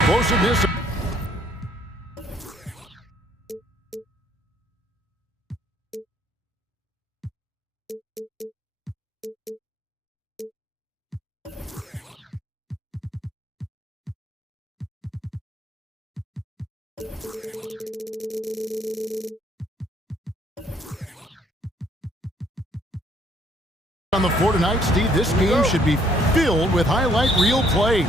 Explosiveness. On the floor tonight, Steve, this game should be filled with highlight reel plays.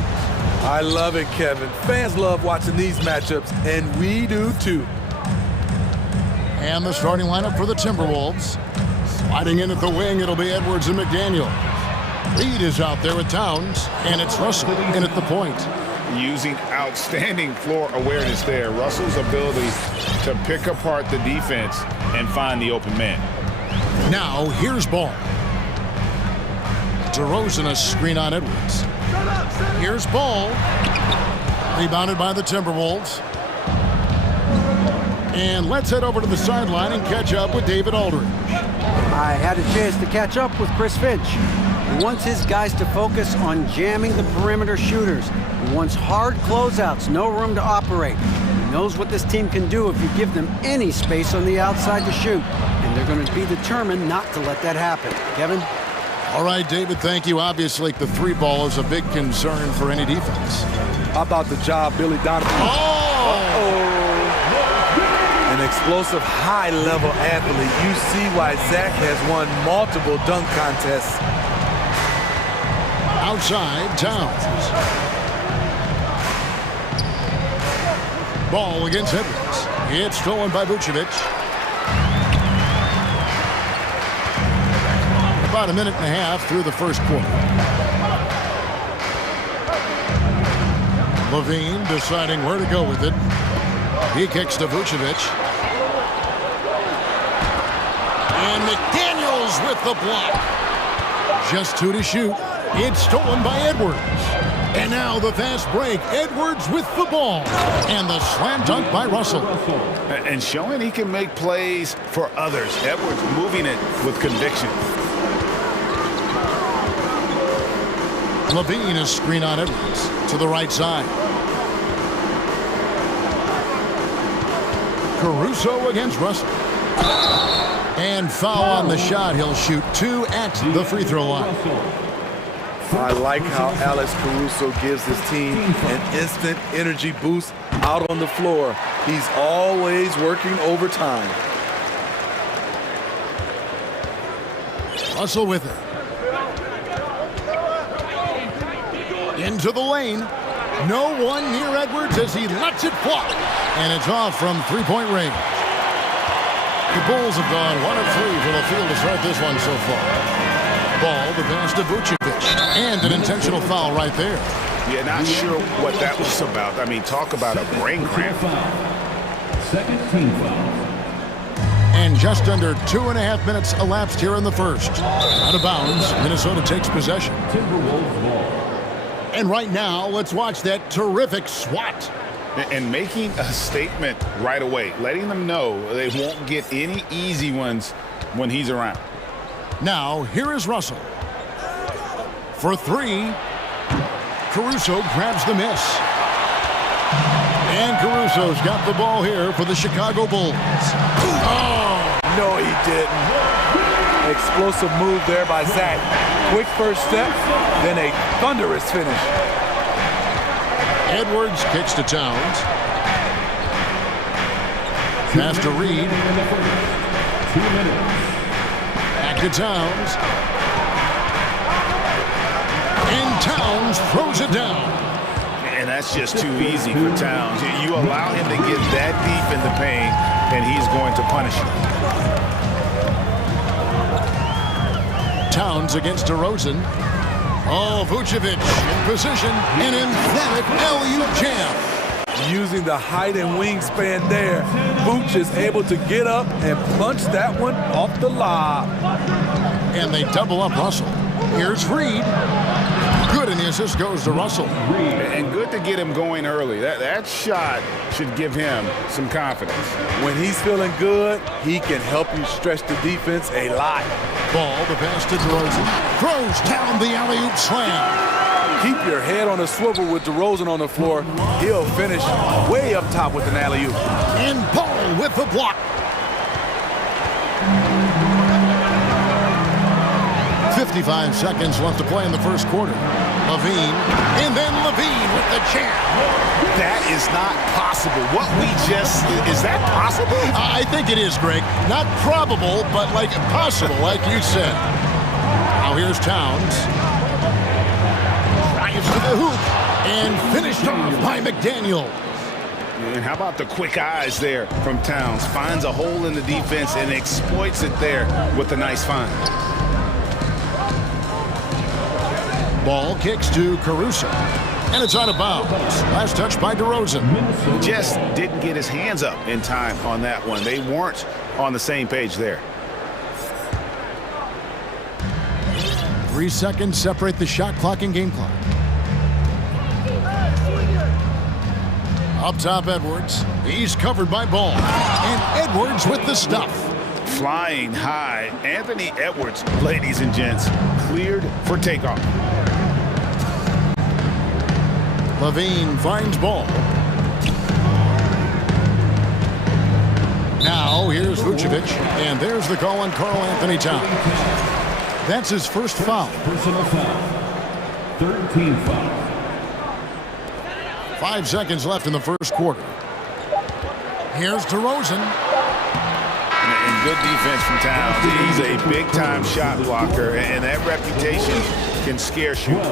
I love it, Kevin. Fans love watching these matchups, and we do too. And the starting lineup for the Timberwolves. Sliding in at the wing, it'll be Edwards and McDaniel. Reed is out there with Towns, and it's Russell in at the point. Using outstanding floor awareness there. Russell's ability to pick apart the defense and find the open man. Now, here's Ball. DeRozan a screen on Edwards. Here's Ball. Rebounded by the Timberwolves. And let's head over to the sideline and catch up with David Aldridge. I had a chance to catch up with Chris Finch. He wants his guys to focus on jamming the perimeter shooters. He wants hard closeouts, no room to operate. He knows what this team can do if you give them any space on the outside to shoot. And they're going to be determined not to let that happen. Kevin? All right, David, thank you. Obviously, the three ball is a big concern for any defense. How about the job Billy Donovan? An explosive, high-level athlete. You see why Zach has won multiple dunk contests. Outside, Towns. Ball against Edwards. It's stolen by Vucevic. About a minute and a half through the first quarter. Levine deciding where to go with it. He kicks to Vucevic. And McDaniels with the block. Just two to shoot. It's stolen by Edwards. And now the fast break. Edwards with the ball. And the slam dunk by Russell. And showing he can make plays for others. Edwards moving it with conviction. Levine is screen on Edwards to the right side. Caruso against Russell. And foul on the shot. He'll shoot two at the free throw line. I like how Alex Caruso gives his team an instant energy boost out on the floor. He's always working overtime. Russell with it. Into the lane. No one near Edwards as he lets it fly. And it's off from three-point range. The Bulls have gone 1 of 3 from the field to start this one so far. Ball, the pass to Vucevic. And an intentional foul right there. Yeah, not sure what that was about. I mean, talk about a brain cramp. Second team foul. And just under 2.5 minutes elapsed here in the first. Out of bounds, Minnesota takes possession. Timberwolves ball. And right now, let's watch that terrific swat. And making a statement right away, letting them know they won't get any easy ones when he's around. Now, here is Russell. For three, Caruso grabs the miss. And Caruso's got the ball here for the Chicago Bulls. Oh, no, he didn't. Explosive move there by Zach. Quick first step, then a thunderous finish. Edwards kicks to Towns. Pass to Reed. 2 minutes. Back to Towns. And Towns throws it down. that's just too easy for Towns. You allow him to get that deep in the paint, and he's going to punish you. Towns against DeRozan. Oh, Vucevic in position. An emphatic alley-oop jam. Using the height and wingspan there, Vooch is able to get up and punch that one off the lob. And they double up Russell. Here's Reed. Good, and the assist goes to Russell. And good to get him going early. That shot should give him some confidence. When he's feeling good, he can help you stretch the defense a lot. Ball, the pass to DeRozan. Throws down the alley-oop slam. Keep your head on a swivel with DeRozan on the floor. He'll finish way up top with an alley-oop. And Ball with the block. 55 seconds left to play in the first quarter. Levine, and then Levine with the jam. That is not possible. What we just, is that possible? I think it is, Greg. Not probable, but like possible, like you said. Now here's Towns. Drives to the hoop, and finished off by McDaniel. And how about the quick eyes there from Towns? Finds a hole in the defense and exploits it there with a nice find. Ball kicks to Caruso, and it's out of bounds. Last touch by DeRozan. Just didn't get his hands up in time on that one. They weren't on the same page there. 3 seconds separate the shot clock and game clock. Up top, Edwards. He's covered by Ball. And Edwards with the stuff. Flying high, Anthony Edwards, ladies and gents, cleared for takeoff. Levine finds Ball. Now here's Vucevic, and there's the call on Karl Anthony Towns. That's his first foul. Personal foul. 13 foul. 5 seconds left in the first quarter. Here's DeRozan. And good defense from Towns. He's a big-time shot blocker, and that reputation can scare shooters.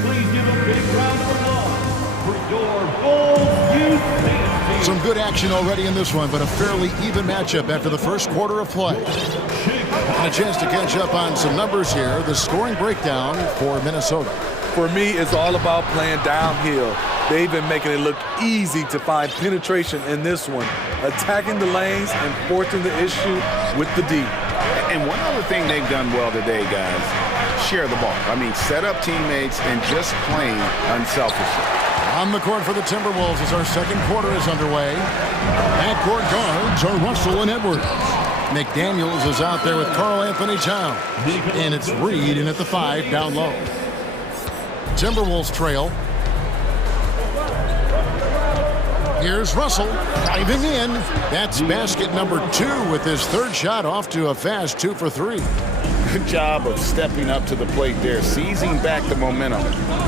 Please give a big round of applause for your Bulls Youth Dance. Some good action already in this one, but a fairly even matchup after the first quarter of play. And a chance to catch up on some numbers here. The scoring breakdown for Minnesota. For me, it's all about playing downhill. They've been making it look easy to find penetration in this one, attacking the lanes and forcing the issue with the D. And one other thing they've done well today, guys, share the ball. I mean, set up teammates and just playing unselfishly. On the court for the Timberwolves as our second quarter is underway. Backcourt guards are Russell and Edwards. McDaniels is out there with Karl Anthony Towns. And it's Reed in at the 5 down low. Timberwolves trail. Here's Russell diving in. That's basket number 2 with his third shot off to a fast 2 for 3. Good job of stepping up to the plate there, seizing back the momentum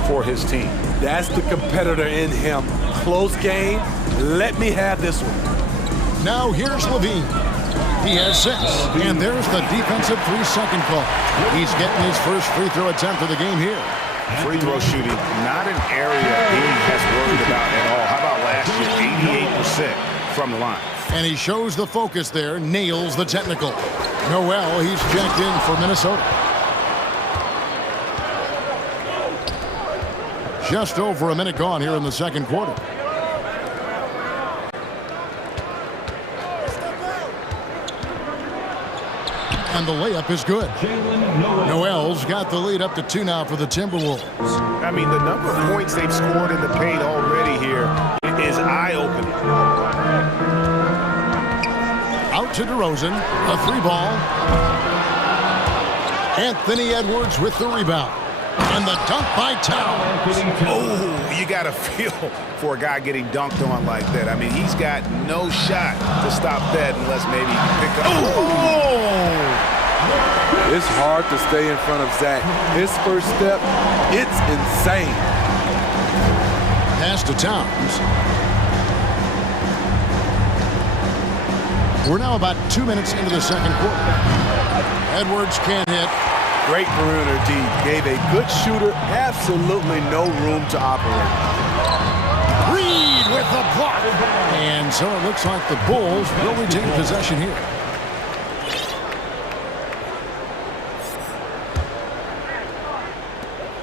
for his team. That's the competitor in him. Close game. Let me have this one. Now here's Levine. He has 6. And there's the defensive 3-second call. He's getting his first free throw attempt of the game here. Free throw shooting, not an area he has worried about at all. How about last year, 88% from the line. And he shows the focus there, nails the technical. Noel, he's checked in for Minnesota. Just over a minute gone here in the second quarter. And the layup is good. Noel's got the lead up to 2 now for the Timberwolves. I mean, the number of points they've scored in the paint already here is eye-opening. Out to DeRozan, a 3-ball. Anthony Edwards with the rebound. And the dunk by Towns. Oh, you got to feel for a guy getting dunked on like that. I mean, he's got no shot to stop that unless maybe pick up. Oh! It's hard to stay in front of Zach. His first step, it's insane. Pass to Towns. We're now about 2 minutes into the second quarter. Edwards can't hit. Great perimeter D. Gave a good shooter absolutely no room to operate. Reed with the block. And so it looks like the Bulls will retain possession here.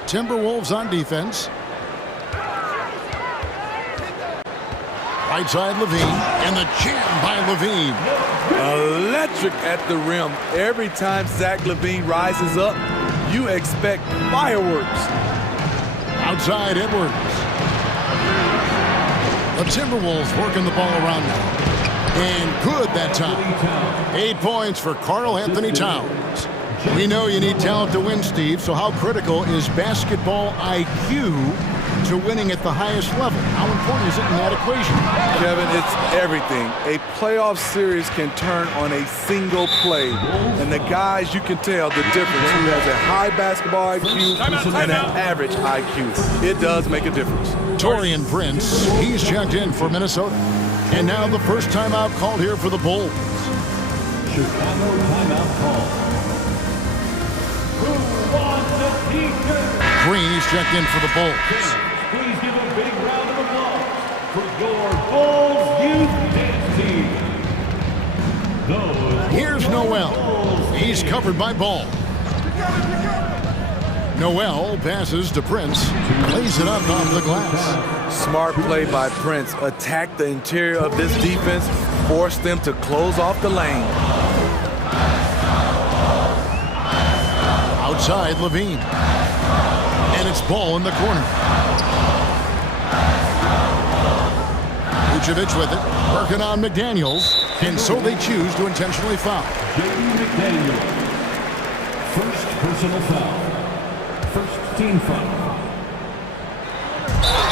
Timberwolves on defense. Right side Levine, and the jam by Levine. Electric at the rim. Every time Zach LaVine rises up, you expect fireworks. Outside Edwards. The Timberwolves working the ball around now. And good that time. 8 points for Karl Anthony Towns. We know you need talent to win, Steve, so how critical is basketball IQ to winning at the highest level? How important is it in that equation? Kevin, it's everything. A playoff series can turn on a single play. And the guys, you can tell the difference. Who has a high basketball IQ and an average IQ. It does make a difference. Taurean Prince, he's checked in for Minnesota. And now the first timeout called here for the Bulls. Chicago timeout call. Who wants the t-shirt? Green, he's checked in for the Bulls. Please give a big round of applause for your Bulls Youth Dance Team. Those Here's Noel. He's covered by Ball. Noel passes to Prince. Lays it up off the glass. Smart play by Prince. Attack the interior of this defense. Force them to close off the lane. Outside Levine. And it's Ball in the corner. Vucevic with it. Working on McDaniels. And so they choose to intentionally foul. J.D. McDaniel. First personal foul. First team foul.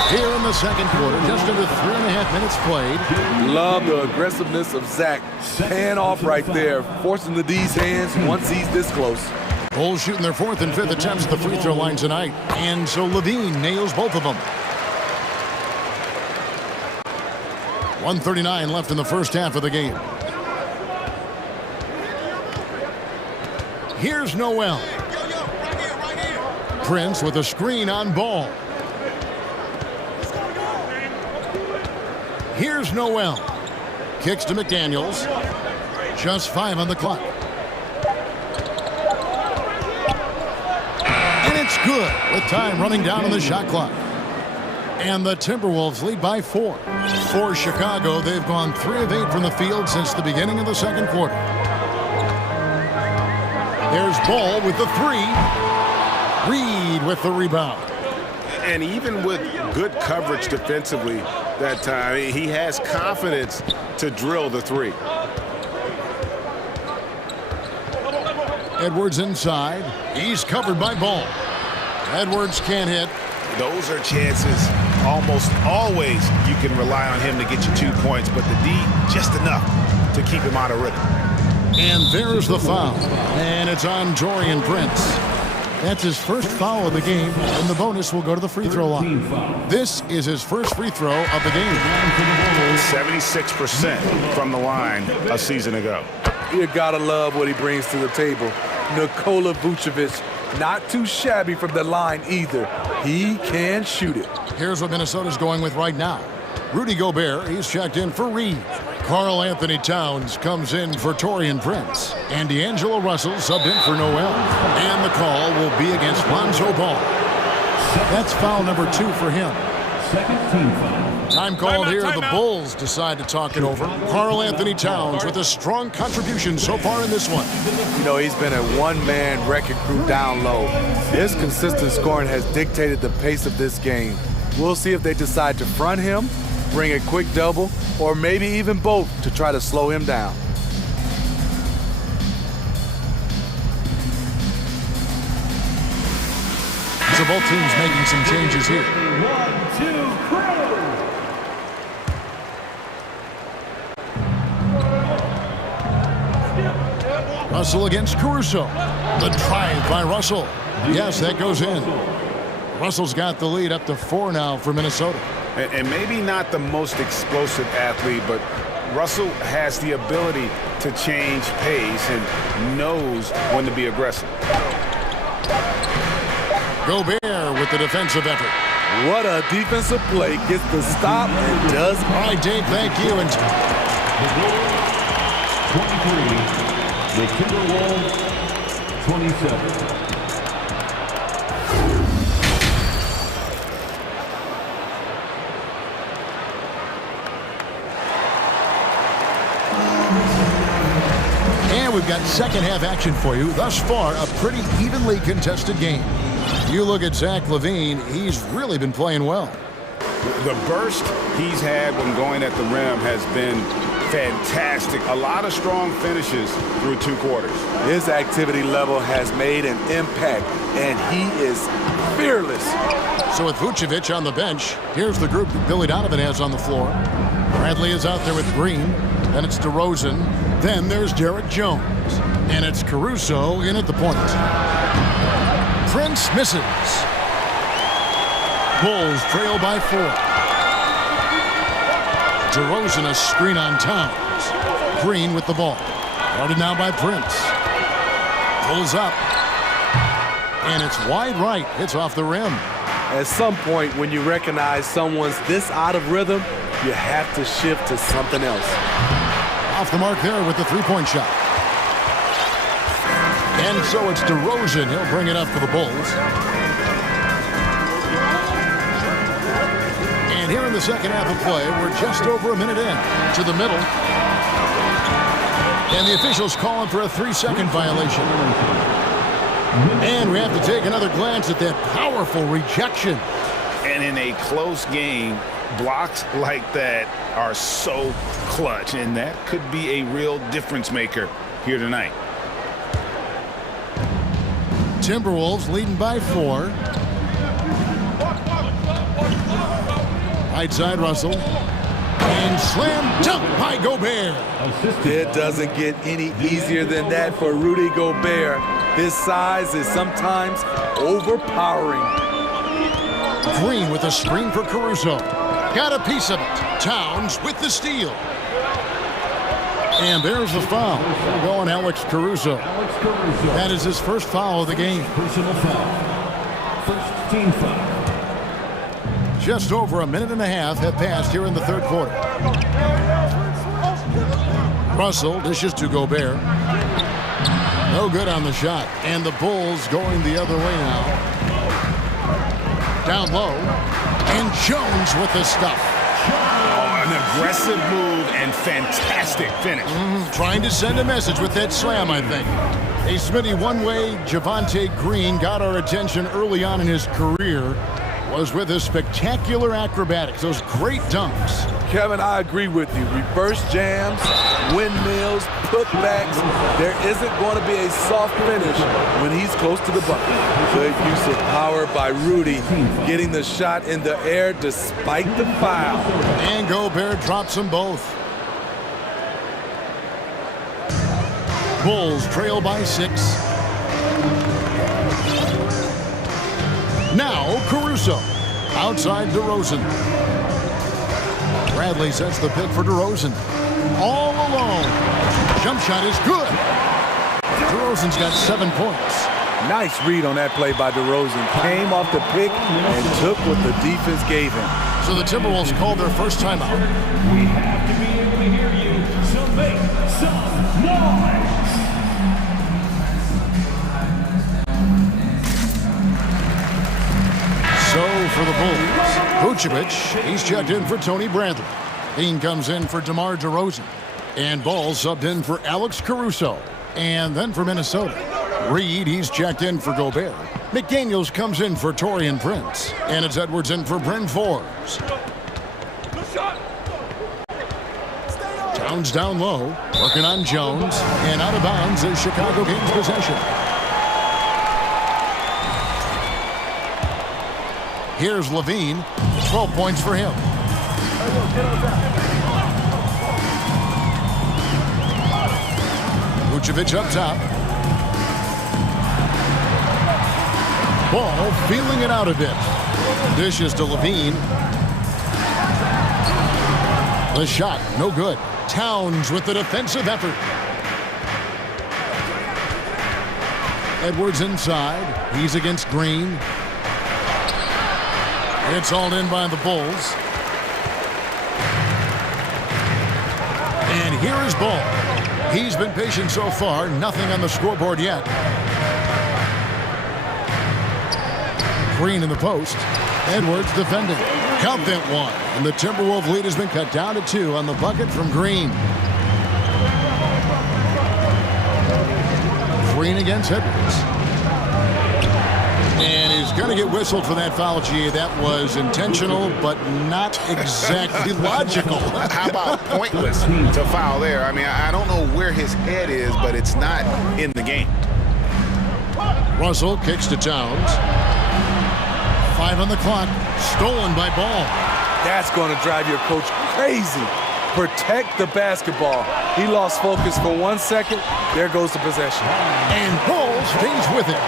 Here in the second quarter, just under 3.5 minutes played. Love the aggressiveness of Zach. Pan off right there. Forcing the D's hands once he's this close. Bulls shooting their 4th and 5th attempts at the free throw line tonight. And so Levine nails both of them. 1:39 left in the first half of the game. Here's Noel. Prince with a screen on Ball. Here's Noel. Kicks to McDaniels. Just 5 on the clock. Good, with time running down on the shot clock. And the Timberwolves lead by 4. For Chicago, they've gone 3 of 8 from the field since the beginning of the second quarter. There's Ball with the 3. Reed with the rebound. And even with good coverage defensively that time, he has confidence to drill the 3. Edwards inside. He's covered by Ball. Edwards can't hit. Those are chances almost always you can rely on him to get you 2 points, but the D just enough to keep him out of rhythm. And there's the foul. And it's on Taurean Prince. That's his first foul of the game, and the bonus will go to the free throw line. This is his first free throw of the game. 76% from the line a season ago. You gotta love what he brings to the table. Nikola Vucevic, not too shabby from the line either. He can shoot it. Here's what Minnesota's going with right now. Rudy Gobert, he's checked in for Reed. Karl Anthony Towns comes in for Taurean Prince. And D'Angelo Russell subbed in for Noel. And the call will be against Lonzo Ball. That's foul number 2 for him. Second team foul. Time called here. The Bulls decide to talk it over. Karl Anthony Towns with a strong contribution so far in this one. You know, he's been a one-man wrecking crew down low. His consistent scoring has dictated the pace of this game. We'll see if they decide to front him, bring a quick double, or maybe even both to try to slow him down. So both teams making some changes here. 1-2 crew. Russell against Caruso. The drive by Russell. Yes, that goes in. Russell's got the lead up to 4 now for Minnesota. And maybe not the most explosive athlete, but Russell has the ability to change pace and knows when to be aggressive. Gobert with the defensive effort. What a defensive play. Gets the stop and does. All right, Dave, thank you. And The Bulls, 23. The Timberwolves, 27. And we've got second half action for you. Thus far, a pretty evenly contested game. You look at Zach LaVine, he's really been playing well. The burst he's had when going at the rim has been fantastic. A lot of strong finishes through 2 quarters. His activity level has made an impact, and he is fearless. So with Vucevic on the bench, here's the group that Billy Donovan has on the floor. Bradley is out there with Green. Then it's DeRozan. Then there's Derek Jones. And it's Caruso in at the point. Prince misses. Bulls trail by 4. DeRozan a screen on Towns. Green with the ball. Guarded now by Prince. Pulls up. And it's wide right. It's off the rim. At some point, when you recognize someone's this out of rhythm, you have to shift to something else. Off the mark there with the three-point shot. And so it's DeRozan. He'll bring it up for the Bulls. And here in the second half of play, we're just over a minute in to the middle. And the officials calling for a 3-second violation. And we have to take another glance at that powerful rejection. And in a close game, blocks like that are so clutch, and that could be a real difference maker here tonight. Timberwolves leading by 4. Right side, Russell. And slam dunk by Gobert. It doesn't get any easier than that for Rudy Gobert. His size is sometimes overpowering. Green with a screen for Caruso. Got a piece of it. Towns with the steal. And there's the foul. Going Alex Caruso. That is his first foul of the game. Personal foul. First team foul. Just over a minute and a half have passed here in the third quarter. Russell dishes to Gobert. No good on the shot. And the Bulls going the other way now. Down low. And Jones with the stuff. Oh, an aggressive move and fantastic finish. Trying to send a message with that slam, I think. Hey, Smitty, one way Javonte Green got our attention early on in his career was with his spectacular acrobatics, those great dunks. Kevin, I agree with you. Reverse jams, windmills, putbacks. There isn't going to be a soft finish when he's close to the bucket. Good use of power by Rudy, getting the shot in the air despite the foul. And Gobert drops them both. Bulls trail by 6. Now Caruso. Outside DeRozan. Bradley sets the pick for DeRozan. All alone. Jump shot is good. DeRozan's got 7 points. Nice read on that play by DeRozan. Came off the pick and took what the defense gave him. So the Timberwolves called their first timeout. We have to be able to hear you, so make some noise. So for the Bulls, Vucevic, he's checked in for Tony Bradley. Dean comes in for DeMar DeRozan. And Ball subbed in for Alex Caruso. And then for Minnesota, Reed, he's checked in for Gobert. McDaniels comes in for Taurean Prince. And it's Edwards in for Bryn Forbes. Towns down low, working on Jones. And out of bounds is Chicago gains possession. Here's LaVine, 12 points for him. Vucevic up top. Ball feeling it out a bit. Dishes to LaVine. The shot, no good. Towns with the defensive effort. Edwards inside. He's against Green. It's hauled in by the Bulls. And here is Ball. He's been patient so far. Nothing on the scoreboard yet. Green in the post. Edwards defending. Count that one. And the Timberwolves lead has been cut down to 2 on the bucket from Green. Green against Edwards. And he's going to get whistled for that foul, G. That was intentional, but not exactly logical. How about pointless to foul there? I mean, I don't know where his head is, but it's not in the game. Russell kicks to Towns. 5 on the clock. Stolen by Ball. That's going to drive your coach crazy. Protect the basketball. He lost focus for 1 second. There goes the possession. And Ball stays with it.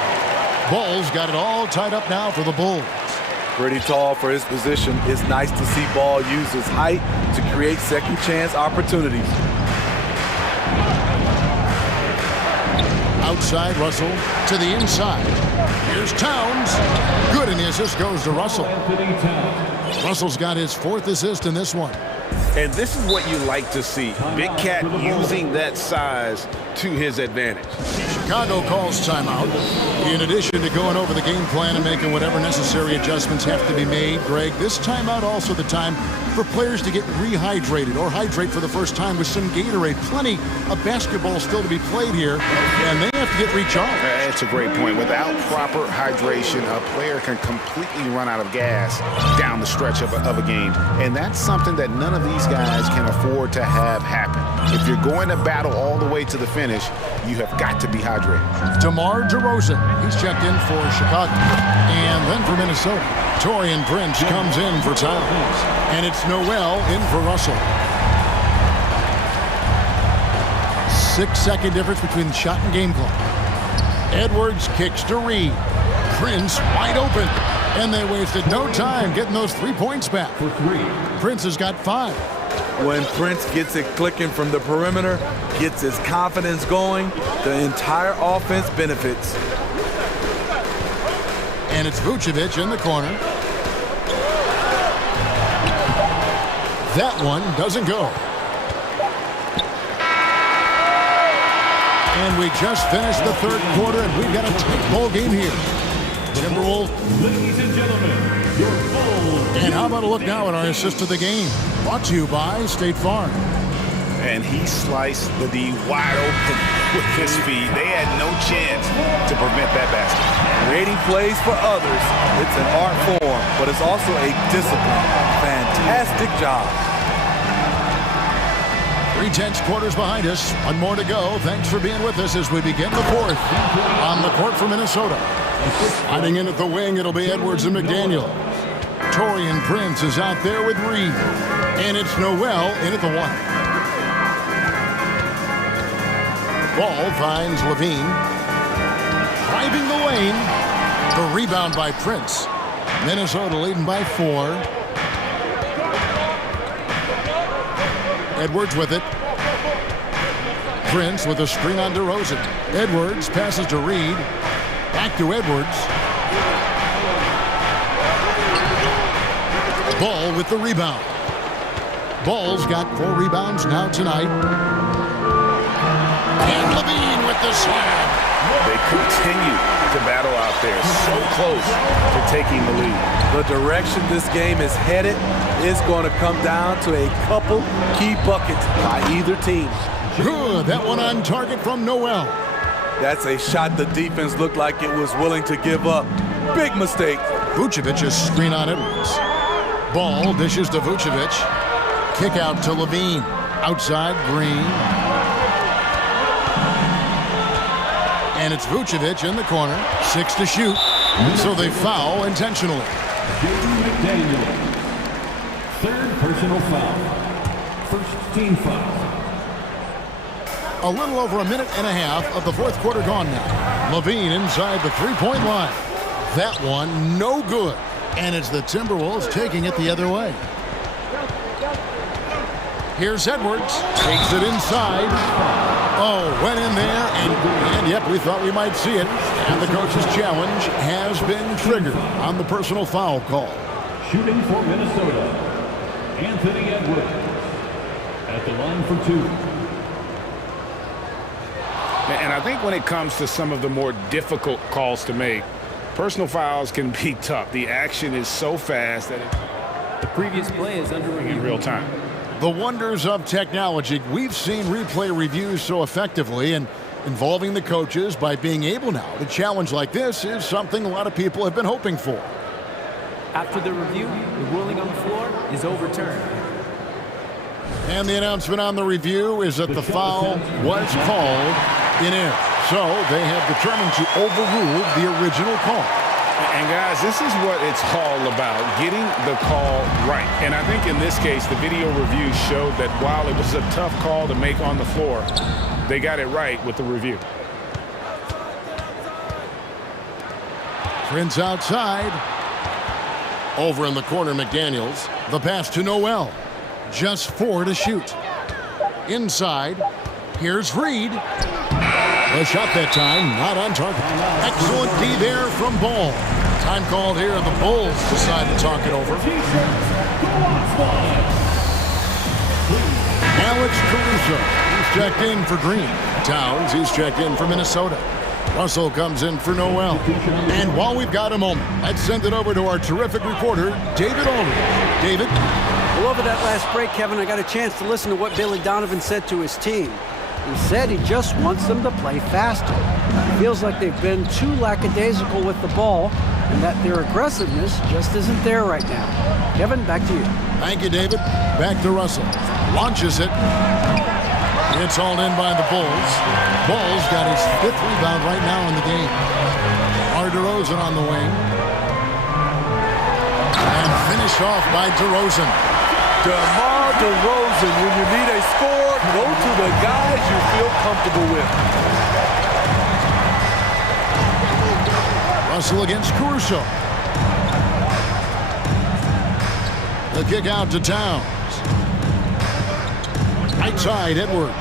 Ball's got it all tied up now for the Bulls. Pretty tall for his position. It's nice to see Ball use his height to create second chance opportunities. Outside Russell to the inside. Here's Towns. Good, and the assist goes to Russell. Russell's got his 4th assist in this one. And this is what you like to see. Big Cat using that size to his advantage. Chicago calls timeout. In addition to going over the game plan and making whatever necessary adjustments have to be made, Greg, this timeout also the time for players to get rehydrated or hydrate for the first time with some Gatorade. Plenty of basketball still to be played here, and they have to get recharged. That's a great point. Without proper hydration, a player can completely run out of gas down the stretch of a game. And that's something that none of these guys can afford to have happen. If you're going to battle all the way to the finish, you have got to be hydrated. DeMar DeRozan, he's checked in for Chicago. And then for Minnesota, Taurean Prince comes in for Towns. And it's Noel in for Russell. 6-second difference between the shot and game clock. Edwards kicks to Reed. Prince wide open. And they wasted no time getting those 3 points back. Prince has got 5. When Prince gets it clicking from the perimeter, gets his confidence going, the entire offense benefits. And it's Vucevic in the corner. That one doesn't go. And we just finished the 3rd quarter, and we've got a tight ball game here. Timberwolves. Ladies and gentlemen, your Bulls. And how about a look now at our assist of the game? Brought to you by State Farm. And he sliced the D wide open with his feet. They had no chance to prevent that basket. Creating plays for others, it's an art form, but it's also a discipline. Fantastic job. 3/10 quarters behind us. 1 more to go. Thanks for being with us as we begin the 4th. On the court for Minnesota. Hiding in at the wing, it'll be Edwards and McDaniel. Taurean Prince is out there with Reed. And it's Noel in at the 1. Ball finds Levine. Driving the lane. The rebound by Prince. Minnesota leading by 4. Edwards with it. Prince with a screen on DeRozan. Edwards passes to Reed. Back to Edwards. Ball with the rebound. Ball's got 4 rebounds now tonight. And Levine with the slam. They continue to battle out there, so close to taking the lead. The direction this game is headed is going to come down to a couple key buckets by either team. Good. That one on target from Noel. That's a shot the defense looked like it was willing to give up. Big mistake. Vucevic's screen on Edwards. Ball dishes to Vucevic. Kick out to Levine. Outside, Green. And it's Vucevic in the corner. 6 to shoot. So they foul intentionally. McDaniel. 3rd personal foul. 1st team foul. A little over a minute and a half of the 4th quarter gone now. Levine inside the 3-point line. That one no good. And it's the Timberwolves taking it the other way. Here's Edwards. Takes it inside. Oh, went in there, and yep, we thought we might see it. And the coach's challenge has been triggered on the personal foul call. Shooting for Minnesota, Anthony Edwards. At the line for two. And I think when it comes to some of the more difficult calls to make, personal fouls can be tough. The action is so fast that The previous play is under in review. real time. The wonders of technology. We've seen replay reviews so effectively, and involving the coaches by being able now to challenge like this is something a lot of people have been hoping for. After the review, the ruling on the floor is overturned. And the announcement on the review is that the foul was called in error. So they have determined to overrule the original call. And guys, this is what it's all about, getting the call right. And I think in this case, the video review showed that while it was a tough call to make on the floor, they got it right with the review. Prince outside. Over in the corner, McDaniels. The pass to Noel. Just 4 to shoot. Inside. Here's Reed. The shot that time, not on target. Excellent D there from Ball. Time called here, and the Bulls decide to talk it over. Alex Caruso, he's checked in for Green. Towns, he's checked in for Minnesota. Russell comes in for Noel. And while we've got a moment, let's send it over to our terrific reporter, David Aldridge. David? Well, over that last break, Kevin, I got a chance to listen to what Billy Donovan said to his team. He said he just wants them to play faster. He feels like they've been too lackadaisical with the ball and that their aggressiveness just isn't there right now. Kevin, back to you. Thank you, David. Back to Russell. Launches it. It's all in by the Bulls. Bulls got his 5th rebound right now in the game. DeRozan on the wing. And finished off by DeRozan. DeMar DeRozan, when you need a score, go to the guys you feel comfortable with. Russell against Caruso. The kick out to Towns. Right side, Edwards.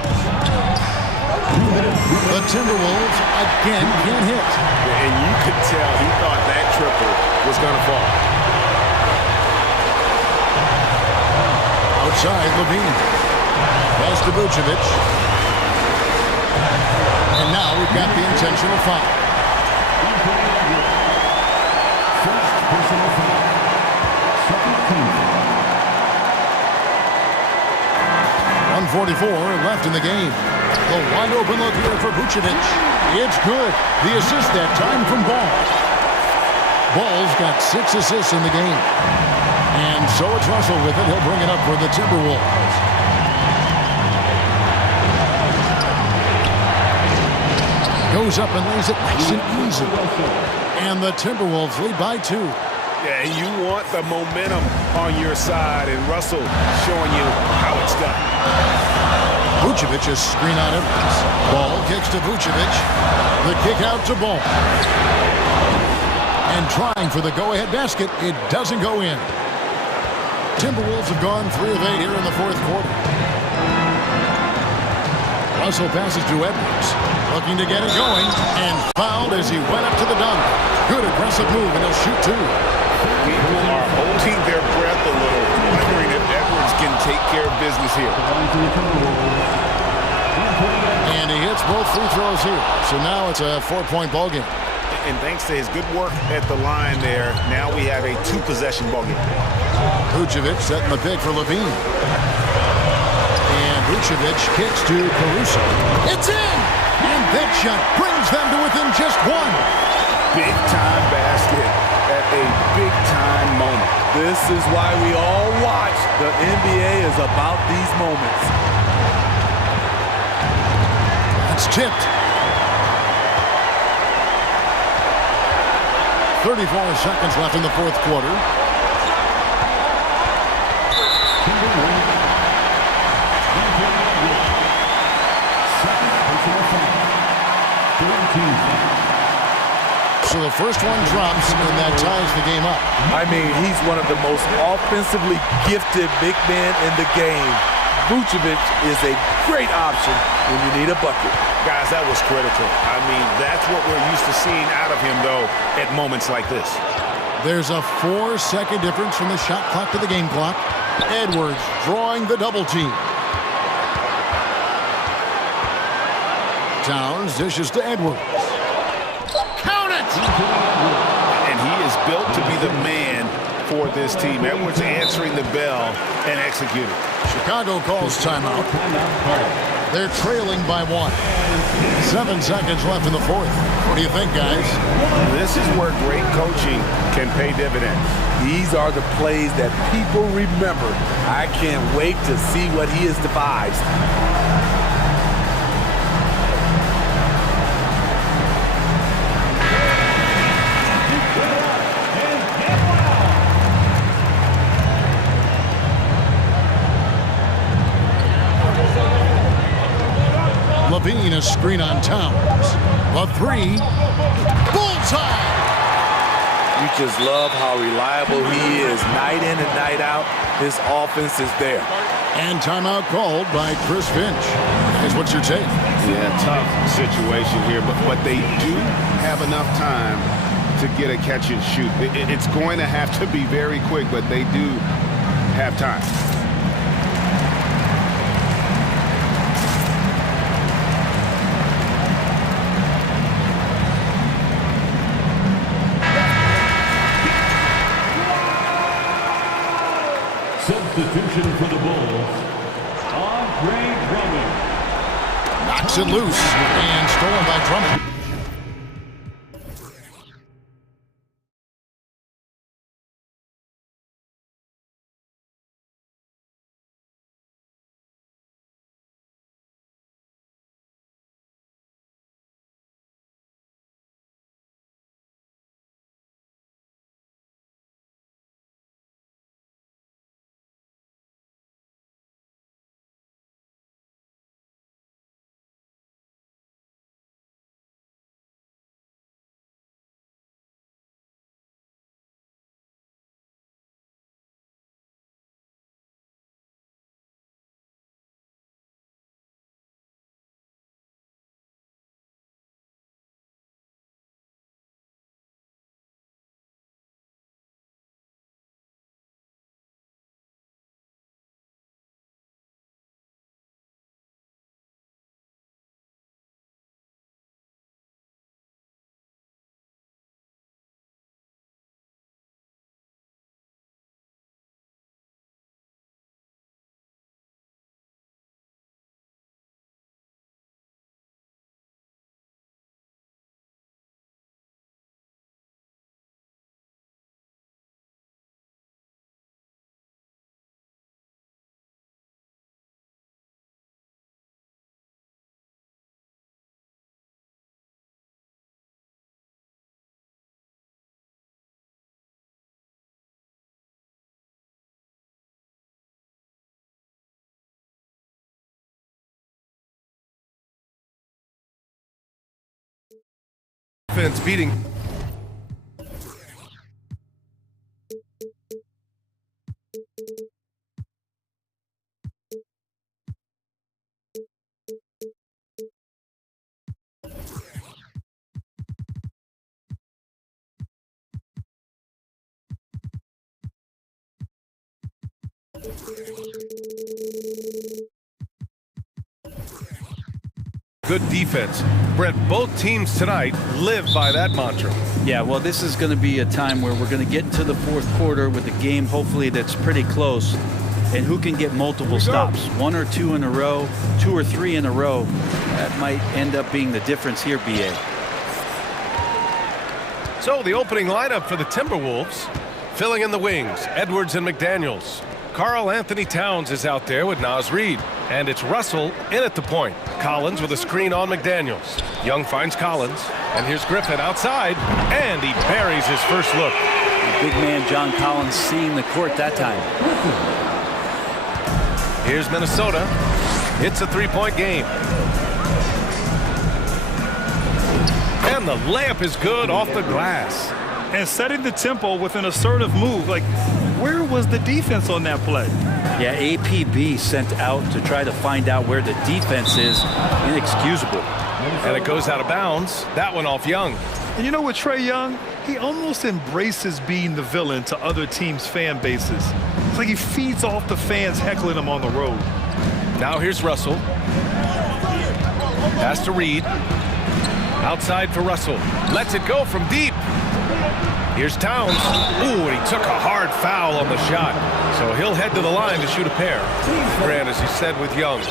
The Timberwolves again can't hit. And you could tell he thought that triple was going to fall. Outside, Levine. Pass to Vucevic. And now we've got the intentional foul. First personal foul. Second team. 1:44 left in the game. The wide open look here for Vucevic. It's good. The assist that time from Ball. Ball's got 6 assists in the game. And so it's Russell with it. He'll bring it up for the Timberwolves. Goes up and lays it nice and easy. And the Timberwolves lead by 2. Yeah, you want the momentum on your side, and Russell showing you how it's done. Vucevic is screen on Edwards. Ball kicks to Vucevic. The kick out to Ball. And trying for the go-ahead basket, it doesn't go in. Timberwolves have gone 3 of 8 here in the 4th quarter. Russell passes to Edwards. Looking to get it going, and fouled as he went up to the dunk. Good aggressive move, and he'll shoot 2. People are holding their breath a little, wondering if Edwards can take care of business here. And he hits both free throws here. So now it's a 4-point ball game. And thanks to his good work at the line there, now we have a 2-possession ball game. Vucevic setting the pick for Levine. And Vucevic kicks to Caruso. It's in! And that shot brings them to within just 1. Big-time basket at a big-time moment. This is why we all watch. The NBA is about these moments. It's tipped. 34 seconds left in the 4th quarter. So the first one drops, and that ties the game up. I mean, he's one of the most offensively gifted big men in the game. Vucevic is a great option when you need a bucket. Guys, that was critical. I mean, that's what we're used to seeing out of him, though, at moments like this. There's a 4-second difference from the shot clock to the game clock. Edwards drawing the double team. Towns dishes to Edwards. Count it! And he is built to be the man for this team. Edwards answering the bell and executing. Chicago calls timeout. They're trailing by 1. 7 seconds left in the fourth. What do you think, guys? This is where great coaching can pay dividends. These are the plays that people remember. I can't wait to see what he has devised. Levine, a screen on Towns. A 3. Bullseye! You just love how reliable he is. Night in and night out, his offense is there. And timeout called by Chris Finch. Guys, what's your take? Yeah, tough situation here, but they do have enough time to get a catch and shoot. It's going to have to be very quick, but they do have time. Substitution for the Bulls, Andre Drummond. Knocks it loose and stolen by Drummond. Offense beating. Good defense. Brett, both teams tonight live by that mantra. Yeah, well, this is going to be a time where we're going to get into the fourth quarter with a game, hopefully, that's pretty close. And who can get multiple stops? 1 or 2 in a row, 2 or 3 in a row. That might end up being the difference here, BA. So the opening lineup for the Timberwolves. Filling in the wings, Edwards and McDaniels. Karl Anthony Towns is out there with Naz Reid. And it's Russell in at the point. Collins with a screen on McDaniels. Young finds Collins. And here's Griffin outside. And he buries his first look. The big man John Collins seeing the court that time. Here's Minnesota. It's a three-point game. And the layup is good off the glass. And setting the tempo with an assertive move. Like, where was the defense on that play? Yeah, APB sent out to try to find out where the defense is. Inexcusable. And it goes out of bounds. That one off Young. And you know what, Trae Young? He almost embraces being the villain to other teams' fan bases. It's like he feeds off the fans heckling him on the road. Now here's Russell. Pass to Reed. Outside for Russell. Lets it go from deep. Here's Towns. Ooh, and he took a hard foul on the shot. So he'll head to the line to shoot a pair. Grant, as you said with Young,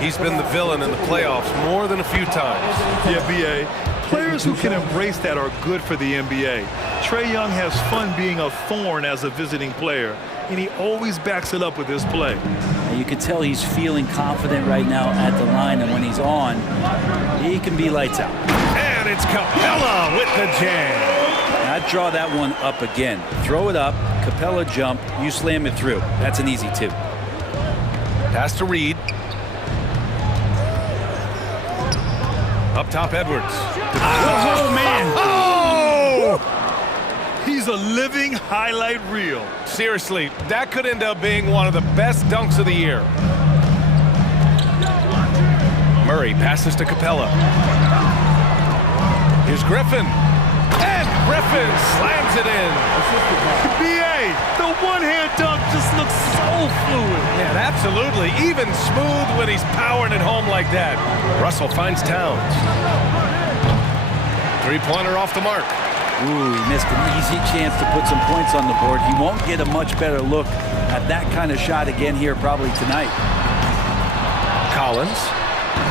he's been the villain in the playoffs more than a few times. Yeah, B.A. Players who can embrace that are good for the NBA. Trae Young has fun being a thorn as a visiting player, and he always backs it up with his play. And you can tell he's feeling confident right now at the line, and when he's on, he can be lights out. And it's Capella with the jam. I'd draw that one up again. Throw it up, Capella jump, you slam it through. That's an easy two. Pass to Reed. Up top, Edwards. Oh, man. Oh! He's a living highlight reel. Seriously, that could end up being one of the best dunks of the year. Murray passes to Capella. Here's Griffin. And Griffin slams it in. B.A., the one-hand dunk just looks so fluid. Yeah, absolutely. Even smooth when he's powering it home like that. Russell finds Towns. Three-pointer off the mark. Ooh, he missed an easy chance to put some points on the board. He won't get a much better look at that kind of shot again here probably tonight. Collins.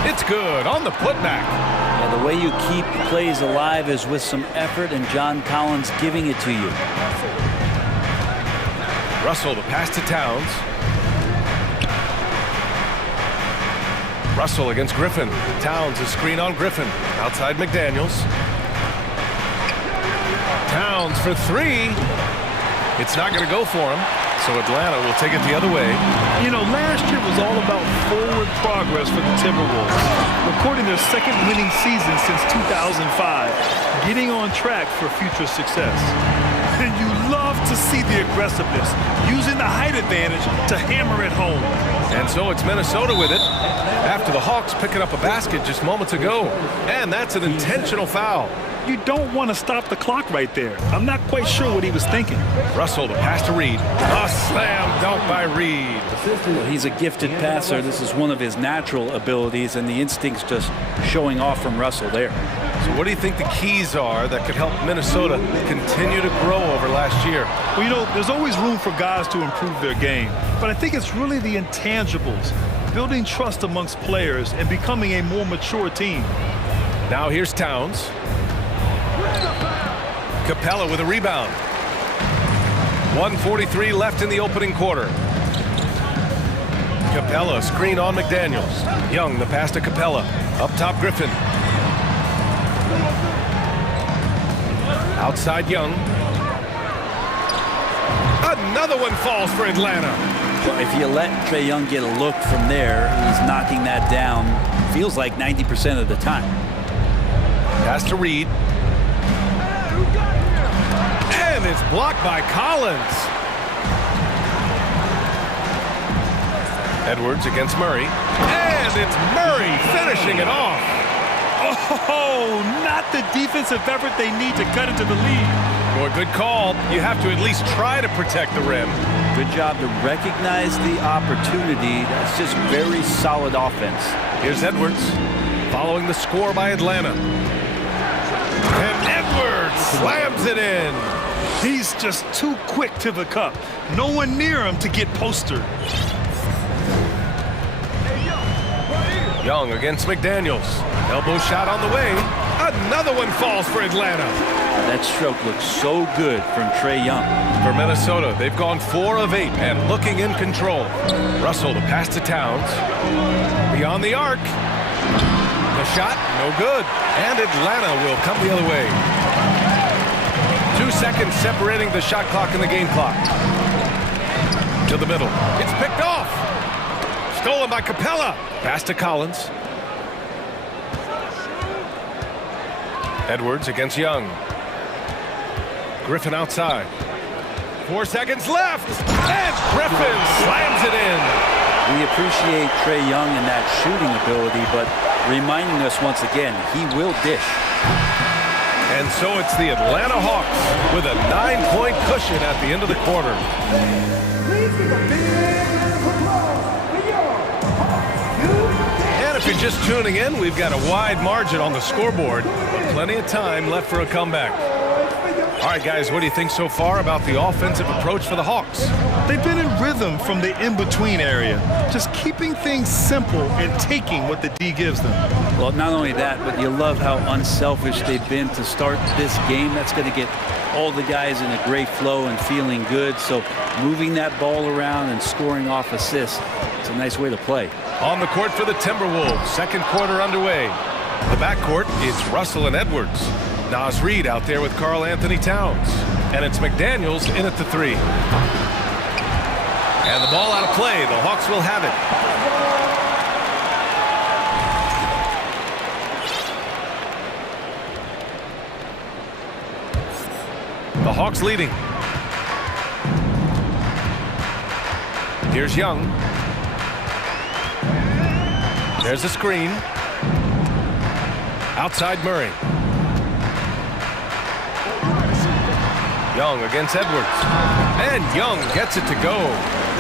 It's good on the putback. Yeah, the way you keep plays alive is with some effort, and John Collins giving it to you. Russell, the pass to Towns. Russell against Griffin. Towns, a screen on Griffin. Outside McDaniels. Towns for three. It's not going to go for him, so Atlanta will take it the other way. You know, last year was all about forward progress for the Timberwolves, recording their second winning season since 2005, getting on track for future success. And you love to see the aggressiveness, using the height advantage to hammer it home. And so it's Minnesota with it, after the Hawks picking up a basket just moments ago. And that's an intentional foul. You don't want to stop the clock right there. I'm not quite sure what he was thinking. Russell, the pass to Reed. A slam dunk by Reed. Well, he's a gifted passer. This is one of his natural abilities, and the instincts just showing off from Russell there. So what do you think the keys are that could help Minnesota continue to grow over last year? Well, you know, there's always room for guys to improve their game, but I think it's really the intangibles, building trust amongst players and becoming a more mature team. Now here's Towns. Capella with a rebound. 1:43 left in the opening quarter. Capella, screen on McDaniels. Young, the pass to Capella. Up top, Griffin. Outside, Young. Another one falls for Atlanta. Well, if you let Trae Young get a look from there, he's knocking that down, feels like 90% of the time. Pass to Reed. And it's blocked by Collins. Edwards against Murray. And it's Murray finishing it off. Oh, not the defensive effort they need to cut into the lead. Boy, good call. You have to at least try to protect the rim. Good job to recognize the opportunity. That's just very solid offense. Here's Edwards, following the score by Atlanta. And Edwards slams it in. He's just too quick to the cup. No one near him to get postered. Young against McDaniels. Elbow shot on the way. Another one falls for Atlanta. That stroke looks so good from Trae Young. For Minnesota, they've gone 4 of 8 and looking in control. Russell, the pass to Towns. Beyond the arc. The shot, no good. And Atlanta will come the other way. 2 seconds separating the shot clock and the game clock. To the middle. It's picked off. Stolen by Capella. Pass to Collins. Edwards against Young. Griffin outside. 4 seconds left. And Griffin slams it in. We appreciate Trae Young and that shooting ability, but reminding us once again, he will dish. And so it's the Atlanta Hawks with a 9-point cushion at the end of the quarter. And if you're just tuning in, we've got a wide margin on the scoreboard, but plenty of time left for a comeback. All right, guys, what do you think so far about the offensive approach for the Hawks? They've been in rhythm from the in-between area, just keeping things simple and taking what the D gives them. Well, not only that, but you love how unselfish they've been to start this game. That's going to get all the guys in a great flow and feeling good. So moving that ball around and scoring off assists, it's a nice way to play. On the court for the Timberwolves, second quarter underway. The backcourt, it's Russell and Edwards. Naz Reid out there with Karl Anthony Towns. And it's McDaniels in at the 3. And the ball out of play. The Hawks will have it. The Hawks leading. Here's Young. There's a screen. Outside Murray. Young against Edwards. And Young gets it to go.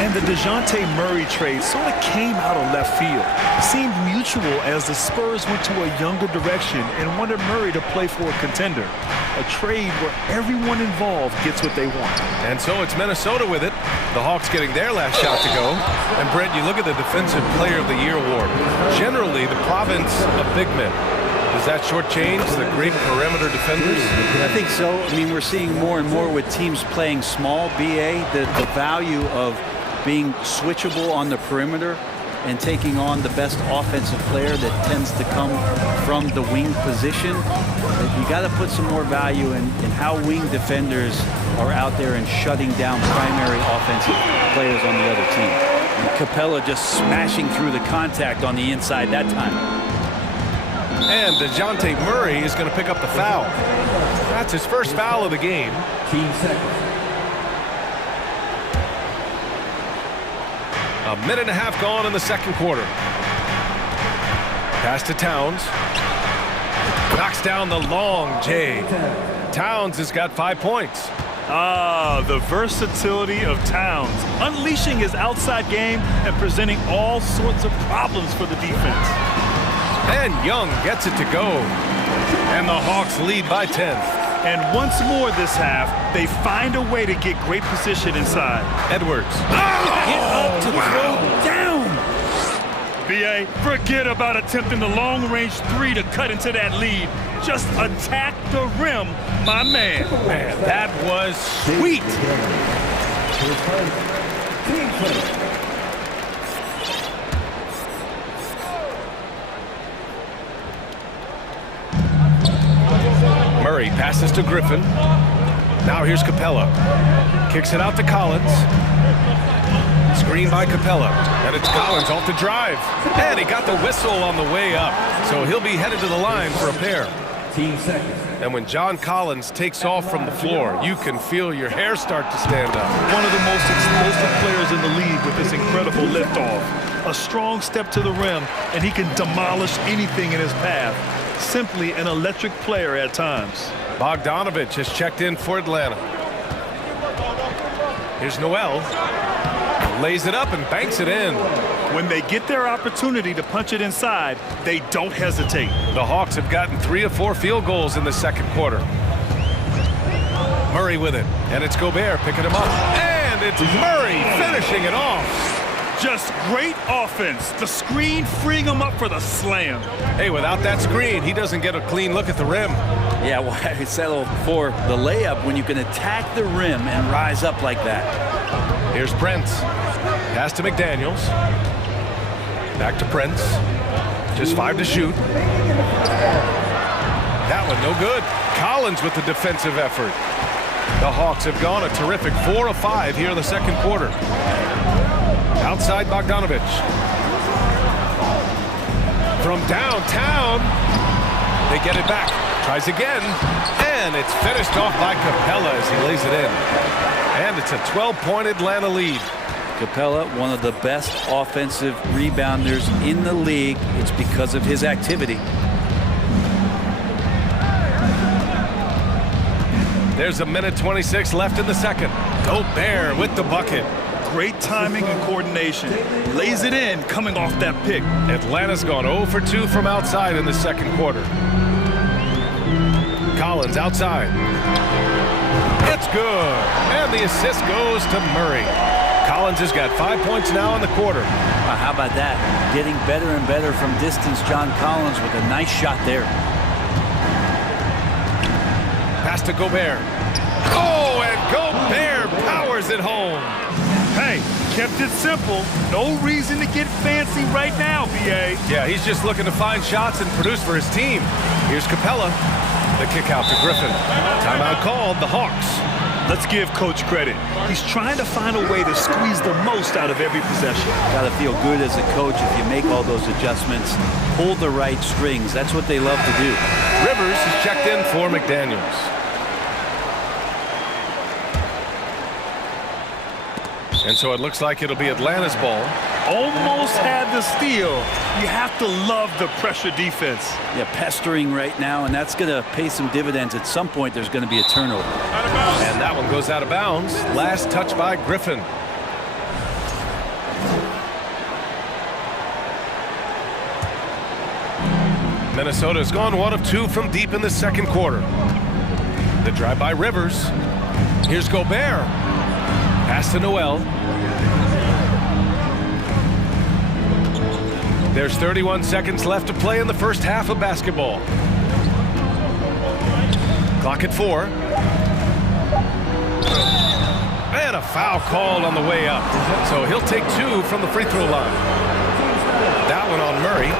And the DeJounte Murray trade sort of came out of left field. Seemed mutual as the Spurs went to a younger direction and wanted Murray to play for a contender. A trade where everyone involved gets what they want. And so it's Minnesota with it. The Hawks getting their last shot to go. And Brent, you look at the Defensive Player of the Year award. Generally, the province of big men. Does that shortchange the great perimeter defenders? I think so. I mean, we're seeing more and more with teams playing small, BA, the value of being switchable on the perimeter and taking on the best offensive player that tends to come from the wing position. You got to put some more value in how wing defenders are out there and shutting down primary offensive players on the other team. And Capella just smashing through the contact on the inside that time. And DeJounte Murray is going to pick up the foul. That's his first foul of the game. 15 seconds. A minute and a half gone in the second quarter. Pass to Towns. Knocks down the long J. Towns has got 5 points. The versatility of Towns, unleashing his outside game and presenting all sorts of problems for the defense. And Young gets it to go. And the Hawks lead by 10. And once more this half, they find a way to get great position inside. Edwards. Get up to throw down. BA, forget about attempting the long-range 3 to cut into that lead. Just attack the rim, my man. Man, that was sweet. Murray passes to Griffin. Now here's Capella. Kicks it out to Collins. Screen by Capella. And it's Collins off the drive. And he got the whistle on the way up. So he'll be headed to the line for a pair. 15 seconds. And when John Collins takes off from the floor, you can feel your hair start to stand up. One of the most explosive players in the league with this incredible liftoff. A strong step to the rim, and he can demolish anything in his path. Simply an electric player at times. Bogdanovich has checked in for Atlanta. Here's Noel. Lays it up and banks it in. When they get their opportunity to punch it inside, they don't hesitate. The Hawks have gotten 3 of 4 field goals in the second quarter. Murray with it, and it's Gobert picking him up. And it's Murray finishing it off. Just great offense. The screen freeing him up for the slam. Hey, without that screen, he doesn't get a clean look at the rim. Yeah, well, I settle for the layup when you can attack the rim and rise up like that. Here's Prince. Pass to McDaniels. Back to Prince. Just 5 to shoot. That one no good. Collins with the defensive effort. The Hawks have gone a terrific 4 of 5 here in the second quarter. Outside Bogdanovich. From downtown, they get it back. Tries again, and it's finished off by Capella as he lays it in. And it's a 12-point Atlanta lead. Capella, one of the best offensive rebounders in the league. It's because of his activity. There's a minute 26 left in the second. Gobert with the bucket. Great timing and coordination. Lays it in coming off that pick. Atlanta's gone 0 for 2 from outside in the second quarter. Collins outside. It's good. And the assist goes to Murray. Collins has got 5 points now in the quarter. How about that? Getting better and better from distance, John Collins, with a nice shot there. Pass to Gobert. Oh, and Gobert powers it home. Hey, kept it simple. No reason to get fancy right now, B.A. Yeah, he's just looking to find shots and produce for his team. Here's Capella. The kick out to Griffin. Timeout called, the Hawks. Let's give Coach credit. He's trying to find a way to squeeze the most out of every possession. Got to feel good as a coach if you make all those adjustments, pull the right strings. That's what they love to do. Rivers is checked in for McDaniels. And so it looks like it'll be Atlanta's ball. Almost had the steal. You have to love the pressure defense. Yeah, pestering right now, and that's going to pay some dividends. At some point, there's going to be a turnover. And that one goes out of bounds. Last touch by Griffin. Minnesota's gone 1 of 2 from deep in the second quarter. The drive by Rivers. Here's Gobert. Pass to Noel. There's 31 seconds left to play in the first half of basketball. Clock at 4. And a foul called on the way up. So he'll take 2 from the free throw line. That one on Murray.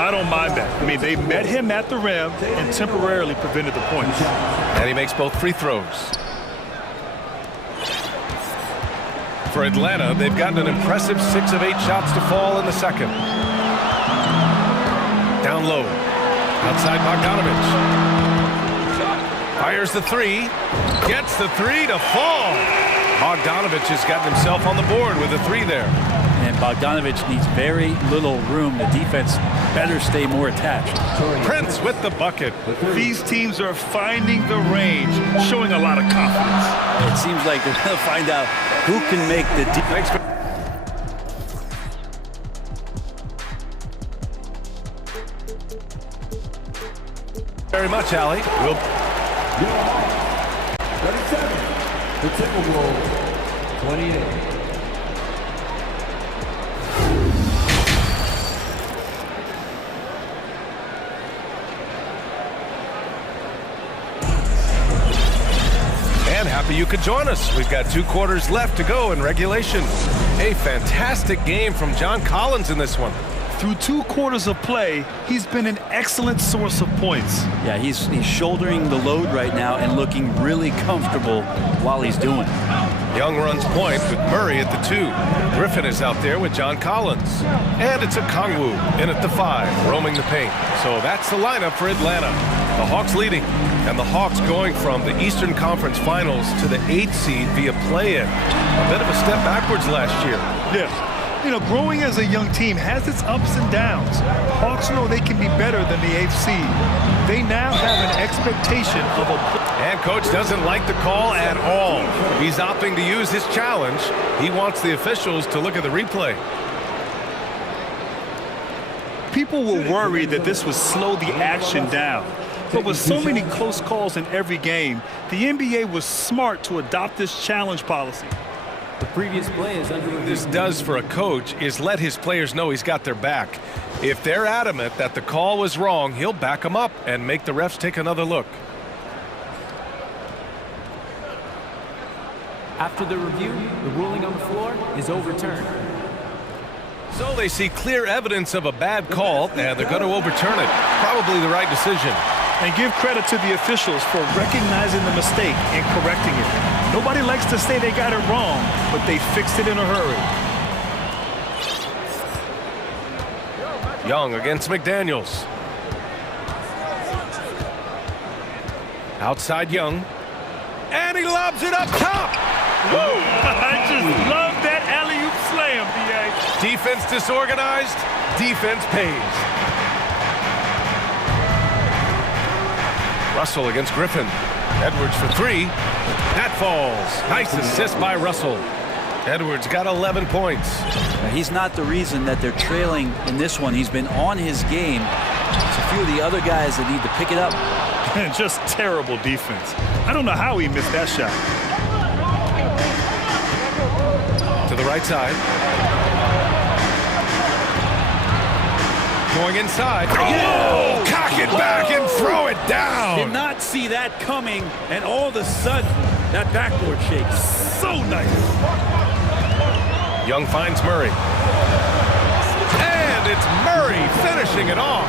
I don't mind that. I mean, they met him at the rim and temporarily prevented the points. And he makes both free throws. For Atlanta, they've gotten an impressive 6 of 8 shots to fall in the second. Down low. Outside Bogdanovich. Fires the 3. Gets the 3 to fall. Bogdanovich has gotten himself on the board with a 3 there. And Bogdanovich needs very little room. The defense better stay more attached. Prince with the bucket. These teams are finding the range, showing a lot of confidence. It seems like they're going to find out who can make the defense. Very much, Allie. We'll 37, the Timberwolves, 28. And happy you could join us. We've got 2 quarters left to go in regulation. A fantastic game from John Collins in this one. Through 2 quarters of play, he's been an excellent source of points. Yeah, he's shouldering the load right now and looking really comfortable while he's doing it. Young runs point with Murray at the 2. Griffin is out there with John Collins. And it's a Kongwu in at the 5, roaming the paint. So that's the lineup for Atlanta. The Hawks leading. And the Hawks going from the Eastern Conference Finals to the 8th seed via play-in. A bit of a step backwards last year. Yes. You know, growing as a young team has its ups and downs. Hawks know they can be better than the 8th seed. They now have an expectation of a... And coach doesn't like the call at all. He's opting to use his challenge. He wants the officials to look at the replay. People were worried that this would slow the action down. But with so many close calls in every game, the NBA was smart to adopt this challenge policy. The previous play is under review. This does for a coach is let his players know he's got their back. If they're adamant that the call was wrong, he'll back them up and make the refs take another look. After the review, the ruling on the floor is overturned. So they see clear evidence of a bad call, and they're going to overturn it. Probably the right decision. And give credit to the officials for recognizing the mistake and correcting it. Nobody likes to say they got it wrong, but they fixed it in a hurry. Young against McDaniels. Outside Young. And he lobs it up top. Woo! I just love that alley-oop slam, B.A. Defense disorganized. Defense pays. Russell against Griffin. Edwards for three. That falls. Nice assist by Russell. Edwards got 11 points. Now, he's not the reason that they're trailing in this one. He's been on his game. It's a few of the other guys that need to pick it up. And just terrible defense. I don't know how he missed that shot. To the right side. Going inside. Oh, cock it back and throw it down. Did not see that coming, and all of a sudden, that backboard shakes. So nice. Young finds Murray. And it's Murray finishing it off.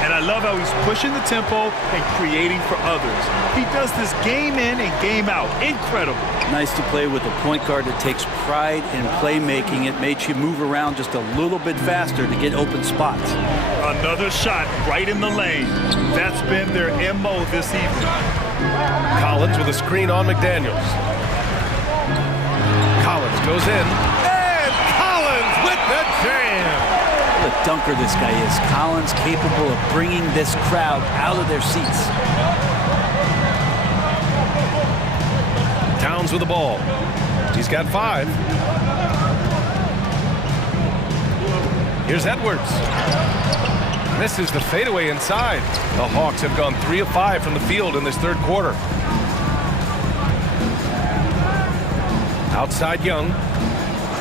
And I love how he's pushing the tempo and creating for others. He does this game in and game out. Incredible. Nice to play with a point guard that takes pride in playmaking. It makes you move around just a little bit faster to get open spots. Another shot right in the lane. That's been their MO this evening. Collins with a screen on McDaniels. Collins goes in. And Collins with the jam. What a dunker this guy is. Collins capable of bringing this crowd out of their seats. Towns with the ball. He's got 5. Here's Edwards. Misses the fadeaway inside. The Hawks have gone 3 of 5 from the field in this third quarter. Outside Young.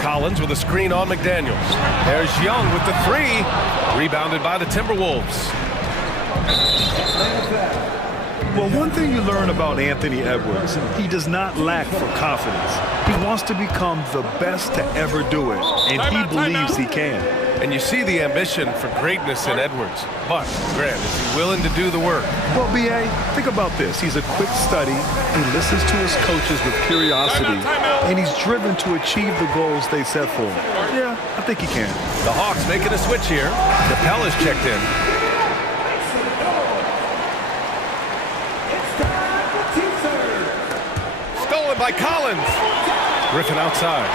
Collins with a screen on McDaniels. There's Young with the 3. Rebounded by the Timberwolves. Well, one thing you learn about Anthony Edwards, he does not lack for confidence. He wants to become the best to ever do it, and he believes he can. And you see the ambition for greatness in Edwards. But, Grant, is he willing to do the work? Well, B.A., think about this. He's a quick study. He listens to his coaches with curiosity, and he's driven to achieve the goals they set for him. Yeah, I think he can. The Hawks making a switch here. Capel is checked in. Stolen by Collins. Griffin outside.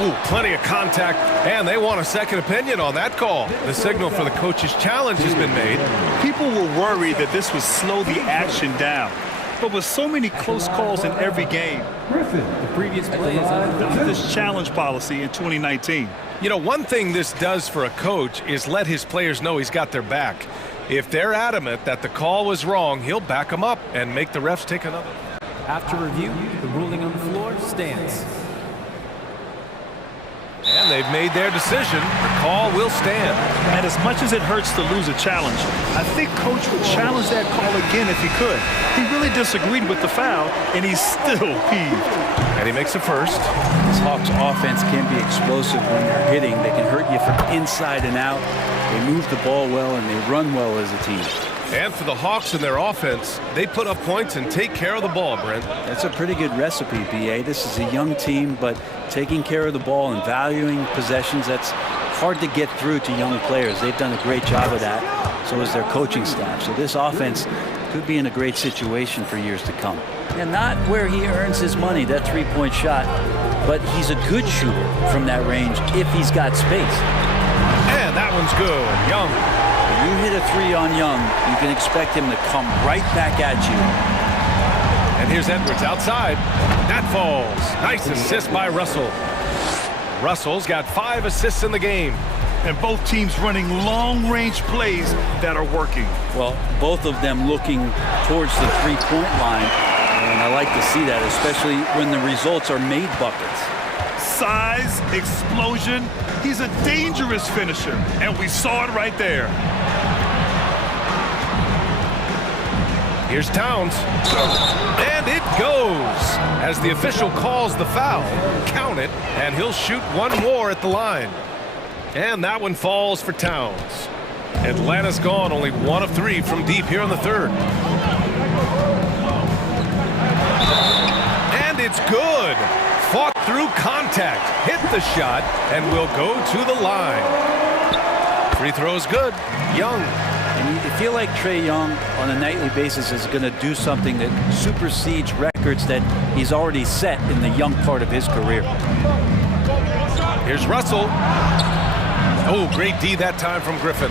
Ooh, plenty of contact, and they want a second opinion on that call. The signal for the coach's challenge has been made. People were worried that this would slow the action down. But with so many close calls in every game, The previous play is on. this challenge policy in 2019. You know, one thing this does for a coach is let his players know he's got their back. If they're adamant that the call was wrong, he'll back them up and make the refs take another. After review, the ruling on the floor stands. And they've made their decision. The call will stand. And as much as it hurts to lose a challenge, I think Coach would challenge that call again if he could. He really disagreed with the foul, and he's still peeved. And he makes a first. This Hawks offense can be explosive when they're hitting. They can hurt you from inside and out. They move the ball well, and they run well as a team. And for the Hawks and their offense, they put up points and take care of the ball, Brent. That's a pretty good recipe, B.A. This is a young team, but taking care of the ball and valuing possessions, that's hard to get through to young players. They've done a great job of that. So is their coaching staff. So this offense could be in a great situation for years to come. And not where he earns his money, that three-point shot, but he's a good shooter from that range if he's got space. And that one's good. Young. When you hit a 3 on Young, you can expect him to come right back at you. And here's Edwards outside. That falls. Nice assist by Russell. Russell's got 5 assists in the game. And both teams running long-range plays that are working. Well, both of them looking towards the three-point line. And I like to see that, especially when the results are made buckets. Size, explosion. He's a dangerous finisher, and we saw it right there. Here's Towns. And it goes. As the official calls the foul, count it, and he'll shoot one more at the line. And that one falls for Towns. Atlanta's gone only 1 of 3 from deep here in the third. And it's good. Fought through contact, hit the shot, and will go to the line. Free throw's good. Young. And you feel like Trae Young on a nightly basis is going to do something that supersedes records that he's already set in the young part of his career. Here's Russell. Oh, great D that time from Griffin.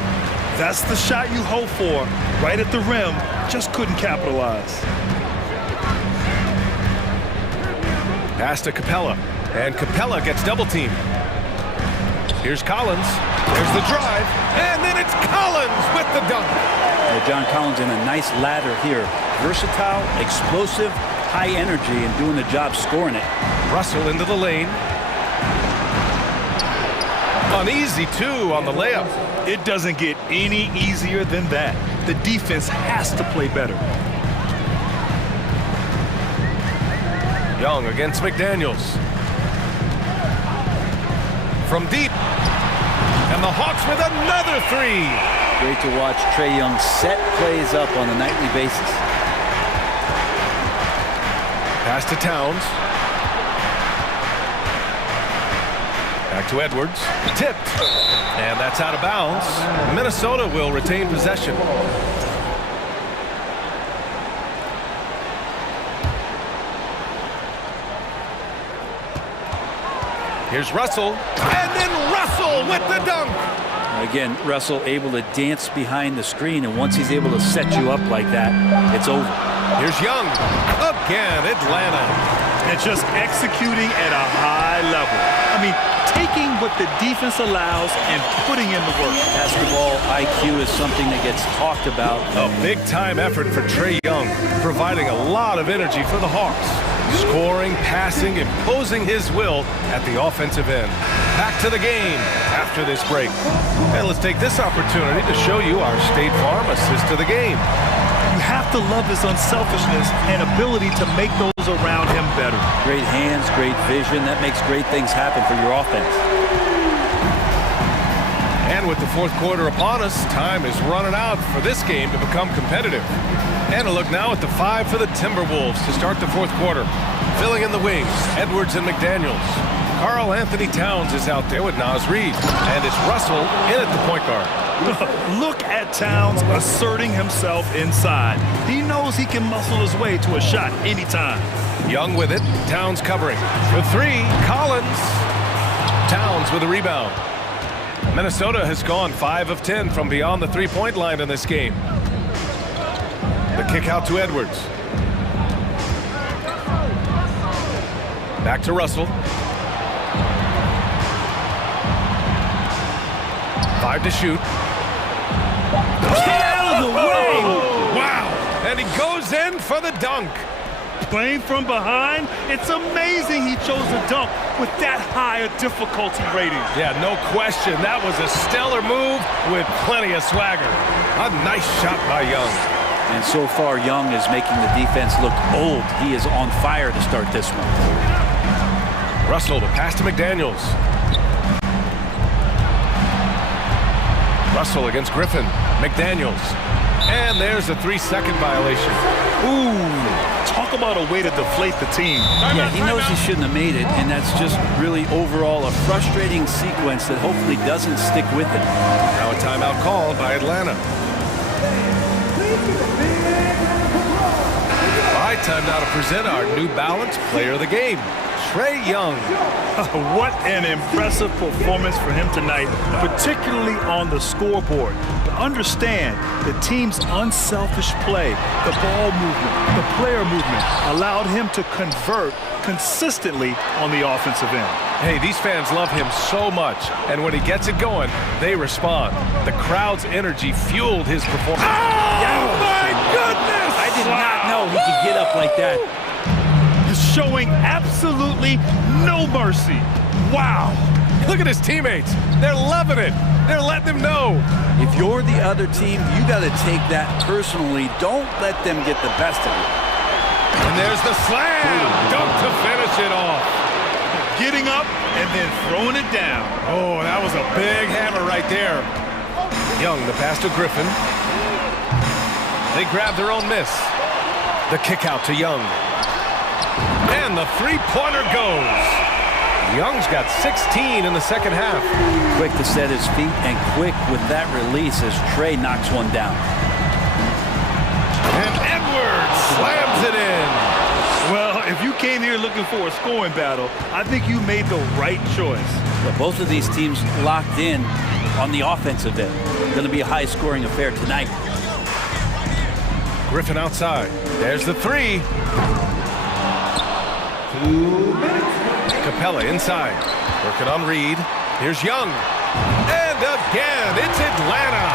That's the shot you hope for. Right at the rim, just couldn't capitalize. Pass to Capella, and Capella gets double-teamed. Here's Collins. There's the drive, and then it's Collins with the dunk. John Collins in a nice ladder here. Versatile, explosive, high energy, and doing the job scoring it. Russell into the lane. An easy two on the layup. It doesn't get any easier than that. The defense has to play better. Young against McDaniels. From deep. And the Hawks with another three. Great to watch Trae Young set plays up on a nightly basis. Pass to Towns. Back to Edwards. Tipped. And that's out of bounds. Minnesota will retain possession. Here's Russell. And then Russell with the dunk. Again, Russell able to dance behind the screen, and once he's able to set you up like that, it's over. Here's Young. Again, Atlanta. And just executing at a high level. I mean, taking what the defense allows and putting in the work. Basketball IQ is something that gets talked about. A big-time effort for Trae Young, providing a lot of energy for the Hawks. Scoring, passing, imposing his will at the offensive end. Back to the game after this break. And let's take this opportunity to show you our State Farm assist to the game. You have to love his unselfishness and ability to make those around him better. Great hands, great vision. That makes great things happen for your offense. And with the fourth quarter upon us, time is running out for this game to become competitive. And a look now at the five for the Timberwolves to start the fourth quarter. Filling in the wings, Edwards and McDaniels. Karl Anthony Towns is out there with Naz Reid. And it's Russell in at the point guard. Look at Towns asserting himself inside. He knows he can muscle his way to a shot anytime. Young with it. Towns covering. For three, Collins. Towns with a rebound. Minnesota has gone 5 of 10 from beyond the three-point line in this game. The kick out to Edwards. Back to Russell. 5 to shoot. Get out of the way! Wow! And he goes in for the dunk. Playing from behind, it's amazing he chose the dunk with that high a difficulty rating. Yeah, no question. That was a stellar move with plenty of swagger. A nice shot by Young. And so far, Young is making the defense look old. He is on fire to start this one. Russell to pass to McDaniels. Russell against Griffin. McDaniels. And there's a 3-second violation. Ooh, talk about a way to deflate the team. Yeah, he knows he shouldn't have made it, and that's just really overall a frustrating sequence that hopefully doesn't stick with him. Now a timeout called by Atlanta. All right, time now to present our New Balance Player of the Game, Trae Young. What an impressive performance for him tonight, particularly on the scoreboard. But understand, the team's unselfish play, the ball movement, the player movement, allowed him to convert consistently on the offensive end. Hey, these fans love him so much, and when he gets it going, they respond. The crowd's energy fueled his performance. Oh, my goodness! I did not know he could get up like that. Showing absolutely no mercy. Wow. Look at his teammates. They're loving it. They're letting him know. If you're the other team, you got to take that personally. Don't let them get the best of you. And there's the slam. Dunk to finish it off. Getting up and then throwing it down. Oh, that was a big hammer right there. Young, the pass to Griffin. They grab their own miss. The kick out to Young. And the three-pointer goes. Young's got 16 in the second half. Quick to set his feet and quick with that release as Trae knocks one down. And Edwards slams it in. Well, if you came here looking for a scoring battle, I think you made the right choice. But both of these teams locked in. on the offensive end. Going to be a high-scoring affair tonight. Griffin outside. There's the three. Capella inside. Working on Reed. Here's Young. And again, it's Atlanta.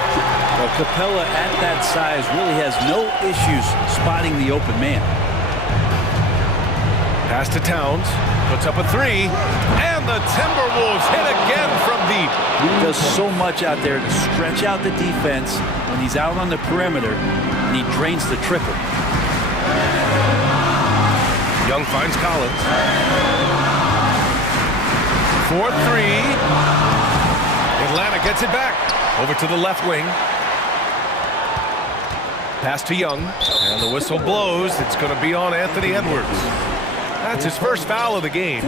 Well, Capella at that size really has no issues spotting the open man. Pass to Towns. Puts up a three. And the Timberwolves hit again from deep. He does so much out there to stretch out the defense when he's out on the perimeter, and he drains the triple. Young finds Collins. 4-3. Atlanta gets it back. Over to the left wing. Pass to Young. And the whistle blows. It's going to be on Anthony Edwards. That's his first foul of the game.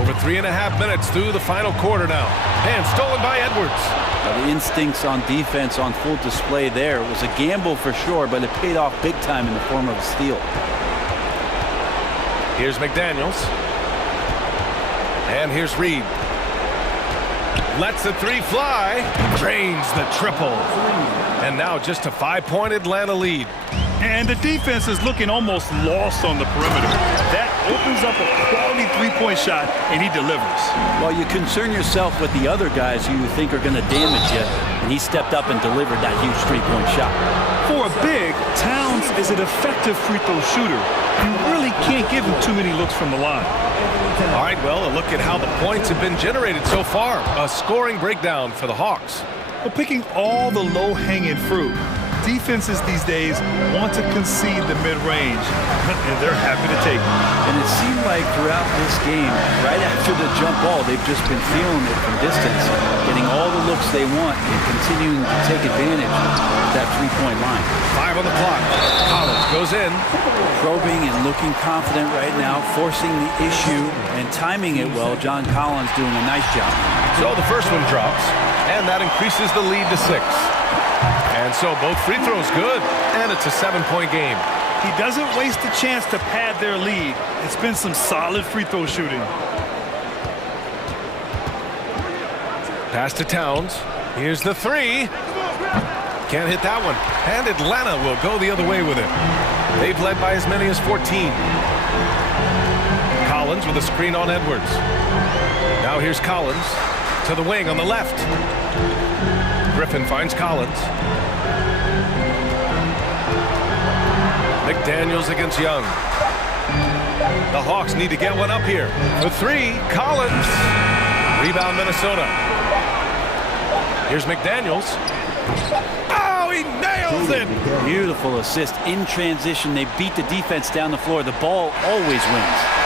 Over 3.5 minutes through the final quarter now. And stolen by Edwards. The instincts on defense on full display there. It was a gamble for sure, but it paid off big time in the form of a steal. Here's McDaniels. And here's Reed. Lets the three fly. Drains the triple. And now just a 5-point Atlanta lead. And the defense is looking almost lost on the perimeter. That opens up a quality three-point shot, and he delivers. Well, you concern yourself with the other guys who you think are going to damage you, and he stepped up and delivered that huge three-point shot. For a big, Towns is an effective free throw shooter. You really can't give him too many looks from the line. All right, well, a look at how the points have been generated so far. A scoring breakdown for the Hawks. Well, picking all the low-hanging fruit, defenses these days want to concede the mid-range, and they're happy to take it. And it seemed like throughout this game, right after the jump ball, they've just been feeling it from distance, getting all the looks they want and continuing to take advantage of that three-point line. 5 on the clock. Collins goes in. Probing and looking confident right now, forcing the issue and timing it well. John Collins doing a nice job. So the first one drops, and that increases the lead to 6. And so both free throws good, and it's a 7-point game. He doesn't waste a chance to pad their lead. It's been some solid free throw shooting. Pass to Towns. Here's the three. Can't hit that one. And Atlanta will go the other way with it. They've led by as many as 14. Collins with a screen on Edwards. Now here's Collins to the wing on the left. Griffin finds Collins. McDaniels against Young. The Hawks need to get one up here. For three, Collins. Rebound, Minnesota. Here's McDaniels. Oh, he nails it! Beautiful assist in transition. They beat the defense down the floor. The ball always wins.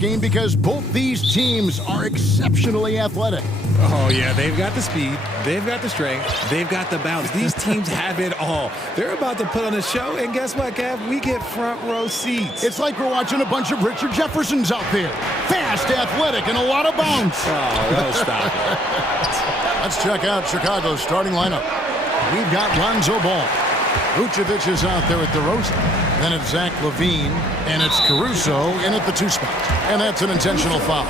game because both these teams are exceptionally athletic. Oh, yeah, they've got the speed, they've got the strength, they've got the bounce. These teams have it all. They're about to put on a show, and guess what, Kev? We get front row seats. It's like we're watching a bunch of Richard Jeffersons out there. Fast, athletic, and a lot of bounce. Oh, stop it. Let's check out Chicago's starting lineup. We've got Lonzo Ball. Vucevic is out there at DeRozan. Then it's Zach LaVine, and it's Caruso in at the 2 spot. And that's an intentional foul.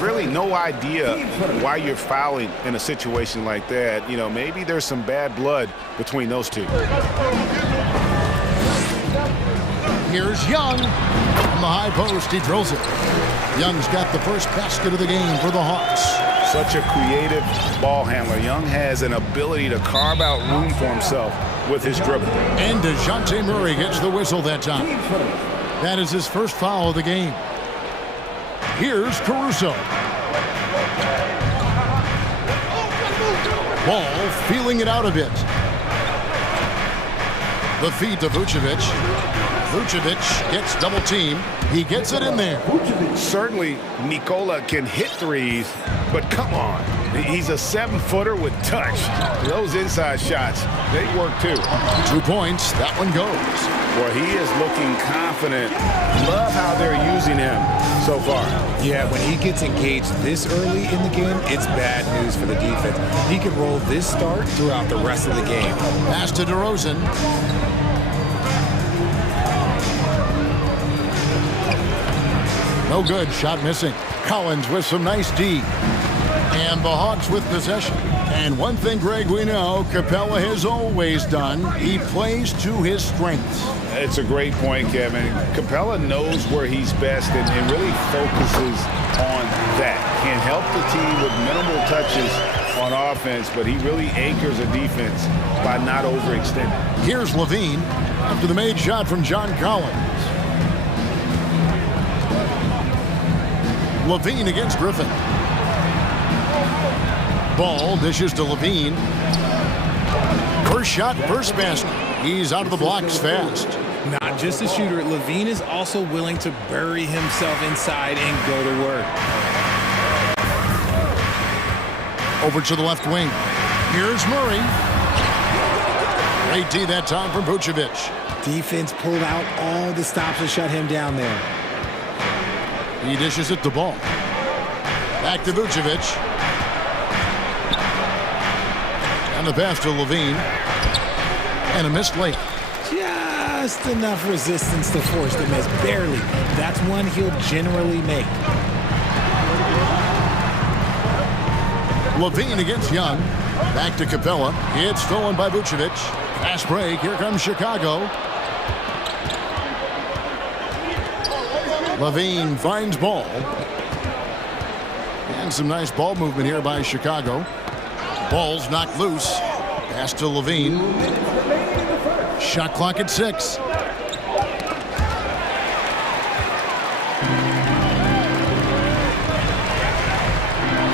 Really no idea why you're fouling in a situation like that. You know, maybe there's some bad blood between those two. Here's Young. From the high post, he drills it. Young's got the first basket of the game for the Hawks. Such a creative ball handler. Young has an ability to carve out room for himself with his dribble. And DeJounte Murray gets the whistle that time. That is his first foul of the game. Here's Caruso. Ball feeling it out a bit. The feed to Vucevic. Vucevic gets double teamed. He gets it in there. Certainly, Nikola can hit threes, but come on. He's a 7-footer with touch. Those inside shots, they work too. 2 points. That one goes. Well, he is looking confident. Love how they're using him so far. Yeah, when he gets engaged this early in the game, it's bad news for the defense. He can roll this start throughout the rest of the game. Pass to DeRozan. No good. Shot missing. Collins with some nice D. And the Hawks with possession. And one thing, Greg, we know Capella has always done. He plays to his strengths. It's a great point, Kevin. Capella knows where he's best and really focuses on that. Can help the team with minimal touches on offense, but he really anchors a defense by not overextending. Here's LaVine after the made shot from John Collins. LaVine against Griffin. Ball dishes to LaVine. First shot, first basket. He's out of the blocks fast. Not just a shooter, LaVine is also willing to bury himself inside and go to work. Over to the left wing. Here's Murray. Great D that time from Vucevic. Defense pulled out all the stops to shut him down there. He dishes it to Ball. Back to Vucevic. And the pass to LaVine. And a missed layup. Just enough resistance to force the miss. Barely. That's one he'll generally make. LaVine against Young. Back to Capella. It's stolen by Vucevic. Fast break. Here comes Chicago. LaVine finds Ball. And some nice ball movement here by Chicago. Ball's knocked loose. Pass to LaVine. Shot clock at 6.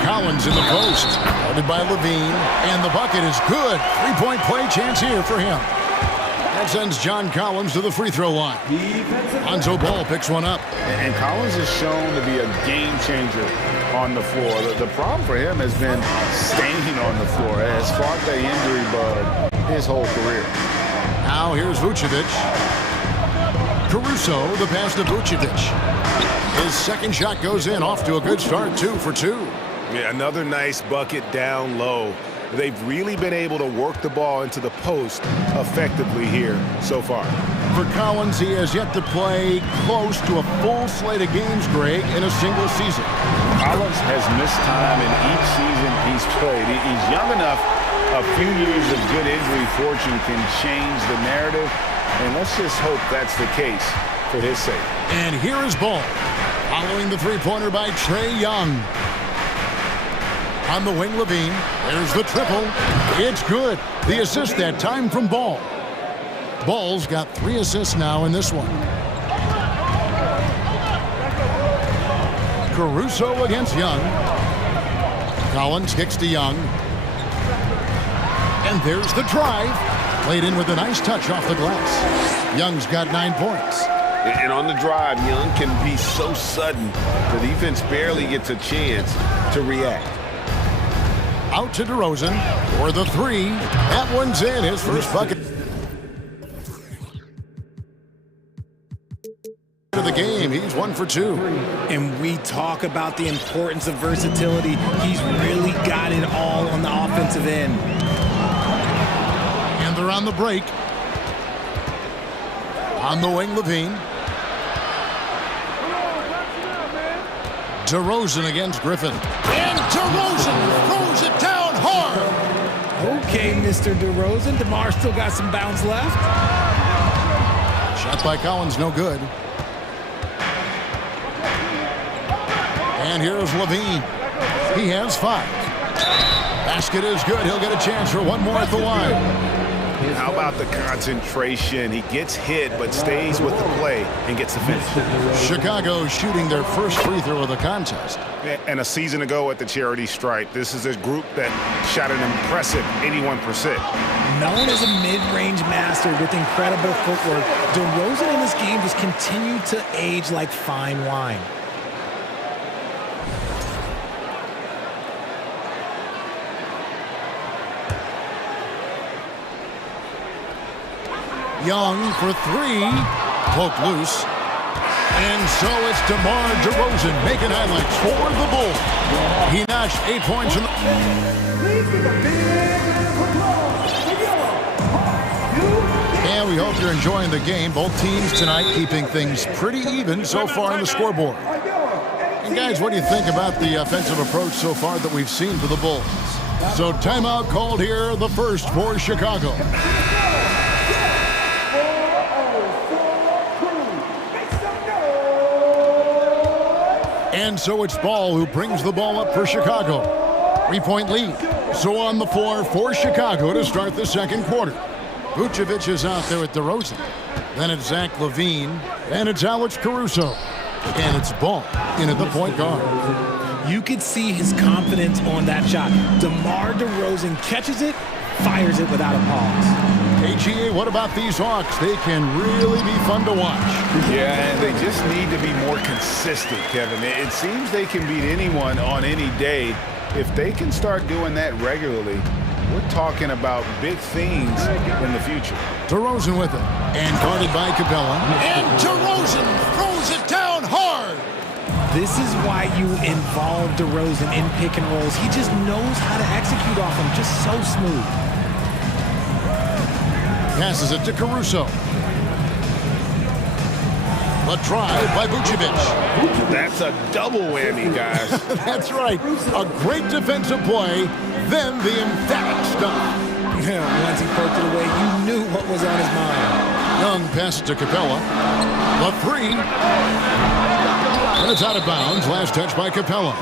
Collins in the post. Guarded by LaVine. And the bucket is good. 3-point play chance here for him. That sends John Collins to the free throw line. Lonzo Ball picks one up. And Collins is shown to be a game changer on the floor. The problem for him has been staying on the floor. Has fought the injury bug his whole career. Now here's Vucevic. Caruso, the pass to Vucevic. His second shot goes in, off to a good start, 2 for 2. Yeah, another nice bucket down low. They've really been able to work the ball into the post effectively here so far. For Collins, he has yet to play close to a full slate of games, Greg, in a single season. Collins has missed time in each season he's played. He's young enough. A few years of good injury fortune can change the narrative, and let's just hope that's the case for his sake. And here is Ball, following the three-pointer by Trae Young. On the wing, LaVine. There's the triple. It's good. The assist that time from Ball. Ball's got 3 assists now in this one. Caruso against Young. Collins kicks to Young. And there's the drive. Played in with a nice touch off the glass. Young's got 9 points. And on the drive, Young can be so sudden, the defense barely gets a chance to react. Out to DeRozan for the three. That one's in, his first bucket of the game. He's 1 for 2. And we talk about the importance of versatility. He's really got it all on the offensive end. And they're on the break. On the wing, Levine. DeRozan against Griffin. And DeRozan throws it down hard. Okay, Mr. DeRozan. DeMar still got some bounce left. Shot by Collins, no good. And here's Levine. He has 5. Basket is good. He'll get a chance for one more at the line. How about the concentration? He gets hit, but stays with the play and gets the finish. Chicago shooting their first free throw of the contest. And a season ago at the charity stripe, this is a group that shot an impressive 81%. Known as a mid-range master with incredible footwork, DeRozan in this game just continued to age like fine wine. Young for 3. Poked loose. And so it's DeMar DeRozan making highlights for the Bulls. He notched 8 points in the... And we hope you're enjoying the game. Both teams tonight keeping things pretty even so far on the scoreboard. And guys, what do you think about the offensive approach so far that we've seen for the Bulls? So timeout called here, the first for Chicago. And so it's Ball who brings the ball up for Chicago. 3-point lead. So on the floor for Chicago to start the second quarter. Vucevic is out there with DeRozan. Then it's Zach LaVine. And it's Alex Caruso. And it's Ball in at the point guard. You could see his confidence on that shot. DeMar DeRozan catches it, fires it without a pause. AGA, what about these Hawks? They can really be fun to watch. Yeah, and they just need to be more consistent, Kevin. It seems they can beat anyone on any day. If they can start doing that regularly, we're talking about big things in the future. DeRozan with it. And guarded by Capella. And DeRozan throws it down hard. This is why you involve DeRozan in pick and rolls. He just knows how to execute off them, just so smooth. Passes it to Caruso. The drive by Vucevic. That's a double whammy, guys. That's right. A great defensive play, then the emphatic stop. Once he poked it away, you knew what was on his mind. Young passes to Capella. The 3. And it's out of bounds. Last touch by Capella.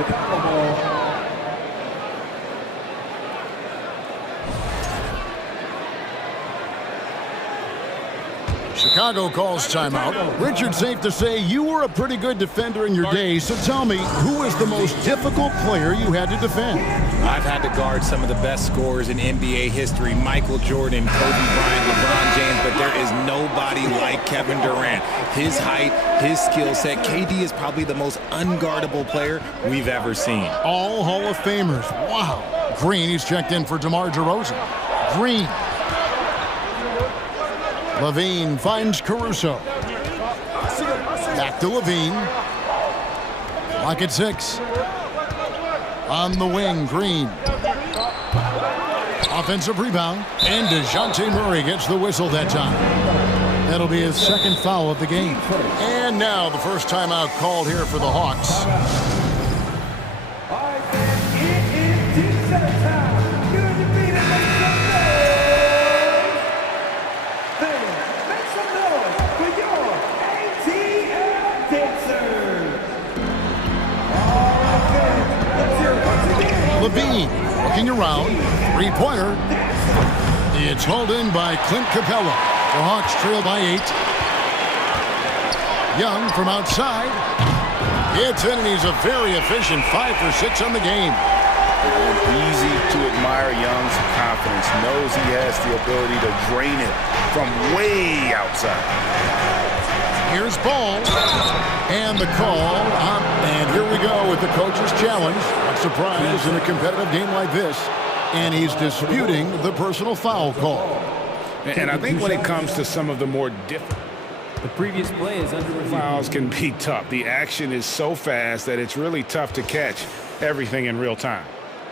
Chicago calls timeout. Richard, safe to say you were a pretty good defender in your day, so tell me, who was the most difficult player you had to defend? I've had to guard some of the best scorers in NBA history, Michael Jordan, Kobe Bryant, LeBron James, but there is nobody like Kevin Durant. His height, his skill set, KD is probably the most unguardable player we've ever seen. All Hall of Famers. Wow. Green, he's checked in for DeMar DeRozan. Green. LaVine finds Caruso. Back to LaVine. Lock at 6. On the wing, Green. Offensive rebound. And DeJounte Murray gets the whistle that time. That'll be his second foul of the game. And now the first timeout called here for the Hawks. LaVine looking around. 3-pointer. It's hauled in by Clint Capella. The Hawks trail by 8. Young from outside. It's in, and he's a very efficient 5 for 6 on the game. Easy to admire Young's confidence. Knows he has the ability to drain it from way outside. Here's ball. And the call. And here we go with the coach's challenge. Not surprised in a competitive game like this. And he's disputing the personal foul call. And I think when it comes to some of the more different, The previous play is under review. fouls can be tough. The action is so fast that it's really tough to catch everything in real time.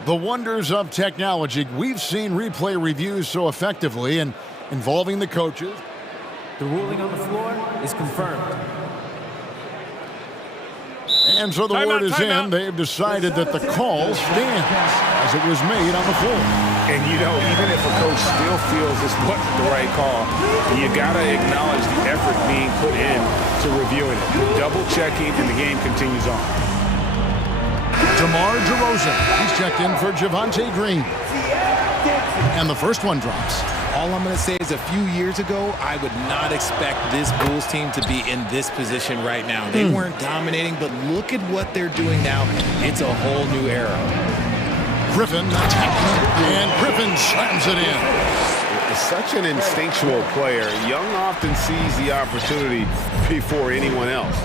The wonders of technology. We've seen replay reviews so effectively and involving the coaches. The ruling on the floor is confirmed. And so the word is in. They've decided that the call stands as it was made on the floor. And, you know, even if a coach still feels this wasn't the right call, you got to acknowledge the effort being put in to reviewing it. Double-checking, and the game continues on. DeMar DeRozan. He's checked in for Javonte Green. And the first one drops. All I'm going to say is a few years ago, I would not expect this Bulls team to be in this position right now. They weren't dominating, but look at what they're doing now. It's a whole new era. Griffin attacking, and Griffin slams it in. Such an instinctual player. Young often sees the opportunity before anyone else.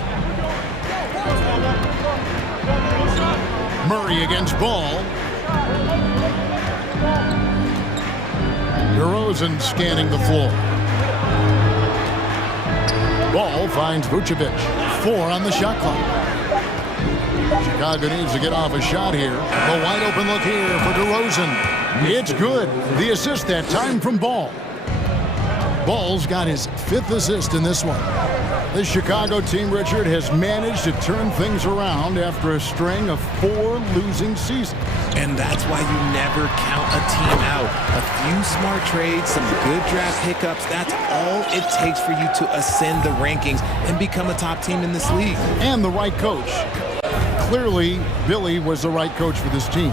Murray against Ball. DeRozan scanning the floor. Ball finds Vucevic. 4 on the shot clock. Chicago needs to get off a shot here. A wide open look here for DeRozan. It's good. The assist that time from Ball. Ball's got his 5th assist in this one. The Chicago team, Richard, has managed to turn things around after a string of 4 losing seasons. And that's why you never count a team out. A few smart trades, some good draft pickups, that's all it takes for you to ascend the rankings and become a top team in this league. And the right coach. Clearly, Billy was the right coach for this team.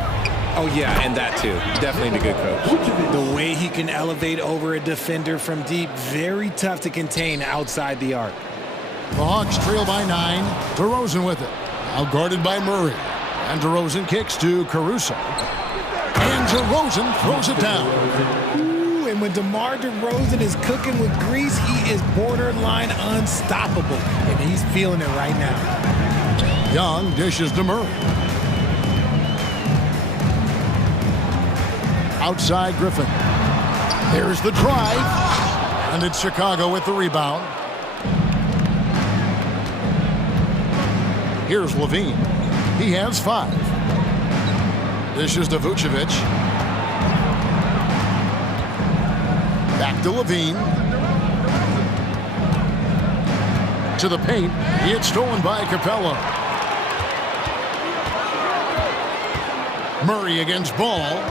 Oh, yeah, and that too. Definitely the good coach. The way he can elevate over a defender from deep, very tough to contain outside the arc. The Hawks trail by 9. DeRozan with it. Now guarded by Murray. And DeRozan kicks to Caruso. And DeRozan throws it down. Ooh, and when DeMar DeRozan is cooking with grease, he is borderline unstoppable. And he's feeling it right now. Young dishes to Murray. Outside Griffin. There's the drive. And it's Chicago with the rebound. Here's Levine. He has 5. Dishes to Vucevic. Back to Levine. To the paint. It's stolen by Capella. Murray against Ball.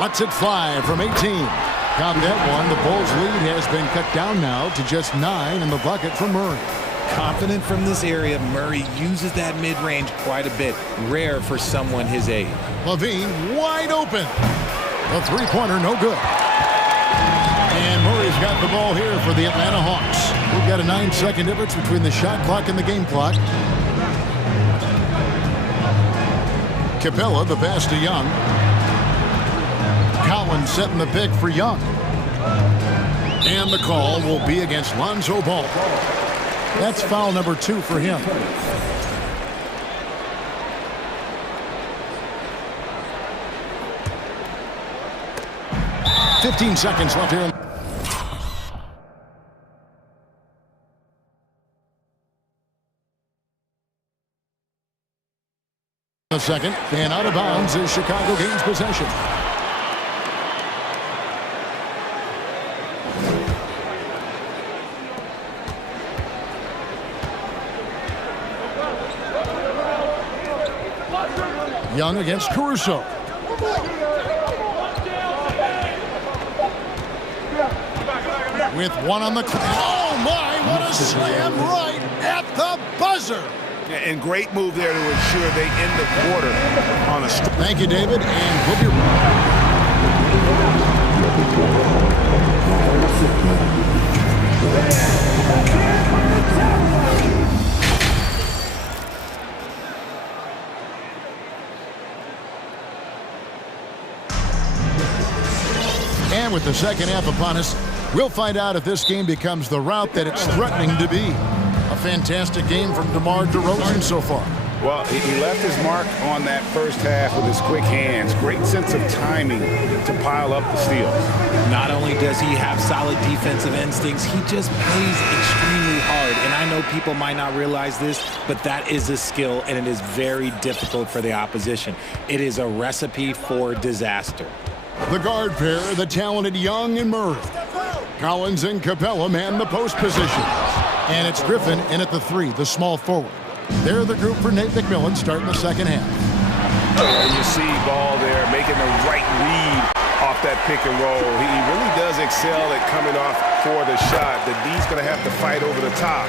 Lets it fly from 18. Got that one. The Bulls' lead has been cut down now to just 9 in the bucket for Murray. Confident from this area, Murray uses that mid-range quite a bit. Rare for someone his age. Levine wide open. The three-pointer no good. And Murray's got the ball here for the Atlanta Hawks. We've got a 9-second difference between the shot clock and the game clock. Capella, the pass to Young. Collins setting the pick for Young. And the call will be against Lonzo Ball. That's foul number 2 for him. "15 seconds left here. A second, and out of bounds as Chicago gains possession. Young against Caruso. With 1 on the clock. Oh my, what a slam right at the buzzer. And great move there to ensure they end the quarter on a strike. Thank you, David, and we'll be And with the second half upon us, We'll find out if this game becomes the route that it's threatening to be. A fantastic game from DeMar DeRozan so far. Well, he left his mark on that first half with his quick hands. Great sense of timing to pile up the steals. Not only does he have solid defensive instincts, he just plays extremely hard. And I know people might not realize this, but that is a skill, and it is very difficult for the opposition. It is a recipe for disaster. The guard pair, the talented Young and Murray. Collins and Capella man the post position. And it's Griffin in at the 3, the small forward. They're the group for Nate McMillan starting the second half. You see Ball there making the right read off that pick and roll. He really does excel at coming off for the shot. The D's going to have to fight over the top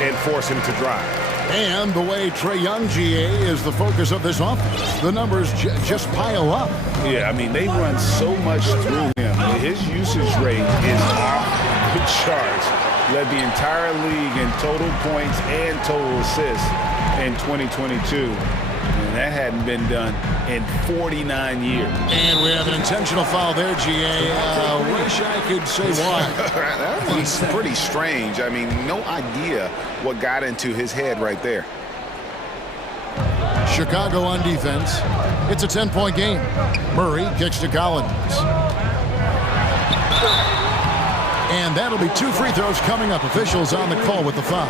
and force him to drive. And the way Trae Young, GA, is the focus of this offense. The numbers just pile up. Yeah, I mean, they run so much through him. His usage rate is off the charts. Led the entire league in total points and total assists in 2022. And that hadn't been done in 49 years. And we have an intentional foul there, GA. Wish I could say why. That was pretty strange. I mean, no idea what got into his head right there. Chicago on defense. It's a 10-point game. Murray kicks to Collins. And that'll be 2 free throws coming up. Officials on the call with the foul.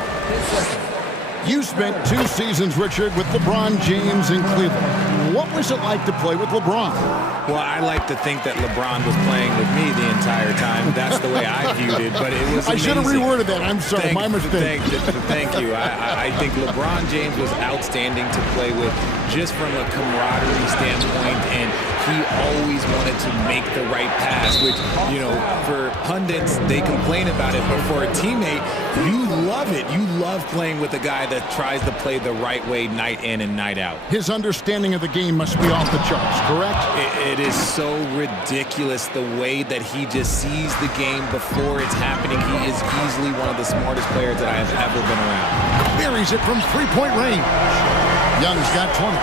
You spent 2 seasons, Richard, with LeBron James in Cleveland. What was it like to play with LeBron? Well, I like to think that LeBron was playing with me the entire time. That's the way I viewed it, but it was amazing. I should have reworded that. I'm sorry, my mistake. Thank you. I think LeBron James was outstanding to play with just from a camaraderie standpoint, and he always wanted to make the right pass, which, you know, for pundits, they complain about it, but for a teammate, you love it. You love playing with a guy that tries to play the right way night in and night out. His understanding of the game must be off the charts, correct? It is so ridiculous the way that he just sees the game before it's happening. He is easily one of the smartest players that I have ever been around. Buries it from 3-point range. Young's got 20.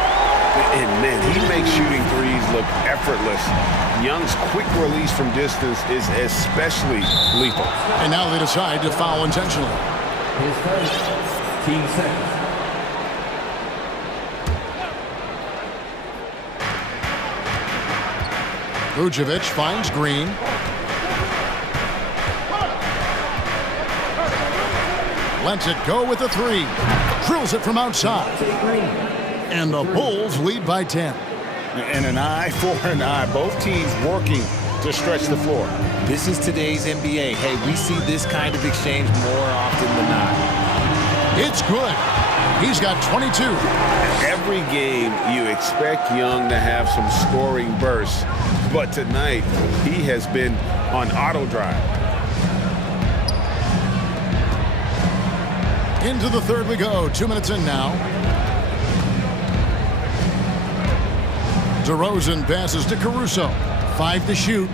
And man, he makes shooting threes look effortless. Young's quick release from distance is especially lethal. And now they decide to foul intentionally. His first, team second. Vucevic finds Green. Lets it go with a 3. Drills it from outside. And the Bulls lead by 10. And an eye for an eye. Both teams working to stretch the floor. This is today's NBA. Hey, we see this kind of exchange more often than not. It's good. He's got 22. Every game you expect Young to have some scoring bursts, but tonight he has been on auto drive. Into the third we go. 2 minutes in now. DeRozan passes to Caruso. 5 to shoot.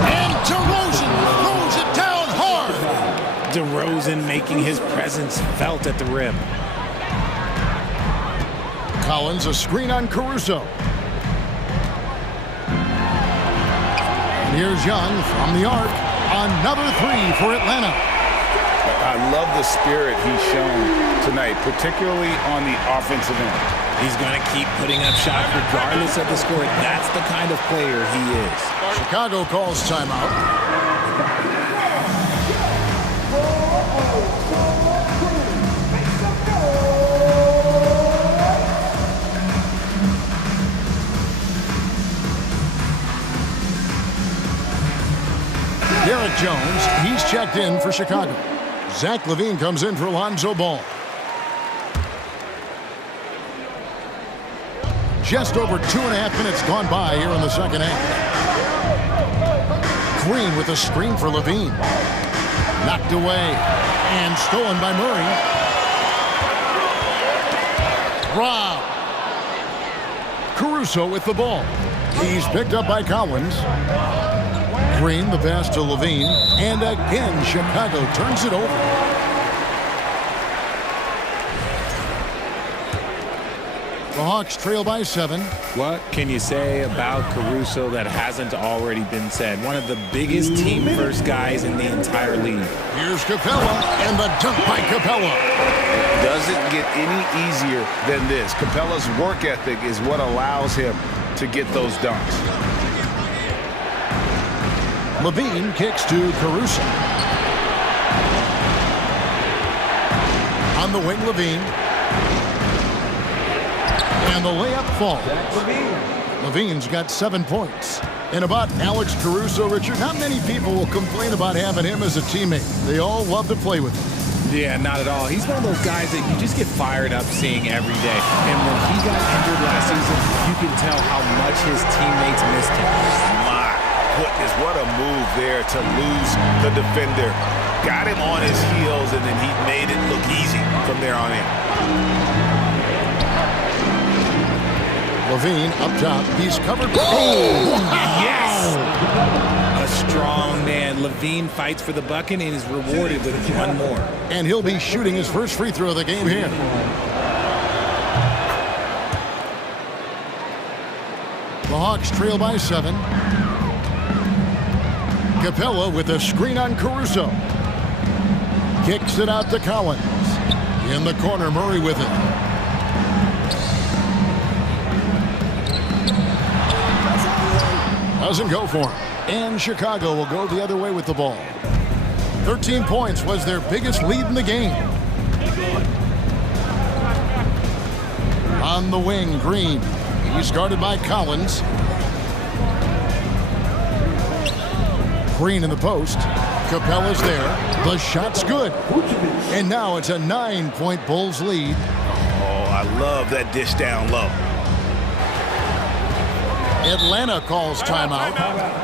And DeRozan throws it down hard. DeRozan making his presence felt at the rim. Collins, a screen on Caruso. And here's Young from the arc. Another 3 for Atlanta. I love the spirit he's shown tonight, particularly on the offensive end. He's going to keep putting up shots regardless of the score. That's the kind of player he is. Chicago calls timeout. Garrett Jones, he's checked in for Chicago. Zach LaVine comes in for Lonzo Ball. Just over 2.5 minutes gone by here in the second half. Green with a screen for LaVine. Knocked away and stolen by Murray. Rob. Caruso with the ball. He's picked up by Collins. Green, the pass to LaVine. And again, Chicago turns it over. The Hawks trail by 7. What can you say about Caruso that hasn't already been said? One of the biggest team-first guys in the entire league. Here's Capella, and the dunk by Capella. Doesn't get any easier than this. Capella's work ethic is what allows him to get those dunks. Levine kicks to Caruso. On the wing, Levine. And the layup falls. Levine's got 7 points. And about Alex Caruso, Richard, not many people will complain about having him as a teammate. They all love to play with him. Yeah, not at all. He's one of those guys that you just get fired up seeing every day. And when he got injured last season, you can tell how much his teammates missed him. My goodness, what a move there to lose the defender. Got him on his heels, and then he made it look easy from there on in. Levine up top. He's covered. Oh, yes! A strong man. Levine fights for the bucket and is rewarded with one more. And he'll be shooting his first free throw of the game here. The Hawks trail by 7. Capella with a screen on Caruso. Kicks it out to Collins. In the corner, Murray with it. Doesn't go for him. And Chicago will go the other way with the ball. 13 points was their biggest lead in the game. On the wing, Green. He's guarded by Collins. Green in the post. Capella's there. The shot's good. And now it's a 9-point Bulls lead. Oh, I love that dish down low. Atlanta calls timeout.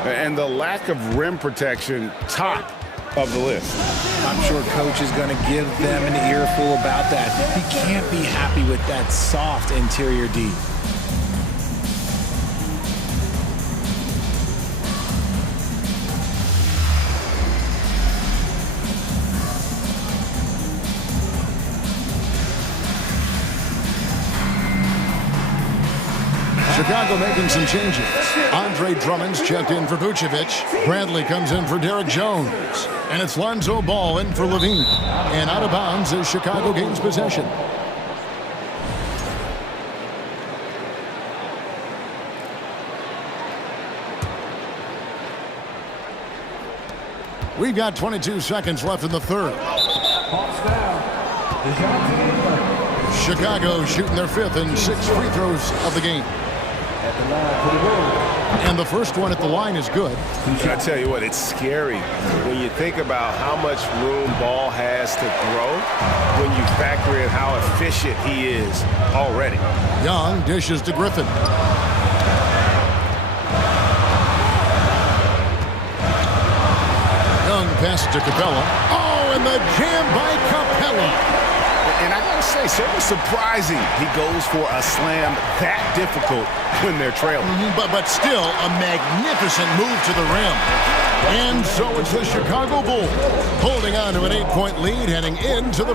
And the lack of rim protection, top of the list. I'm sure coach is going to give them an earful about that. He can't be happy with that soft interior D. Chicago making some changes. Andre Drummond's checked in for Vucevic. Bradley comes in for Derek Jones. And it's Lonzo Ball in for Levine. And out of bounds as Chicago gains possession. We've got 22 seconds left in the third. Chicago shooting their 5th and 6th free throws of the game. And the first one at the line is good. I tell you what, it's scary when you think about how much room Ball has to throw when you factor in how efficient he is already. Young dishes to Griffin. Young passes to Capella. Oh, and the jam by Capella. And I gotta say, sort of surprising he goes for a slam that difficult when they're trailing. But still a magnificent move to the rim. And so it's the Chicago Bulls holding on to an 8-point lead heading into the...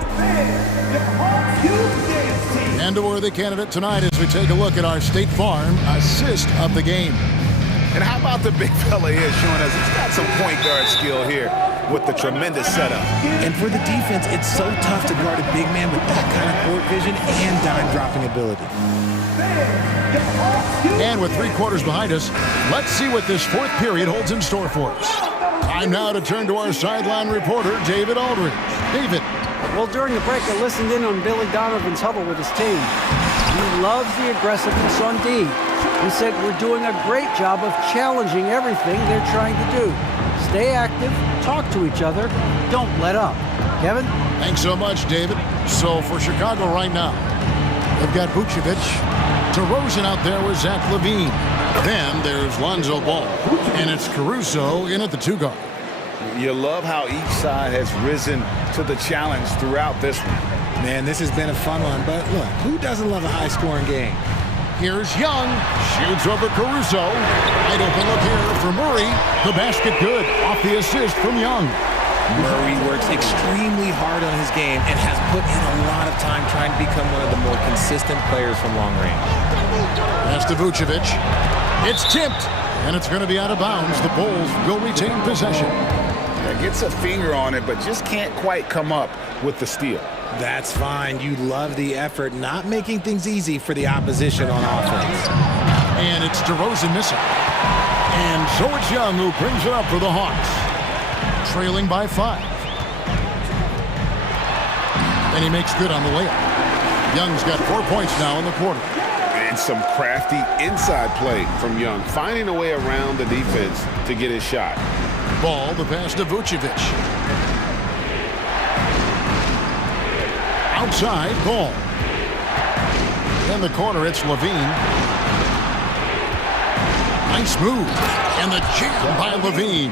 And a worthy candidate tonight as we take a look at our State Farm assist of the game. And how about the big fella here showing us he's got some point guard skill here with the tremendous setup. And for the defense, it's so tough to guard a big man with that kind of court vision and dime-dropping ability. And with 3 quarters behind us, let's see what this 4th period holds in store for us. Time now to turn to our sideline reporter, David Aldridge. David. Well, during the break, I listened in on Billy Donovan's huddle with his team. He loves the aggressiveness on D. He said we're doing a great job of challenging everything they're trying to do. Stay active, talk to each other, don't let up. Kevin? Thanks so much, David. So for Chicago right now, they've got Vucevic, DeRozan out there with Zach LaVine. Then there's Lonzo Ball, and it's Caruso in at the 2 guard. You love how each side has risen to the challenge throughout this one. Man, this has been a fun one, but look, who doesn't love a high-scoring game? Here's Young, shoots over Caruso. Wide open look here for Murray. The basket good, off the assist from Young. Murray works extremely hard on his game and has put in a lot of time trying to become one of the more consistent players from long range. Pass to Vucevic. It's tipped, and it's going to be out of bounds. The Bulls will retain possession. Gets a finger on it, but just can't quite come up with the steal. That's fine. You love the effort, not making things easy for the opposition on offense. And it's DeRozan missing. And so it's Young who brings it up for the Hawks. Trailing by 5. And he makes good on the layup. Young's got 4 points now in the quarter. And some crafty inside play from Young, finding a way around the defense to get his shot. Ball, the pass to Vucevic. Outside, Ball. In the corner, it's Levine. Nice move. And the jam by Levine.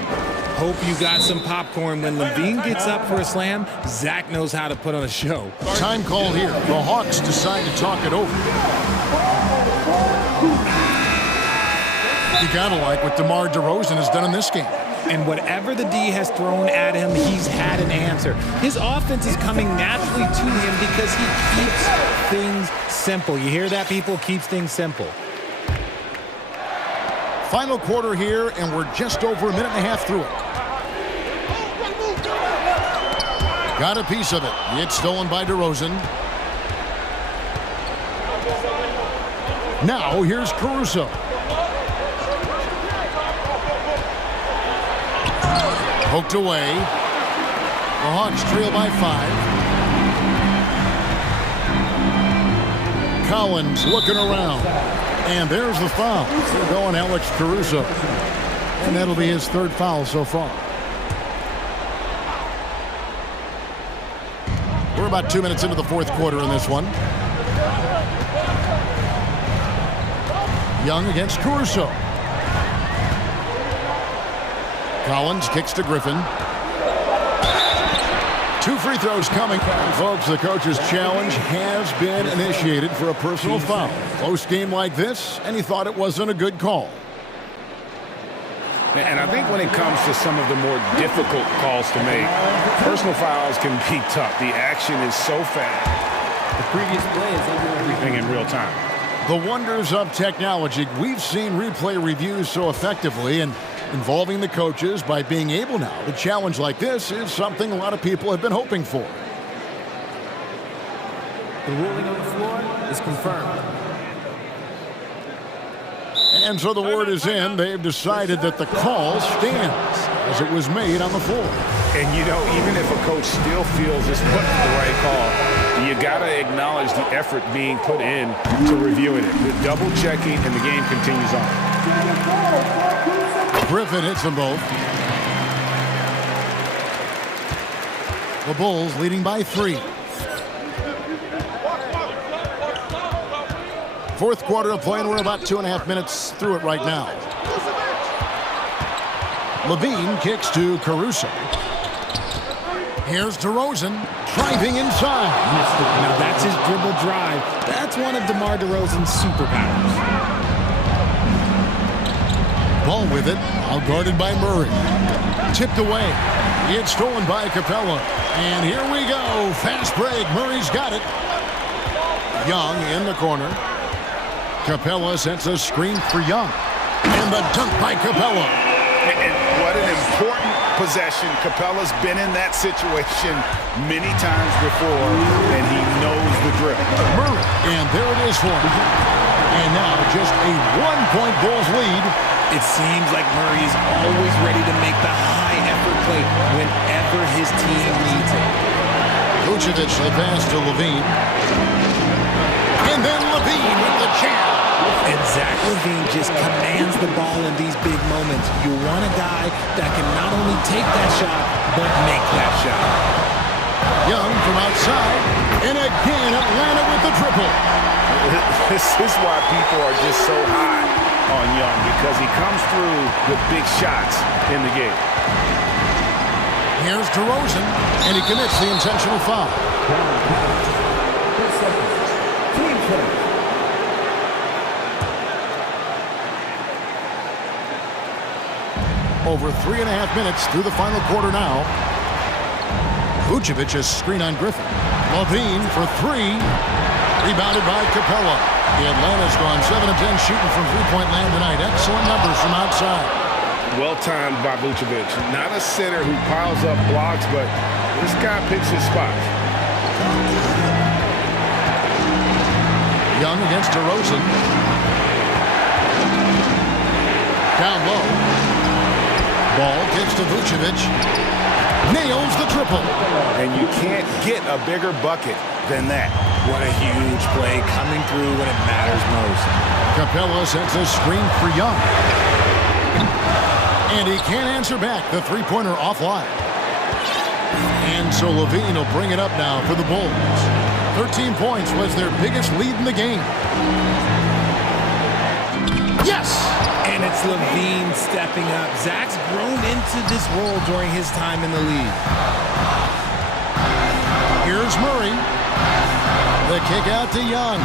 Hope you got some popcorn. When Levine gets up for a slam, Zach knows how to put on a show. Time call here. The Hawks decide to talk it over. You gotta like what DeMar DeRozan has done in this game. And whatever the D has thrown at him, he's had an answer. His offense is coming naturally to him because he keeps things simple. You hear that, people? Keeps things simple. Final quarter here, and we're just over a minute and a half through it. Got a piece of it. It's stolen by DeRozan. Now here's Caruso. Poked away. The Hawks trail by 5. Collins looking around. And there's the foul. They're going Alex Caruso. And that'll be his 3rd foul so far. We're about 2 minutes into the 4th quarter in this one. Young against Caruso. Collins kicks to Griffin. 2 free throws coming. And folks, the coach's challenge has been initiated for a personal foul. Close game like this, and he thought it wasn't a good call. And I think when it comes to some of the more difficult calls to make, personal fouls can be tough. The action is so fast. The previous play is under Everything in real time. The wonders of technology. We've seen replay reviews so effectively, and involving the coaches by being able now to challenge like this is something a lot of people have been hoping for. The ruling on the floor is confirmed. And so the word is in. They've decided that the call stands as it was made on the floor. And you know, even if a coach still feels this wasn't the right call, you gotta acknowledge the effort being put in to reviewing it. The double checking, and the game continues on. Griffin hits them both. The Bulls leading by 3. 4th quarter of play, and we're about 2.5 minutes through it right now. Levine kicks to Caruso. Here's DeRozan driving inside. Now that's his dribble drive. That's one of DeMar DeRozan's superpowers. Ball with it, all guarded by Murray. Tipped away. It's stolen by Capella. And here we go. Fast break. Murray's got it. Young in the corner. Capella sets a screen for Young. And the dunk by Capella. And what an important possession. Capella's been in that situation many times before, and he knows the drill. Murray, and there it is for him. And now just a 1-point Bulls lead. It seems like Murray is always ready to make the high-effort play whenever his team needs it. Vucevic the pass to Levine. And then Levine with the jam. And Zach LaVine just commands the ball in these big moments. You want a guy that can not only take that shot, but make that shot. Young from outside. And again, Atlanta with the triple. This is why people are just so high on Young, because he comes through with big shots in the game. Here's DeRozan, and he commits the intentional foul. Over 3.5 minutes through the final quarter now. Vucevic is screen on Griffin. Levine for three. Rebounded by Capella. The Atlanta's gone 7 of 10 shooting from three-point land tonight. Excellent numbers from outside. Well timed by Vucevic. Not a center who piles up blocks, but this guy picks his spots. Young against DeRozan. Down low. Ball kicks to Vucevic. Nails the triple. And you can't get a bigger bucket than that. What a huge play coming through when it matters most. Capella sets a screen for Young. And he can't answer back. The three-pointer offline. And so Levine will bring it up now for the Bulls. 13 points was their biggest lead in the game. Yes! And it's Levine stepping up. Zach's grown into this role during his time in the league. Here's Murray. The kick out to Young.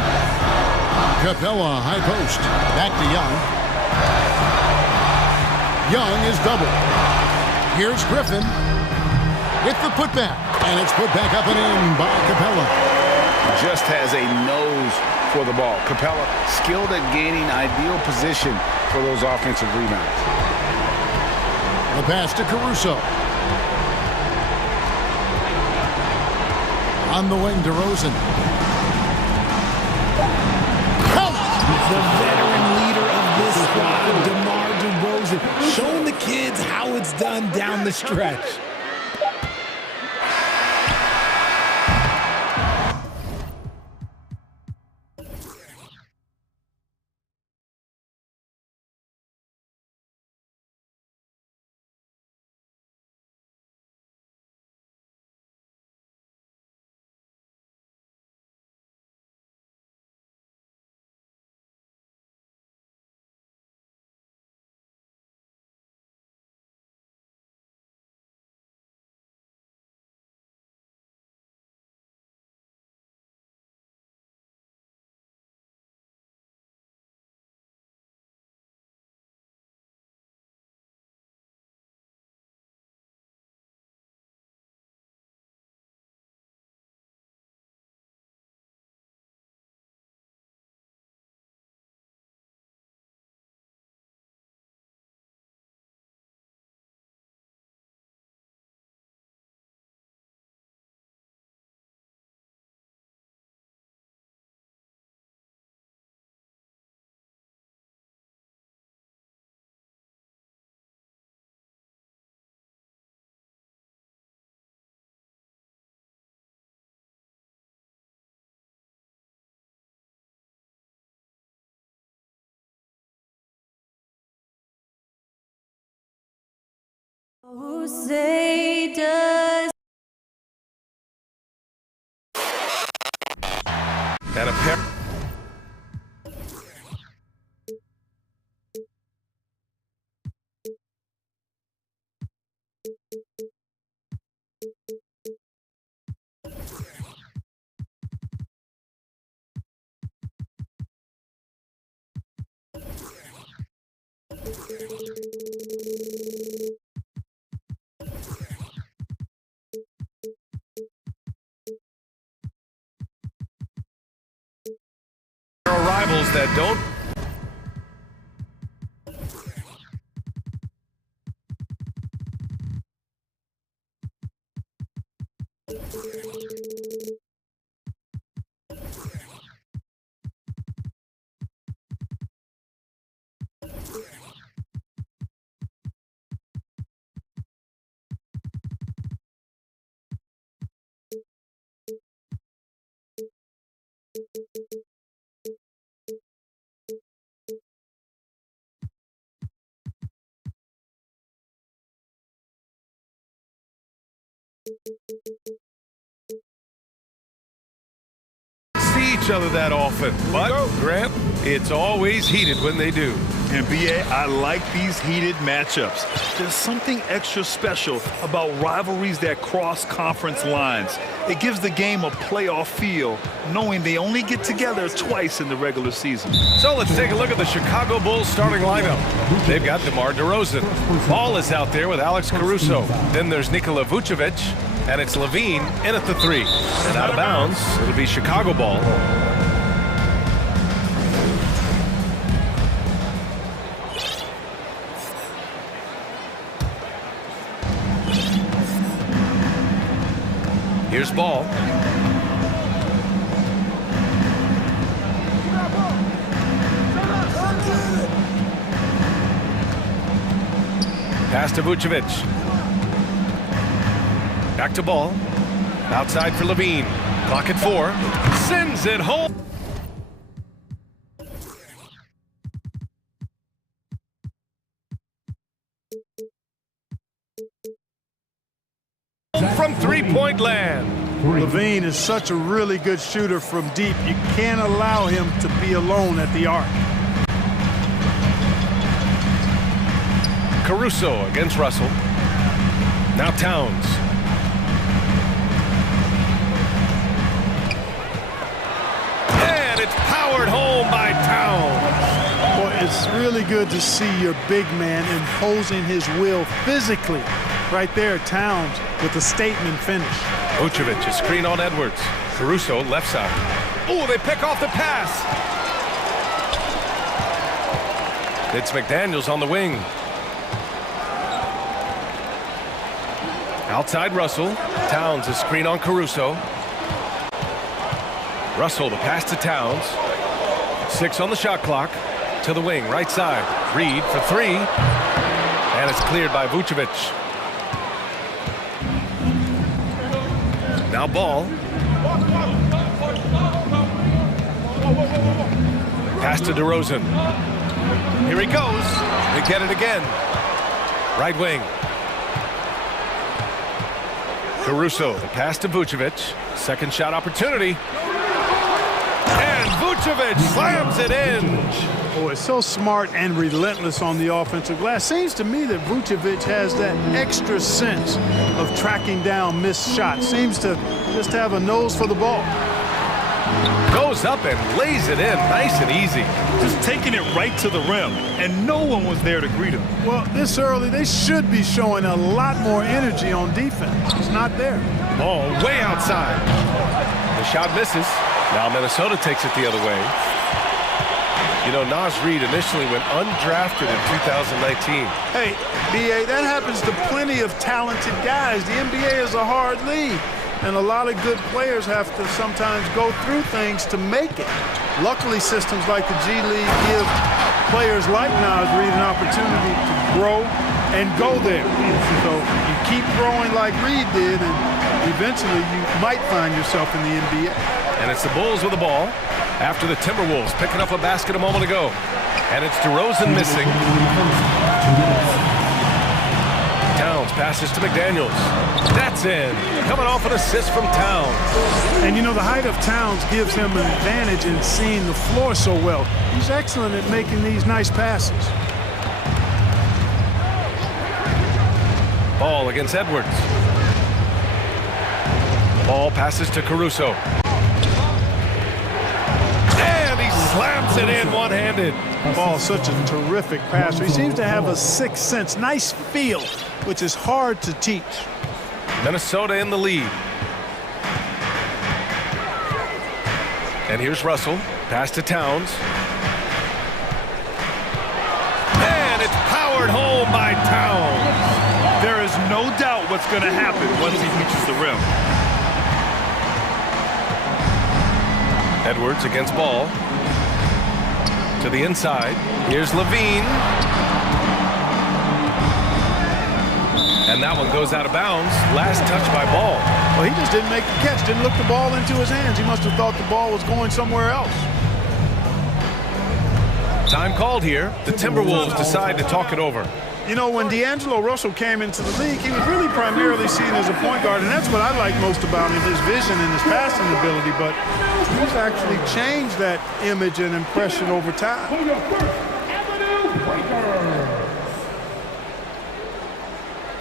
Capella, high post. Back to Young. Young is double. Here's Griffin with the putback. And it's put back up and in by Capella. Just has a nose for the ball. Capella skilled at gaining ideal position for those offensive rebounds. The pass to Caruso. On the wing, DeRozan. The veteran leader of this squad, DeMar DeRozan, showing the kids how it's done down the stretch. Who say does And a pair. Rivals that don't. See each other that often, but Grant, it's always heated when they do. And BA, I like these heated matchups. There's something extra special about rivalries that cross conference lines. It gives the game a playoff feel, knowing they only get together twice in the regular season. So let's take a look at the Chicago Bulls starting lineup. They've got DeMar DeRozan. Ball is out there with Alex Caruso. Then there's Nikola Vucevic. And it's Levine in at the 3. And out of bounds, it'll be Chicago ball. Here's ball. Pass to Vucevic. Back to ball. Outside for Levine. Clock at 4. Sends it home. From three-point land. Levine is such a really good shooter from deep. You can't allow him to be alone at the arc. Caruso against Russell. Now Towns. And it's powered home by Towns. Well, it's really good to see your big man imposing his will physically. Right there, Towns with a statement finish. Vucevic, a screen on Edwards. Caruso, left side. Oh, they pick off the pass. It's McDaniels on the wing. Outside Russell. Towns, a screen on Caruso. Russell, the pass to Towns. 6 on the shot clock. To the wing, right side. Reed for 3. And it's cleared by Vucevic. Now ball. Pass to DeRozan. Here he goes. They get it again. Right wing. Caruso, the pass to Vucevic. Second shot opportunity. And Vucevic slams it in. Oh, it's so smart and relentless on the offensive glass. Seems to me that Vucevic has that extra sense of tracking down missed shots. Seems to just have a nose for the ball. Goes up and lays it in nice and easy. Just taking it right to the rim, and no one was there to greet him. Well, this early, they should be showing a lot more energy on defense. It's not there. Ball way outside. The shot misses. Now Minnesota takes it the other way. You know, Naz Reid initially went undrafted in 2019. Hey, B.A., that happens to plenty of talented guys. The NBA is a hard league, and a lot of good players have to sometimes go through things to make it. Luckily, systems like the G League give players like Naz Reid an opportunity to grow and go there. So you keep growing like Reid did, and eventually you might find yourself in the NBA. And it's the Bulls with the ball after the Timberwolves picking up a basket a moment ago. And it's DeRozan missing. Towns passes to McDaniels. That's in. Coming off an assist from Towns. And you know, the height of Towns gives him an advantage in seeing the floor so well. He's excellent at making these nice passes. Ball against Edwards. Ball passes to Caruso. Slams it in one-handed. Ball, such a terrific passer. He seems to have a sixth sense, nice feel, which is hard to teach. Minnesota in the lead. And here's Russell. Pass to Towns. And it's powered home by Towns. There is no doubt what's going to happen once he reaches the rim. Edwards against Ball. To the inside. Here's Levine. And that one goes out of bounds. Last touch by Ball. Well, he just didn't make the catch, didn't look the ball into his hands. He must have thought the ball was going somewhere else. Time called here. The Timberwolves decide to talk it over. You know, when D'Angelo Russell came into the league, he was really primarily seen as a point guard, and that's what I like most about him, his vision and his passing ability, but he's actually changed that image and impression over time.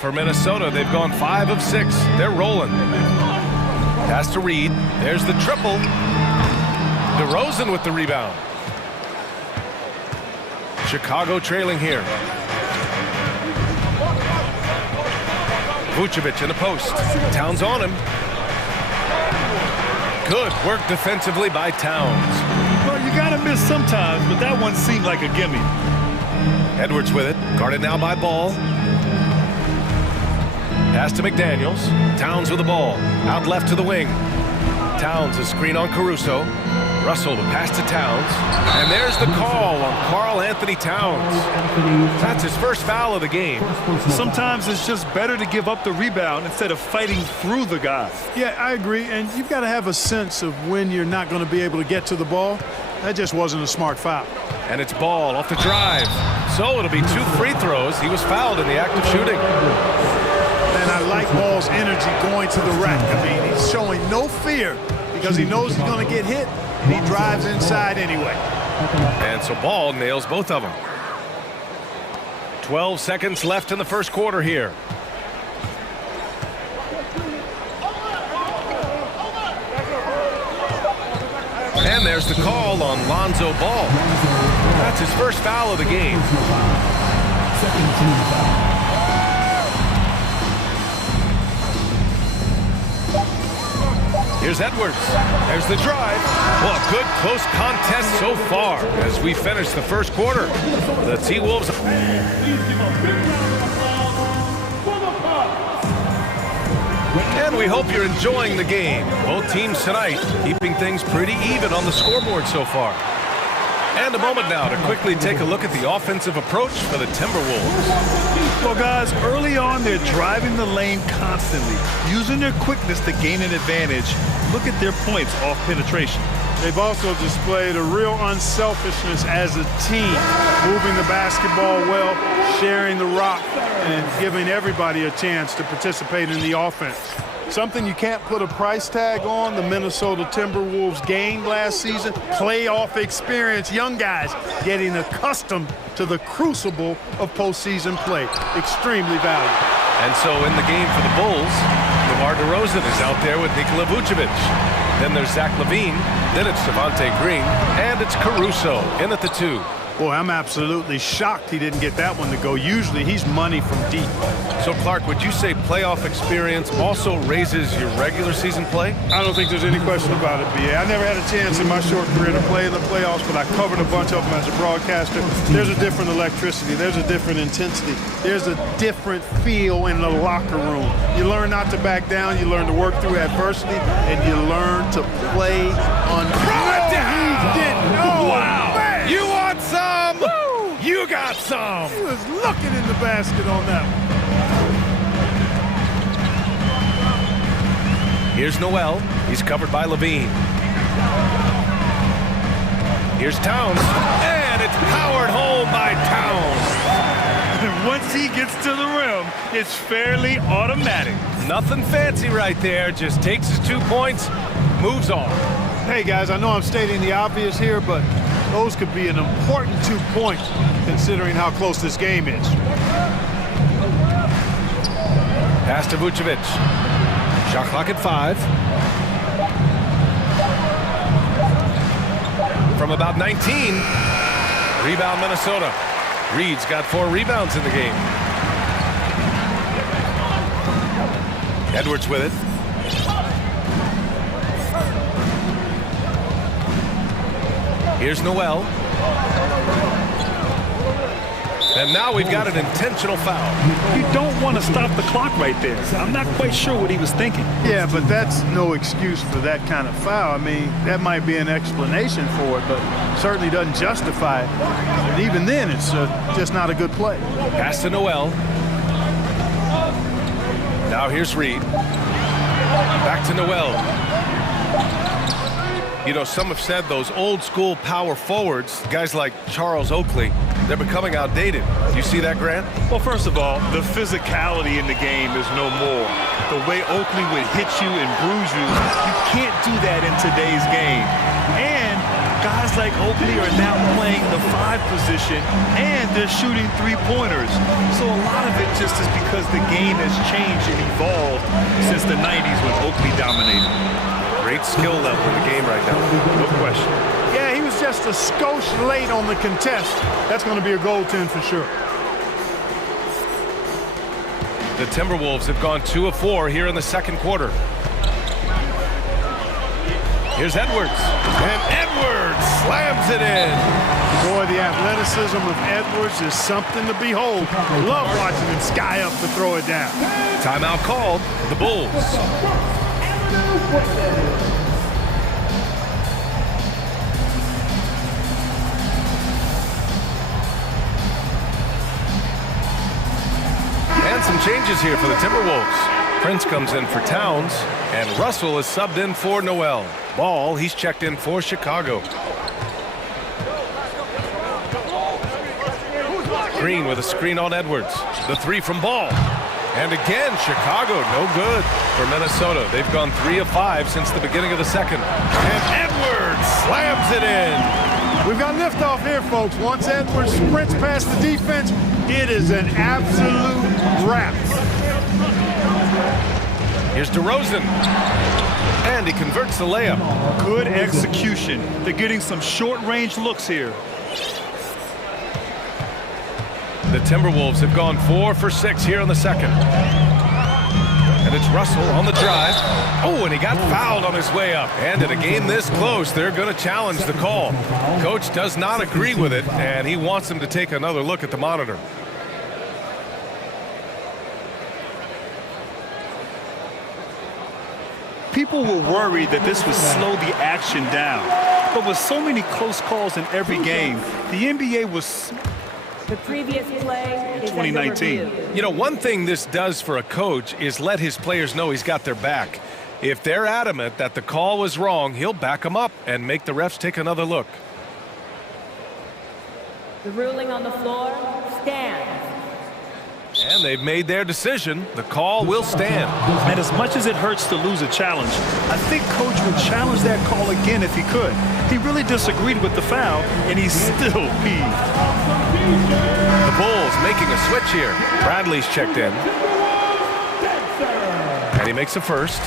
For Minnesota, they've gone 5 of 6. They're rolling. Pass to Reed. There's the triple. DeRozan with the rebound. Chicago trailing here. Vucevic in the post. Towns on him. Good work defensively by Towns. Well, you got to miss sometimes, but that one seemed like a gimme. Edwards with it. Guarded now by Ball. Pass to McDaniels. Towns with the ball. Out left to the wing. Towns a screen on Caruso. Russell the pass to Towns. And there's the call on Karl Anthony Towns. That's his first foul of the game. Sometimes it's just better to give up the rebound instead of fighting through the guy. Yeah, I agree. And you've got to have a sense of when you're not going to be able to get to the ball. That just wasn't a smart foul. And it's Ball off the drive. So it'll be 2 free throws. He was fouled in the act of shooting. And I like Ball's energy going to the rack. I mean, he's showing no fear because he knows he's going to get hit, and he drives inside anyway. And so Ball nails both of them. 12 seconds left in the first quarter here. And there's the call on Lonzo Ball. That's his first foul of the game. Here's Edwards. There's the drive. Well, a good close contest so far as we finish the first quarter. The T-Wolves. And we hope you're enjoying the game. Both teams tonight keeping things pretty even on the scoreboard so far. And a moment now to quickly take a look at the offensive approach for the Timberwolves. Well, guys, early on, they're driving the lane constantly, using their quickness to gain an advantage. Look at their points off penetration. They've also displayed a real unselfishness as a team, moving the basketball well, sharing the rock, and giving everybody a chance to participate in the offense. Something you can't put a price tag on, the Minnesota Timberwolves gained last season. Playoff experience, young guys getting accustomed to the crucible of postseason play. Extremely valuable. And so in the game for the Bulls, DeMar DeRozan is out there with Nikola Vucevic. Then there's Zach LaVine, then it's Devontae Green, and it's Caruso in at the 2. Boy, I'm absolutely shocked he didn't get that one to go. Usually he's money from deep. So, Clark, would you say playoff experience also raises your regular season play? I don't think there's any question about it, B.A. I never had a chance in my short career to play in the playoffs, but I covered a bunch of them as a broadcaster. There's a different electricity. There's a different intensity. There's a different feel in the locker room. You learn not to back down. You learn to work through adversity, and you learn to play on. Throw it down! He didn't. Oh, wow! Man. You want some? Woo! You got some! He was looking in the basket on that one. Here's Noel. He's covered by LaVine. Here's Towns. And it's powered home by Towns. Once he gets to the rim, it's fairly automatic. Nothing fancy right there. Just takes his 2 points, moves on. Hey, guys, I know I'm stating the obvious here, but those could be an important 2 points considering how close this game is. Pass to Vucevic. Shot clock at 5. From about 19. Rebound Minnesota. Reed's got 4 rebounds in the game. Edwards with it. Here's Noel. And now we've got an intentional foul. You don't want to stop the clock right there. I'm not quite sure what he was thinking. Yeah, but that's no excuse for that kind of foul. I mean, that might be an explanation for it, but certainly doesn't justify it. And even then, it's just not a good play. Pass to Noel. Now here's Reed. Back to Noel. You know, some have said those old school power forwards, guys like Charles Oakley, they're becoming outdated. You see that, Grant? Well, first of all, the physicality in the game is no more. The way Oakley would hit you and bruise you, you can't do that in today's game. And guys like Oakley are now playing the 5 position, and they're shooting 3-pointers. So a lot of it just is because the game has changed and evolved since the 90s when Oakley dominated. Great skill level in the game right now, no question. Yeah, he was just a skosh late on the contest. That's going to be a goaltend for sure. The Timberwolves have gone 2 of 4 here in the second quarter. Here's Edwards. And Edwards slams it in. Boy, the athleticism of Edwards is something to behold. Love watching him sky up to throw it down. Timeout called. The Bulls. And some changes here for the Timberwolves. Prince comes in for Towns, and Russell is subbed in for Noel. Ball, he's checked in for Chicago. Green with a screen on Edwards. The three from Ball. And again, Chicago, no good for Minnesota. They've gone 3 of 5 since the beginning of the second. And Edwards slams it in. We've got liftoff here, folks. Once Edwards sprints past the defense, it is an absolute wrap. Here's DeRozan. And he converts the layup. Good execution. They're getting some short-range looks here. The Timberwolves have gone 4 for 6 here in the second. And it's Russell on the drive. Oh, and he got fouled on his way up. And in a game this close, they're going to challenge the call. Coach does not agree with it, and he wants him to take another look at the monitor. People were worried that this would slow the action down. But with so many close calls in every game, the NBA was... The previous play is 2019. You know, one thing this does for a coach is let his players know he's got their back. If they're adamant that the call was wrong, he'll back them up and make the refs take another look. The ruling on the floor stands. And they've made their decision. The call will stand. And as much as it hurts to lose a challenge, I think Coach would challenge that call again if he could. He really disagreed with the foul, and he's still peeved. The Bulls making a switch here. Bradley's checked in. And he makes a first.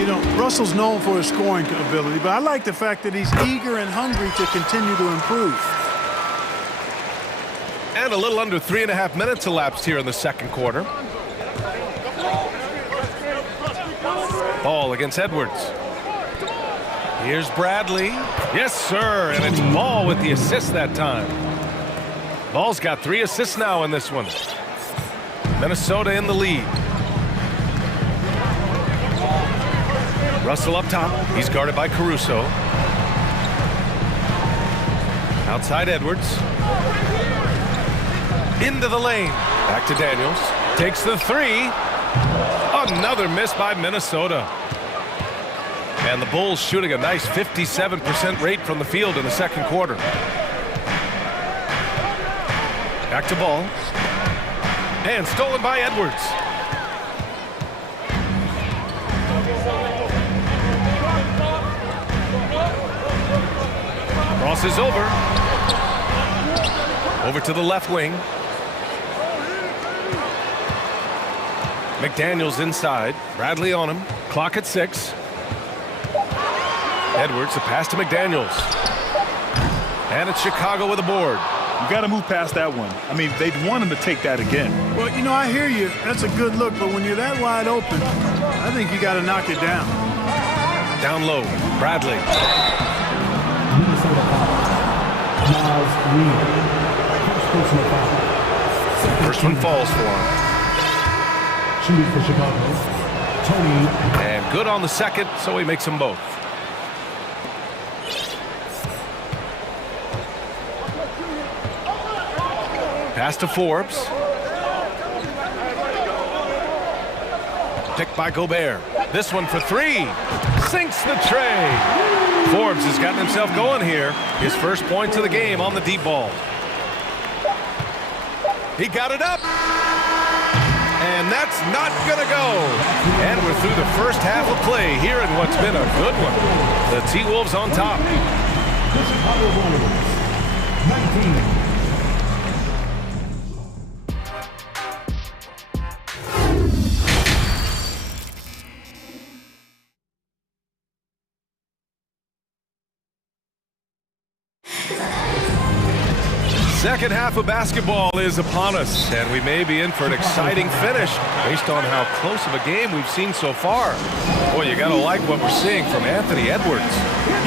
You know, Russell's known for his scoring ability, but I like the fact that he's eager and hungry to continue to improve. And a little under 3.5 minutes elapsed here in the second quarter. Ball against Edwards. Here's Bradley. Yes, sir. And it's Ball with the assist that time. Ball's got 3 assists now in this one. Minnesota in the lead. Russell up top. He's guarded by Caruso. Outside Edwards. Into the lane. Back to Daniels. Takes the 3. Another miss by Minnesota. And the Bulls shooting a nice 57% rate from the field in the second quarter. Back to Ball. And stolen by Edwards. Crosses over. Over to the left wing. McDaniels inside. Bradley on him. Clock at 6. Edwards, a pass to McDaniels. And it's Chicago with a board. You got to move past that one. I mean, they'd want him to take that again. Well, you know, I hear you. That's a good look, but when you're that wide open, I think you got to knock it down. Down low, Bradley. First one falls for him. Shooting for Chicago, Tony. And good on the second, so he makes them both. Pass to Forbes. Picked by Gobert. This one for 3. Sinks the tray. Forbes has gotten himself going here. His first points of the game on the deep ball. He got it up. And that's not going to go. And we're through the first half of play here in what's been a good one. The T-Wolves on top. The Chicago Bulls, 19. Second half of basketball is upon us, and we may be in for an exciting finish based on how close of a game we've seen so far. Boy, you gotta like what we're seeing from Anthony Edwards.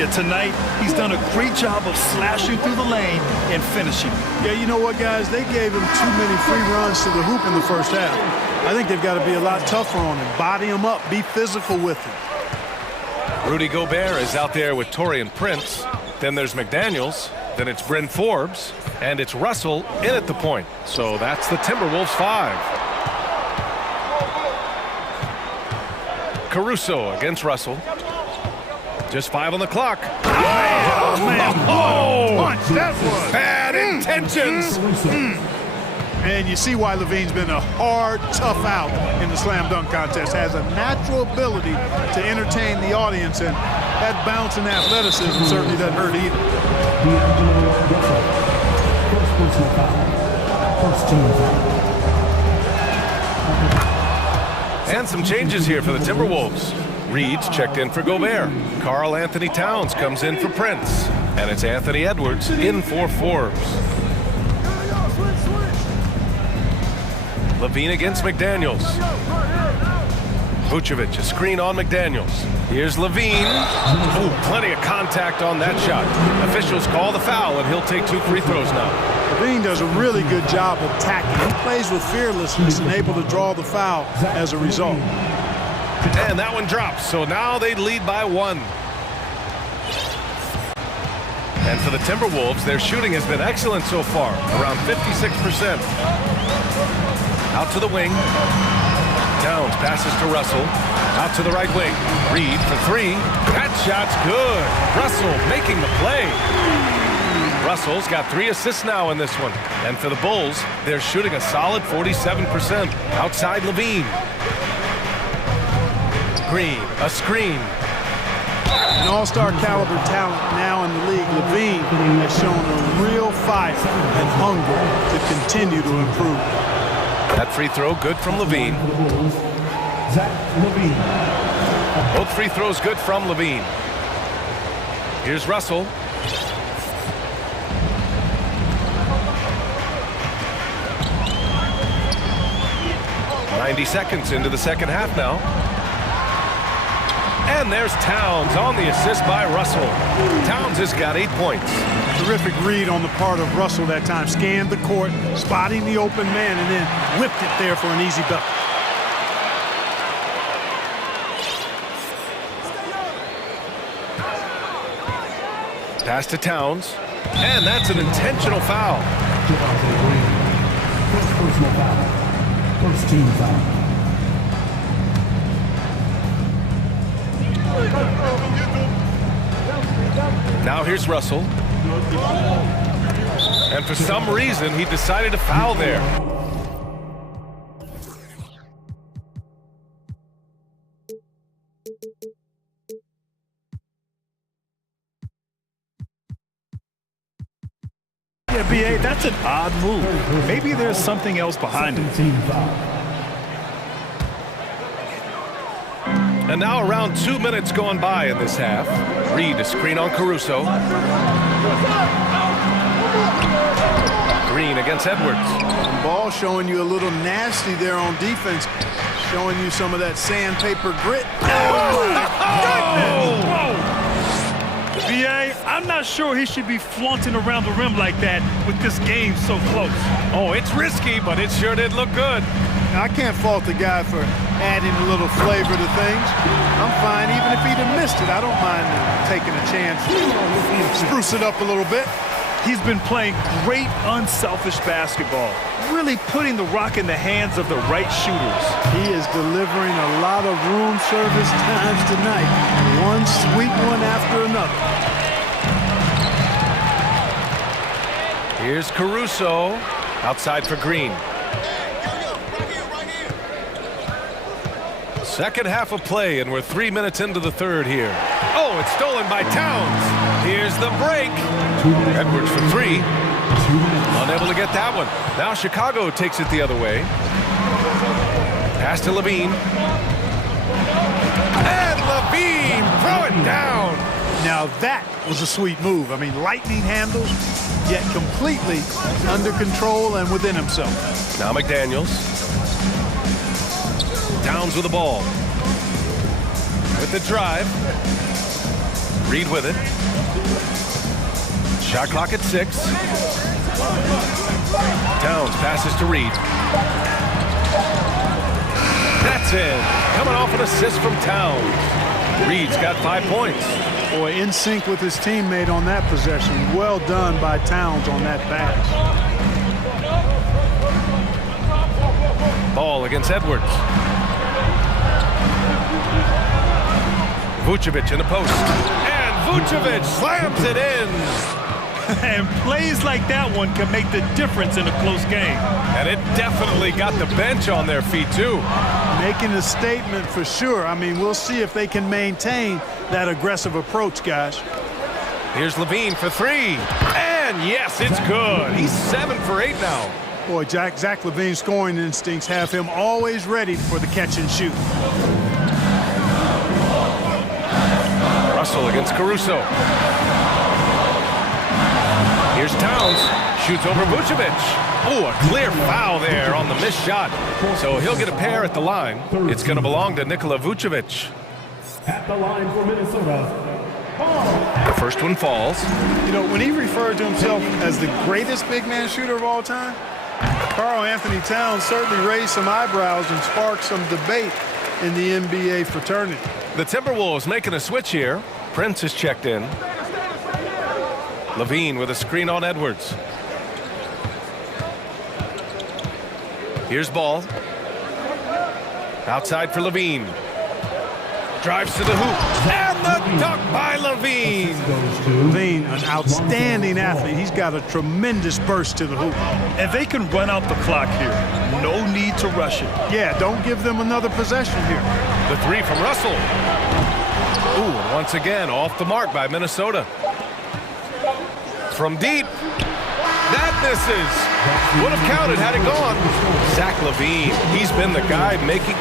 Yeah, tonight he's done a great job of slashing through the lane and finishing. Yeah, you know what, guys? They gave him too many free runs to the hoop in the first half. I think they've got to be a lot tougher on him. Body him up. Be physical with him. Rudy Gobert is out there with Taurean Prince. Then there's McDaniels. Then it's Bryn Forbes. And it's Russell in at the point. So that's the Timberwolves 5. Caruso against Russell. Just 5 on the clock. Oh, man. Oh, Punch, that was. bad intentions. And you see why Levine's been a hard, tough out in the slam dunk contest. Has a natural ability to entertain the audience, and that bounce and athleticism certainly doesn't hurt either. And some changes here for the Timberwolves. Reed's checked in for Gobert. Karl Anthony Towns comes in for Prince. And it's Anthony Edwards in for Forbes. Levine against McDaniels. Vucevic, a screen on McDaniels. Here's Levine. Ooh, plenty of contact on that shot. Officials call the foul, and he'll take 2 free throws now. Levine does a really good job of attacking. He plays with fearlessness and able to draw the foul as a result. And that one drops, so now they lead by 1. And for the Timberwolves, their shooting has been excellent so far, around 56%. Out to the wing. Towns passes to Russell. Out to the right wing. Reed for 3. That shot's good. Russell making the play. Russell's got 3 assists now in this one. And for the Bulls, they're shooting a solid 47%. Outside Levine. Green, a screen. An all-star caliber talent now in the league. Levine has shown a real fire and hunger to continue to improve. That free throw good from Levine. Both free throws good from Levine. Here's Russell. Seconds into the second half now. And there's Towns on the assist by Russell. Towns has got 8 points. Terrific read on the part of Russell that time. Scanned the court, spotting the open man, and then whipped it there for an easy bucket. Pass to Towns. And that's an intentional foul. Personal foul. First team foul. Now here's Russell. And for some reason, he decided to foul there. Yeah, B.A., that's an odd move. Maybe there's something else behind it. And now around 2 minutes going by in this half. Reed, a screen on Caruso. Green against Edwards. The ball showing you a little nasty there on defense. Showing you some of that sandpaper grit. Oh, my goodness! B.A., I'm not sure he should be flaunting around the rim like that with this game so close. Oh, it's risky, but it sure did look good. I can't fault the guy for adding a little flavor to things. I'm fine, even if he'd have missed it. I don't mind taking a chance. Spruce it up a little bit. He's been playing great, unselfish basketball, really putting the rock in the hands of the right shooters. He is delivering a lot of room service times tonight. One sweet one after another. Here's Caruso. Outside for Green. Second half of play, and we're 3 minutes into the third here. Oh, it's stolen by Towns. Here's the break. Edwards for 3. Unable to get that one. Now Chicago takes it the other way. Pass to Levine. And Levine, throw it down. Now that was a sweet move. I mean, lightning handles, yet completely under control and within himself. Now McDaniels. Towns with the ball. With the drive. Reed with it. Shot clock at 6. Towns passes to Reed. That's in. Coming off an assist from Towns. Reed's got 5 points. Boy, in sync with his teammate on that possession. Well done by Towns on that pass. Ball against Edwards. Vucevic in the post. And Vucevic slams it in. And plays like that one can make the difference in a close game. And it definitely got the bench on their feet, too. Making a statement for sure. I mean, we'll see if they can maintain that aggressive approach, guys. Here's Levine for 3. And yes, it's good. He's 7 for 8 now. Boy, Zach Levine's scoring instincts have him always ready for the catch and shoot. Russell against Caruso. Here's Towns. Shoots over Vucevic. Oh, a clear foul there on the missed shot. So he'll get a pair at the line. It's going to belong to Nikola Vucevic. At the line for Minnesota. The first one falls. You know, when he referred to himself as the greatest big man shooter of all time, Karl Anthony Towns certainly raised some eyebrows and sparked some debate in the NBA fraternity. The Timberwolves making a switch here. Prince is checked in. Levine with a screen on Edwards. Here's Ball. Outside for Levine. Drives to the hoop. And the dunk by Levine. Levine, an outstanding athlete. He's got a tremendous burst to the hoop. And they can run out the clock here. No need to rush it. Yeah, don't give them another possession here. The 3 from Russell. Ooh, and once again, off the mark by Minnesota. From deep. That misses. Would have counted had it gone. Zach Levine, he's been the guy making...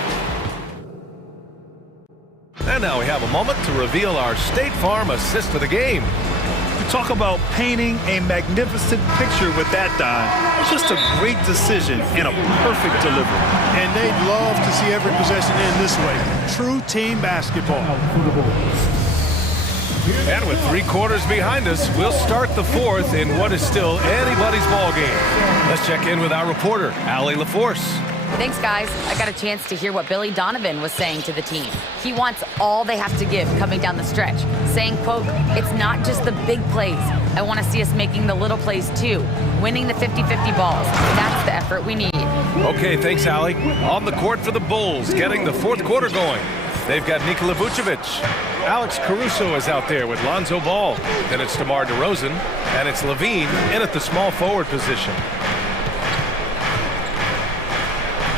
And now we have a moment to reveal our State Farm assist of the game. You talk about painting a magnificent picture with that dime. Just a great decision and a perfect delivery. And they'd love to see every possession end this way. True team basketball. And with 3 quarters behind us, we'll start the 4th in what is still anybody's ball game. Let's check in with our reporter, Allie LaForce. Thanks, guys. I got a chance to hear what Billy Donovan was saying to the team. He wants all they have to give coming down the stretch, saying, quote, "It's not just the big plays. I want to see us making the little plays, too. Winning the 50-50 balls. That's the effort we need." Okay, thanks, Allie. On the court for the Bulls, getting the 4th quarter going. They've got Nikola Vucevic. Alex Caruso is out there with Lonzo Ball. Then it's DeMar DeRozan, and it's Levine in at the small forward position.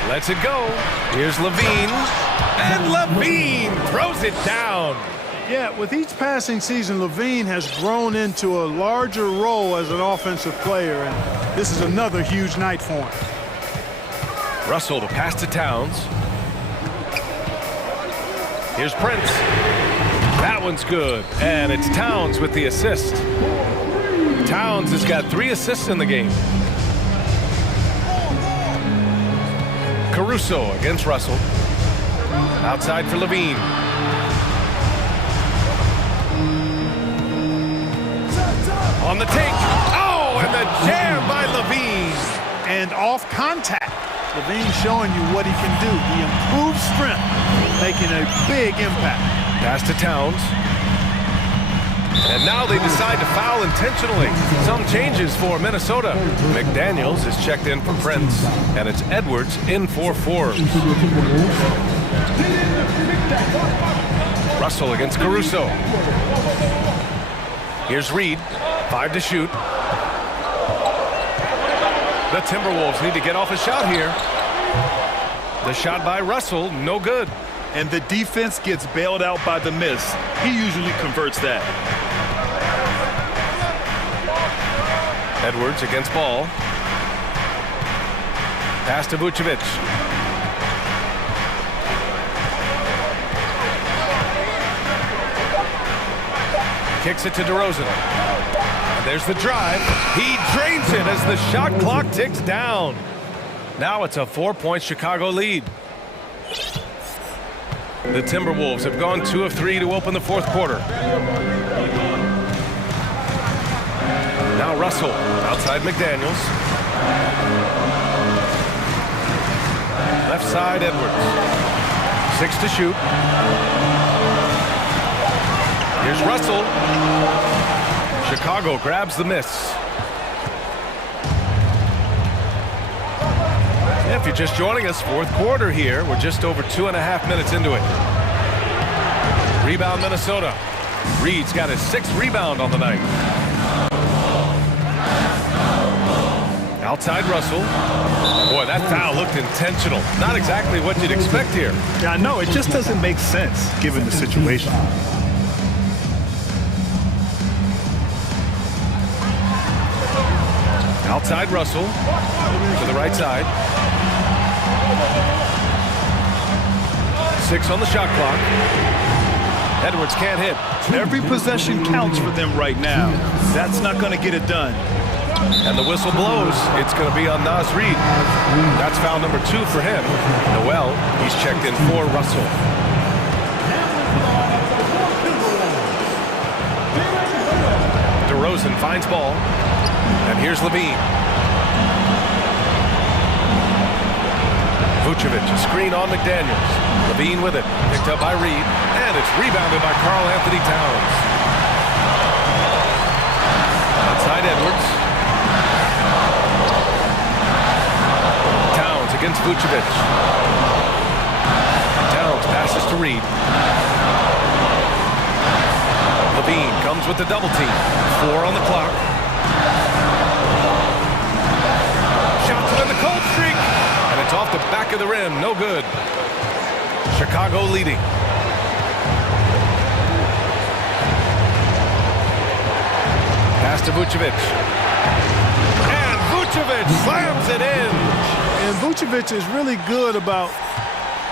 Lets it go. Here's Levine. And Levine throws it down. Yeah, with each passing season, Levine has grown into a larger role as an offensive player, and this is another huge night for him. Russell to pass to Towns. Here's Prince. That one's good. And it's Towns with the assist. Towns has got 3 assists in the game. Caruso against Russell. Outside for Levine. On the take. Oh, and the jam by Levine. And off contact. Levine showing you what he can do. The improved strength, making a big impact. Pass to Towns. And now they decide to foul intentionally. Some changes for Minnesota. McDaniels is checked in for Prince. And it's Edwards in for Forbes. Russell against Caruso. Here's Reed. 5 to shoot. The Timberwolves need to get off a shot here. The shot by Russell, no good. And the defense gets bailed out by the miss. He usually converts that. Edwards against Ball. Pass to Vucevic. Kicks it to DeRozan. And there's the drive. He drains it as the shot clock ticks down. Now it's a 4-point Chicago lead. The Timberwolves have gone 2 of 3 to open the fourth quarter. Now Russell outside McDaniels. Left side Edwards. 6 to shoot. Here's Russell. Chicago grabs the miss. If you're just joining us, fourth quarter here. We're just over 2.5 minutes into it. Rebound Minnesota. Reed's got his 6th rebound on the night. Outside Russell. Boy, that foul looked intentional. Not exactly what you'd expect here. Yeah, I know. It just doesn't make sense given the situation. Outside Russell to the right side. 6 on the shot clock. Edwards can't hit. Every possession counts for them right now. That's not going to get it done. And the whistle blows. It's going to be on Naz Reid. That's foul number 2 for him. Noel, he's checked in for Russell. DeRozan finds ball. And here's Levine. Vucevic, a screen on McDaniels. Levine with it. Picked up by Reid. And it's rebounded by Karl Anthony Towns. Outside Edwards. Towns against Vucevic. Towns passes to Reid. Levine comes with the double team. 4 on the clock. Shots it in the cold streak. And it's off the back of the rim. No good. Chicago leading. Pass to Vucevic. And Vucevic slams it in. And Vucevic is really good about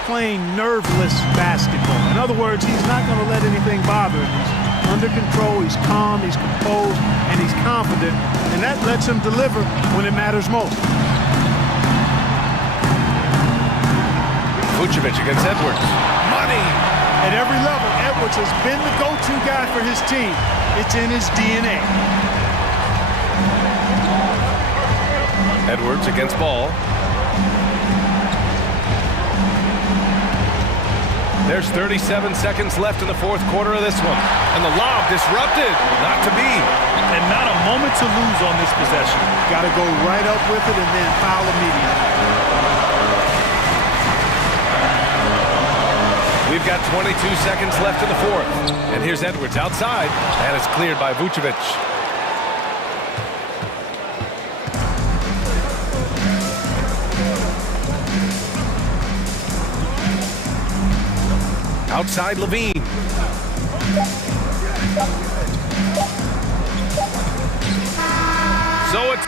playing nerveless basketball. In other words, he's not going to let anything bother him. He's under control, he's calm, he's composed, and he's confident. And that lets him deliver when it matters most. Vucevic against Edwards. Money! At every level, Edwards has been the go-to guy for his team. It's in his DNA. Edwards against Ball. There's 37 seconds left in the fourth quarter of this one. And the lob disrupted. Not to be. And not a moment to lose on this possession. Got to go right up with it and then foul immediately. We've got 22 seconds left in the fourth. And here's Edwards outside. And it's cleared by Vucevic. Outside Levine. So it's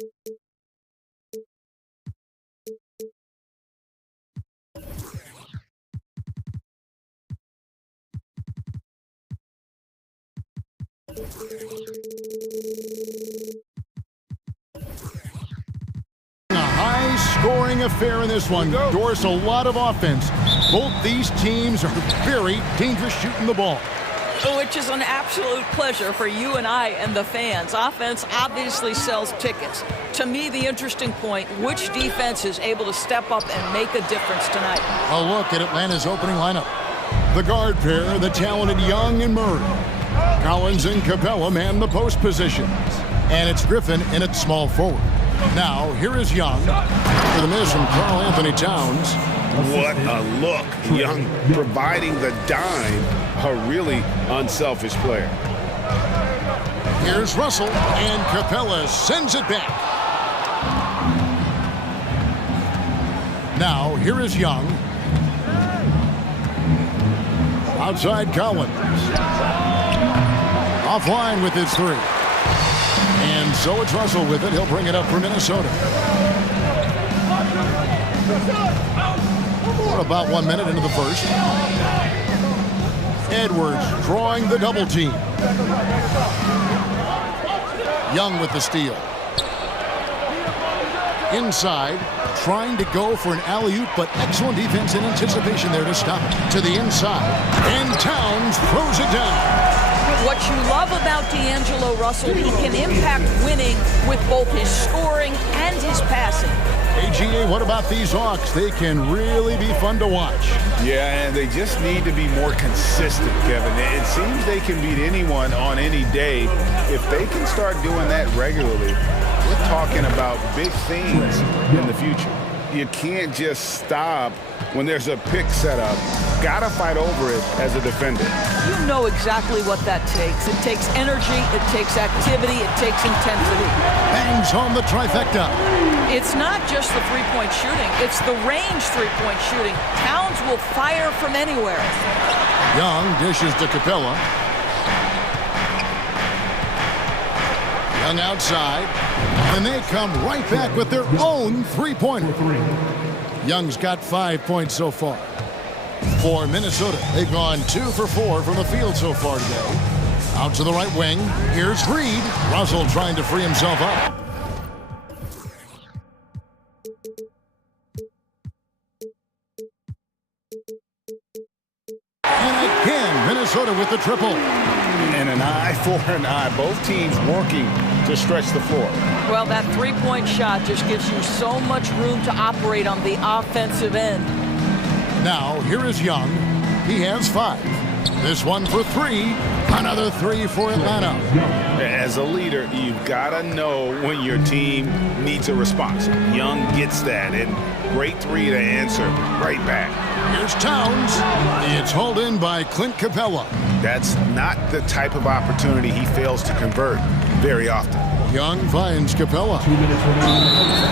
A high-scoring affair in this one. Doors a lot of offense. Both these teams are very dangerous shooting the ball. Which is an absolute pleasure for you and I and the fans. Offense obviously sells tickets. To me, the interesting point, which defense is able to step up and make a difference tonight? A look at Atlanta's opening lineup. The guard pair, the talented Young and Murray. Collins and Capella man the post positions. And it's Griffin in at small forward. Now, here is Young for the miss from Karl Anthony Towns. What a look. Young providing the dime. A really unselfish player. Here's Russell, and Capella sends it back. Now, here is Young. Outside Collins. Offline with his three. And so it's Russell with it. He'll bring it up for Minnesota. We're about 1 minute into the first. Edwards drawing the double team. Young with the steal. Inside, trying to go for an alley-oop, but excellent defense and anticipation there to stop it. To the inside, and Towns throws it down. What you love about D'Angelo Russell, he can impact winning with both his scoring and his passing. AGA, what about these Hawks? They can really be fun to watch. Yeah, and they just need to be more consistent, Kevin. It seems they can beat anyone on any day. If they can start doing that regularly, we're talking about big things in the future. You can't just stop when there's a pick set up. Gotta fight over it as a defender. You know exactly what that takes. It takes energy, it takes activity, it takes intensity. Bangs home the trifecta. It's not just the three-point shooting, it's the range three-point shooting. Towns will fire from anywhere. Young dishes to Capella. Young outside. And they come right back with their own three-pointer. Young's got 5 points so far. For Minnesota, they've gone 2 for 4 from the field so far today. Out to the right wing. Here's Reed. Russell trying to free himself up. And again, Minnesota with the triple. And an eye for an eye. Both teams working to stretch the floor. Well, that three-point shot just gives you so much room to operate on the offensive end. Now, here is Young. He has 5. This one for 3. Another 3 for Atlanta. As a leader, you've got to know when your team needs a response. Young gets that, and great 3 to answer right back. Here's Towns. It's hauled in by Clint Capella. That's not the type of opportunity he fails to convert very often. Young finds Capella.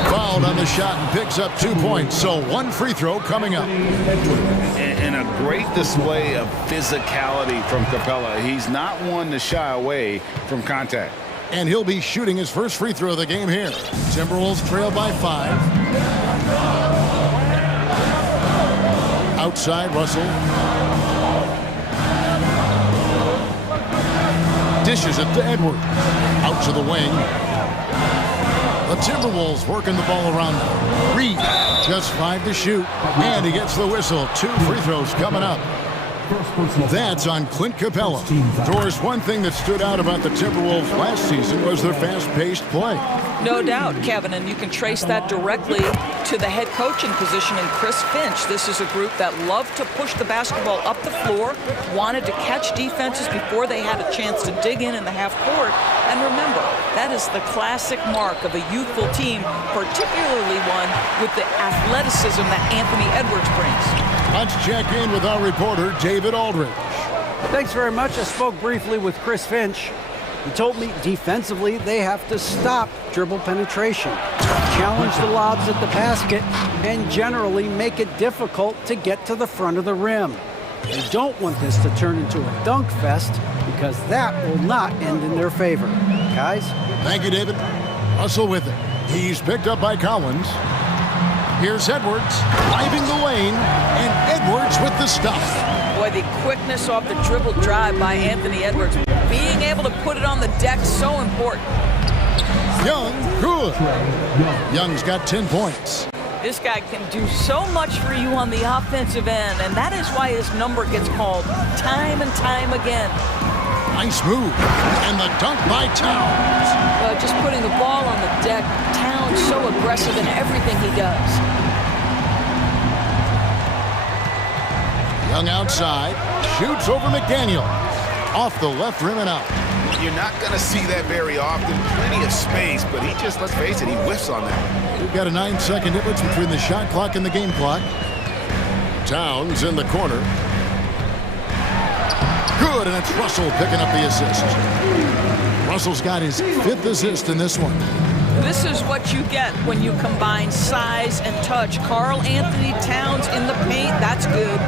Fouled on the shot and picks up 2 points. So 1 free throw coming up. And a great display of physicality from Capella. He's not one to shy away from contact. And he'll be shooting his first free throw of the game here. Timberwolves trail by 5. Outside, Russell. Dishes it to Edwards. Out to the wing. The Timberwolves working the ball around them. Reed, just 5 to shoot. And he gets the whistle. 2 free throws coming up. That's on Clint Capella. Doris, one thing that stood out about the Timberwolves last season was their fast-paced play. No doubt, Kevin, and you can trace that directly to the head coaching position in Chris Finch. This is a group that loved to push the basketball up the floor, wanted to catch defenses before they had a chance to dig in the half court. And remember, that is the classic mark of a youthful team, particularly one with the athleticism that Anthony Edwards brings. Let's check in with our reporter, David Aldridge. Thanks very much. I spoke briefly with Chris Finch. He told me defensively they have to stop dribble penetration, challenge the lobs at the basket, and generally make it difficult to get to the front of the rim. They don't want this to turn into a dunk fest because that will not end in their favor. Guys? Thank you, David. Russell with it. He's picked up by Collins. Here's Edwards, driving the lane, and Edwards with the stuff. Boy, the quickness off the dribble drive by Anthony Edwards. Being able to put it on the deck, so important. Young, good. Young's got 10 points. This guy can do so much for you on the offensive end, and that is why his number gets called time and time again. Nice move, and the dunk by Towns. Just putting the ball on the deck. Towns so aggressive in everything he does. Young outside, shoots over McDaniel. Off the left rim and out. You're not going to see that very often. Plenty of space, but he just, let's face it, he whiffs on that. We've got a 9-second difference between the shot clock and the game clock. Towns in the corner. Good, and it's Russell picking up the assist. Russell's got his 5th assist in this one. This is what you get when you combine size and touch. Karl Anthony Towns in the paint, that's good.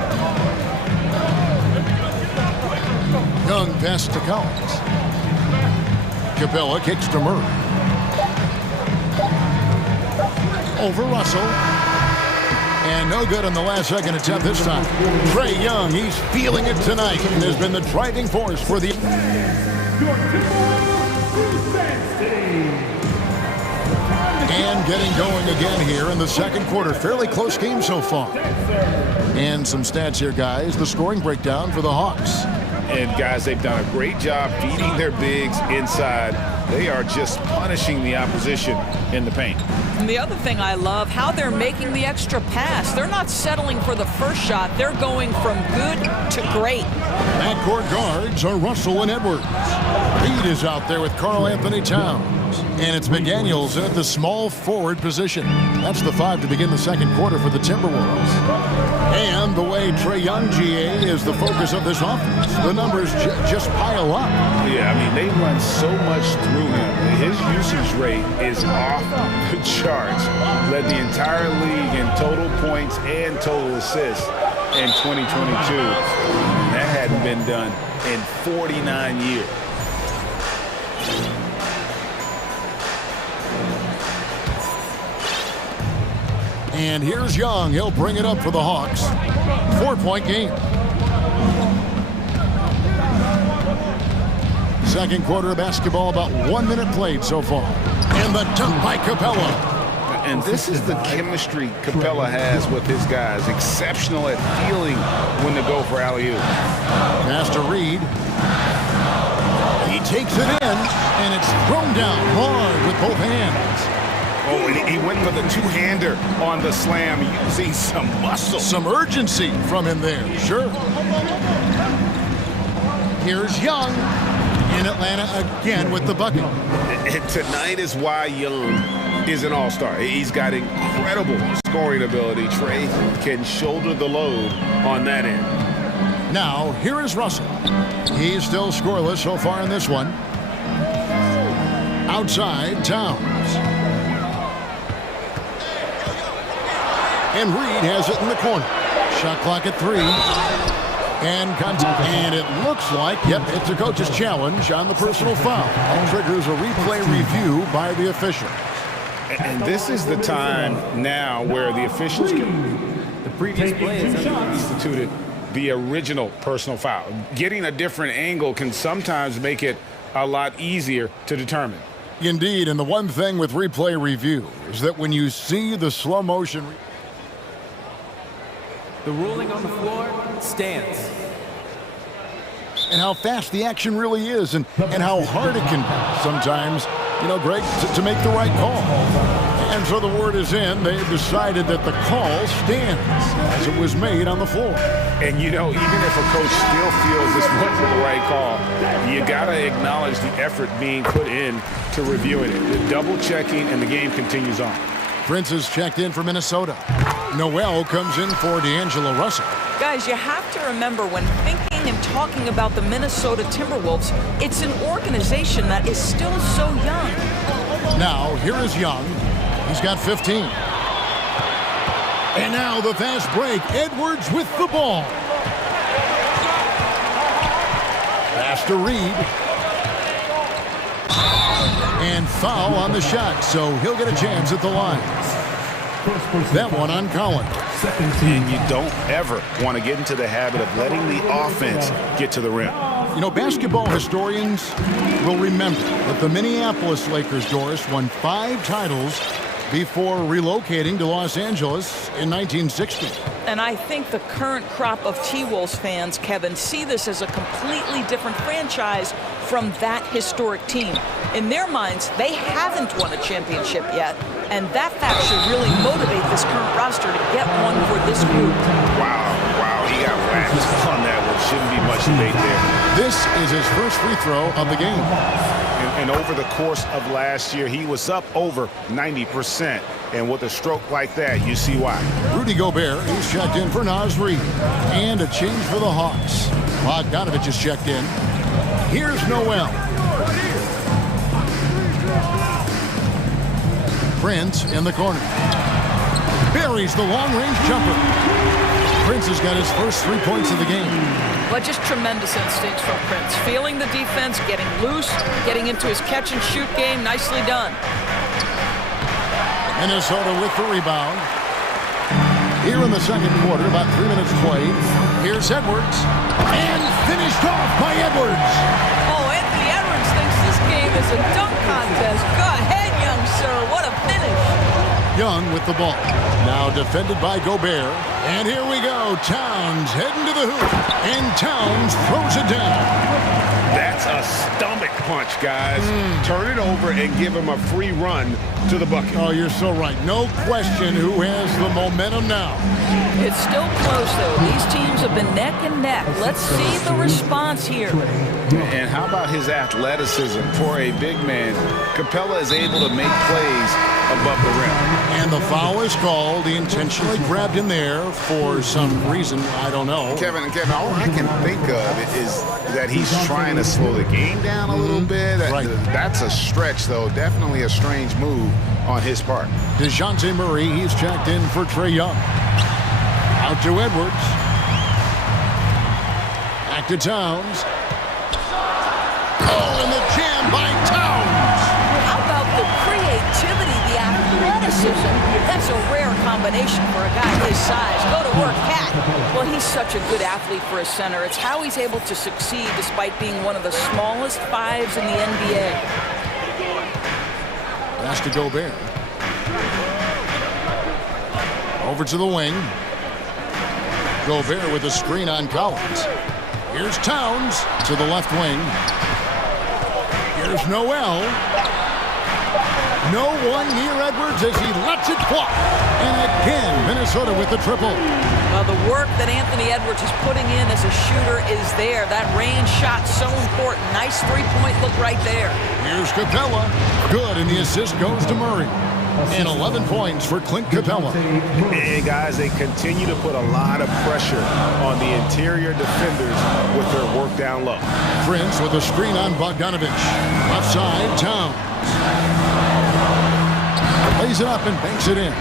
Young pass to Collins. Capella kicks to Murray. Over Russell. And no good on the last second attempt this time. Trae Young, he's feeling it tonight and has been the driving force for the... And getting going again here in the second quarter. Fairly close game so far. And some stats here, guys. The scoring breakdown for the Hawks. And guys, they've done a great job feeding their bigs inside. They are just punishing the opposition in the paint. And the other thing I love, how they're making the extra pass. They're not settling for the first shot. They're going from good to great. Backcourt guards are Russell and Edwards. Reed is out there with Karl Anthony Towns. And it's McDaniels in at the small forward position. That's the 5 to begin the second quarter for the Timberwolves. And the way Trae Young, GA, is the focus of this offense. The numbers just pile up. Yeah, I mean, they run so much through him. His usage rate is off the charts. Led the entire league in total points and total assists in 2022. That hadn't been done in 49 years. And here's Young. He'll bring it up for the Hawks. 4-point game. Second quarter of basketball, about 1 minute played so far. And the dunk by Capella. And this is the chemistry Capella has with his guys. Exceptional at feeling when to go for alley-oop. Pass to Reed. He takes it in, and it's thrown down hard with both hands. Oh, and he went for the two-hander on the slam, using some muscle. Some urgency from him there, sure. Here's Young in Atlanta again with the bucket. And tonight is why Young is an all-star. He's got incredible scoring ability. Trae can shoulder the load on that end. Now, here is Russell. He's still scoreless so far in this one. Outside, Towns. And Reed has it in the corner. Shot clock at 3. And it looks like, yep, it's a coach's challenge on the personal foul. That triggers a replay review by the official. And this is the time now where the officials can... The previous play is instituted the original personal foul. Getting a different angle can sometimes make it a lot easier to determine. Indeed, and the one thing with replay review is that when you see the slow motion... The ruling on the floor stands. And how fast the action really is and how hard it can be sometimes, you know, Greg, to make the right call. And so the word is in. They've decided that the call stands as it was made on the floor. And, you know, even if a coach still feels this wasn't the right call, you got to acknowledge the effort being put in to reviewing it. The double-checking, and the game continues on. Prince is checked in for Minnesota. Noel comes in for D'Angelo Russell. Guys, you have to remember when thinking and talking about the Minnesota Timberwolves, it's an organization that is still so young. Now, here is Young. He's got 15. And now the fast break. Edwards with the ball. Pass to Reed. And foul on the shot, so he'll get a chance at the line. That one on Collins. And you don't ever want to get into the habit of letting the offense get to the rim. You know, basketball historians will remember that the Minneapolis Lakers, Doris, won 5 titles before relocating to Los Angeles in 1960. And I think the current crop of T-Wolves fans, Kevin, see this as a completely different franchise from that historic team. In their minds, they haven't won a championship yet, and that fact should really motivate this current roster to get one for this group. Wow, he got waxed on that one. Shouldn't be much debate there. This is his first free throw of the game. And over the course of last year, he was up over 90%. And with a stroke like that, you see why. Rudy Gobert is checked in for Naz Reid. And a change for the Hawks. Bogdanovich is checked in. Here's Noel. Prince in the corner. Buries the long-range jumper. Prince has got his first 3 points of the game. But just tremendous instincts from Prince. Feeling the defense, getting loose, getting into his catch-and-shoot game. Nicely done. Minnesota with the rebound. Here in the second quarter, about 3 minutes played. Here's Edwards. And finished off by Edwards. Oh, Anthony Edwards thinks this game is a dunk contest. Go ahead, young sir. What a finish. Young with the ball. Now defended by Gobert. And here we go. Towns heading to the hoop. And Towns throws it down. That's a stomach punch, guys. Turn it over and give him a free run to the bucket. Oh, you're so right. No question who has the momentum now. It's still close, though. These teams have been neck and neck. Let's see the response here. And how about his athleticism for a big man? Capella is able to make plays above the rim. And the foul is called. He intentionally grabbed him there for some reason. I don't know. Kevin, all I can think of is that he's trying to slow the game down a little bit. Right. That's a stretch, though. Definitely a strange move on his part. DeJounte Murray, he's checked in for Trae Young. Out to Edwards. Back to Towns. Oh, and the jam by Towns. How about the creativity, the athleticism? That's a rare combination for a guy his size. Go to work, Cat. Well, he's such a good athlete for a center. It's how he's able to succeed despite being one of the smallest 5s in the NBA. Pass to Gobert. Over to the wing. Gobert with a screen on Collins. Here's Towns to the left wing. Here's Noel. No one near Edwards as he lets it fly. And again, Minnesota with the triple. Well, the work that Anthony Edwards is putting in as a shooter is there. That range shot so important. Nice three-point look right there. Here's Capella. Good, and the assist goes to Murray. And 11 points for Clint Capella. And guys, they continue to put a lot of pressure on the interior defenders with their work down low. Prince with a screen on Bogdanovich. Left side, Towns. Lays it up and banks it in.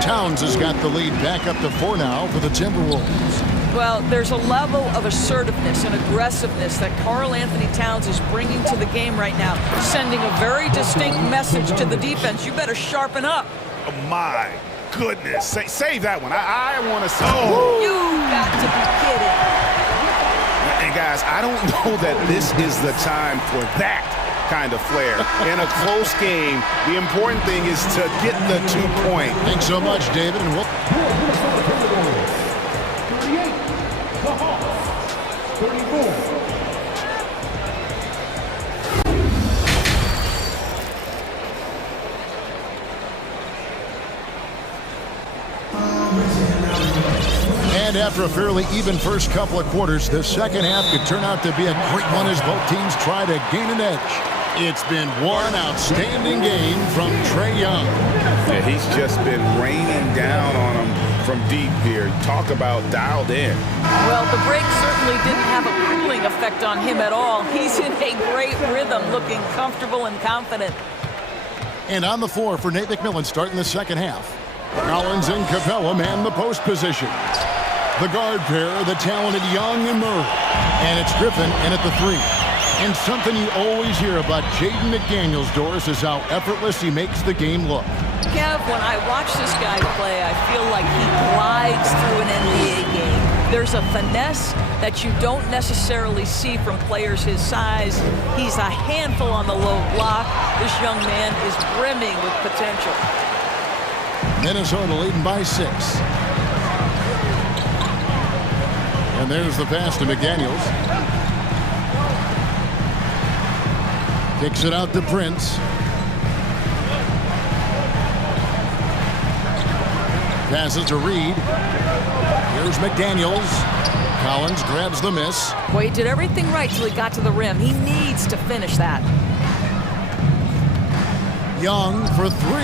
Towns has got the lead back up to 4 now for the Timberwolves. Well, there's a level of assertiveness and aggressiveness that Karl Anthony Towns is bringing to the game right now, sending a very distinct message to the defense. You better sharpen up. Oh, my goodness. Save that one. I want to say. Oh. You've got to be kidding. And guys, I don't know that this is the time for that kind of flair. In a close game, the important thing is to get the 2 point. Thanks so much, David. And And after a fairly even first couple of quarters, the second half could turn out to be a great one as both teams try to gain an edge. It's been one outstanding game from Trae Young. Yeah, he's just been raining down on him from deep here. Talk about dialed in. Well, the break certainly didn't have a cooling effect on him at all. He's in a great rhythm, looking comfortable and confident. And on the floor for Nate McMillan starting the second half. Collins and Capella man the post position. The guard pair, the talented Young and Murray. And it's Griffin in at the 3. And something you always hear about Jaden McDaniels, Doris, is how effortless he makes the game look. Kev, when I watch this guy play, I feel like he glides through an NBA game. There's a finesse that you don't necessarily see from players his size. He's a handful on the low block. This young man is brimming with potential. Minnesota leading by 6. And there's the pass to McDaniels. Kicks it out to Prince. Passes to Reed. Here's McDaniels. Collins grabs the miss. Well, he did everything right till he got to the rim. He needs to finish that. Young for 3.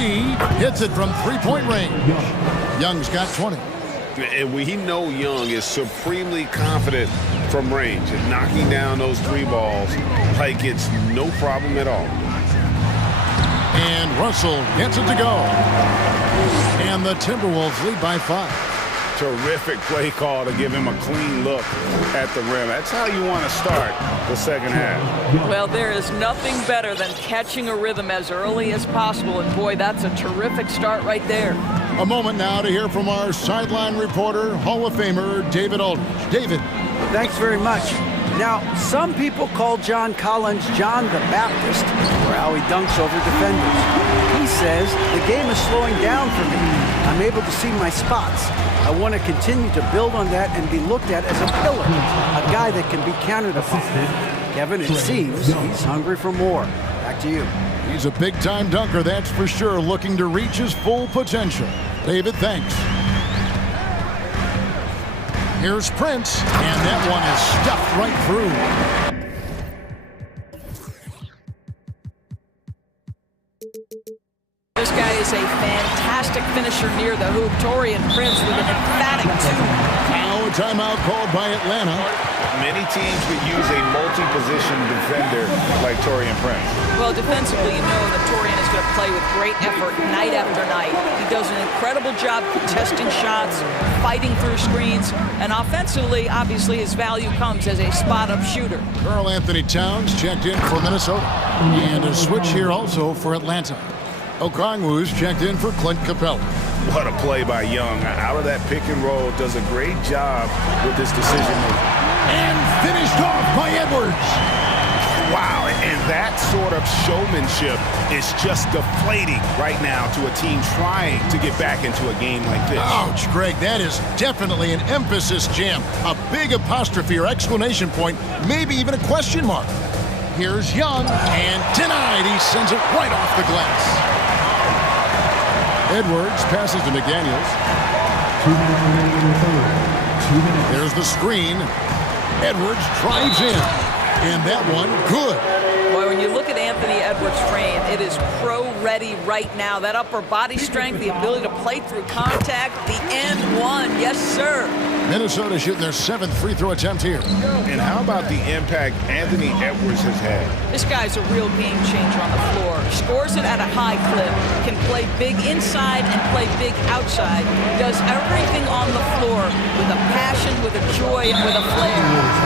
Hits it from three-point range. Young's got 20. And we know Young is supremely confident from range and knocking down those 3 balls like it's no problem at all. And Russell gets it to go. And the Timberwolves lead by 5. Terrific play call to give him a clean look at the rim. That's how you want to start the second half. Well, there is nothing better than catching a rhythm as early as possible. And boy, that's a terrific start right there. A moment now to hear from our sideline reporter, Hall of Famer David Aldridge. David. Thanks very much. Now, some people call John Collins John the Baptist for how he dunks over defenders. He says, the game is slowing down for me. I'm able to see my spots. I want to continue to build on that and be looked at as a pillar, a guy that can be counted upon. Kevin, it seems he's hungry for more. Back to you. He's a big-time dunker, that's for sure, looking to reach his full potential. David, thanks. Here's Prince, and that one is stuffed right through. This guy is a fantastic finisher near the hoop. Taurean Prince with an emphatic 2. Now a timeout called by Atlanta. Many teams could use a multi-position defender like Taurean Prince. Well, defensively, you know that Taurean is going to play with great effort night after night. He does an incredible job contesting shots, fighting through screens, and offensively, obviously, his value comes as a spot-up shooter. Karl Anthony Towns checked in for Minnesota. And a switch here also for Atlanta. Okongwu's checked in for Clint Capella. What a play by Young. Out of that pick and roll, does a great job with this decision making. And finished off by Edwards. Wow, and that sort of showmanship is just deflating right now to a team trying to get back into a game like this. Ouch, Greg, that is definitely an emphasis jam. A big apostrophe or exclamation point, maybe even a question mark. Here's Young, and denied. He sends it right off the glass. Edwards passes to McDaniels. 2 minutes remaining in the third. 2 minutes. There's the screen. Edwards drives in. And that one, good. Boy, when you look at Anthony Edwards' frame, it is pro-ready right now. That upper body strength, the ability to play through contact, the and one. Yes, sir. Minnesota shooting their 7th free throw attempt here. And how about the impact Anthony Edwards has had? This guy's a real game changer on the floor. Scores it at a high clip, can play big inside and play big outside. Does everything on the floor with a passion, with a joy, and with a flair.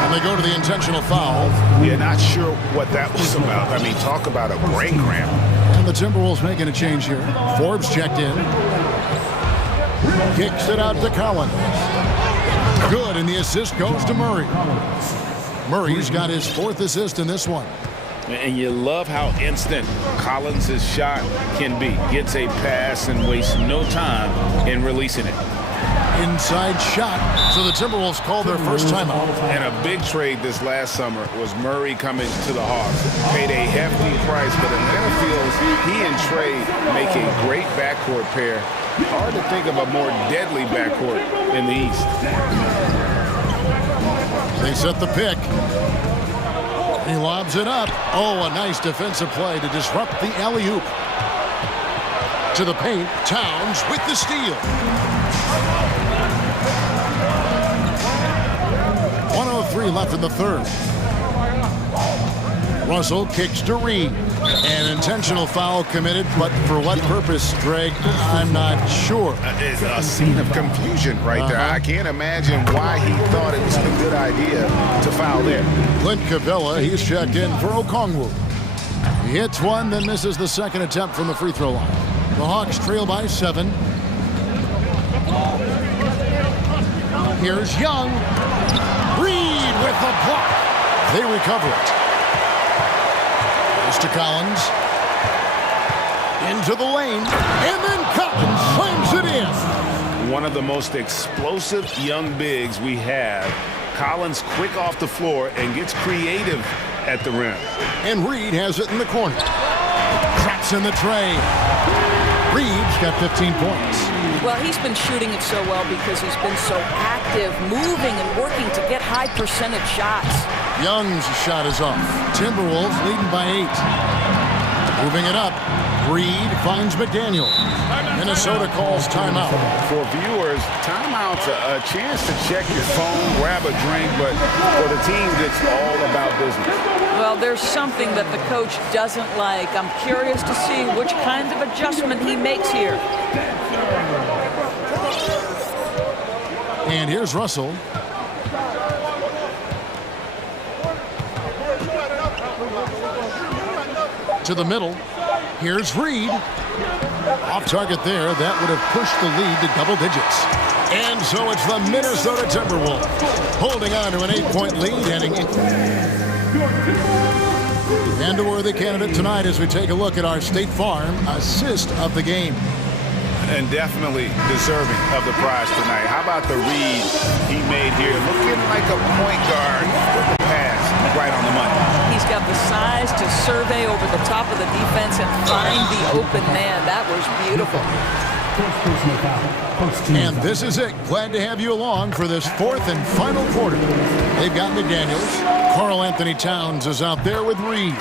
And they go to the intentional foul. Yeah, not sure what that was about. I mean, talk about a brain cramp. And the Timberwolves making a change here. Forbes checked in. Kicks it out to Collins. Good, and the assist goes to Murray. Murray's got his 4th assist in this one. And you love how instant Collins' shot can be. Gets a pass and wastes no time in releasing it. Inside shot. So the Timberwolves call their first timeout. And a big trade this last summer was Murray coming to the Hawks. Paid a hefty price, but Atlanta feels he and Trey make a great backcourt pair. Hard to think of a more deadly backcourt in the East. They set the pick. He lobs it up. Oh, a nice defensive play to disrupt the alley-oop. To the paint, Towns with the steal. 1:03 left in the third. Russell kicks to Reed. An intentional foul committed, but for what purpose, Greg? I'm not sure. It's a scene of confusion right there. I can't imagine why he thought it was a good idea to foul there. Clint Capella, he's checked in for Okongwu. He hits one, then misses the second attempt from the free throw line. The Hawks trail by 7. Here's Young. Reed with the block. They recover it. Goes to Collins. Into the lane. And then Collins slams it in. One of the most explosive young bigs we have. Collins quick off the floor and gets creative at the rim. And Reed has it in the corner. Traps in the tray. Reed's got 15 points. Well, he's been shooting it so well because he's been so active, moving and working to get high percentage shots. Young's shot is off. Timberwolves leading by 8. Moving it up. Reed finds McDaniel. Minnesota calls timeout. For viewers, timeout's a chance to check your phone, grab a drink, but for the team, it's all about business. Well, there's something that the coach doesn't like. I'm curious to see which kind of adjustment he makes here. And here's Russell. To the middle. Here's Reed. Off target there. That would have pushed the lead to double digits. And so it's the Minnesota Timberwolves holding on to an 8-point lead heading in. And a worthy candidate tonight as we take a look at our State Farm assist of the game. And definitely deserving of the prize tonight. How about the read he made here? Looking like a point guard with the pass right on the money. He's got the size to survey over the top of the defense and find the open man. That was beautiful. And this is it. Glad to have you along for this fourth and final quarter. They've got McDaniels. Karl Anthony Towns is out there with Reed.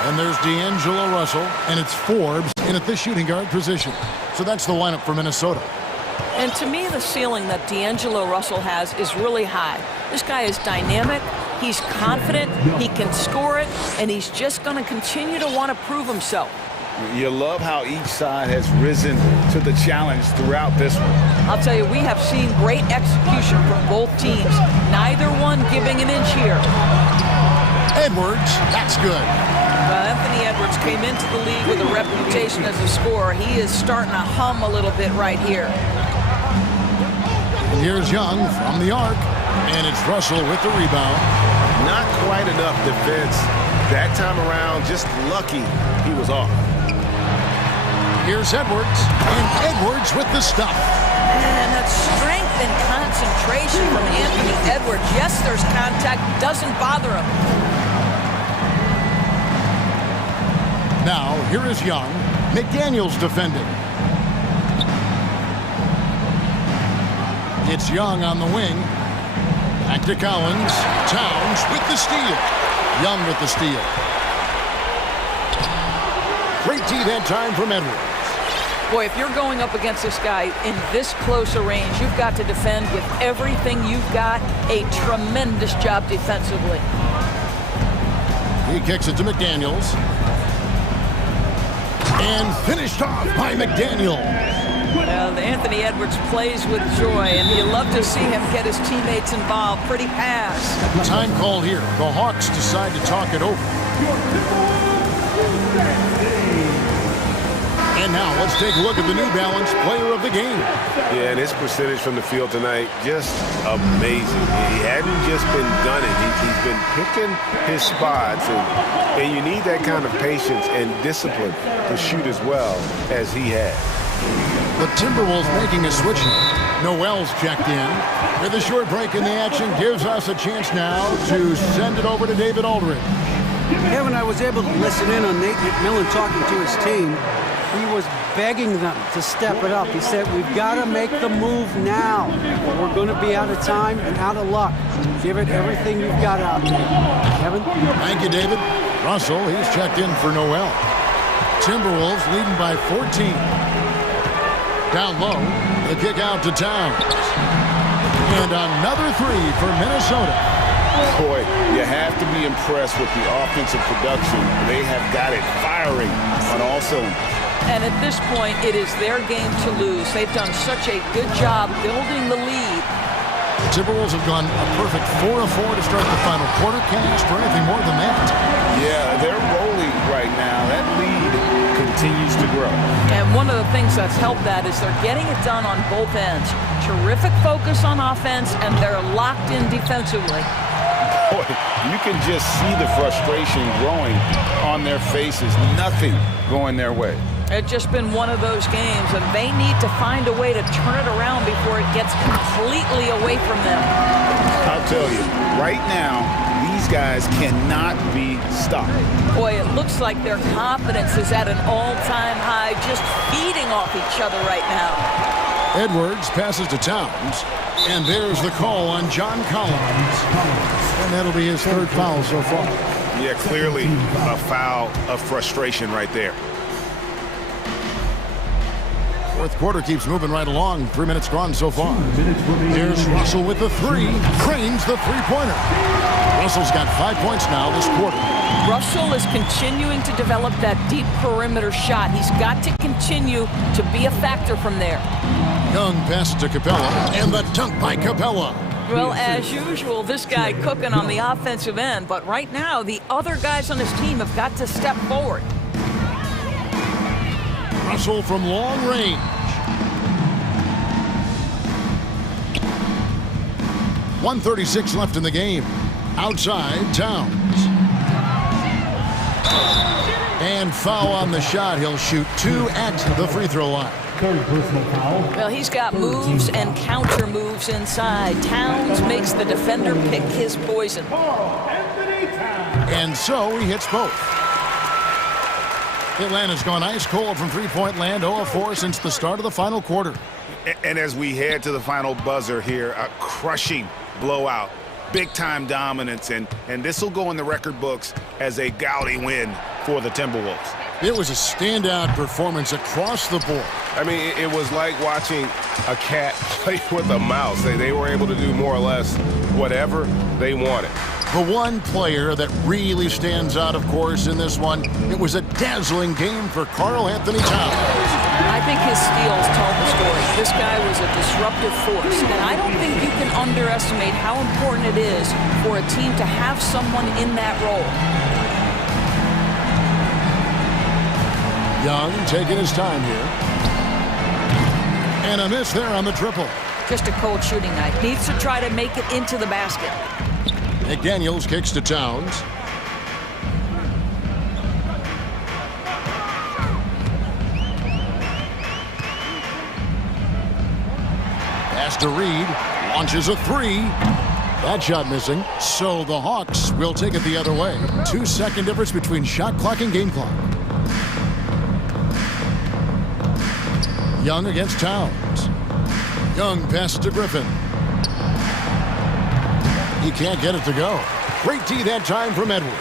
And there's D'Angelo Russell, and it's Forbes in at the shooting guard position. So that's the lineup for Minnesota. And to me, the ceiling that D'Angelo Russell has is really high. This guy is dynamic, he's confident, he can score it, and he's just going to continue to want to prove himself. You love how each side has risen to the challenge throughout this one. I'll tell you, we have seen great execution from both teams. Neither one giving an inch here. Edwards, that's good. Anthony Edwards came into the league with a reputation as a scorer. He is starting to hum a little bit right here. And here's Young from the arc, and it's Russell with the rebound. Not quite enough defense that time around, just lucky he was off. Here's Edwards, and Edwards with the stop. And that strength and concentration from Anthony Edwards. Yes, there's contact, doesn't bother him. Now, here is Young. McDaniels defending. It's Young on the wing. Back to Collins. Towns with the steal. Young with the steal. Great D that time from Edwards. Boy, if you're going up against this guy in this close a range, you've got to defend with everything you've got. A tremendous job defensively. He kicks it to McDaniels. And finished off by McDaniel. Well, Anthony Edwards plays with joy, and you love to see him get his teammates involved. Pretty pass. Time called here. The Hawks decide to talk it over. And now let's take a look at the New Balance player of the game. Yeah, and his percentage from the field tonight, just amazing. He hadn't just been gunning. He's been picking his spots, and you need that kind of patience and discipline to shoot as well as he had. The Timberwolves making a switch. Noel's checked in. With a short break in the action, gives us a chance now to send it over to David Aldridge. Kevin, I was able to listen in on Nate McMillan talking to his team. He was begging them to step it up. He said, we've got to make the move now. We're going to be out of time and out of luck. Give it everything you've got out there. Kevin? Thank you, David. Russell, he's checked in for Noel. Timberwolves leading by 14. Down low, the kick out to Towns. And another three for Minnesota. Boy, you have to be impressed with the offensive production. They have got it firing on all cylinders. And at this point, it is their game to lose. They've done such a good job building the lead. The Timberwolves have gone a perfect 4 of 4 to start the final quarter. Can't ask for anything more than that. Yeah, they're rolling right now. That lead continues to grow. And one of the things that's helped that is they're getting it done on both ends. Terrific focus on offense, and they're locked in defensively. Boy, you can just see the frustration growing on their faces. Nothing going their way. It's just been one of those games, and they need to find a way to turn it around before it gets completely away from them. I'll tell you, right now, these guys cannot be stopped. Boy, it looks like their confidence is at an all-time high, just feeding off each other right now. Edwards passes to Towns, and there's the call on John Collins. And that'll be his third foul so far. Yeah, clearly a foul of frustration right there. Fourth quarter keeps moving right along. 3 minutes gone so far. Here's Russell with the three. Cranes the three-pointer. Russell's got 5 points now this quarter. Russell is continuing to develop that deep perimeter shot. He's got to continue to be a factor from there. Young passes to Capella, and the dunk by Capella. Well, as usual, this guy cooking on the offensive end, but right now, the other guys on his team have got to step forward. Russell from long range. .136 left in the game. Outside, Towns. And foul on the shot. He'll shoot 2 at the free throw line. Well, he's got moves and counter moves inside. Towns makes the defender pick his poison. And so he hits both. Atlanta's gone ice cold from three-point land, 0 of 4 since the start of the final quarter. And as we head to the final buzzer here, a crushing blowout, big-time dominance, and this will go in the record books as a gaudy win for the Timberwolves. It was a standout performance across the board. I mean, it was like watching a cat play with a mouse. They were able to do more or less whatever they wanted. The one player that really stands out, of course, in this one, it was a dazzling game for Karl Anthony Towns. I think his steals tell the story. This guy was a disruptive force, and I don't think you can underestimate how important it is for a team to have someone in that role. Young taking his time here. And a miss there on the triple. Just a cold shooting night. Needs to try to make it into the basket. McDaniels kicks to Towns. Pass to Reed. Launches a three. That shot missing. So the Hawks will take it the other way. 2-second difference between shot clock and game clock. Young against Towns. Young passes to Griffin. He can't get it to go. Great D that time from Edwards.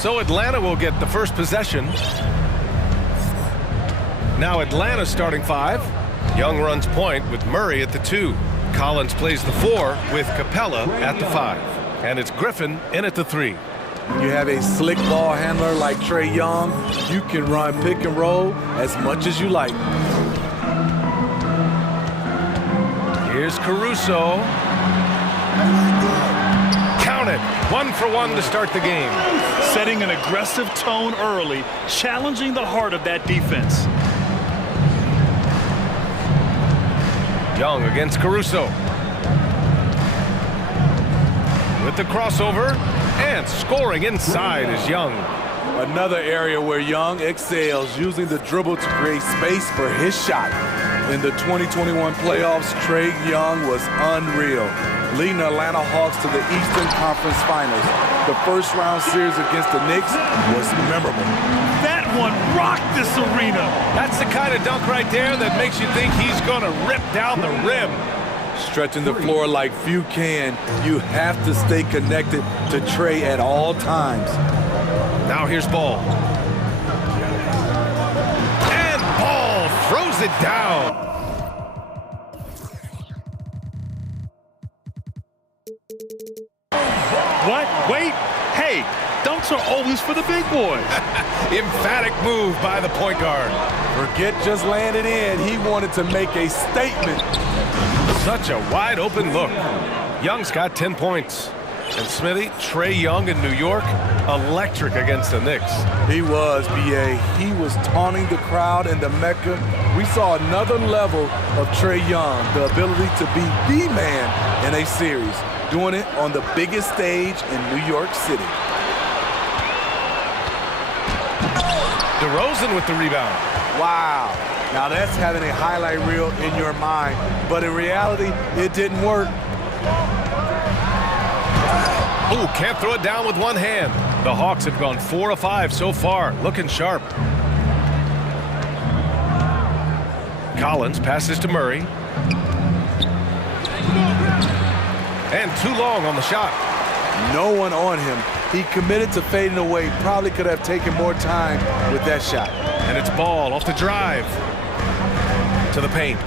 So Atlanta will get the first possession. Now Atlanta's starting 5. Young runs point with Murray at the 2. Collins plays the 4 with Capella at the 5. And it's Griffin in at the 3. When you have a slick ball handler like Trae Young, you can run pick and roll as much as you like. Here's Caruso. Count it. 1 for 1 to start the game. Setting an aggressive tone early, challenging the heart of that defense. Young against Caruso. With the crossover, and scoring inside is Young. Another area where Young excels, using the dribble to create space for his shot. In the 2021 playoffs, Trae Young was unreal, leading the Atlanta Hawks to the Eastern Conference Finals. The first round series against the Knicks was memorable. That one rocked this arena. That's the kind of dunk right there that makes you think he's going to rip down the rim. Stretching the floor like few can, you have to stay connected to Trae at all times. Now here's Ball. And Ball throws it down. What? Wait. Hey, dunks are always for the big boys. Emphatic move by the point guard. Forget just landing in. He wanted to make a statement. Such a wide open look. Young's got 10 points. And Smithy, Trae Young in New York, electric against the Knicks. He was, B.A. He was taunting the crowd in the Mecca. We saw another level of Trae Young, the ability to be the man in a series, doing it on the biggest stage in New York City. DeRozan with the rebound. Wow. Now that's having a highlight reel in your mind, but in reality, it didn't work. Ooh, can't throw it down with one hand. The Hawks have gone 4 of 5 so far, looking sharp. Collins passes to Murray. And too long on the shot. No one on him. He committed to fading away. Probably could have taken more time with that shot. And it's Ball off the drive. To the paint.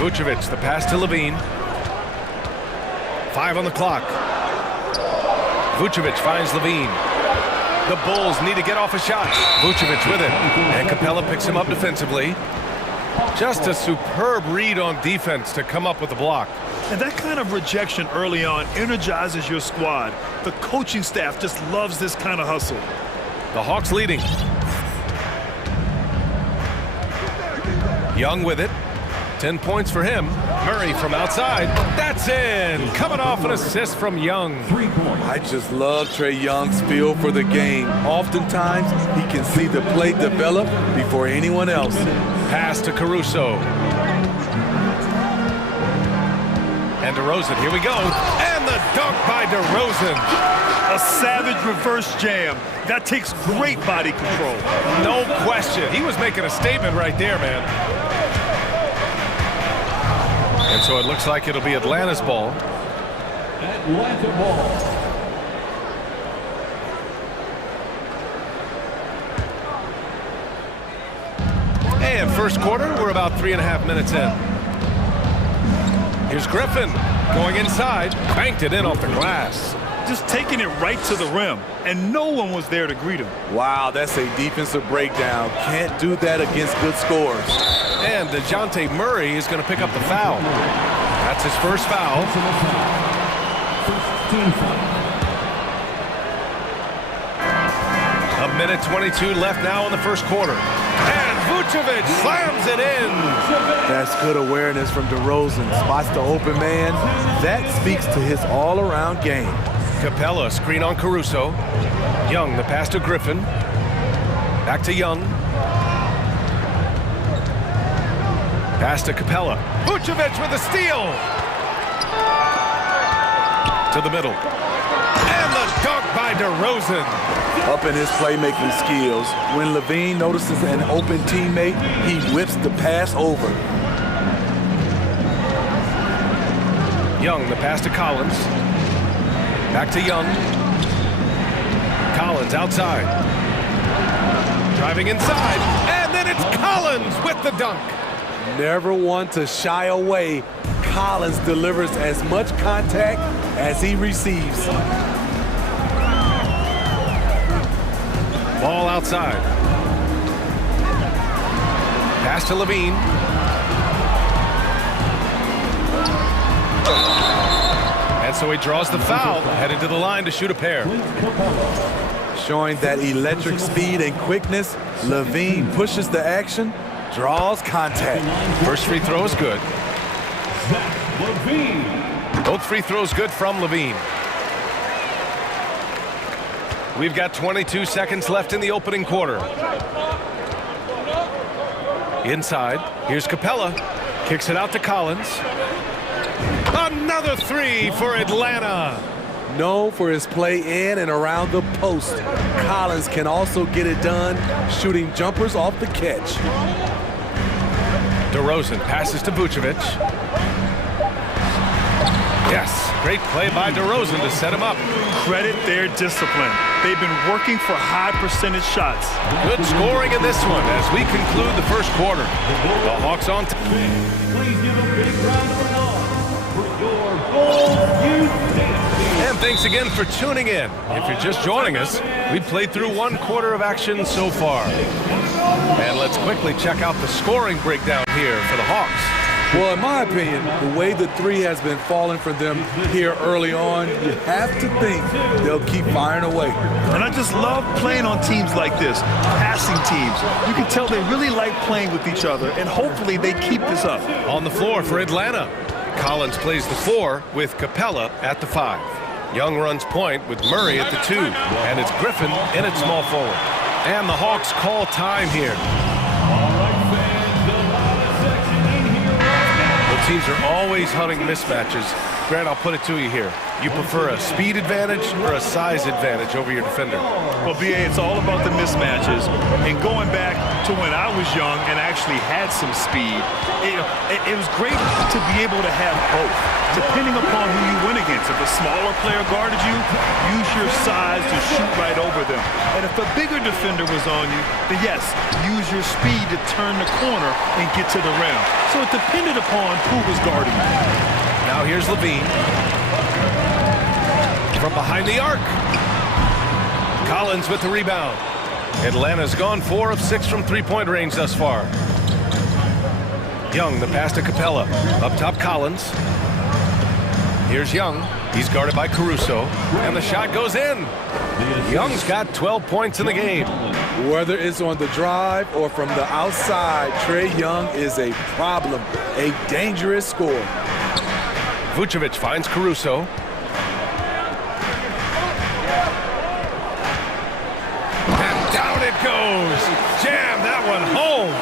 Vucevic, the pass to Levine. 5 on the clock. Vucevic finds Levine. The Bulls need to get off a shot. Vucevic with it. And Capella picks him up defensively. Just a superb read on defense to come up with the block. And that kind of rejection early on energizes your squad. The coaching staff just loves this kind of hustle. The Hawks leading. Young with it. 10 points for him. Murray from outside. That's in. Coming off an assist from Young. I just love Trae Young's feel for the game. Oftentimes, he can see the play develop before anyone else. Pass to Caruso. And DeRozan, here we go. And the dunk by DeRozan. A savage reverse jam. That takes great body control. No question. He was making a statement right there, man. And so it looks like it'll be Atlanta's ball. Atlanta ball. And first quarter, we're about 3.5 minutes in. Here's Griffin going inside, banked it in off the glass. Just taking it right to the rim, and no one was there to greet him. Wow, that's a defensive breakdown. Can't do that against good scores. And DeJounte Murray is going to pick up the foul. That's his first foul. A minute 22 left now in the first quarter. And Vucevic slams it in. That's good awareness from DeRozan. Spots the open man. That speaks to his all-around game. Capella, screen on Caruso. Young, the pass to Griffin. Back to Young. Pass to Capella. Vucevic with a steal. To the middle. And the dunk by DeRozan. Up in his playmaking skills. When Levine notices an open teammate, he whips the pass over. Young, the pass to Collins. Back to Young. Collins outside. Driving inside. And then it's Collins with the dunk. Never one to shy away. Collins delivers as much contact as he receives. Ball outside. Pass to Levine. And so he draws the foul, headed to the line to shoot a pair. Showing that electric speed and quickness, Levine pushes the action, draws contact. First free throw is good. Both free throws good from Levine. We've got 22 seconds left in the opening quarter. Inside, here's Capella. Kicks it out to Collins. Another three for Atlanta. Known for his play in and around the post, Collins can also get it done shooting jumpers off the catch. DeRozan passes to Vucevic. Yes, great play by DeRozan to set him up. Credit their discipline. They've been working for high percentage shots. Good scoring in this one as we conclude the first quarter. The Hawks on. Please give a big round of applause for your Bulls Youth Dance Team. And thanks again for tuning in. If you're just joining us, we've played through one quarter of action so far. And let's quickly check out the scoring breakdown here for the Hawks. Well, in my opinion, the way the three has been falling for them here early on, you have to think they'll keep firing away. And I just love playing on teams like this, passing teams. You can tell they really like playing with each other, and hopefully they keep this up. On the floor for Atlanta, Collins plays the 4 with Capella at the 5. Young runs point with Murray at the 2, and it's Griffin in at small forward. And the Hawks call time here. Teams are always hunting mismatches. Grant, I'll put it to you here. You prefer a speed advantage or a size advantage over your defender? Well, BA, it's all about the mismatches. And going back to when I was young and actually had some speed, it was great to be able to have both, depending upon who you went against. If a smaller player guarded you, use your size to shoot right over them. And if a bigger defender was on you, then yes, use your speed to turn the corner and get to the rim. So it depended upon who was guarding you. Now here's Levine. From behind the arc. Collins with the rebound. Atlanta's gone 4 of 6 from three-point range thus far. Young, the pass to Capella. Up top, Collins. Here's Young. He's guarded by Caruso. And the shot goes in. Young's got 12 points in the game. Whether it's on the drive or from the outside, Trae Young is a problem, a dangerous scorer. Vucevic finds Caruso. And down it goes. Jam that one home.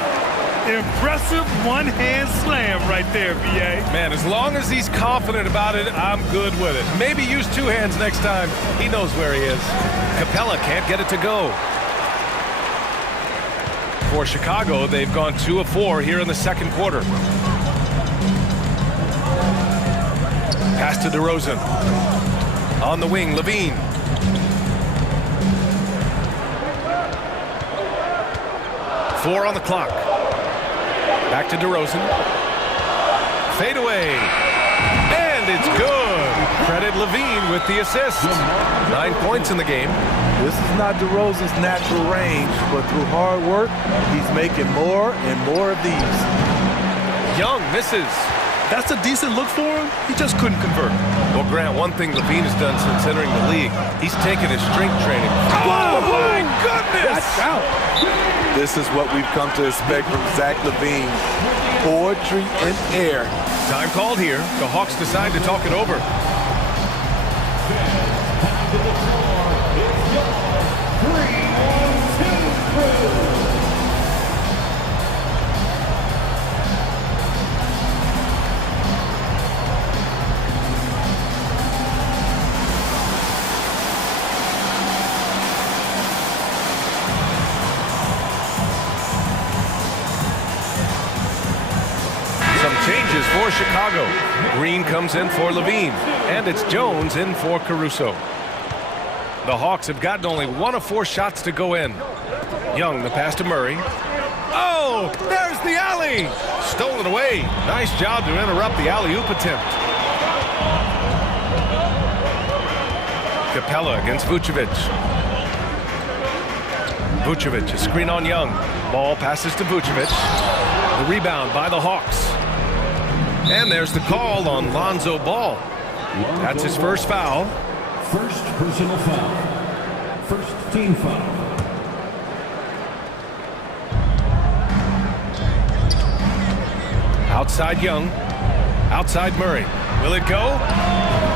Impressive one-hand slam right there, BA. Man, as long as he's confident about it, I'm good with it. Maybe use 2 hands next time. He knows where he is. Capella can't get it to go. For Chicago, they've gone 2 of 4 here in the second quarter. Pass to DeRozan. On the wing, Levine. Four on the clock. Back to DeRozan. Fade away. And it's good. Credit Levine with the assist. 9 points in the game. This is not DeRozan's natural range, but through hard work, he's making more and more of these. Young misses. That's a decent look for him. He just couldn't convert. Well, Grant, one thing Levine has done since entering the league, he's taken his strength training. Oh, my goodness! Watch out. This is what we've come to expect from Zach LaVine. Poetry in air. Time called here. The Hawks decide to talk it over. Changes for Chicago. Green comes in for Levine, and it's Jones in for Caruso. The Hawks have gotten only 1 of 4 shots to go in. Young, the pass to Murray. Oh, there's the alley! Stolen away. Nice job to interrupt the alley-oop attempt. Capella against Vucevic. Vucevic, a screen on Young. Ball passes to Vucevic. The rebound by the Hawks. And there's the call on Lonzo Ball. That's his first foul. First personal foul. First team foul. Outside Young. Outside Murray. Will it go?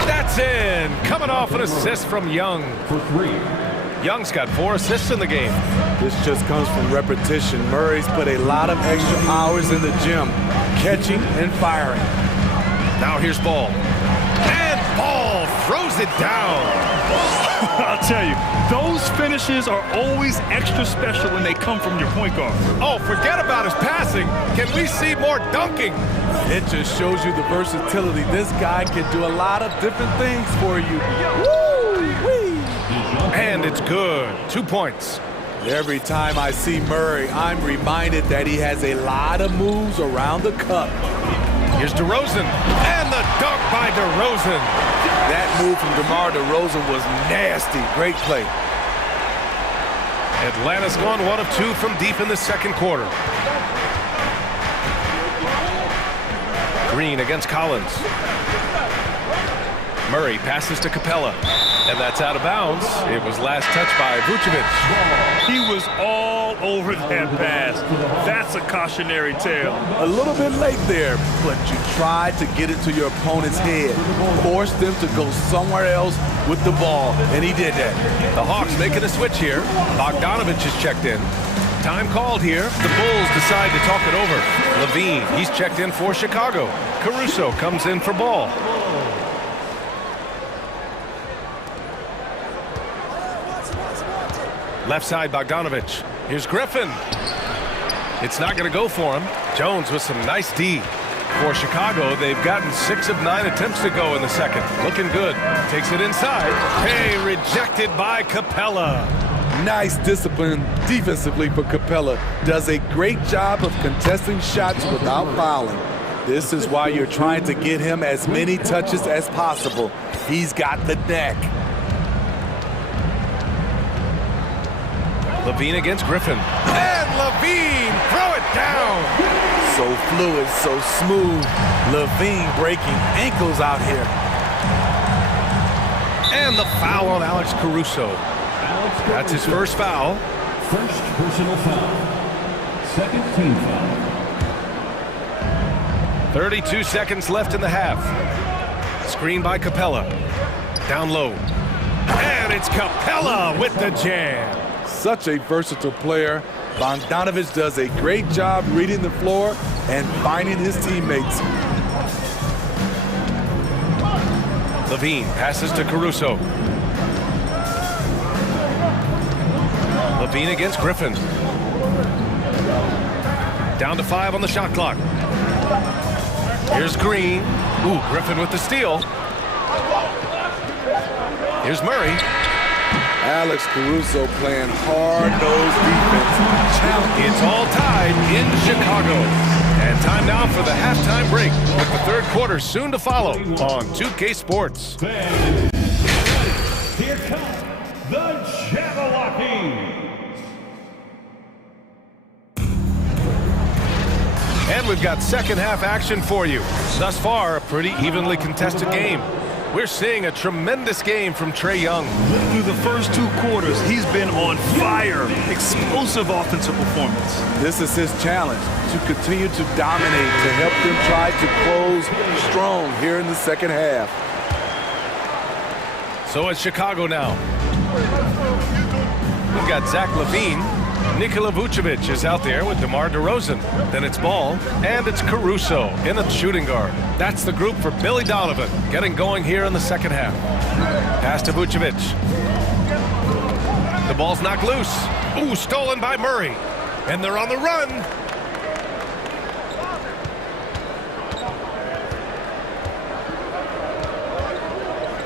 That's in. Coming off an assist from Young. For 3. Young's got 4 assists in the game. This just comes from repetition. Murray's put a lot of extra hours in the gym, catching and firing. Now here's Ball. And Ball throws it down. I'll tell you, those finishes are always extra special when they come from your point guard. Oh, forget about his passing. Can we see more dunking? It just shows you the versatility. This guy can do a lot of different things for you. Woo-wee! And it's good. 2 points. Every time I see Murray, I'm reminded that he has a lot of moves around the cup. Here's DeRozan. And the dunk by DeRozan. That move from DeMar DeRozan was nasty. Great play. Atlanta's gone 1 of 2 from deep in the second quarter. Green against Collins. Murray passes to Capella. And that's out of bounds. It was last touched by Vucevic. He was all over that pass. That's a cautionary tale. A little bit late there, but you tried to get it to your opponent's head. Forced them to go somewhere else with the ball, and he did that. The Hawks making a switch here. Bogdanovich is checked in. Time called here. The Bulls decide to talk it over. Levine, he's checked in for Chicago. Caruso comes in for Ball. Left side, Bogdanovich. Here's Griffin. It's not going to go for him. Jones with some nice D. For Chicago, they've gotten 6 of 9 attempts to go in the second. Looking good. Takes it inside. Hey, rejected by Capella. Nice discipline defensively for Capella. Does a great job of contesting shots without fouling. This is why you're trying to get him as many touches as possible. He's got the neck. Levine against Griffin. And Levine, throw it down. So fluid, so smooth. Levine breaking ankles out here. And the foul on Alex Caruso. That's his first foul. First personal foul. Second team foul. 32 seconds left in the half. Screen by Capella. Down low. And it's Capella with the jam. Such a versatile player. Bogdanovich does a great job reading the floor and finding his teammates. Levine passes to Caruso. Levine against Griffin. Down to 5 on the shot clock. Here's Green. Ooh, Griffin with the steal. Here's Murray. Alex Caruso playing hard-nosed defense. It's all tied in Chicago. And time now for the halftime break, with the third quarter soon to follow on 2K Sports. Here comes the Jabberwockies. And we've got second half action for you. Thus far, a pretty evenly contested game. We're seeing a tremendous game from Trae Young. Through the first 2 quarters, he's been on fire. Explosive offensive performance. This is his challenge, to continue to dominate, to help them try to close strong here in the second half. So it's Chicago now. We've got Zach LaVine. Nikola Vucevic is out there with DeMar DeRozan. Then it's Ball, and it's Caruso in the shooting guard. That's the group for Billy Donovan, getting going here in the second half. Pass to Vucevic. The ball's knocked loose. Ooh, stolen by Murray. And they're on the run.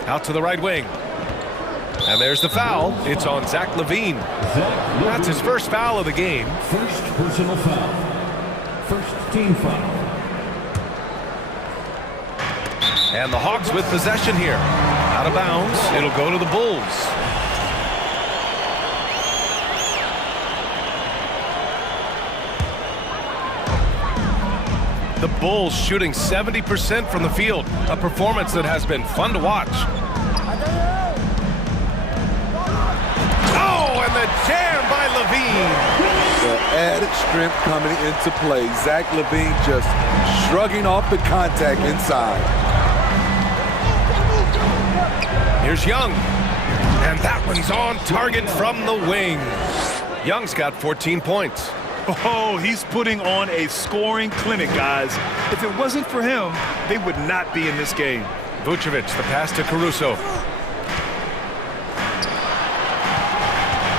Out to the right wing. And there's the foul. It's on Zach LaVine. That's his first foul of the game. First personal foul. First team foul. And the Hawks with possession here. Out of bounds. It'll go to the Bulls. The Bulls shooting 70% from the field. A performance that has been fun to watch. Oh, and the jam by LaVine. The added strength coming into play. Zach LaVine just shrugging off the contact inside. Here's Young. And that one's on target from the wing. Young's got 14 points. Oh, he's putting on a scoring clinic, guys. If it wasn't for him, they would not be in this game. Vucevic, the pass to Caruso.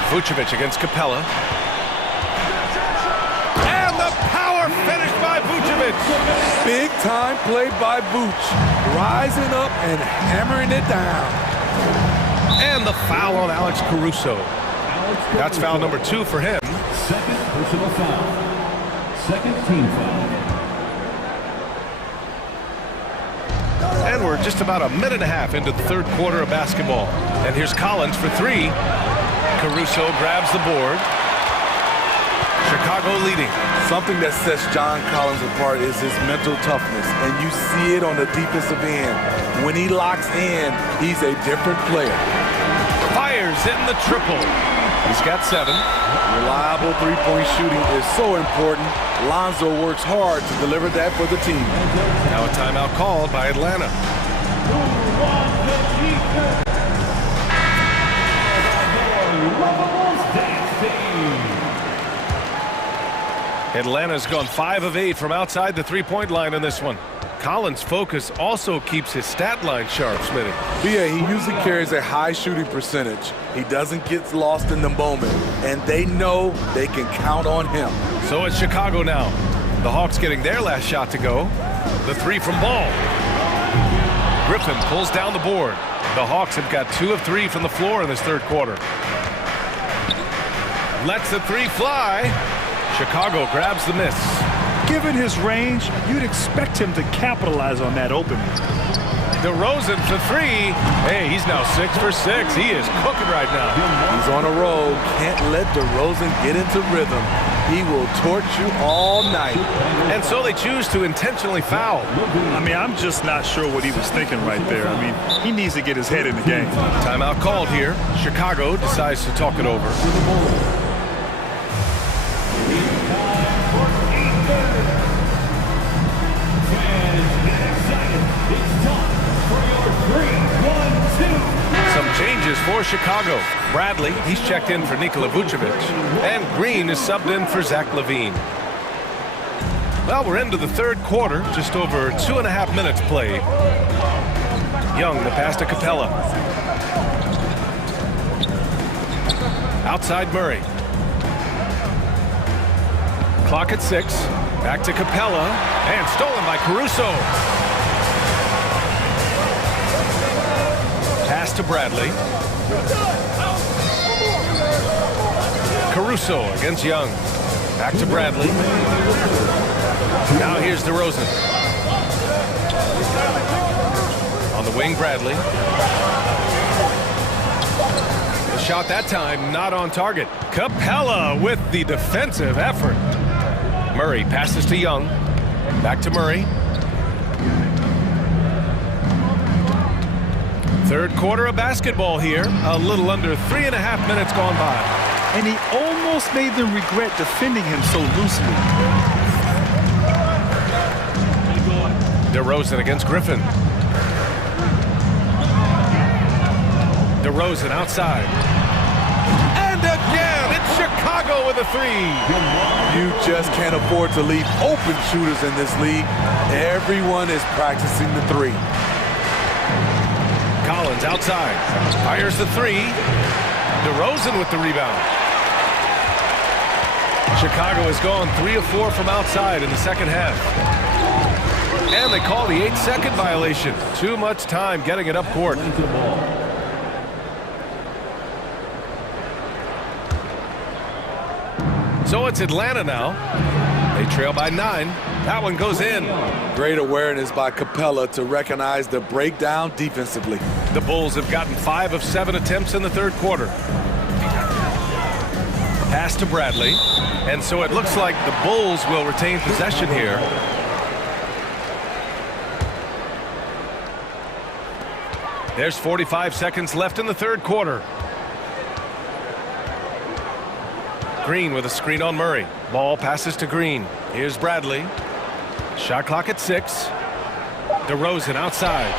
Vucevic against Capella. And the power finish by Vucevic. Big time play by Vuce. Rising up and hammering it down. And the foul on Alex Caruso. That's foul number 2 for him. Second personal foul. Second team foul. And we're just about a minute and a half into the third quarter of basketball. And here's Collins for 3. Caruso grabs the board. Chicago leading. Something that sets John Collins apart is his mental toughness, and you see it on the defensive end. When he locks in, he's a different player. Fires in the triple. He's got 7. Reliable three-point shooting is so important. Lonzo works hard to deliver that for the team. Now a timeout called by Atlanta. Atlanta's gone 5 of 8 from outside the three-point line in this one. Collins' focus also keeps his stat line sharp, Smitty. Yeah, he usually carries a high shooting percentage. He doesn't get lost in the moment, and they know they can count on him. So it's Chicago now. The Hawks getting their last shot to go. The 3 from Ball. Griffin pulls down the board. The Hawks have got 2 of 3 from the floor in this third quarter. Lets the 3 fly. Chicago grabs the miss. Given his range, you'd expect him to capitalize on that opening. DeRozan for 3. Hey, he's now 6 for 6. He is cooking right now. He's on a roll. Can't let DeRozan get into rhythm. He will torch you all night. And so they choose to intentionally foul. I mean, I'm just not sure what he was thinking right there. I mean, he needs to get his head in the game. Timeout called here. Chicago decides to talk it over. Some changes for Chicago. Bradley, he's checked in for Nikola Vucevic. And Green is subbed in for Zach LaVine. Well, we're into the third quarter. Just over 2.5 minutes played. Young, the pass to Capella. Outside Murray. Clock at 6. Back to Capella. And stolen by Caruso. Pass to Bradley. Caruso against Young. Back to Bradley. Now here's DeRozan. On the wing, Bradley. The shot that time not on target. Capella with the defensive effort. Murray passes to Young. Back to Murray. Third quarter of basketball here. A little under 3.5 minutes gone by. And he almost made them regret defending him so loosely. DeRozan against Griffin. DeRozan outside. And again, it's Chicago with a 3. You just can't afford to leave open shooters in this league. Everyone is practicing the 3. Collins outside. Fires the 3. DeRozan with the rebound. Chicago has gone 3 of 4 from outside in the second half. And they call the 8-second violation. Too much time getting it up court. So it's Atlanta now. They trail by 9. That one goes in. Great awareness by Capella to recognize the breakdown defensively. The Bulls have gotten 5 of 7 attempts in the third quarter. Pass to Bradley. And so it looks like the Bulls will retain possession here. There's 45 seconds left in the third quarter. Green with a screen on Murray. Ball passes to Green. Here's Bradley. Shot clock at 6. DeRozan outside.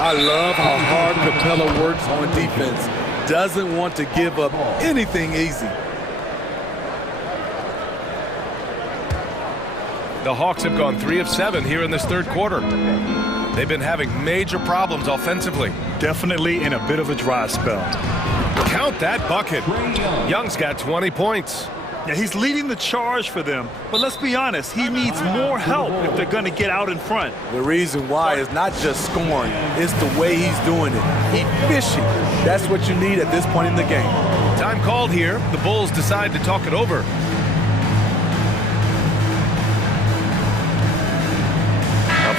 I love how hard Capella works on defense. Doesn't want to give up anything easy. The Hawks have gone 3 of 7 here in this third quarter. They've been having major problems offensively. Definitely in a bit of a dry spell. Count that bucket. Young's got 20 points. Yeah, he's leading the charge for them. But let's be honest, he needs more help if they're going to get out in front. The reason why is not just scoring, it's the way he's doing it. Efficient. That's what you need at this point in the game. Time called here. The Bulls decide to talk it over.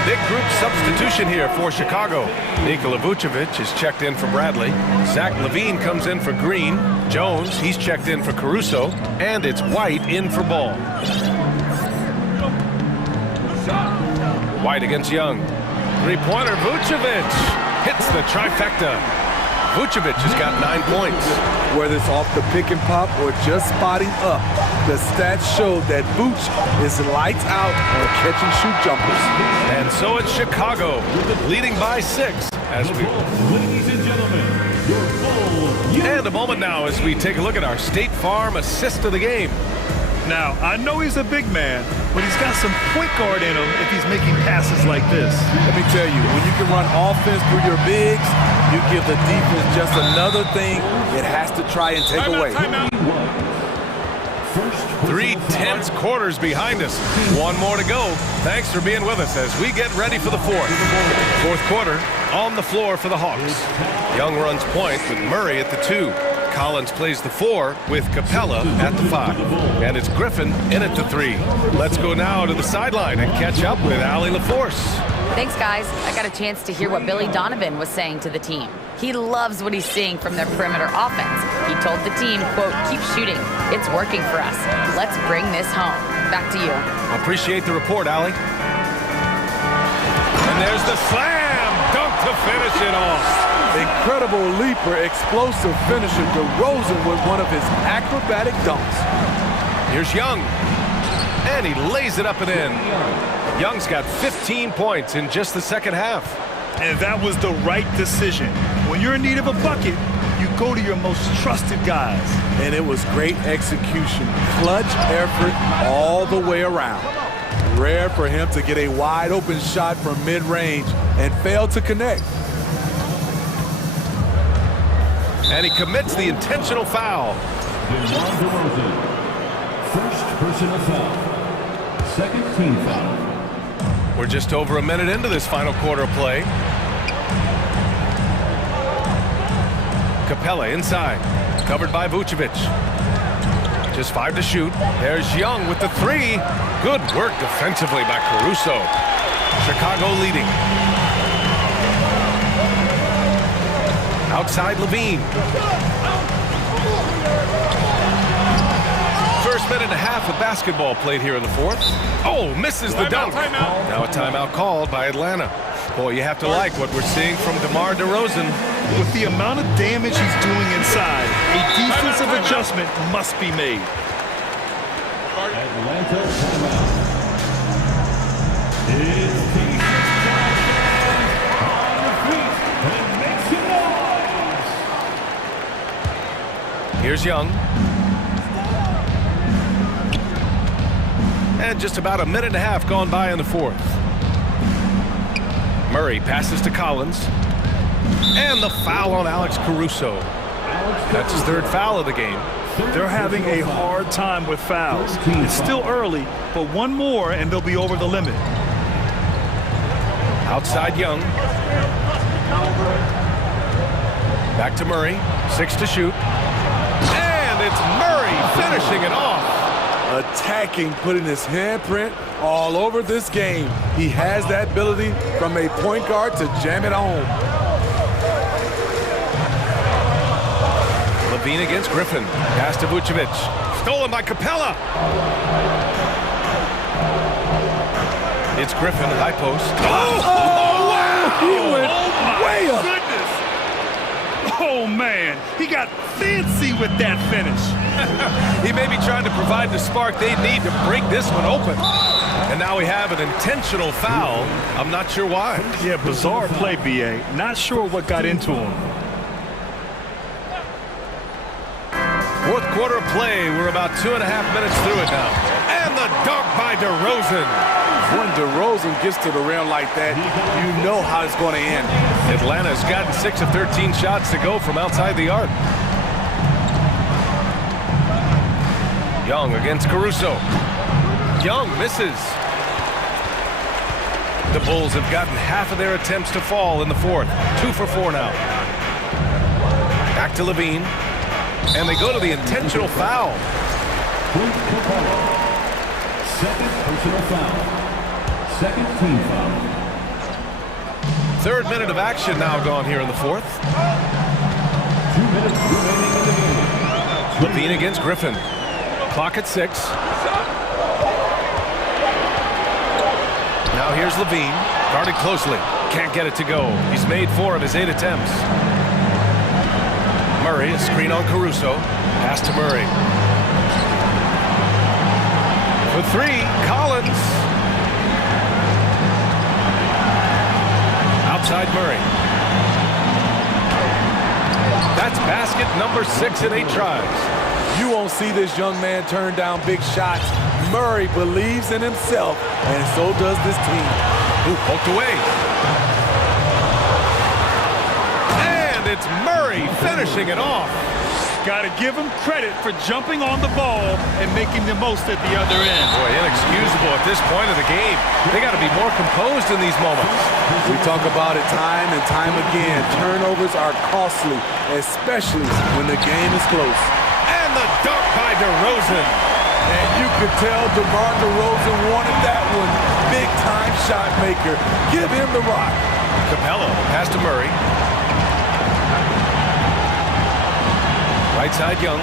Big group substitution here for Chicago. Nikola Vucevic is checked in for Bradley. Zach LaVine comes in for Green. Jones, he's checked in for Caruso. And it's White in for Ball. White against Young. Three-pointer, Vucevic hits the trifecta. Vucevic has got 9 points. Whether it's off the pick and pop or just spotting up, the stats show that Vooch is lights out on catch and shoot jumpers. And so it's Chicago leading by 6 as we... Ladies and gentlemen, your Bulls. And a moment now as we take a look at our State Farm assist of the game. Now, I know he's a big man, but he's got some point guard in him if he's making passes like this. Let me tell you, when you can run offense through your bigs, you give the defense just another thing it has to try and take away. 3 tense quarters behind us. 1 more to go. Thanks for being with us as we get ready for the fourth. Fourth quarter on the floor for the Hawks. Young runs point with Murray at the 2. Collins plays the 4 with Capella at the 5. And it's Griffin in at the 3. Let's go now to the sideline and catch up with Allie LaForce. Thanks, guys. I got a chance to hear what Billy Donovan was saying to the team. He loves what he's seeing from their perimeter offense. He told the team, quote, keep shooting. It's working for us. Let's bring this home. Back to you. Appreciate the report, Allie. And there's the slam dunk to finish it off. Incredible leaper, explosive finisher. DeRozan with one of his acrobatic dunks. Here's Young. And he lays it up and in. Young's got 15 points in just the second half. And that was the right decision. When you're in need of a bucket, you go to your most trusted guys. And it was great execution. Clutch effort all the way around. Rare for him to get a wide open shot from mid-range and fail to connect. And he commits the intentional foul. First personal foul. Second team foul. We're just over a minute into this final quarter of play. Capella inside, covered by Vucevic. Just 5 to shoot. There's Young with the 3. Good work defensively by Caruso. Chicago leading. Outside LaVine. First minute and a half of basketball played here in the fourth. Oh, misses the dunk. Now a timeout called by Atlanta. Boy, you have to like what we're seeing from DeMar DeRozan. With the amount of damage he's doing inside, a defensive adjustment must be made. Atlanta timeout. Is on the feet and makes some noise. Here's Young. And just about a minute and a half gone by in the fourth. Murray passes to Collins. And the foul on Alex Caruso. That's his third foul of the game. They're having a hard time with fouls. It's still early, but one more and they'll be over the limit. Outside Young. Back to Murray. 6 to shoot. And it's Murray finishing it off. Attacking, putting his handprint all over this game. He has that ability from a point guard to jam it home. Levine against Griffin. Pass to Vucevic. Stolen by Capella. It's Griffin, high post. Oh, wow! He went way up. Goodness. Oh, man. He got fancy with that finish. He may be trying to provide the spark they need to break this one open. And now we have an intentional foul. I'm not sure why. Yeah, bizarre play, B.A. Not sure what got into him. Fourth quarter of play. We're about 2.5 minutes through it now. And the dunk by DeRozan. When DeRozan gets to the rim like that, you know how it's going to end. Atlanta's gotten 6 of 13 shots to go from outside the arc. Young against Caruso. Young misses. The Bulls have gotten half of their attempts to fall in the fourth. 2 for 4 now. Back to Levine. And they go to the intentional foul. Second personal foul. Second team foul. Third minute of action now gone here in the fourth. 2 minutes remaining in the game. Levine against Griffin. Clock at 6. Now here's Levine. Guarded closely. Can't get it to go. He's made 4 of his 8 attempts. Murray, a screen on Caruso. Pass to Murray. For 3, Collins. Outside Murray. That's basket number 6 in 8 tries. You won't see this young man turn down big shots. Murray believes in himself, and so does this team. Ooh, poked away. And it's Murray finishing it off. Got to give him credit for jumping on the ball and making the most at the other end. Boy, inexcusable at this point of the game. They got to be more composed in these moments. We talk about it time and time again. Turnovers are costly, especially when the game is close. And the dunk by DeRozan. And you could tell DeMar DeRozan wanted that one. Big-time shot maker. Give him the rock. Capella, pass to Murray. Right side Young.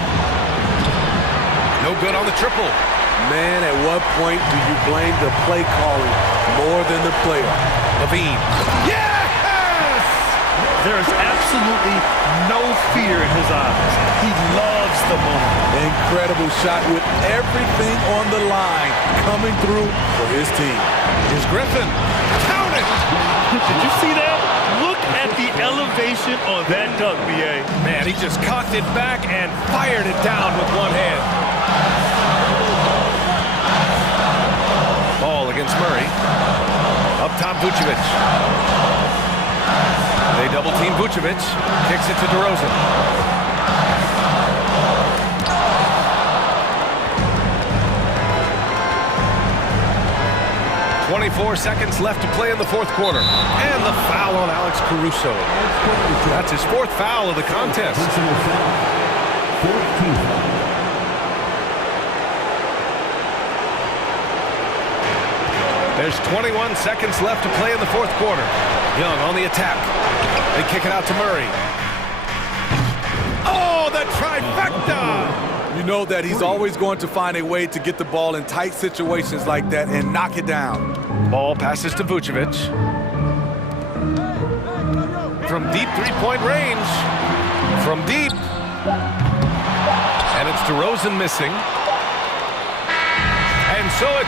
No good on the triple. Man, at what point do you blame the play calling more than the player? Levine. Yes! There is absolutely no fear in his eyes. He loves the moment. Incredible shot with everything on the line coming through for his team. Here's Griffin. Count it! Did you see that? Look at the elevation on that dunk, B.A. Man, he just cocked it back and fired it down with one hand. Ball against Murray. Up top, Vucevic. They double team Vucevic. Kicks it to DeRozan. 24 seconds left to play in the fourth quarter. And the foul on Alex Caruso. That's his 4th foul of the contest. There's 21 seconds left to play in the fourth quarter. Young on the attack. They kick it out to Murray. Oh, the trifecta! You know that he's always going to find a way to get the ball in tight situations like that and knock it down. Ball passes to Vucevic. From deep three-point range. From deep. And it's DeRozan missing. And so it...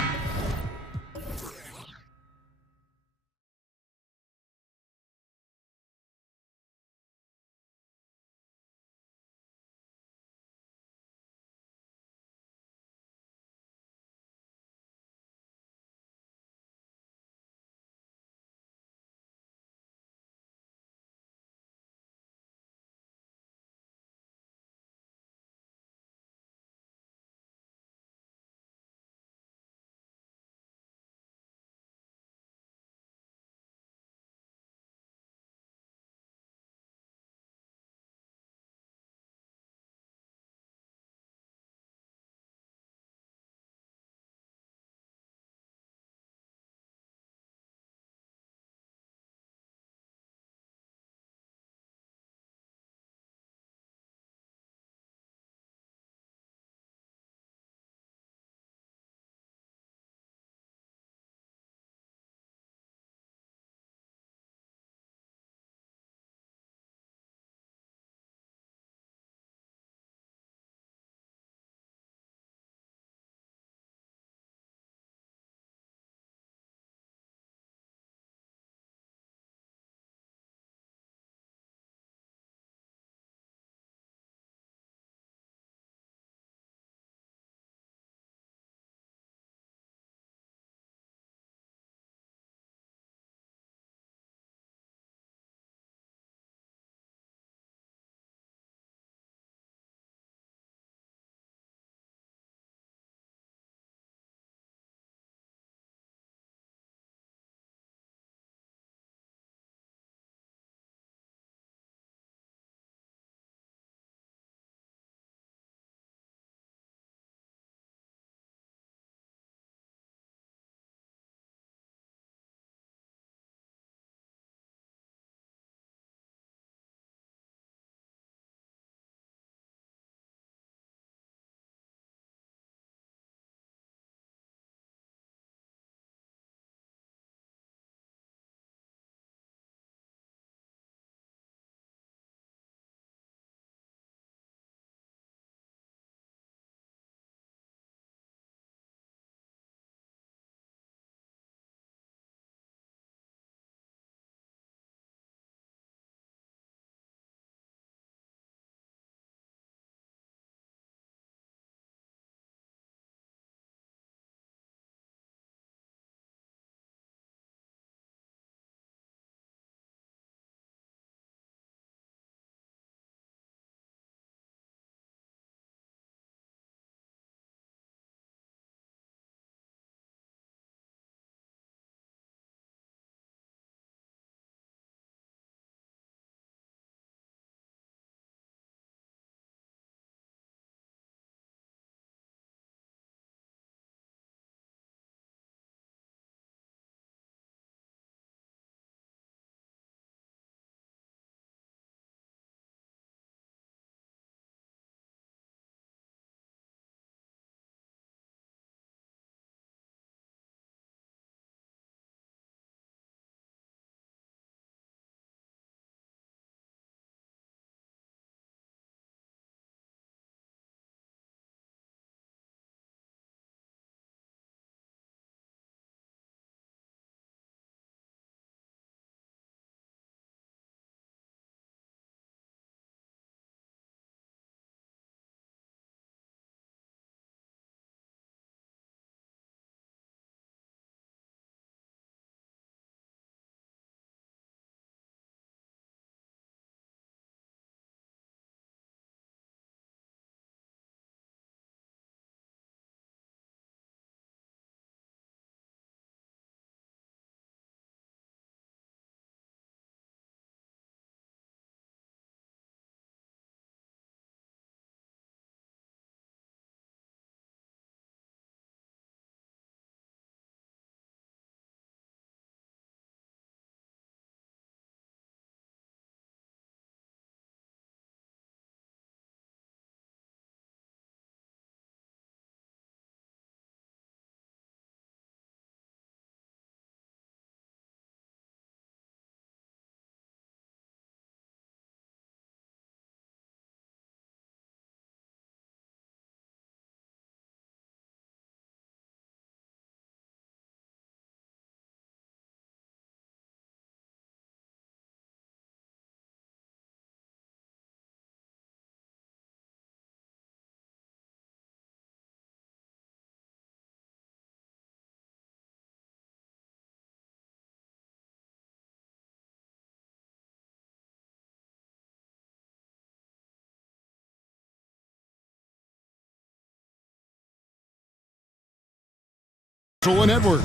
And Edwards.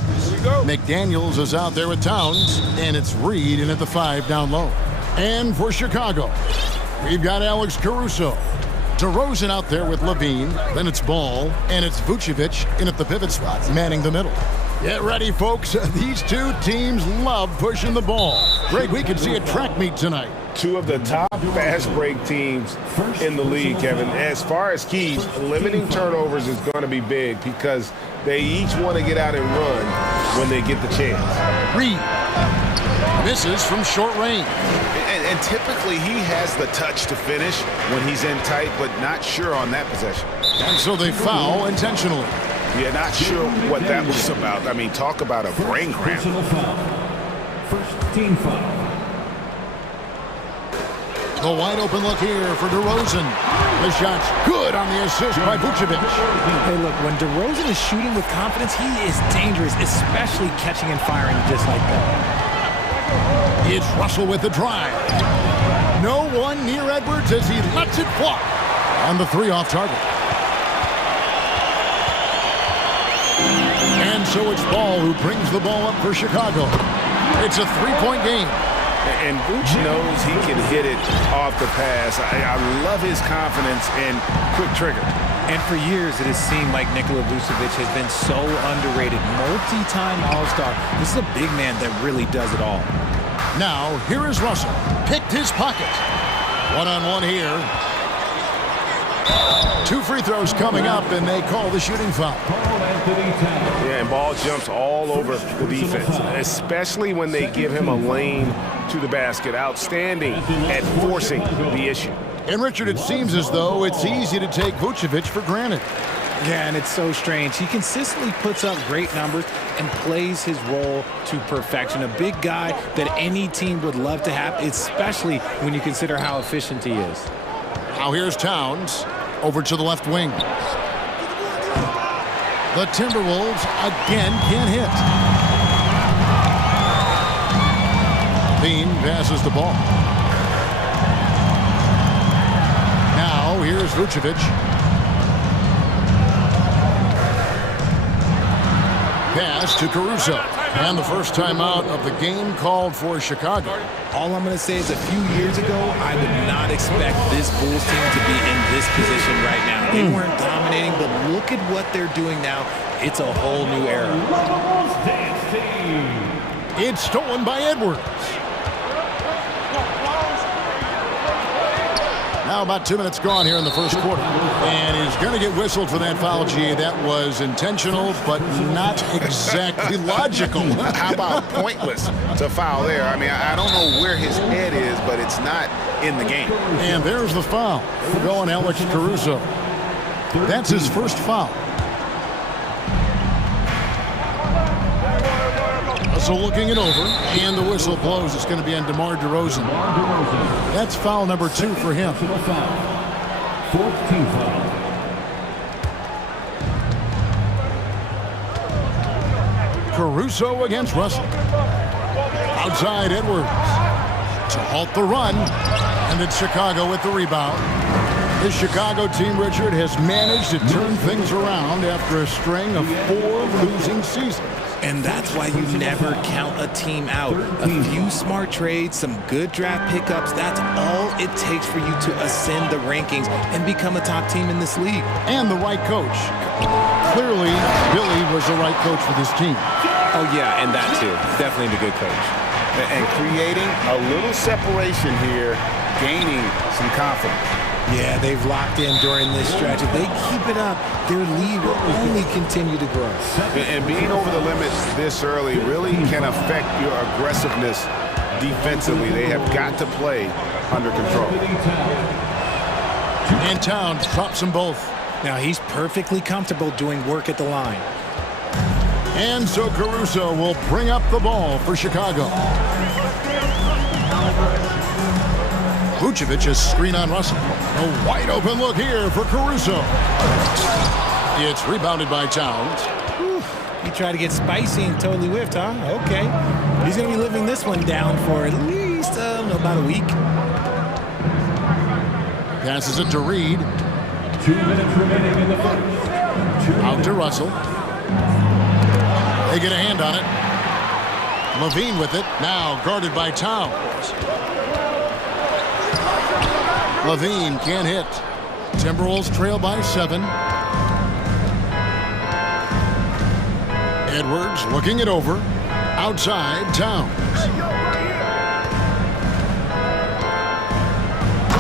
McDaniels is out there with Towns, and it's Reed in at the 5 down low. And for Chicago, we've got Alex Caruso. DeRozan out there with Levine. Then it's Ball, and it's Vucevic in at the pivot spot, manning the middle. Get ready, folks. These two teams love pushing the ball. Greg, we could see a track meet tonight. Two of the top fast break teams in the league, Kevin. As far as keys, limiting turnovers is going to be big because they each want to get out and run when they get the chance. Reed misses from short range. And typically he has the touch to finish when he's in tight, but not sure on that possession. And so they foul intentionally. Yeah, not sure what that was about. I mean, talk about a brain cramp. First team foul. The wide open look here for DeRozan. The shot's good on the assist by Vucevic. Hey, look, when DeRozan is shooting with confidence, he is dangerous, especially catching and firing just like that. It's Russell with the drive. No one near Edwards as he lets it fly. On the 3 off target. And so it's Ball who brings the ball up for Chicago. It's a 3-point game. And Vooch knows he can hit it off the pass. I love his confidence and quick trigger. And for years, it has seemed like Nikola Vucevic has been so underrated. Multi-time All-Star. This is a big man that really does it all. Now, here is Russell. Picked his pocket. One-on-one here. 2 free throws coming up, and they call the shooting foul. Yeah, and Ball jumps all over the defense, especially when they give him a lane to the basket. Outstanding at forcing the issue. And Richard, it seems as though it's easy to take Vucevic for granted. Yeah, and it's so strange. He consistently puts up great numbers and plays his role to perfection. A big guy that any team would love to have, especially when you consider how efficient he is. Now here's Towns over to the left wing. The Timberwolves again can't hit. Bean passes the ball. Now here's Vucevic. Pass to Caruso. And the first time out of the game called for Chicago. All I'm going to say is a few years ago, I would not expect this Bulls team to be in this position right now. They weren't dominating, but look at what they're doing now. It's a whole new era. It's stolen by Edwards. Now about 2 minutes gone here in the first quarter. And he's going to get whistled for that foul, G. That was intentional, but not exactly logical. How about pointless to foul there? I mean, I don't know where his head is, but it's not in the game. And there's the foul. Going Alex Caruso. That's his first foul. So looking it over, and the whistle blows. It's going to be on DeMar DeRozan. That's foul number 2 for him. 4th team foul. Caruso against Russell. Outside Edwards to halt the run, and it's Chicago with the rebound. This Chicago team, Richard, has managed to turn things around after a string of 4 losing seasons. And that's why you never count a team out. A few smart trades, some good draft pickups, that's all it takes for you to ascend the rankings and become a top team in this league. And the right coach. Clearly, Billy was the right coach for this team. Oh, yeah, and that too. Definitely the good coach. And creating a little separation here, gaining some confidence. Yeah, they've locked in during this stretch. If they keep it up, their lead will only continue to grow. And being over the limit this early really can affect your aggressiveness defensively. They have got to play under control. And Towns drops them both. Now he's perfectly comfortable doing work at the line. And so Caruso will bring up the ball for Chicago. Vucevic is screen on Russell. A wide open look here for Caruso. It's rebounded by Towns. Whew. He tried to get spicy and totally whiffed, huh? Okay. He's going to be living this one down for at least, about a week. Passes it to Reed. 2 minutes remaining in the first. Out to Russell. They get a hand on it. Levine with it, now guarded by Towns. Levine can't hit. Timberwolves trail by 7. Edwards looking it over. Outside, Towns.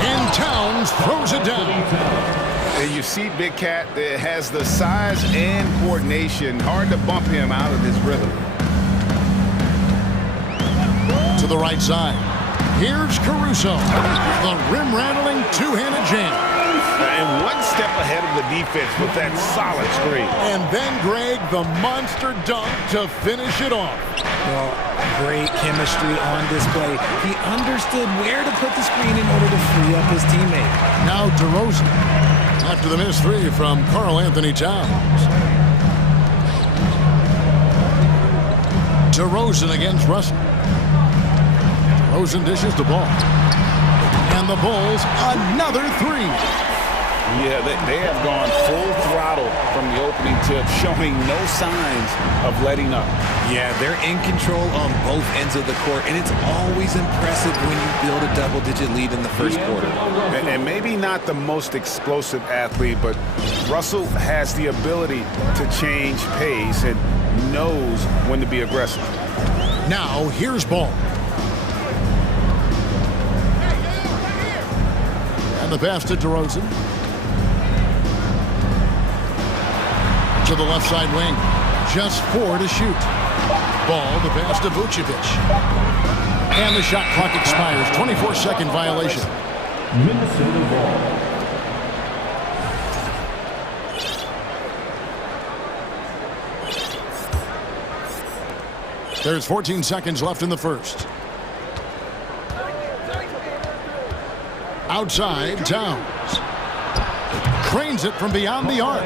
And Towns throws it down. And you see Big Cat that has the size and coordination. Hard to bump him out of his rhythm. To the right side. Here's Caruso. The rim-rattling two-handed jam. And one step ahead of the defense with that solid screen. And then, Greg, the monster dunk to finish it off. Well, great chemistry on display. He understood where to put the screen in order to free up his teammate. Now DeRozan. After the missed 3 from Karl Anthony Towns. DeRozan against Russell. DeRozan dishes the ball. And the Bulls, another 3. Yeah, they have gone full throttle from the opening tip, showing no signs of letting up. Yeah, they're in control on both ends of the court, and it's always impressive when you build a double-digit lead in the first quarter. And maybe not the most explosive athlete, but Russell has the ability to change pace and knows when to be aggressive. Now, here's Ball. And the pass to DeRozan. To the left side wing. Just 4 to shoot. Ball, the pass to Vucevic. And the shot clock expires. 24-second violation. Minnesota ball. There's 14 seconds left in the first. Outside, Towns. Cranes it from beyond the arc.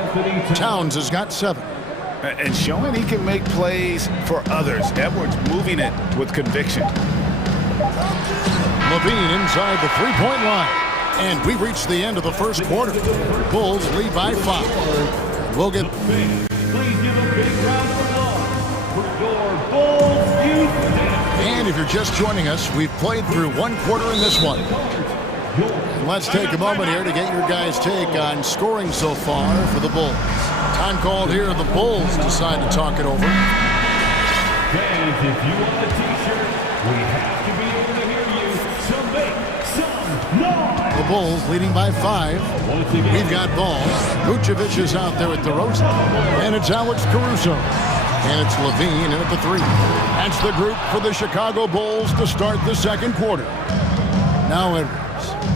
Towns has got 7. And showing he can make plays for others. Edwards moving it with conviction. Levine inside the three-point line. And we reach the end of the first quarter. Bulls lead by 5. We'll get... Please give a big round of applause for your Bulls youth. And if you're just joining us, we've played through one quarter in this one. And let's take a moment here to get your guys' take on scoring so far for the Bulls. Time called here, the Bulls decide to talk it over. Fans, if you want a t-shirt, we have to be able to hear you, so make some noise. The Bulls leading by 5. We've got ball. Vucevic is out there with DeRozan. And it's Alex Caruso. And it's Levine in at the 3. That's the group for the Chicago Bulls to start the second quarter. Now Edwards.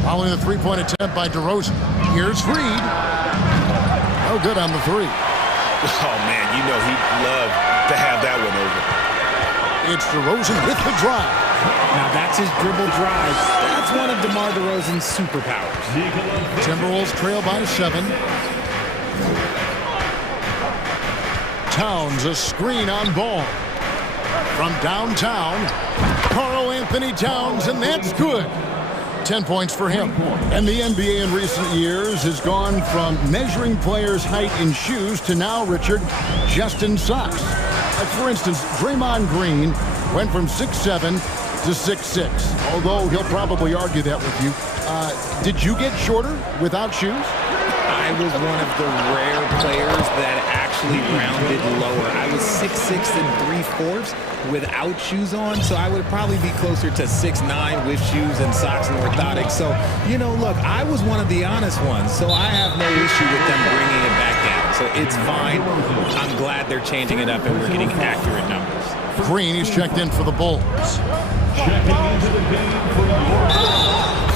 Following the three-point attempt by DeRozan. Here's Reed. No good on the 3. Oh, man, you know he'd love to have that one over. It's DeRozan with the drive. Now that's his dribble drive. That's one of DeMar DeRozan's superpowers. Timberwolves trail by 7. Towns, a screen on Ball. From downtown, Karl Anthony Towns, and that's good. 10 points for him. And the NBA in recent years has gone from measuring players' height in shoes to now, Richard, just in socks. Like, for instance, Draymond Green went from 6'7" to 6'6", although he'll probably argue that with you. Did you get shorter without shoes? I was one of the rare players that actually rounded lower. I was 6'6" and 3/4 without shoes on, so I would probably be closer to 6'9" with shoes and socks and orthotics. So, you know, look, I was one of the honest ones, so I have no issue with them bringing it back down. So it's fine. I'm glad they're changing it up and we're getting accurate numbers. Green, he's checked in for the Bulls.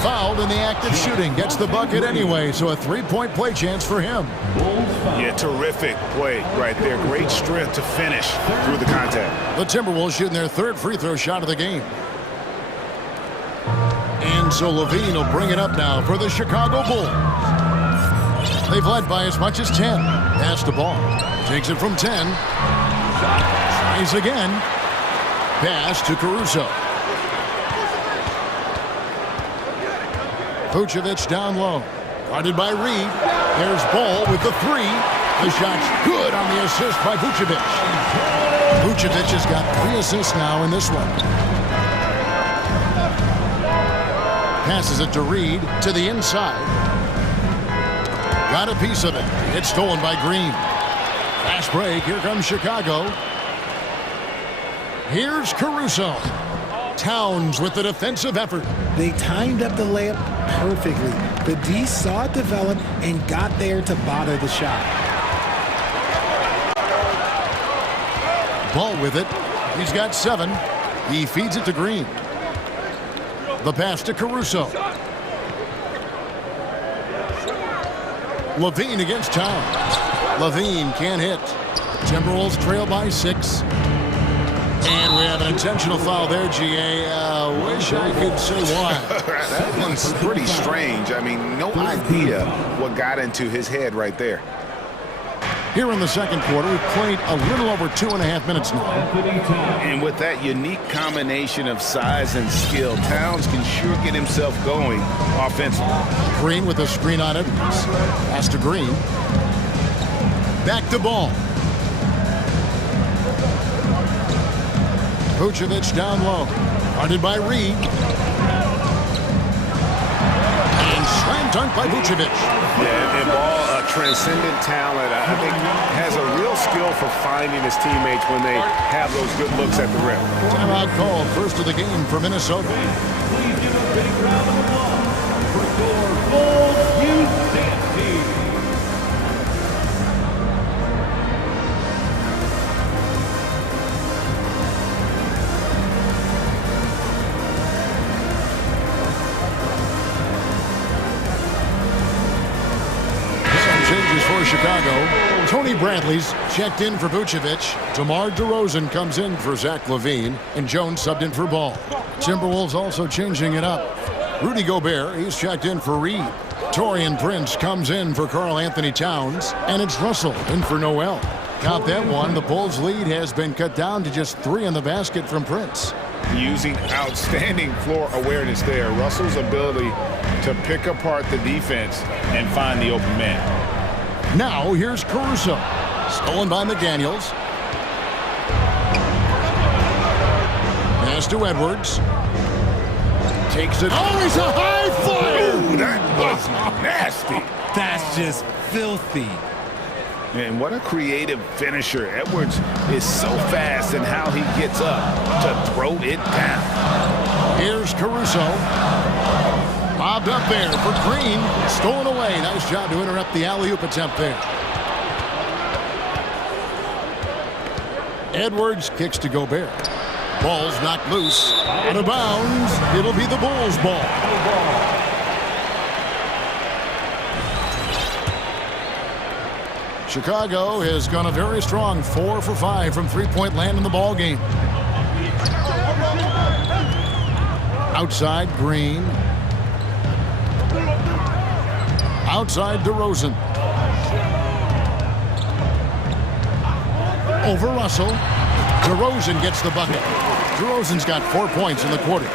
Fouled in the act of shooting. Gets the bucket anyway, so a three-point play chance for him. Yeah, terrific play right there. Great strength to finish through the contact. The Timberwolves shooting their 3rd free throw shot of the game. And so Levine will bring it up now for the Chicago Bulls. They've led by as much as 10. Pass the ball. Takes it from 10. Tries again. Pass to Caruso. Vucevic down low. Guarded by Reed. There's Ball with the 3. The shot's good on the assist by Vucevic. Vucevic has got 3 assists now in this one. Passes it to Reed to the inside. Got a piece of it. It's stolen by Green. Fast break. Here comes Chicago. Here's Caruso. Towns with the defensive effort. They timed up the layup perfectly. The D saw it develop and got there to bother the shot. Ball with it. He's got 7. He feeds it to Green. The pass to Caruso. Levine against Towns. Levine can't hit. Timberwolves trail by 6. And we have an intentional foul there, GA. Wish I could say why. That one's pretty strange. I mean, no idea what got into his head right there. Here in the second quarter, we've played a little over 2.5 minutes now. And with that unique combination of size and skill, Towns can sure get himself going offensively. Green with a screen on it. Pass to Green. Back to ball. Vucevic down low. Guarded by Reed. And slam dunk by Vucevic. Yeah, and Ball, a transcendent talent, I think, has a real skill for finding his teammates when they have those good looks at the rim. Timeout called, first of the game for Minnesota. Please give a big round of applause for your Bulls Youth Dance Team. Changes for Chicago. Tony Bradley's checked in for Vucevic. DeMar DeRozan comes in for Zach LaVine. And Jones subbed in for Ball. Timberwolves also changing it up. Rudy Gobert, he's checked in for Reed. Taurean Prince comes in for Karl Anthony Towns. And it's Russell in for Noel. Count that one. The Bulls' lead has been cut down to just 3 in the basket from Prince. Using outstanding floor awareness there. Russell's ability to pick apart the defense and find the open man. Now here's Caruso. Stolen by McDaniels. Pass to Edwards. Takes it. Oh, he's a high flyer! Ooh, that was nasty. That's just filthy. And what a creative finisher. Edwards is so fast in how he gets up to throw it down. Here's Caruso. Bobbed up there for Green. Stolen away. Nice job to interrupt the alley-oop attempt there. Edwards kicks to Gobert. Ball's knocked loose. Out of bounds. It'll be the Bulls' ball. Chicago has gone a very strong 4 for 5 from three-point land in the ball game. Outside, Green. Outside, DeRozan. Over Russell. DeRozan gets the bucket. DeRozan's got 4 points in the quarter.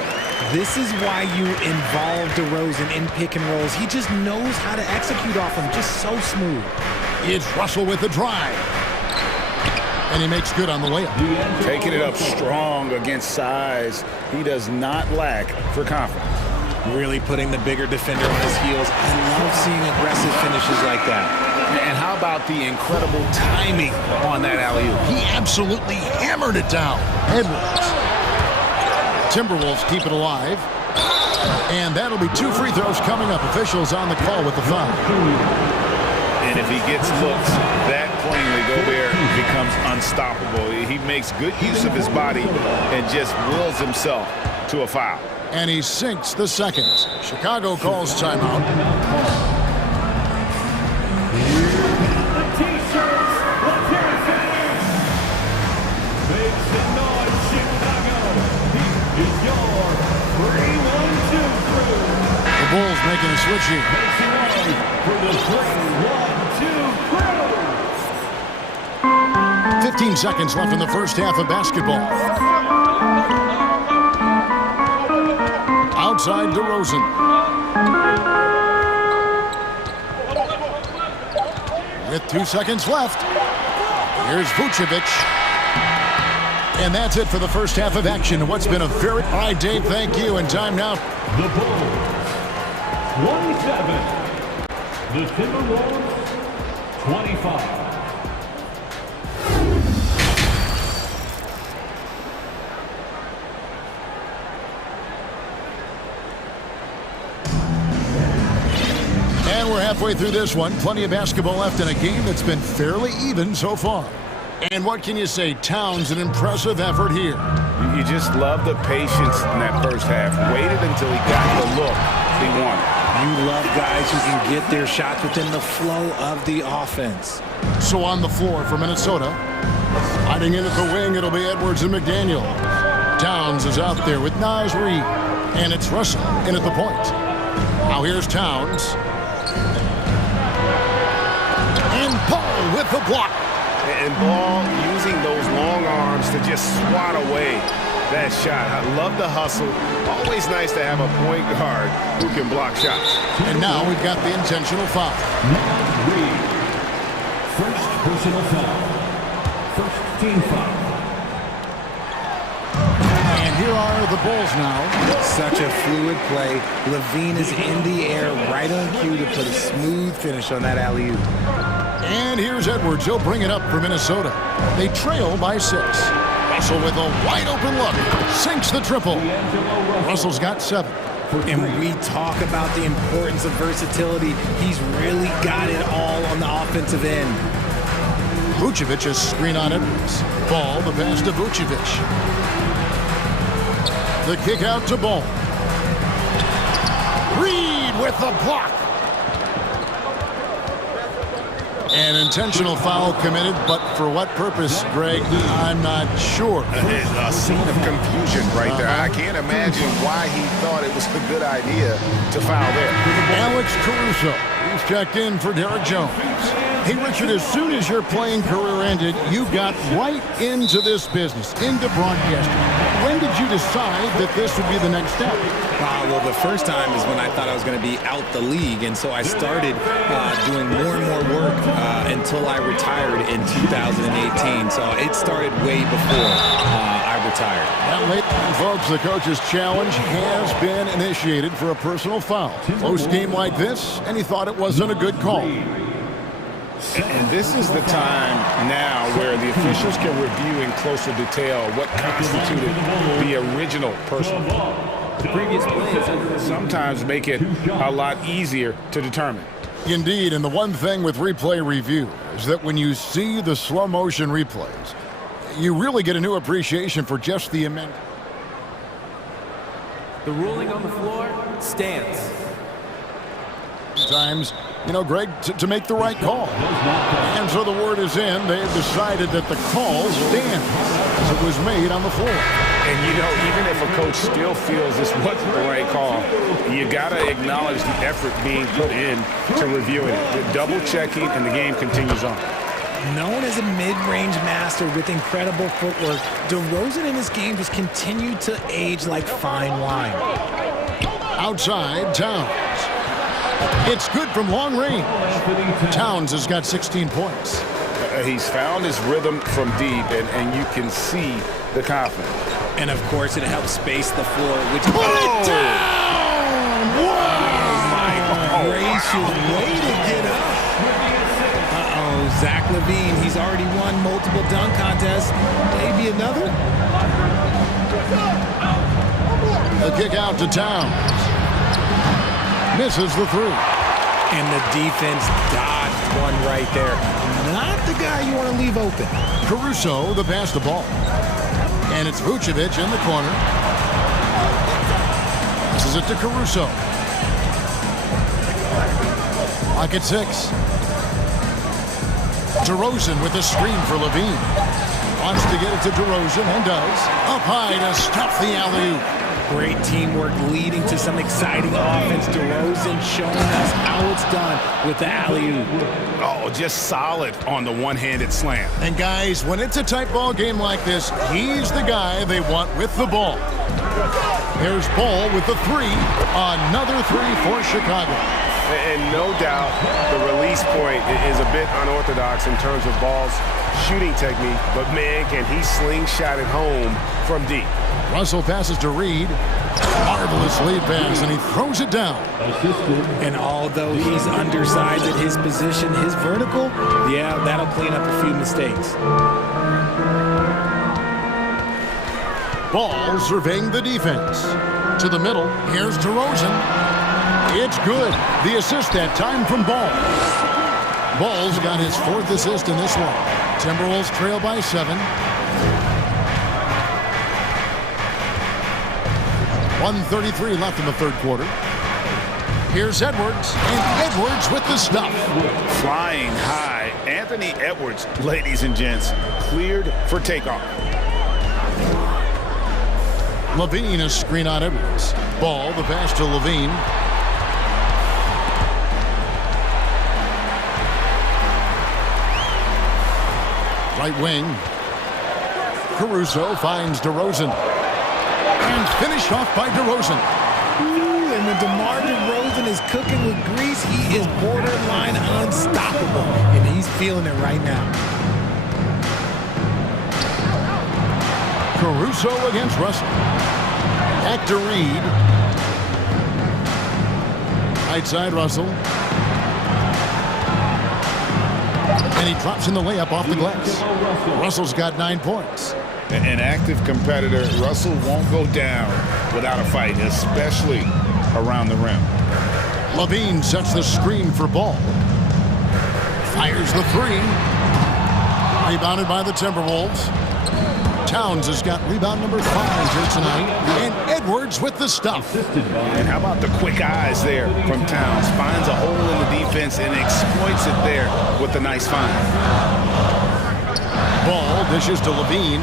This is why you involve DeRozan in pick and rolls. He just knows how to execute off them, just so smooth. It's Russell with the drive. And he makes good on the layup. Taking it up strong against size. He does not lack for confidence. Really putting the bigger defender on his heels. I love seeing aggressive finishes like that. And how about the incredible timing on that alley-oop? He absolutely hammered it down. Edwards. Timberwolves keep it alive. And that'll be 2 free throws coming up. Officials on the call with the foul. And if he gets looks that plainly, Gobert becomes unstoppable. He makes good use of his body and just wills himself to a foul. And he sinks the second. Chicago calls timeout. The T-shirts, let's hear it, fans. Make some noise, Chicago. He is your 3-1-2 crew. The Bulls making a switch here. Makes it right for the 3-1-2 crew. 15 seconds left in the first half of basketball. Outside DeRozan. With 2 seconds left, here's Vucevic. And that's it for the first half of action. What's been a very... All right, Dave, thank you. And time now. The Bulls, 27. The Timberwolves, 25. And we're halfway through this one. Plenty of basketball left in a game that's been fairly even so far. And what can you say? Towns, an impressive effort here. You just love the patience in that first half. Waited until he got the look he wanted. You love guys who can get their shots within the flow of the offense. So on the floor for Minnesota, hiding in at the wing, it'll be Edwards and McDaniel. Towns is out there with Naz Reid, and it's Russell in at the point. Now here's Towns. And Ball with the block. And Ball using those long arms to just swat away that shot. I love the hustle. Always nice to have a point guard who can block shots. And now we've got the intentional foul. Reid. First personal foul. First team foul. And here are the Bulls now. Such a fluid play. Levine is in the air right on cue to put a smooth finish on that alley-oop. And here's Edwards. He'll bring it up for Minnesota. They trail by 6. Russell with a wide-open look. Sinks the triple. Russell's got 7. And we talk about the importance of versatility. He's really got it all on the offensive end. Vucevic is screen on Edwards. Ball, the pass to Vucevic. The kick out to Ball. Reid with the block. An intentional foul committed, but for what purpose, Greg? I'm not sure. A scene of confusion right there. I can't imagine why he thought it was a good idea to foul there. Alex Caruso. He's checked in for Derek Jones. Hey, Richard, as soon as your playing career ended, you got right into this business, into broadcasting. When did you decide that this would be the next step? Well, the first time is when I thought I was going to be out the league, and so I started doing more and more work until I retired in 2018. So it started way before I retired. Now, ladies and folks, the coach's challenge has been initiated for a personal foul. Close game like this, and he thought it wasn't a good call. And this is the time now where the officials can review in closer detail what constituted the original personal. The previous plays sometimes make it a lot easier to determine. Indeed, and the one thing with replay review is that when you see the slow motion replays, you really get a new appreciation for just the amendment. The ruling on the floor stands. Sometimes, you know, Greg, to make the right call. And so the word is in. They have decided that the call stands as it was made on the floor. And, you know, even if a coach still feels this wasn't the right call, you got to acknowledge the effort being put in to reviewing it. The double checking, and the game continues on. Known as a mid-range master with incredible footwork, DeRozan in his game just continued to age like fine wine. Outside, Towns. It's good from long range. Towns has got 16 points. He's found his rhythm from deep, and you can see the confidence. And, of course, it helps space the floor, which... Put it down! Oh, my gracious. Way to get up. Uh-oh, Zach LaVine. He's already won multiple dunk contests. Maybe another? The kick out to Towns. Misses the 3. And the defense dodged one right there. Not the guy you want to leave open. Caruso, the pass the ball. And it's Vucevic in the corner. This is it to Caruso. Lock at 6. DeRozan with the screen for Levine. Wants to get it to DeRozan and does. Up high to stuff the alley-oop. Great teamwork leading to some exciting offense. DeRozan showing us how it's done with the alley-oop. Oh, just solid on the one-handed slam. And guys, when it's a tight ball game like this, he's the guy they want with the ball. There's Ball with the 3. Another 3 for Chicago. And no doubt the release point is a bit unorthodox in terms of ball's shooting technique, but man, can he slingshot it home from deep. Russell passes to Reed. Marvelous lead pass, and he throws it down. And although he's undersized at his position, his vertical, yeah, that'll clean up a few mistakes. Ball surveying the defense. To the middle, here's DeRozan. It's good. The assist that time from Ball. Ball's got his 4th assist in this one. Timberwolves trail by 7. 1:33 left in the 3rd quarter. Here's Edwards, and Edwards with the stuff. Flying high. Anthony Edwards, ladies and gents, cleared for takeoff. Levine, a screen on Edwards. Ball, the pass to Levine. Right wing. Caruso finds DeRozan. And finished off by DeRozan. Ooh, and when DeMar DeRozan is cooking with grease, he is borderline unstoppable. And he's feeling it right now. Caruso against Russell. Back to Reed. Right side Russell. And he drops in the layup off the glass. Russell's got 9 points. An active competitor, Russell won't go down without a fight, especially around the rim. Levine sets the screen for Ball. Fires the 3. Rebounded by the Timberwolves. Towns has got rebound number 5 here tonight. And Edwards with the stuff. And how about the quick eyes there from Towns? Finds a hole in the defense and exploits it there with a nice find. Ball dishes to Levine.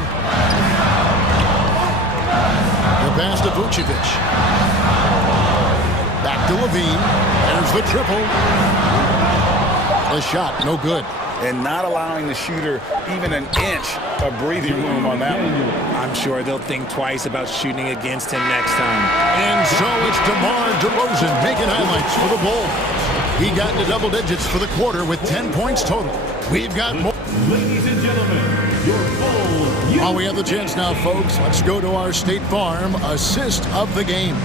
The pass to Vucevic. Back to Levine. There's the triple. The shot, no good. And not allowing the shooter even an inch of breathing room on that one. I'm sure they'll think twice about shooting against him next time. And so it's DeMar DeRozan making highlights for the Bulls. He got into double digits for the quarter with 10 points total. We've got more. Ladies and gentlemen, your Bulls. While we have the chance now, folks, let's go to our State Farm assist of the game.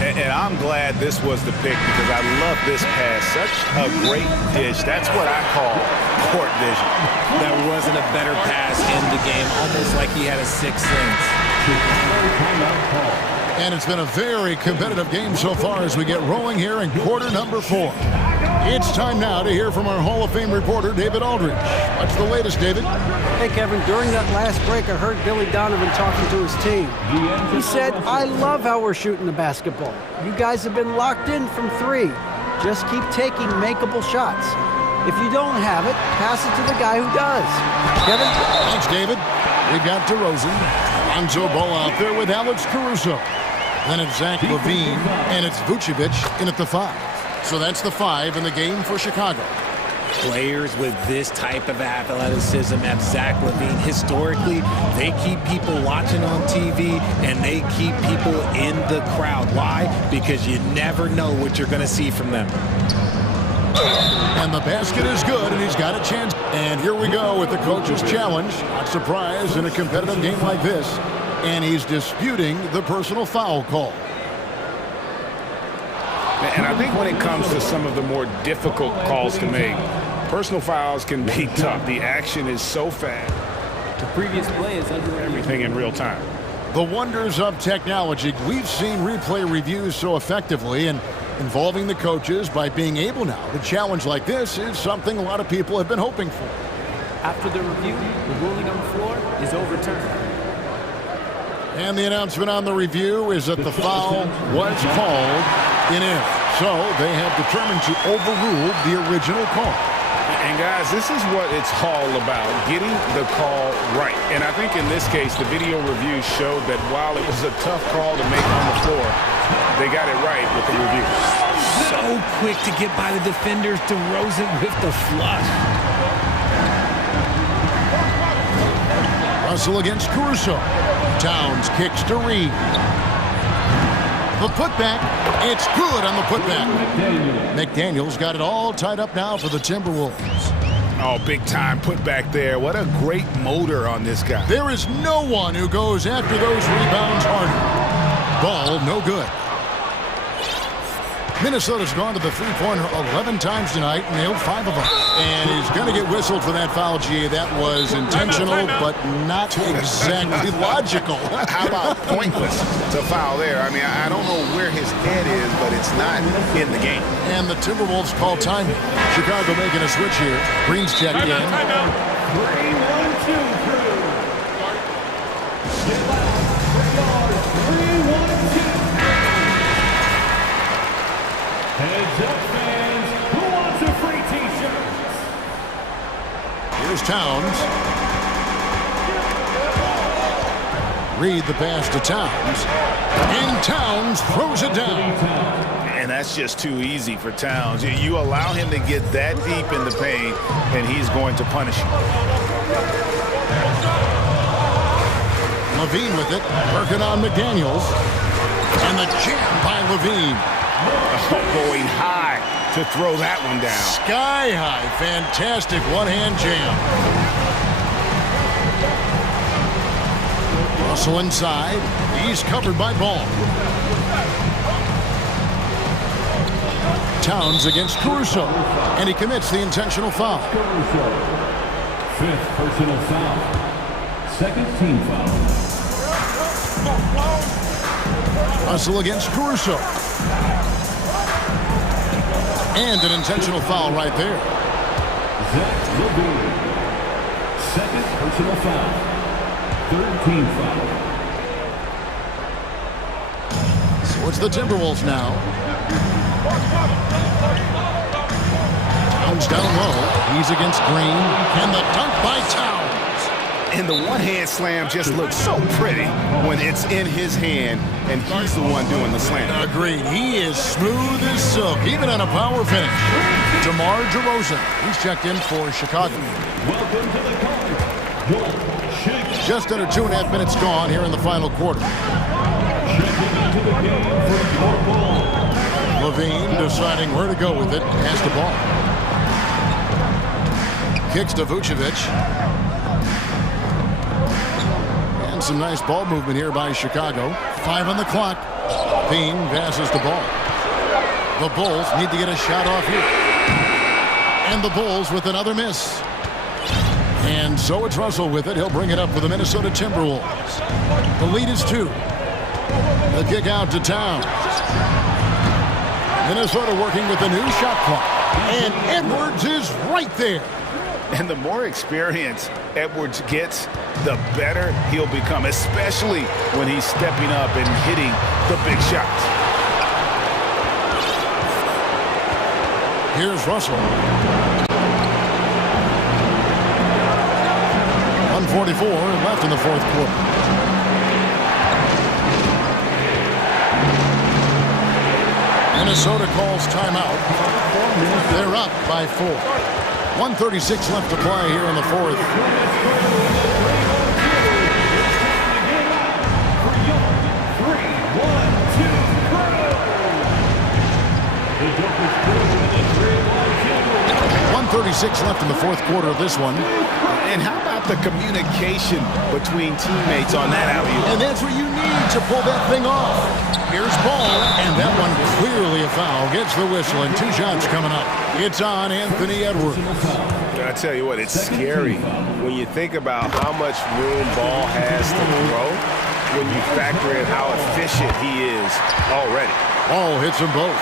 And I'm glad this was the pick because I love this pass. Such a great dish. That's what I call court vision. There wasn't a better pass in the game, almost like he had a 6th sense. And it's been a very competitive game so far as we get rolling here in quarter number 4. It's time now to hear from our Hall of Fame reporter, David Aldridge. What's the latest, David? Hey, Kevin, during that last break, I heard Billy Donovan talking to his team. He said, I love how we're shooting the basketball. You guys have been locked in from 3. Just keep taking makeable shots. If you don't have it, pass it to the guy who does. Kevin? Thanks, David. We've got DeRozan. Lonzo Ball out there with Alex Caruso. Then it's Zach Levine, and it's Vucevic in at the 5. So that's the 5 in the game for Chicago. Players with this type of athleticism at Zach Levine, historically, they keep people watching on TV and they keep people in the crowd. Why? Because you never know what you're going to see from them. And the basket is good, and he's got a chance. And here we go with the coach's challenge. Not surprised in a competitive game like this. And he's disputing the personal foul call. And I think when it comes to some of the more difficult calls to make, personal fouls can be tough. The action is so fast. The previous play is under everything in real time. The wonders of technology. We've seen replay reviews so effectively, and involving the coaches by being able now to challenge like this is something a lot of people have been hoping for. After the review, the ruling on the floor is overturned. And the announcement on the review is that the foul was called in error. So they have determined to overrule the original call. And guys, this is what it's all about, getting the call right. And I think in this case, the video review showed that while it was a tough call to make on the floor, they got it right with the review. So quick to get by the defenders. DeRozan with the flush. Russell against Caruso. Towns kicks to Reed. The putback, it's good on the putback. McDaniels got it all tied up now for the Timberwolves. Oh, big time putback there. What a great motor on this guy. There is no one who goes after those rebounds harder. Ball, no good. Minnesota's gone to the three-pointer 11 times tonight, nailed 5 of them. And he's going to get whistled for that foul, G. That was intentional, but not exactly logical. How about pointless to foul there? I mean, I don't know where his head is, but it's not in the game. And the Timberwolves call time. Chicago making a switch here. Green's checked in. Timeout. 3-1-2 crew. Get out. 3-1-2. Heads up, fans. Who wants a free t-shirt? Here's Towns. Reed the pass to Towns. And Towns throws it down. And that's just too easy for Towns. You allow him to get that deep in the paint, and he's going to punish you. Levine with it. Working on McDaniels. And the jam by Levine. Going high to throw that one down. Sky high. Fantastic one-hand jam. Russell inside. He's covered by Ball. Towns against Caruso. And he commits the intentional foul. Fifth personal foul. Second team foul. Russell against Caruso. And an intentional foul right there. Zach Levine. Second personal foul. Third team foul. So it's the Timberwolves now. Towns down low. He's against Green. And the dunk by Towns. And the one-hand slam just looks so pretty when it's in his hand, and he's the one doing the slam. Agreed. He is smooth as silk, even on a power finish. DeMar DeRozan. He's checked in for Chicago. Welcome to the court. Just under 2.5 minutes gone here in the final quarter. Checking into the game for your ball. Levine deciding where to go with it. Has the ball. Kicks to Vucevic. And some nice ball movement here by Chicago. 5 on the clock. Bean passes the ball. The Bulls need to get a shot off here. And the Bulls with another miss. And so it's Russell with it. He'll bring it up for the Minnesota Timberwolves. The lead is 2. The kick out to Towns. Minnesota working with a new shot clock. And Edwards is right there. And the more experience Edwards gets, the better he'll become, especially when he's stepping up and hitting the big shots. Here's Russell. 1:44 left in the fourth quarter. Minnesota calls timeout. They're up by 4. 1:36 left to play here in the fourth. .36 left in the fourth quarter of this one. And how about the communication between teammates on that alley-oop? And that's what you need to pull that thing off. Here's Ball, and that one clearly a foul. Gets the whistle, and 2 shots coming up. It's on Anthony Edwards. I tell you what, it's scary when you think about how much room Ball has to throw when you factor in how efficient he is already. Ball hits them both.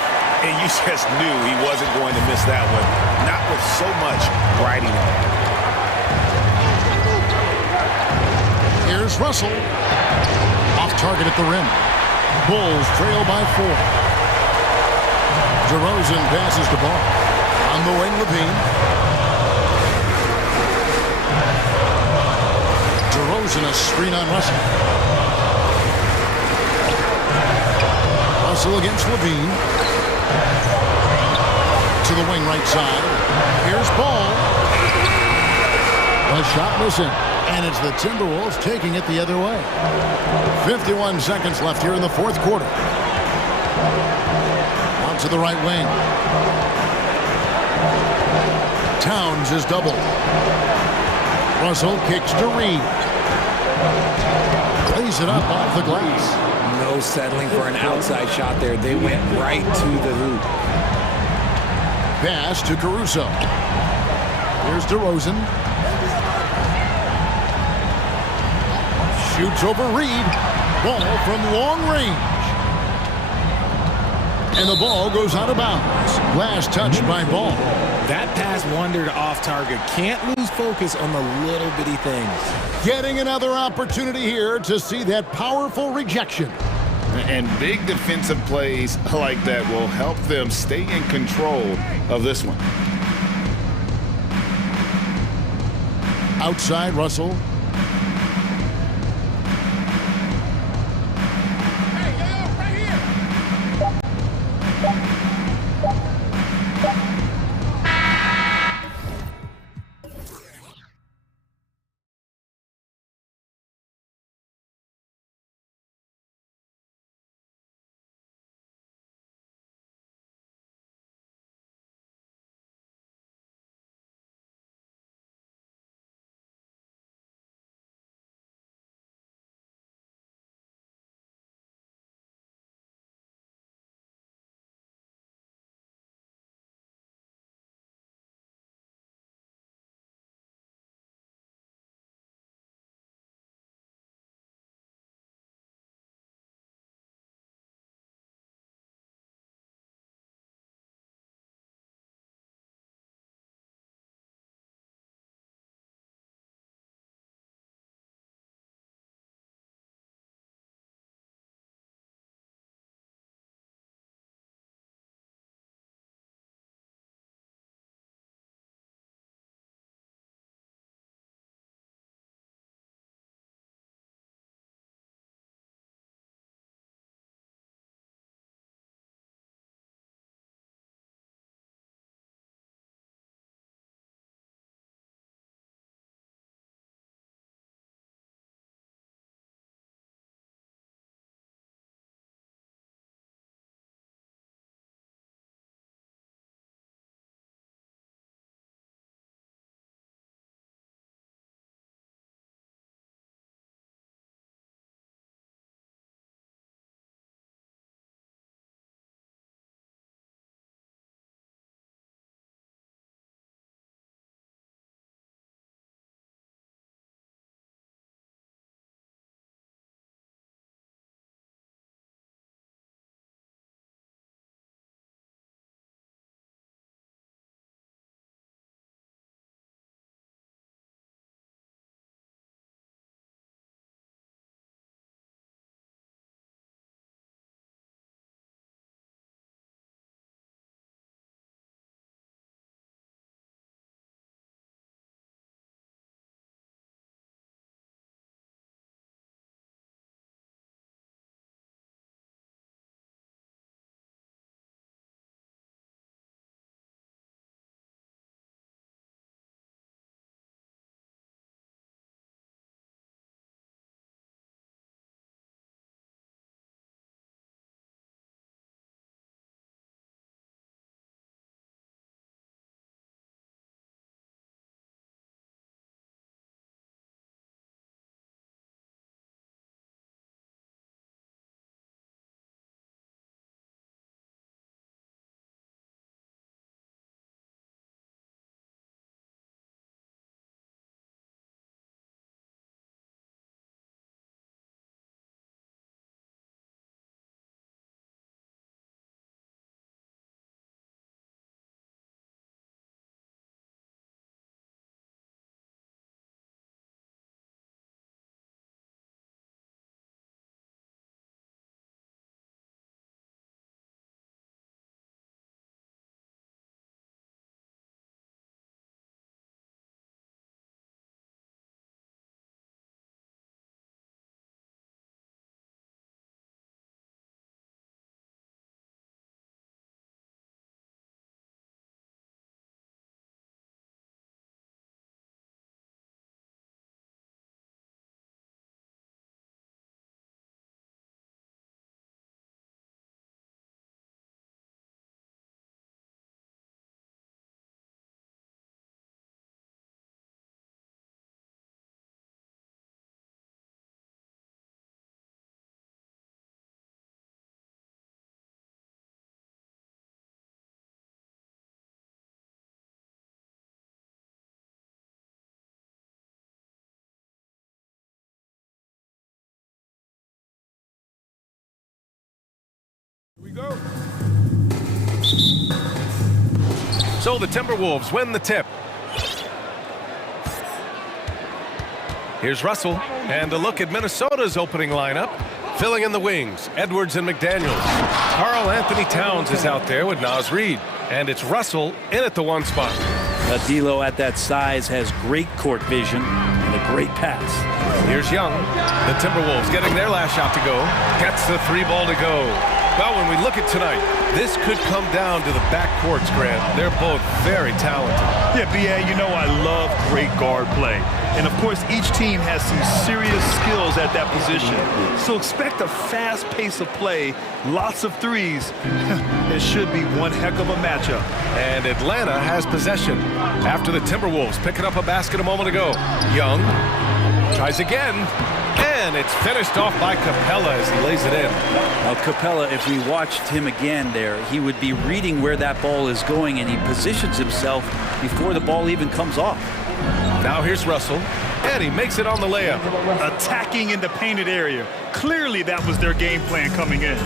And you just knew he wasn't going to miss that one. Not with so much riding on. Here's Russell. Off target at the rim. Bulls trail by 4. DeRozan passes the ball. On the wing, Levine. DeRozan a screen on Russell. Russell against Levine. To the wing right side. Here's Ball. A shot missing. And it's the Timberwolves taking it the other way. 51 seconds left here in the fourth quarter. Out to the right wing. Towns is double. Russell kicks to Reed. Plays it up off the glass. No settling for an outside shot there. They went right to the hoop. Pass to Caruso. Here's DeRozan. Shoots over Reed. Ball from long range. And the ball goes out of bounds. Last touch by Ball. That pass wandered off target. Can't lose focus on the little bitty things. Getting another opportunity here to see that powerful rejection. And big defensive plays like that will help them stay in control of this one. Outside Russell. So the Timberwolves win the tip. Here's Russell, and a look at Minnesota's opening lineup. Filling in the wings, Edwards and McDaniels. Karl Anthony Towns is out there with Naz Reid, and it's Russell in at the one spot. D'Lo at that size has great court vision and a great pass. Here's Young. The Timberwolves getting their last shot to go. Gets the three ball to go. Well, when we look at tonight, this could come down to the backcourts, Grant. They're both very talented. Yeah, B.A., you know I love great guard play. And, of course, each team has some serious skills at that position. So expect a fast pace of play, lots of threes. It should be one heck of a matchup. And Atlanta has possession after the Timberwolves picking up a basket a moment ago. Young tries again, and it's finished off by Capella as he lays it in. Now, Capella, if we watched him again there, he would be reading where that ball is going, and he positions himself before the ball even comes off. Now here's Russell, and he makes it on the layup. Attacking in the painted area. Clearly that was their game plan coming in.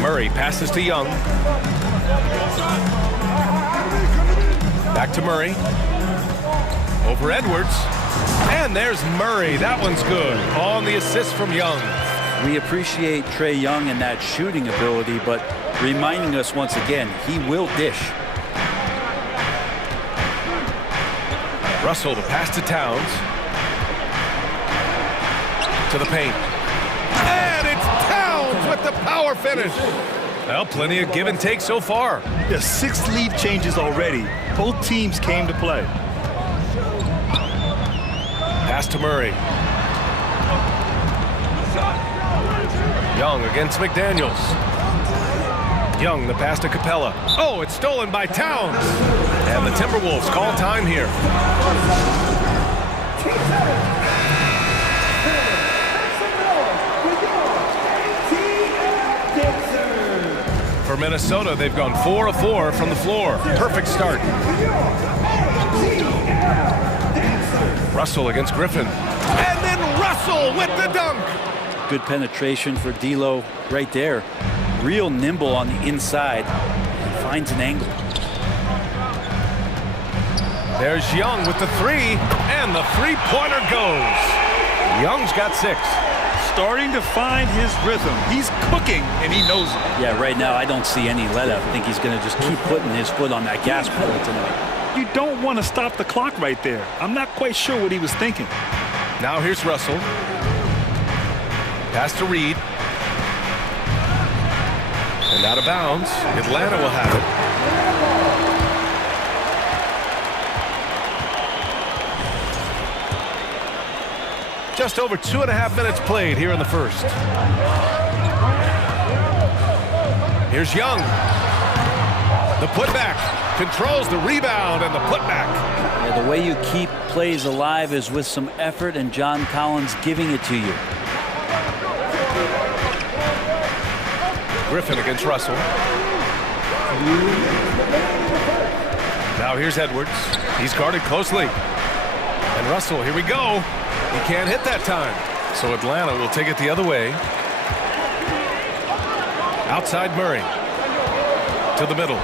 Murray passes to Young. Back to Murray. Over Edwards. And there's Murray. That one's good. On the assist from Young. We appreciate Trae Young and that shooting ability, but reminding us once again, he will dish. Russell to pass to Towns. To the paint. And it's Towns with the power finish. Well, plenty of give and take so far. There's 6 lead changes already. Both teams came to play. Pass to Murray. Young against McDaniels. Young, the pass to Capella. Oh, it's stolen by Towns. And the Timberwolves call time here. For Minnesota, they've gone 4 of 4 from the floor. Perfect start. Russell against Griffin. And then Russell with the dunk. Good penetration for D'Lo right there. Real nimble on the inside. And finds an angle. There's Young with the three. And the three-pointer goes. Young's got 6. Starting to find his rhythm. He's cooking, and he knows it. Yeah, right now I don't see any let-up. I think he's going to just keep putting his foot on that gas pedal tonight. You don't want to stop the clock right there. I'm not quite sure what he was thinking. Now here's Russell. Pass to Reid. And out of bounds. Atlanta will have it. Just over 2.5 minutes played here in the first. Here's Young. The putback. Controls the rebound and the putback. Yeah, the way you keep plays alive is with some effort and John Collins giving it to you. Griffin against Russell. Now here's Edwards. He's guarded closely. And Russell, here we go. He can't hit that time. So Atlanta will take it the other way. Outside Murray. To the middle.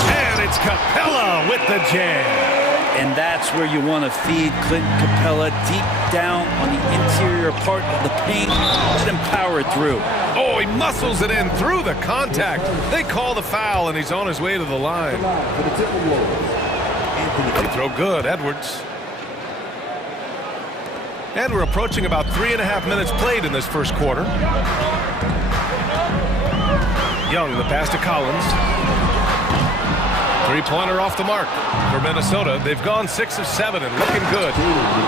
And it's Capella with the jam. And that's where you want to feed Clint Capella, deep down on the interior part of the paint. Let him power it through. Oh, he muscles it in through the contact. They call the foul, and he's on his way to the line. They throw good, Edwards. And we're approaching about 3.5 minutes played in this first quarter. Young, the pass to Collins. Three-pointer off the mark. For Minnesota, they've gone 6 of 7 and looking good.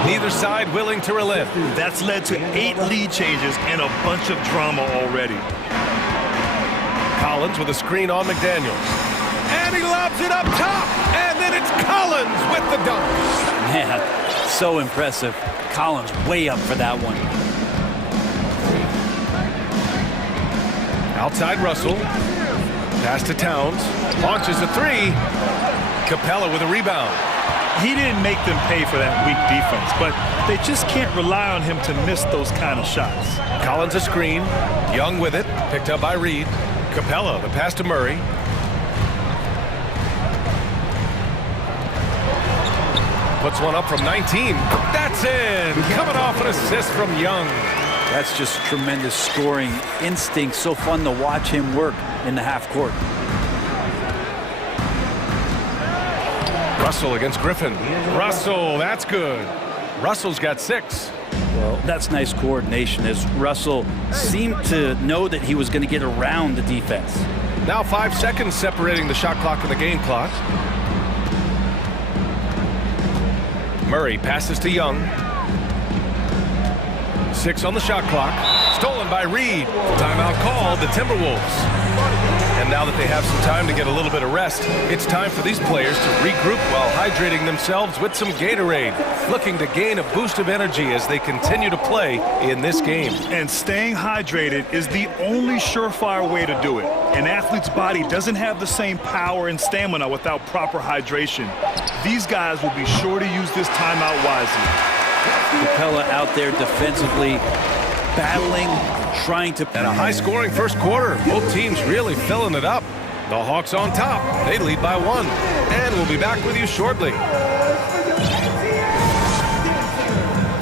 Neither side willing to relent. That's led to 8 lead changes and a bunch of drama already. Collins with a screen on McDaniels. And he lobs it up top. And then it's Collins with the dunk. Man, so impressive. Collins way up for that one. Outside Russell. Pass to Towns. Launches a three. Capella with a rebound. He didn't make them pay for that weak defense, but they just can't rely on him to miss those kind of shots. Collins a screen. Young with it. Picked up by Reid. Capella, the pass to Murray. Puts one up from 19. That's in. Coming off an assist from Young. That's just tremendous scoring instinct. So fun to watch him work in the half court. Russell against Griffin. Russell, that's good. Russell's got 6. Well, that's nice coordination as Russell seemed to know that he was going to get around the defense. Now 5 seconds separating the shot clock and the game clock. Murray passes to Young. 6 on the shot clock. Stolen by Reed. Timeout called, the Timberwolves. And now that they have some time to get a little bit of rest, it's time for these players to regroup while hydrating themselves with some Gatorade, looking to gain a boost of energy as they continue to play in this game. And staying hydrated is the only surefire way to do it. An athlete's body doesn't have the same power and stamina without proper hydration. These guys will be sure to use this timeout wisely. Capella out there defensively, battling, trying to... And a high-scoring first quarter. Both teams really filling it up. The Hawks on top. They lead by 1. And we'll be back with you shortly.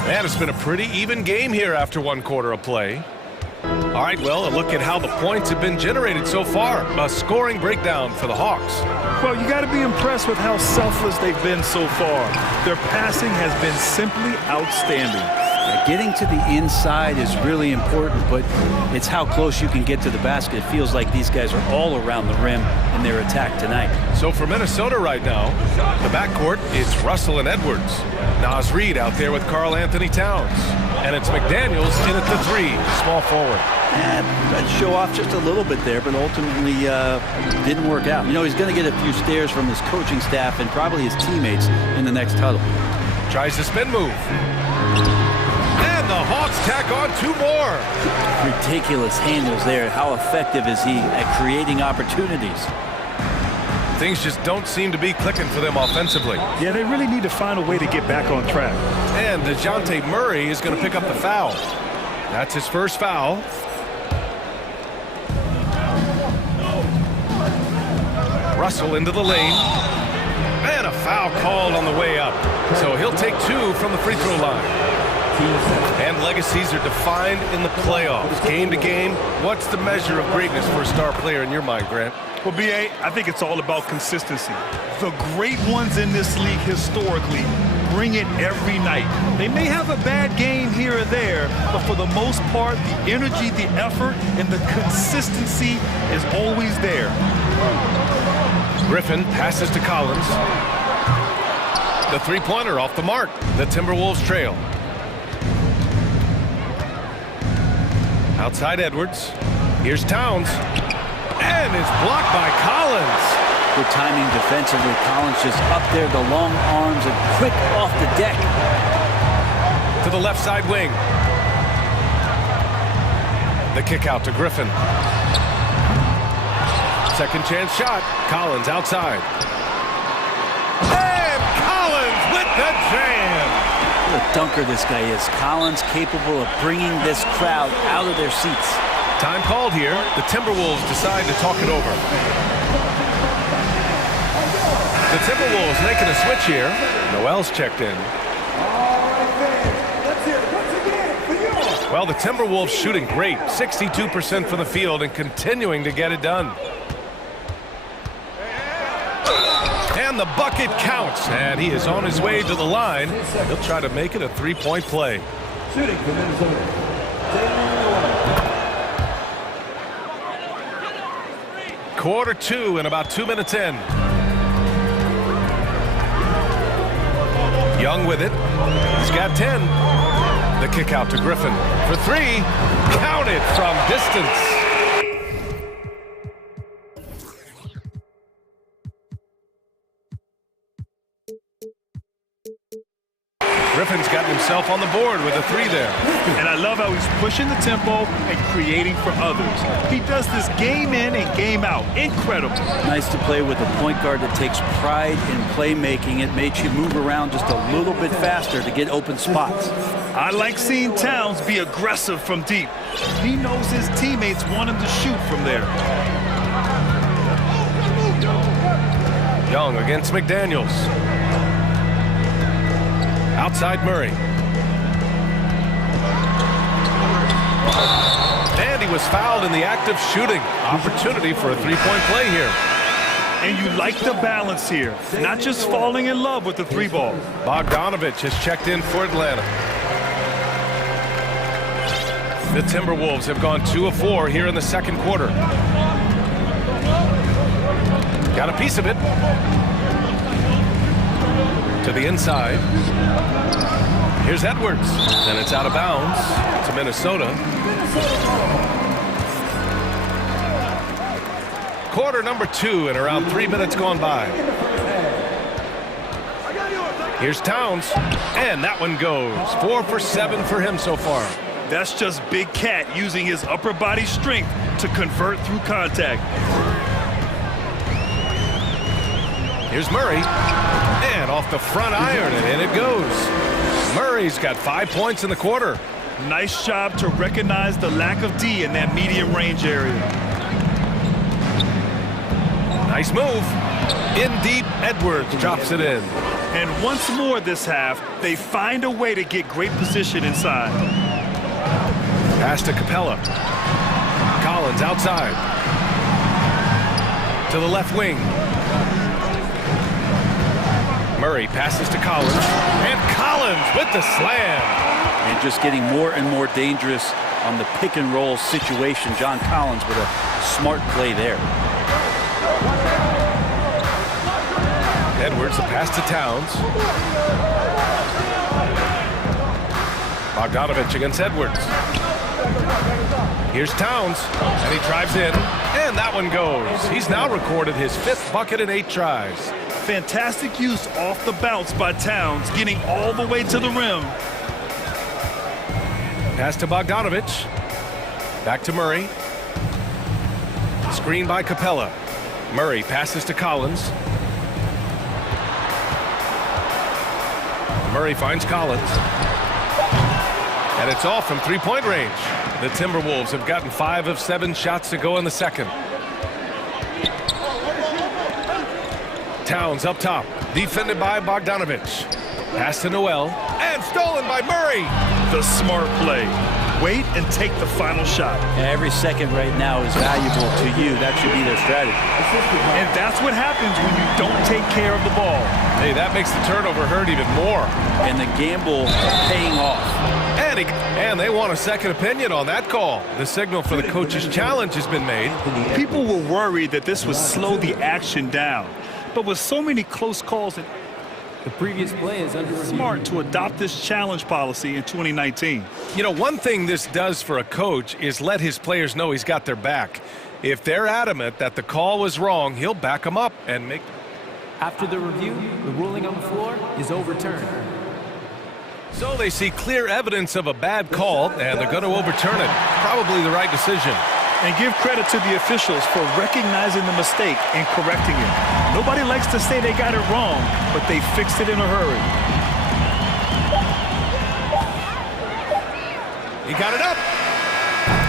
Man, it's been a pretty even game here after 1 quarter of play. All right, well, a look at how the points have been generated so far. A scoring breakdown for the Hawks. Well, you got to be impressed with how selfless they've been so far. Their passing has been simply outstanding. Getting to the inside is really important, but it's how close you can get to the basket. It feels like these guys are all around the rim in their attack tonight. So for Minnesota right now, the backcourt, it's Russell and Edwards. Naz Reid out there with Karl Anthony Towns. And it's McDaniels in at the 3, small forward. I'd show off just a little bit there, but ultimately didn't work out. You know, he's going to get a few stares from his coaching staff and probably his teammates in the next huddle. Tries the spin move. And the Hawks tack on 2 more. Ridiculous handles there. How effective is he at creating opportunities? Things just don't seem to be clicking for them offensively. Yeah, they really need to find a way to get back on track. And DeJounte Murray is going to pick up the foul. That's his first foul. Russell into the lane. And a foul called on the way up. So he'll take 2 from the free throw line. And legacies are defined in the playoffs. Game to game, what's the measure of greatness for a star player in your mind, Grant? Well, B.A., I think it's all about consistency. The great ones in this league historically bring it every night. They may have a bad game here or there, but for the most part, the energy, the effort, and the consistency is always there. Griffin passes to Collins. The three-pointer off the mark. The Timberwolves trail. Outside Edwards. Here's Towns. And it's blocked by Collins. Good timing defensively. Collins just up there, the long arms, and quick off the deck. To the left side wing. The kick out to Griffin. Second chance shot. Collins outside. And Collins with the jam. What a dunker this guy is. Collins capable of bringing this crowd out of their seats. Time called here. The Timberwolves decide to talk it over. The Timberwolves making a switch here. Noel's checked in. Well, the Timberwolves shooting great. 62% from the field and continuing to get it done. And the bucket counts. And he is on his way to the line. He'll try to make it a three-point play. Shooting for Minnesota. Quarter 2 and about 2 minutes in. Young with it. He's got 10. The kick out to Griffin for 3. Counted from distance. Griffin's gotten himself on the board with a 3 there. And I love how he's pushing the tempo and creating for others. He does this game in and game out. Incredible. Nice to play with a point guard that takes pride in playmaking. It makes you move around just a little bit faster to get open spots. I like seeing Towns be aggressive from deep. He knows his teammates want him to shoot from there. Young against McDaniels. Outside Murray. And he was fouled in the act of shooting. Opportunity for a three-point play here. And you like the balance here. Not just falling in love with the three ball. Bogdanovich has checked in for Atlanta. The Timberwolves have gone 2 of 4 here in the second quarter. Got a piece of it. To the inside. Here's Edwards. And it's out of bounds to Minnesota. Quarter number 2 and around 3 minutes gone by. Here's Towns. And that one goes. 4 for 7 for him so far. That's just Big Cat using his upper body strength to convert through contact. Here's Murray. And off the front iron, and in it goes. Murray's got 5 points in the quarter. Nice job to recognize the lack of D in that medium range area. Nice move. In deep, Edwards drops it in. And once more this half, they find a way to get great position inside. Pass to Capella. Collins outside. To the left wing. Murray passes to Collins. And Collins with the slam. And just getting more and more dangerous on the pick and roll situation. John Collins with a smart play there. Edwards, the pass to Towns. Bogdanovich against Edwards. Here's Towns, and he drives in, and that one goes. He's now recorded his 5th bucket in 8 tries. Fantastic use off the bounce by Towns, getting all the way to the rim. Pass to Bogdanovich. Back to Murray. Screen by Capella. Murray passes to Collins. Murray finds Collins. And it's off from three-point range. The Timberwolves have gotten 5 of 7 shots to go in the second. Towns up top, defended by Bogdanovich. Pass to Noel, and stolen by Murray. The smart play. Wait and take the final shot. Every second right now is valuable to you. That should be their strategy. And that's what happens when you don't take care of the ball. Hey, that makes the turnover hurt even more. And the gamble paying off. And they want a second opinion on that call. The signal for the coach's challenge has been made. People were worried that this would slow the action down. But with so many close calls, the previous play is under review. Smart to adopt this challenge policy in 2019. You know, one thing this does for a coach is let his players know he's got their back. If they're adamant that the call was wrong, he'll back them up and make... After the review, the ruling on the floor is overturned. So they see clear evidence of a bad call, and they're going to overturn it. Probably the right decision. And give credit to the officials for recognizing the mistake and correcting it. Nobody likes to say they got it wrong, but they fixed it in a hurry. He got it up.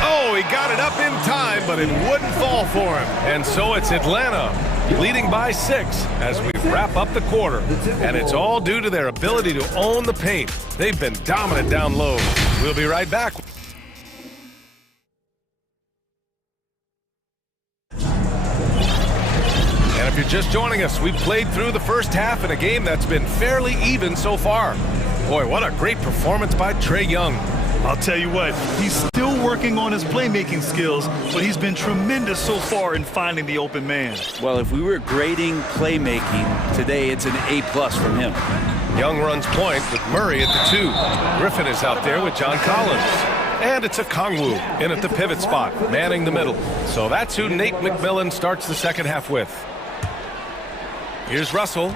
Oh, he got it up in time, but it wouldn't fall for him. And so it's Atlanta leading by 6 as we wrap up the quarter. And it's all due to their ability to own the paint. They've been dominant down low. We'll be right back. And if you're just joining us, we've played through the first half in a game that's been fairly even so far. Boy, what a great performance by Trae Young. I'll tell you what, he's still working on his playmaking skills, but he's been tremendous so far in finding the open man. Well, if we were grading playmaking today, it's an A+ from him. Young runs point with Murray at the 2. Griffin is out there with John Collins. And it's a Kongwu in at the pivot spot, manning the middle. So that's who Nate McMillan starts the second half with. Here's Russell.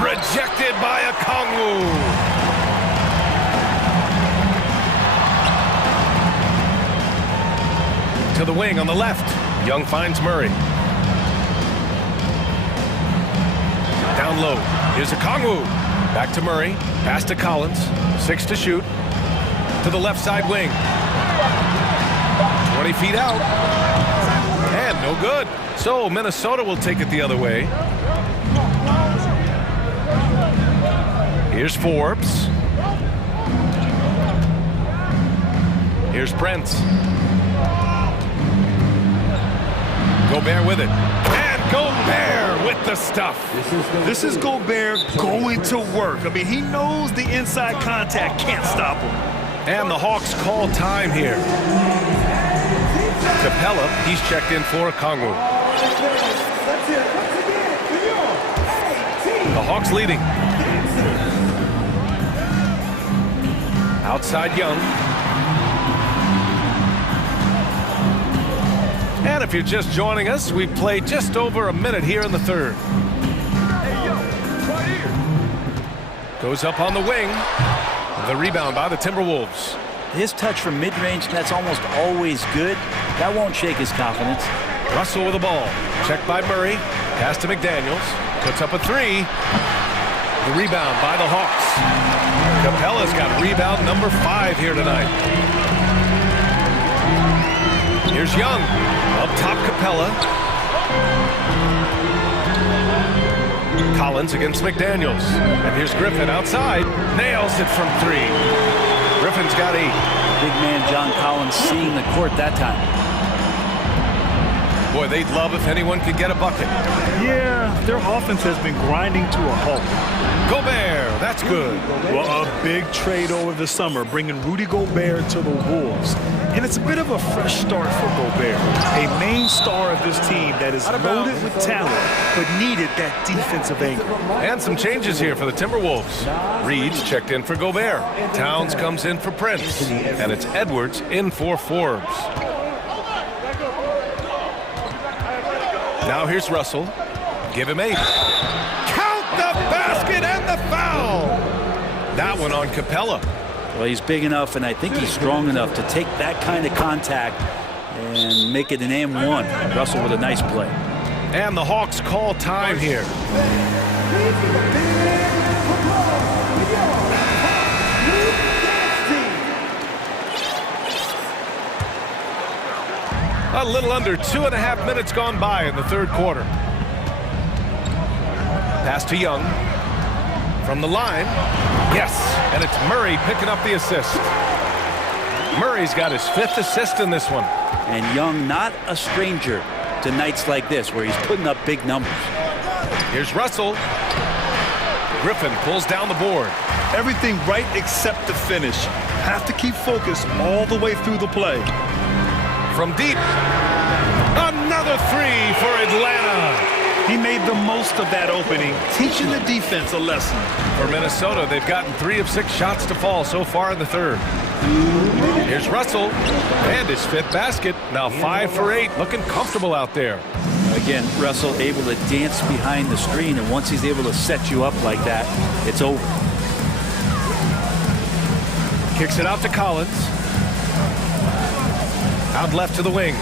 Rejected by a Kongwu. To the wing on the left. Young finds Murray. Down low. Here's a Kongwu. Back to Murray. Pass to Collins. 6 to shoot. To the left side wing. 20 feet out. And no good. So Minnesota will take it the other way. Here's Forbes. Here's Brent. Gobert with it. And Gobert with the stuff. This is Gobert going to work. I mean, he knows the inside contact can't stop him. And the Hawks call time here. Capella, he's checked in for Kongwu. The Hawks leading. Outside Young. And if you're just joining us, we've played just over a minute here in the third. Goes up on the wing. The rebound by the Timberwolves. His touch from mid-range, that's almost always good. That won't shake his confidence. Russell with the ball. Checked by Murray. Pass to McDaniels. Puts up a three. The rebound by the Hawks. Capella's got rebound number 5 here tonight. Here's Young. Up top, Capella. Collins against McDaniels. And here's Griffin outside. Nails it from 3. Griffin's got 8. Big man John Collins seeing the court that time. Boy, they'd love if anyone could get a bucket. Yeah, their offense has been grinding to a halt. Gobert, that's good. Well, a big trade over the summer, bringing Rudy Gobert to the Wolves. And it's a bit of a fresh start for Gobert, a main star of this team that is loaded with talent, but needed that defensive anchor. And some changes here for the Timberwolves. Reed's checked in for Gobert. Towns comes in for Prince. And it's Edwards in for Forbes. Now here's Russell. Give him 8. Count the basket and the foul! That one on Capella. Well, he's big enough, and I think he's strong enough to take that kind of contact and make it an M1. Russell with a nice play. And the Hawks call time here. A little under 2.5 minutes gone by in the third quarter. Pass to Young. From the line. Yes, and it's Murray picking up the assist. Murray's got his 5th assist in this one. And Young not a stranger to nights like this where he's putting up big numbers. Here's Russell. Griffin pulls down the board. Everything right except the finish. Have to keep focused all the way through the play. From deep. Another 3 for Atlanta. He made the most of that opening, teaching the defense a lesson. For Minnesota, they've gotten 3 of 6 shots to fall so far in the third. Here's Russell. And his 5th basket. Now 5 for 8. Looking comfortable out there. Again, Russell able to dance behind the screen, and once he's able to set you up like that, it's over. Kicks it out to Collins. Out left to the wing.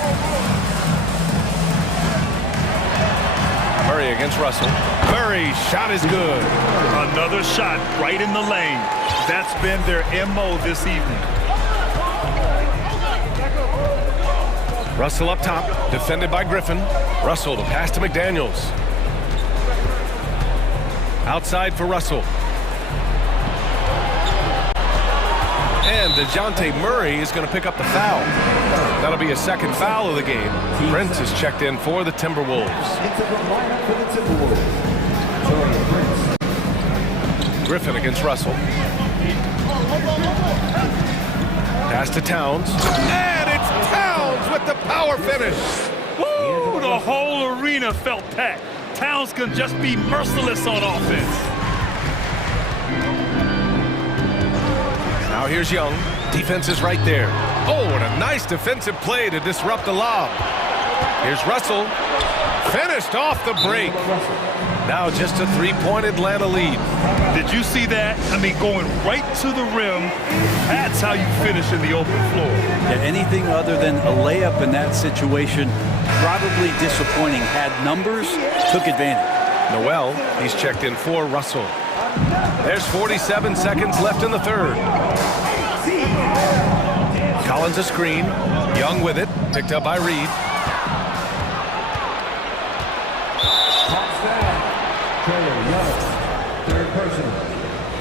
Murray against Russell. Murray's shot is good. Another shot right in the lane. That's been their MO this evening. Russell up top, defended by Griffin. Russell to pass to McDaniels. Outside for Russell. And DeJounte Murray is going to pick up the foul. That'll be a 2nd foul of the game. Prince is checked in for the Timberwolves. Griffin against Russell. Pass to Towns. And it's Towns with the power finish. Woo! The whole arena felt packed. Towns can just be merciless on offense. Now here's Young. Defense is right there. Oh, and a nice defensive play to disrupt the lob. Here's Russell. Finished off the break. Now just a 3-point Atlanta lead. Did you see that? I mean, going right to the rim. That's how you finish in the open floor. Yeah, anything other than a layup in that situation, probably disappointing. Had numbers, took advantage. Noel, he's checked in for Russell. There's 47 seconds left in the third. Collins a screen. Young with it. Picked up by Reed. Third person.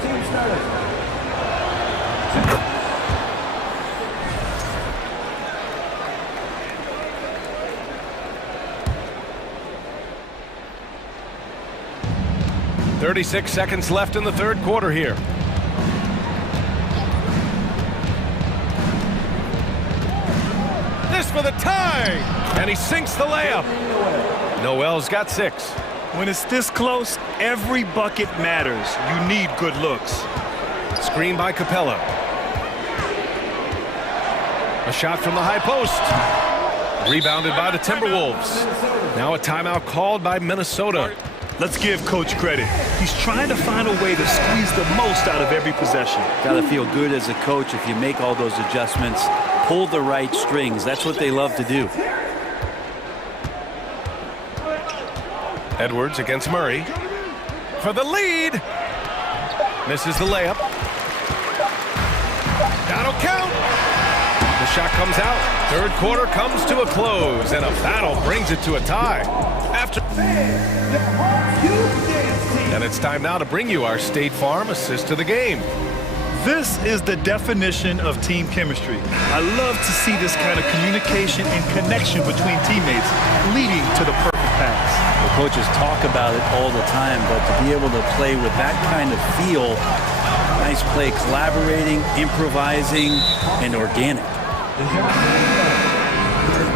Team started. .36 seconds left in the third quarter here. This for the tie, and he sinks the layup. Noel's got 6. When it's this close, every bucket matters. You need good looks. Screen by Capella. A shot from the high post. Rebounded by the Timberwolves. Now a timeout called by Minnesota. Let's give Coach credit. He's trying to find a way to squeeze the most out of every possession. Got to feel good as a coach if you make all those adjustments, pull the right strings. That's what they love to do. Edwards against Murray. For the lead. Misses the layup. That'll count. The shot comes out. Third quarter comes to a close, and a battle brings it to a tie. And it's time now to bring you our State Farm assist to the game. This is the definition of team chemistry. I love to see this kind of communication and connection between teammates leading to the perfect pass. The coaches talk about it all the time, but to be able to play with that kind of feel, nice play, collaborating, improvising, and organic.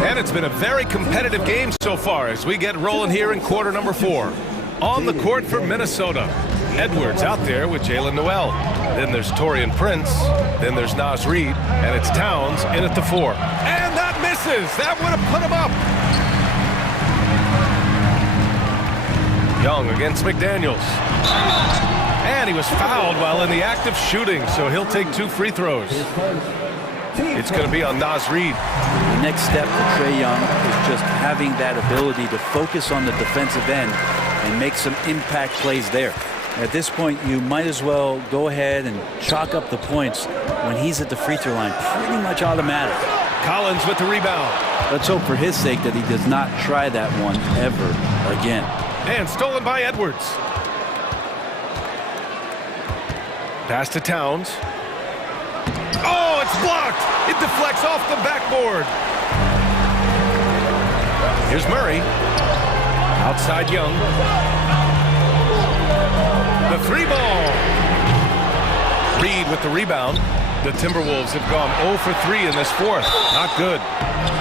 And it's been a very competitive game so far as we get rolling here in quarter number 4. On the court for Minnesota, Edwards out there with Jalen Noel. Then there's Torian Prince. Then there's Naz Reid. And it's Towns in at the 4. And that misses. That would have put him up. Young against McDaniels. And he was fouled while in the act of shooting, so he'll take 2 free throws. It's going to be on Naz Reid. The next step for Trae Young is just having that ability to focus on the defensive end and make some impact plays there. At this point, you might as well go ahead and chalk up the points when he's at the free throw line. Pretty much automatic. Collins with the rebound. Let's hope for his sake that he does not try that one ever again. And stolen by Edwards. Pass to Towns. Oh, it's blocked. It deflects off the backboard. Here's Murray. Outside Young. The 3 ball. Reid with the rebound. The Timberwolves have gone 0 for 3 in this fourth. Not good.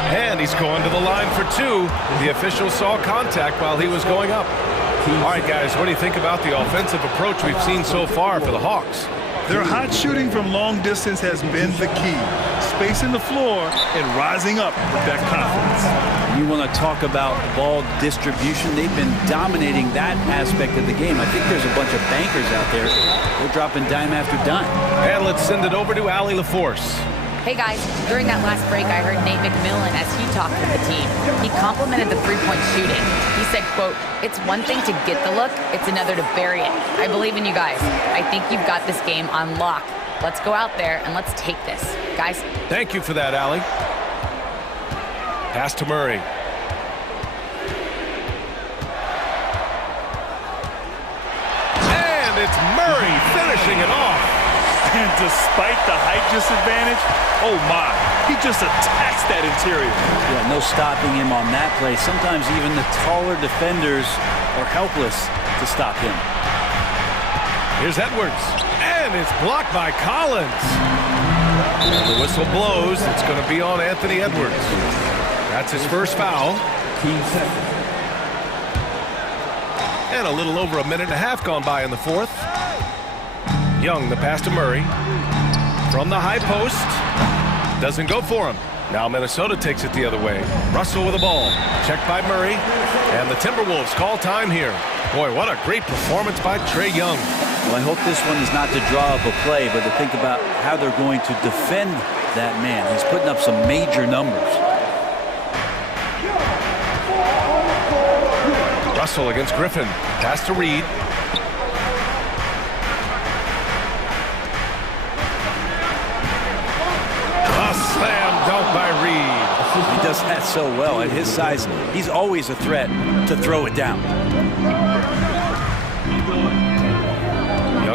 And he's going to the line for 2. The official saw contact while he was going up. All right, guys, what do you think about the offensive approach we've seen so far for the Hawks? Their hot shooting from long distance has been the key. Spacing the floor and rising up with that confidence. You want to talk about ball distribution. They've been dominating that aspect of the game. I think there's a bunch of bankers out there. They're dropping dime after dime. And let's send it over to Allie LaForce. Hey guys, during that last break, I heard Nate McMillan as he talked with the team. He complimented the three-point shooting. He said, quote, "It's one thing to get the look, it's another to bury it. I believe in you guys. I think you've got this game on lock. Let's go out there and let's take this." Guys. Thank you for that, Allie. Pass to Murray. And it's Murray finishing it off. And despite the height disadvantage, oh my, he just attacks that interior. Yeah, no stopping him on that play. Sometimes even the taller defenders are helpless to stop him. Here's Edwards, and it's blocked by Collins. The whistle blows. It's going to be on Anthony Edwards. That's his first foul. And a little over a minute and a half gone by in the fourth. Young, the pass to Murray. From the high post. Doesn't go for him. Now Minnesota takes it the other way. Russell with the ball. Checked by Murray. And the Timberwolves call time here. Boy, what a great performance by Trae Young. Well, I hope this one is not to draw up a play, but to think about how they're going to defend that man. He's putting up some major numbers. Russell against Griffin. Pass to Reid. By Reid. He does that so well. At his size, he's always a threat to throw it down.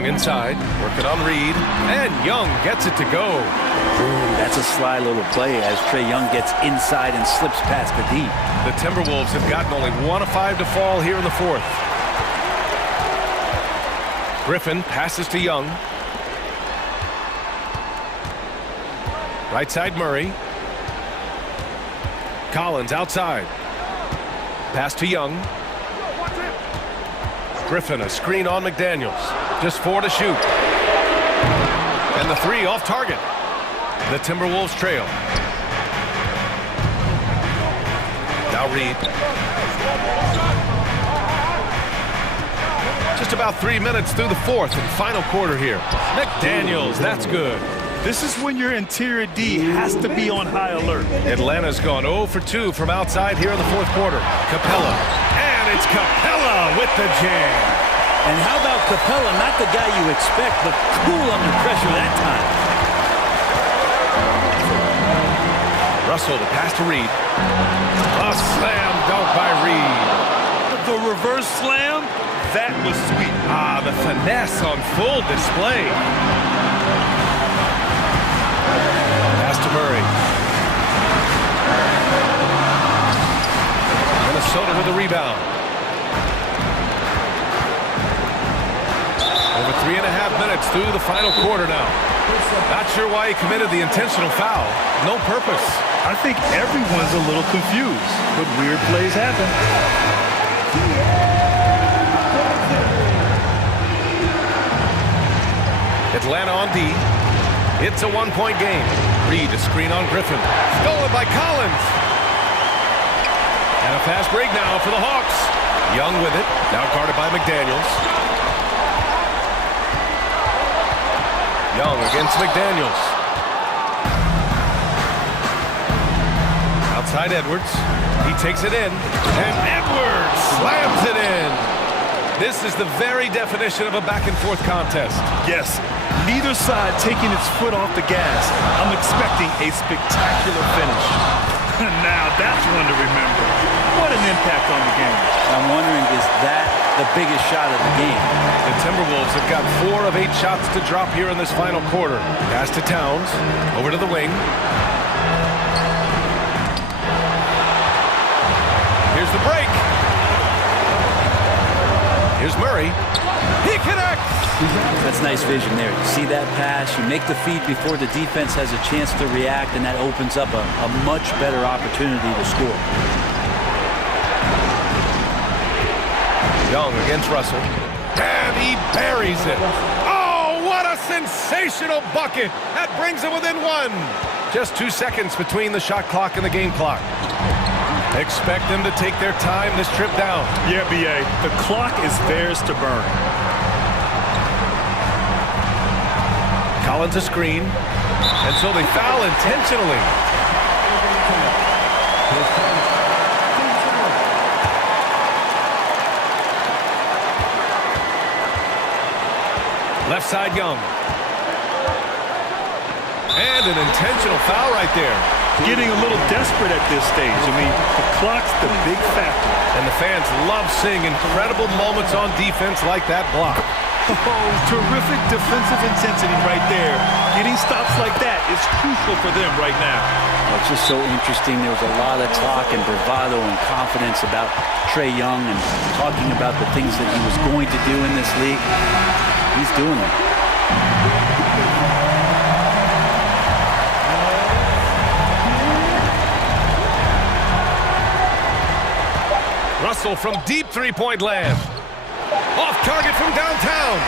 Young inside, working on Reed, and Young gets it to go. Ooh, that's a sly little play as Trae Young gets inside and slips past the D. The Timberwolves have gotten only 1 of 5 to fall here in the fourth. Griffin passes to Young. Right side Murray. Collins outside. Pass to Young. Griffin, a screen on McDaniels. Just 4 to shoot. And the 3 off target. The Timberwolves trail. Now Reed. Just about 3 minutes through the fourth and final quarter here. McDaniels, that's good. This is when your interior D has to be on high alert. Atlanta's gone 0 for 2 from outside here in the fourth quarter. Capella. And it's Capella with the jam. And how about Capella, not the guy you expect, but cool under pressure that time. Russell, the pass to Reed. A slam dunk by Reed. The reverse slam, that was sweet. Ah, the finesse on full display. Pass to Murray. Minnesota with a rebound. Over 3.5 minutes through the final quarter now. Not sure why he committed the intentional foul. No purpose. I think everyone's a little confused, but weird plays happen. Atlanta on D. It's a 1-point game. Reed, a screen on Griffin. Stolen by Collins. And a fast break now for the Hawks. Young with it. Now guarded by McDaniels. Young against McDaniels. Outside Edwards. He takes it in. And Edwards slams it in. This is the very definition of a back-and-forth contest. Yes, neither side taking its foot off the gas. I'm expecting a spectacular finish. Now that's one to remember. What an impact on the game. I'm wondering, is that the biggest shot of the game? The Timberwolves have got 4 of 8 shots to drop here in this final quarter. Pass to Towns, over to the wing. Here's the break. Here's Murray. He connects. That's nice vision there. You see that pass, you make the feed before the defense has a chance to react, and that opens up a much better opportunity to score. Young against Russell. And he buries it. Oh, what a sensational bucket. That brings him within 1. Just 2 seconds between the shot clock and the game clock. Expect them to take their time this trip down. Yeah, B.A., the clock is theirs to burn. Collins a screen. And so they foul intentionally. Left side Young. And an intentional foul right there. Getting a little desperate at this stage. I mean, the clock's the big factor. And the fans love seeing incredible moments on defense like that block. Oh, terrific defensive intensity right there. Getting stops like that is crucial for them right now. Well, it's just so interesting. There was a lot of talk and bravado and confidence about Trae Young and talking about the things that he was going to do in this league. He's doing them. Russell from deep three-point land. Off target from downtown.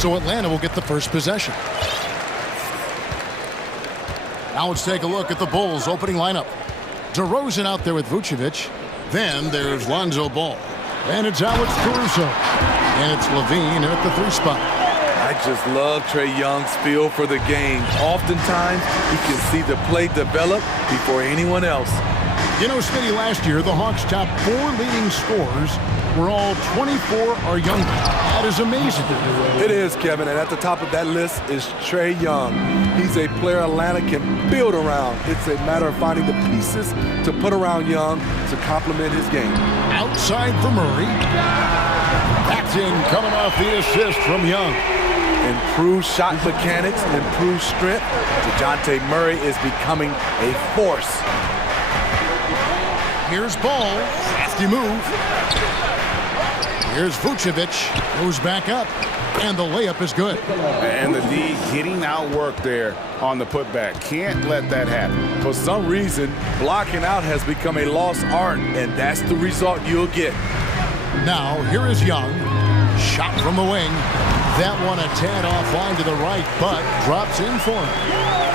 So Atlanta will get the first possession. Now let's take a look at the Bulls' opening lineup. DeRozan out there with Vucevic. Then there's Lonzo Ball. And it's Alex Caruso. And it's Levine at the 3 spot. I just love Trae Young's feel for the game. Oftentimes, he can see the play develop before anyone else. You know, Smitty, last year, the Hawks' top 4 leading scorers were all 24 or younger. That is amazing. It is, Kevin, and at the top of that list is Trae Young. He's a player Atlanta can build around. It's a matter of finding the pieces to put around Young to complement his game. Outside for Murray. That's in, coming off the assist from Young. Improved shot mechanics, improved strength. DeJounte Murray is becoming a force. Here's Ball. Hefty move. Here's Vucevic. Goes back up. And the layup is good. And the D getting outworked there on the putback. Can't let that happen. For some reason, blocking out has become a lost art, and that's the result you'll get. Now, here is Young. Shot from the wing. That one a tad offline to the right, but drops in for him.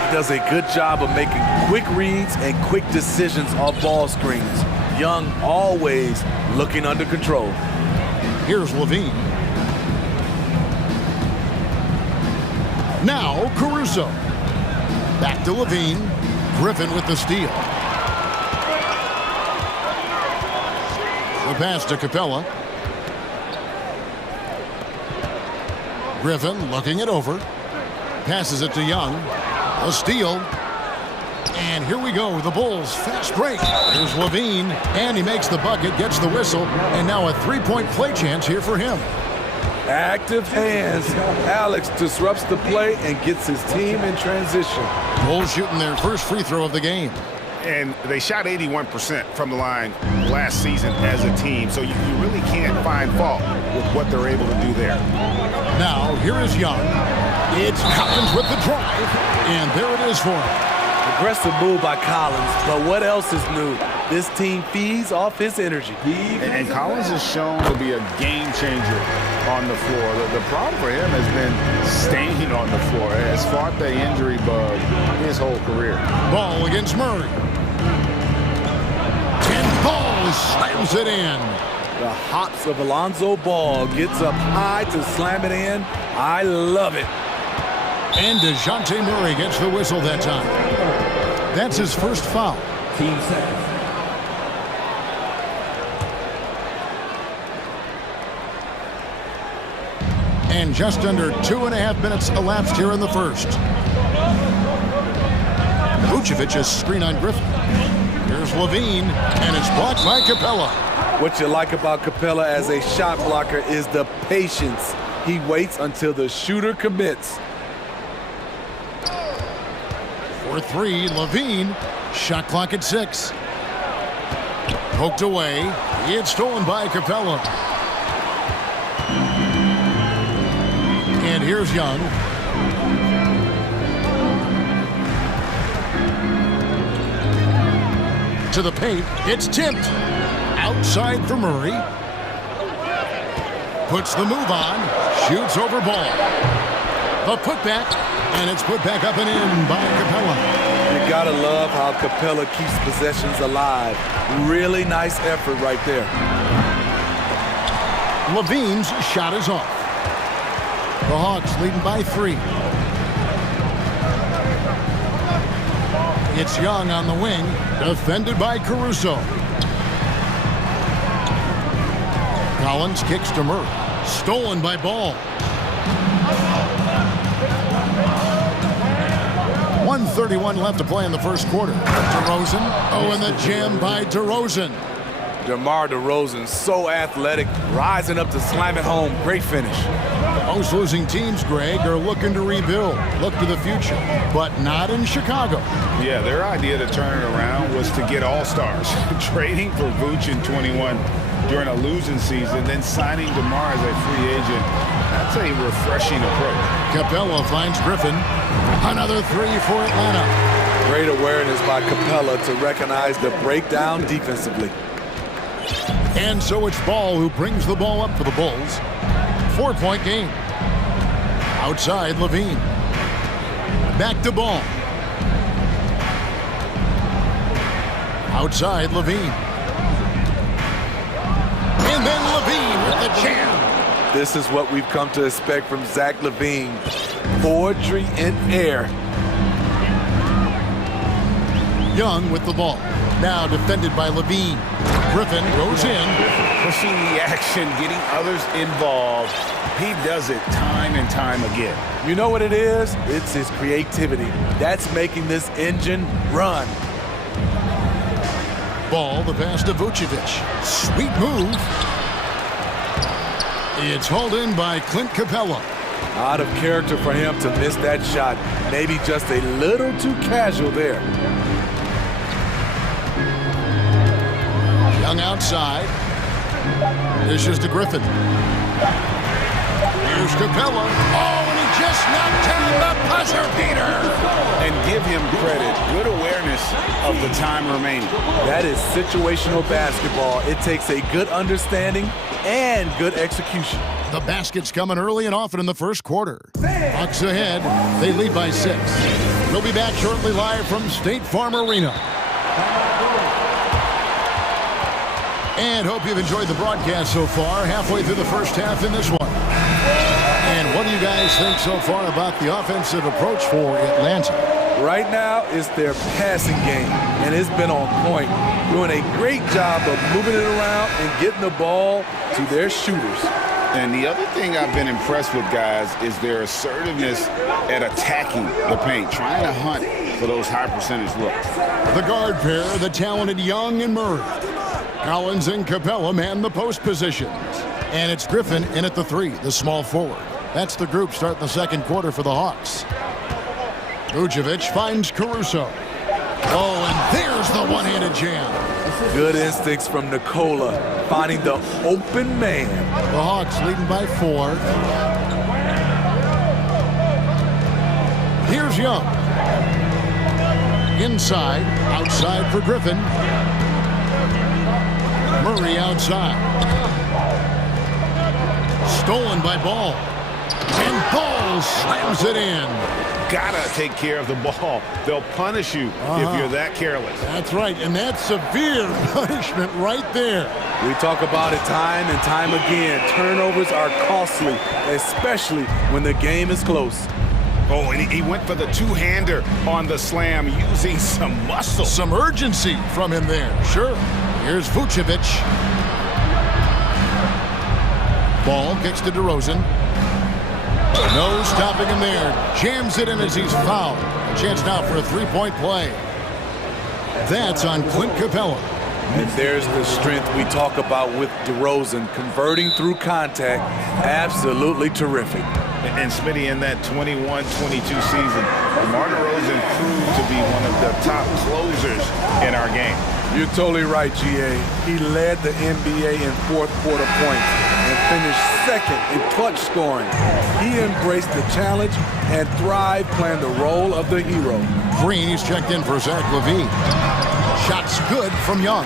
He does a good job of making quick reads and quick decisions off ball screens. Young always looking under control. Here's Levine. Now Caruso. Back to Levine. Griffin with the steal. The pass to Capella. Griffin looking it over. Passes it to Young. A steal. And here we go. The Bulls fast break. Here's Levine. And he makes the bucket, gets the whistle. And now a 3-point play chance here for him. Active hands. Alex disrupts the play and gets his team in transition. Bulls shooting their first free throw of the game. And they shot 81% from the line last season as a team, so you really can't find fault with what they're able to do there. Now, here is Young. It's Collins with the drive, and there it is for him. Aggressive move by Collins, but what else is new? This team feeds off his energy. And Collins is shown to be a game changer on the floor. The problem for him has been staying on the floor. Has fought the injury bug his whole career. Ball against Murray. 10 Ball slams it in. The hops of Alonzo Ball gets up high to slam it in. I love it. And DeJounte Murray gets the whistle that time. That's his first foul. Team second. And just under 2.5 minutes elapsed here in the first. Vucevic's screen on Griffin. Here's Levine, and it's blocked by Capella. What you like about Capella as a shot blocker is the patience. He waits until the shooter commits. For 3, Levine. Shot clock at 6. Poked away. It's stolen by Capella. And here's Young. To the paint. It's tipped. Outside for Murray. Puts the move on. Shoots over Ball. The putback. And it's put back up and in by Capella. You gotta love how Capella keeps possessions alive. Really nice effort right there. Levine's shot is off. The Hawks leading by 3. It's Young on the wing, defended by Caruso. Collins kicks to Murray. Stolen by Ball. 1:31 left to play in the first quarter. DeRozan. Oh, and the jam by DeRozan. DeMar DeRozan, so athletic, rising up to slam it home. Great finish. Most losing teams, Greg, are looking to rebuild, look to the future, but not in Chicago. Yeah, their idea to turn it around was to get all-stars. Trading for Vooch in 21 during a losing season, then signing DeMar as a free agent. That's a refreshing approach. Capella finds Griffin. Another 3 for Atlanta. Great awareness by Capella to recognize the breakdown defensively. And so it's Ball who brings the ball up for the Bulls. 4-point game. Outside, Levine. Back to Ball. Outside, Levine. And then Levine with the jam. This is what we've come to expect from Zach LaVine. Poetry in air. Young with the ball. Now defended by Levine. Griffin goes in. Pushing the action, getting others involved. He does it time and time again. You know what it is? It's his creativity. That's making this engine run. Ball, the pass to Vucevic. Sweet move. It's hauled in by Clint Capella. Out of character for him to miss that shot. Maybe just a little too casual there. Young outside. Dishes to Griffin. Here's Capella. Oh, and he just knocked down the buzzer beater. And give him credit. Good awareness of the time remaining. That is situational basketball. It takes a good understanding and good execution. The basket's coming early and often in the first quarter. Bucks ahead. They lead by 6. We'll be back shortly live from State Farm Arena. And hope you've enjoyed the broadcast so far. Halfway through the first half in this one. And what do you guys think so far about the offensive approach for Atlanta? Right now, it's their passing game, and it's been on point. Doing a great job of moving it around and getting the ball to their shooters. And the other thing I've been impressed with, guys, is their assertiveness at attacking the paint, trying to hunt for those high percentage looks. The guard pair, the talented Young and Murray. Collins and Capella man the post positions. And it's Griffin in at the 3, the small forward. That's the group starting the second quarter for the Hawks. Vucevic finds Caruso. Oh, and there's the one-handed jam. Good instincts from Nikola, finding the open man. The Hawks leading by 4. Here's Young. Inside, outside for Griffin. Murray outside. Stolen by Ball. And Ball slams it in. Gotta take care of the ball. They'll punish you if you're that careless. That's right, and that's severe punishment right there. We talk about it time and time again. Turnovers are costly, especially when the game is close. Oh, and he went for the two-hander on the slam, using some muscle. Some urgency from him there, sure. Here's Vucevic. Ball kicks to DeRozan. No stopping him there. Jams it in as he's fouled. A chance now for a three-point play. That's on Clint Capella. And there's the strength we talk about with DeRozan, converting through contact. Absolutely terrific. And Smitty, in that 21-22 season, DeMar DeRozan proved to be one of the top closers in our game. You're totally right, GA. He led the NBA in fourth quarter points and finished second in clutch scoring. He embraced the challenge and thrived playing the role of the hero. Green is checked in for Zach LaVine. Shots good from Young.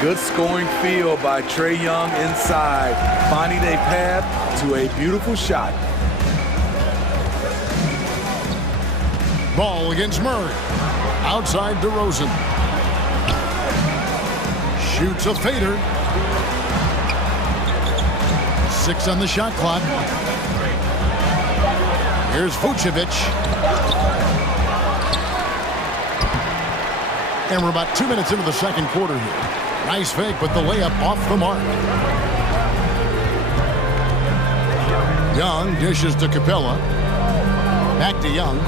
Good scoring field by Trae Young inside, finding a path to a beautiful shot. Ball against Murray. Outside DeRozan. Shoots a fader. 6 on the shot clock. Here's Vucevic. And we're about 2 minutes into the second quarter here. Nice fake, but the layup off the mark. Young dishes to Capella. Back to Young.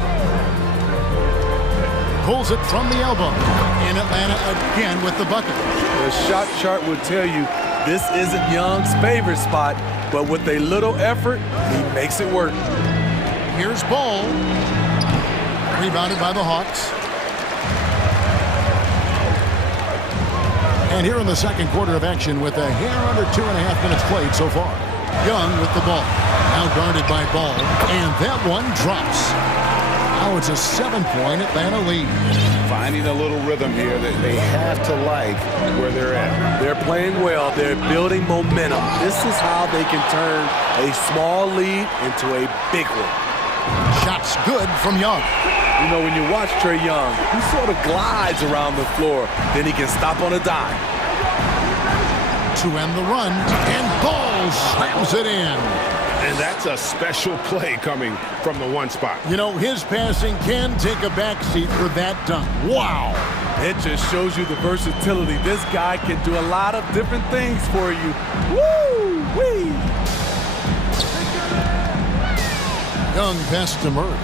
Pulls it from the elbow. And Atlanta again with the bucket. The shot chart would tell you this isn't Young's favorite spot, but with a little effort, he makes it work. Here's Ball. Rebounded by the Hawks. And here in the second quarter of action with a hair under 2.5 minutes played so far. Young with the ball. Now guarded by Ball. And that one drops. Now it's a 7-point Atlanta lead. Finding a little rhythm here that they have to like where they're at. They're playing well. They're building momentum. This is how they can turn a small lead into a big one. Shot's good from Young. You know, when you watch Trae Young, he sort of glides around the floor. Then he can stop on a dime. To end the run, and Ball slams it in. And that's a special play coming from the one spot. You know, his passing can take a backseat for that dunk. Wow. It just shows you the versatility. This guy can do a lot of different things for you. Woo-wee! Young pass to Murray.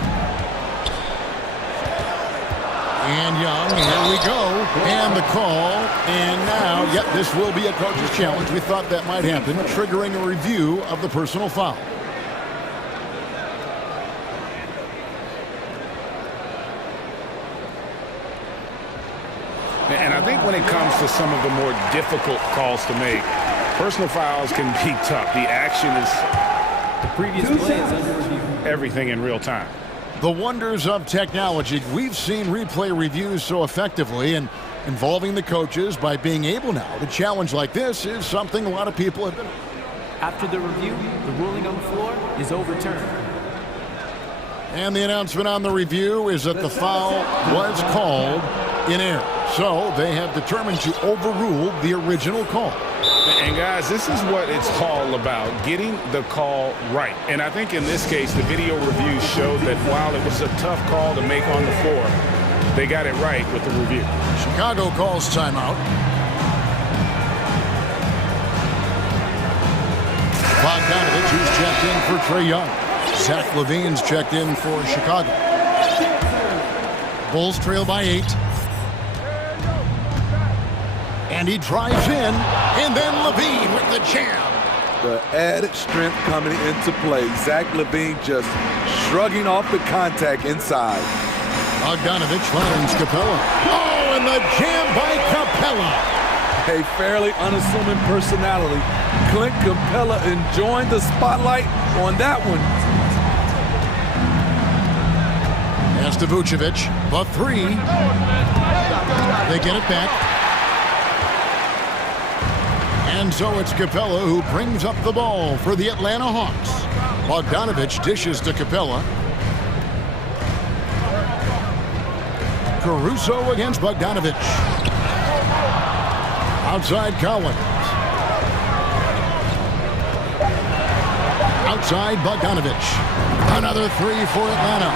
And Young, here we go. And the call. And now, yep, this will be a coach's challenge. We thought that might happen, triggering a review of the personal foul. And I think when it comes to some of the more difficult calls to make, personal fouls can be tough. The action is The previous play is under review. everything in real time. The wonders of technology. We've seen replay reviews so effectively, and involving the coaches by being able now to challenge like this is something a lot of people have been. After the review, the ruling on the floor is overturned. And the announcement on the review is that the foul was called in error. So they have determined to overrule the original call. And guys, this is what it's all about, getting the call right. And I think in this case, the video review showed that while it was a tough call to make on the floor, they got it right with the review. Chicago calls timeout. Bogdanovich, who's checked in for Trae Young. Zach LaVine's checked in for Chicago. Bulls trail by 8. And he drives in, and then LaVine with the jam. The added strength coming into play. Zach LaVine just shrugging off the contact inside. Bogdanovich finds Capella. Oh, and the jam by Capella. A fairly unassuming personality. Clint Capella enjoying the spotlight on that one. Pass to Vucevic, the 3. They get it back. And so it's Capella who brings up the ball for the Atlanta Hawks. Bogdanovich dishes to Capella. Caruso against Bogdanovich. Outside Collins. Outside Bogdanovich. Another 3 for Atlanta.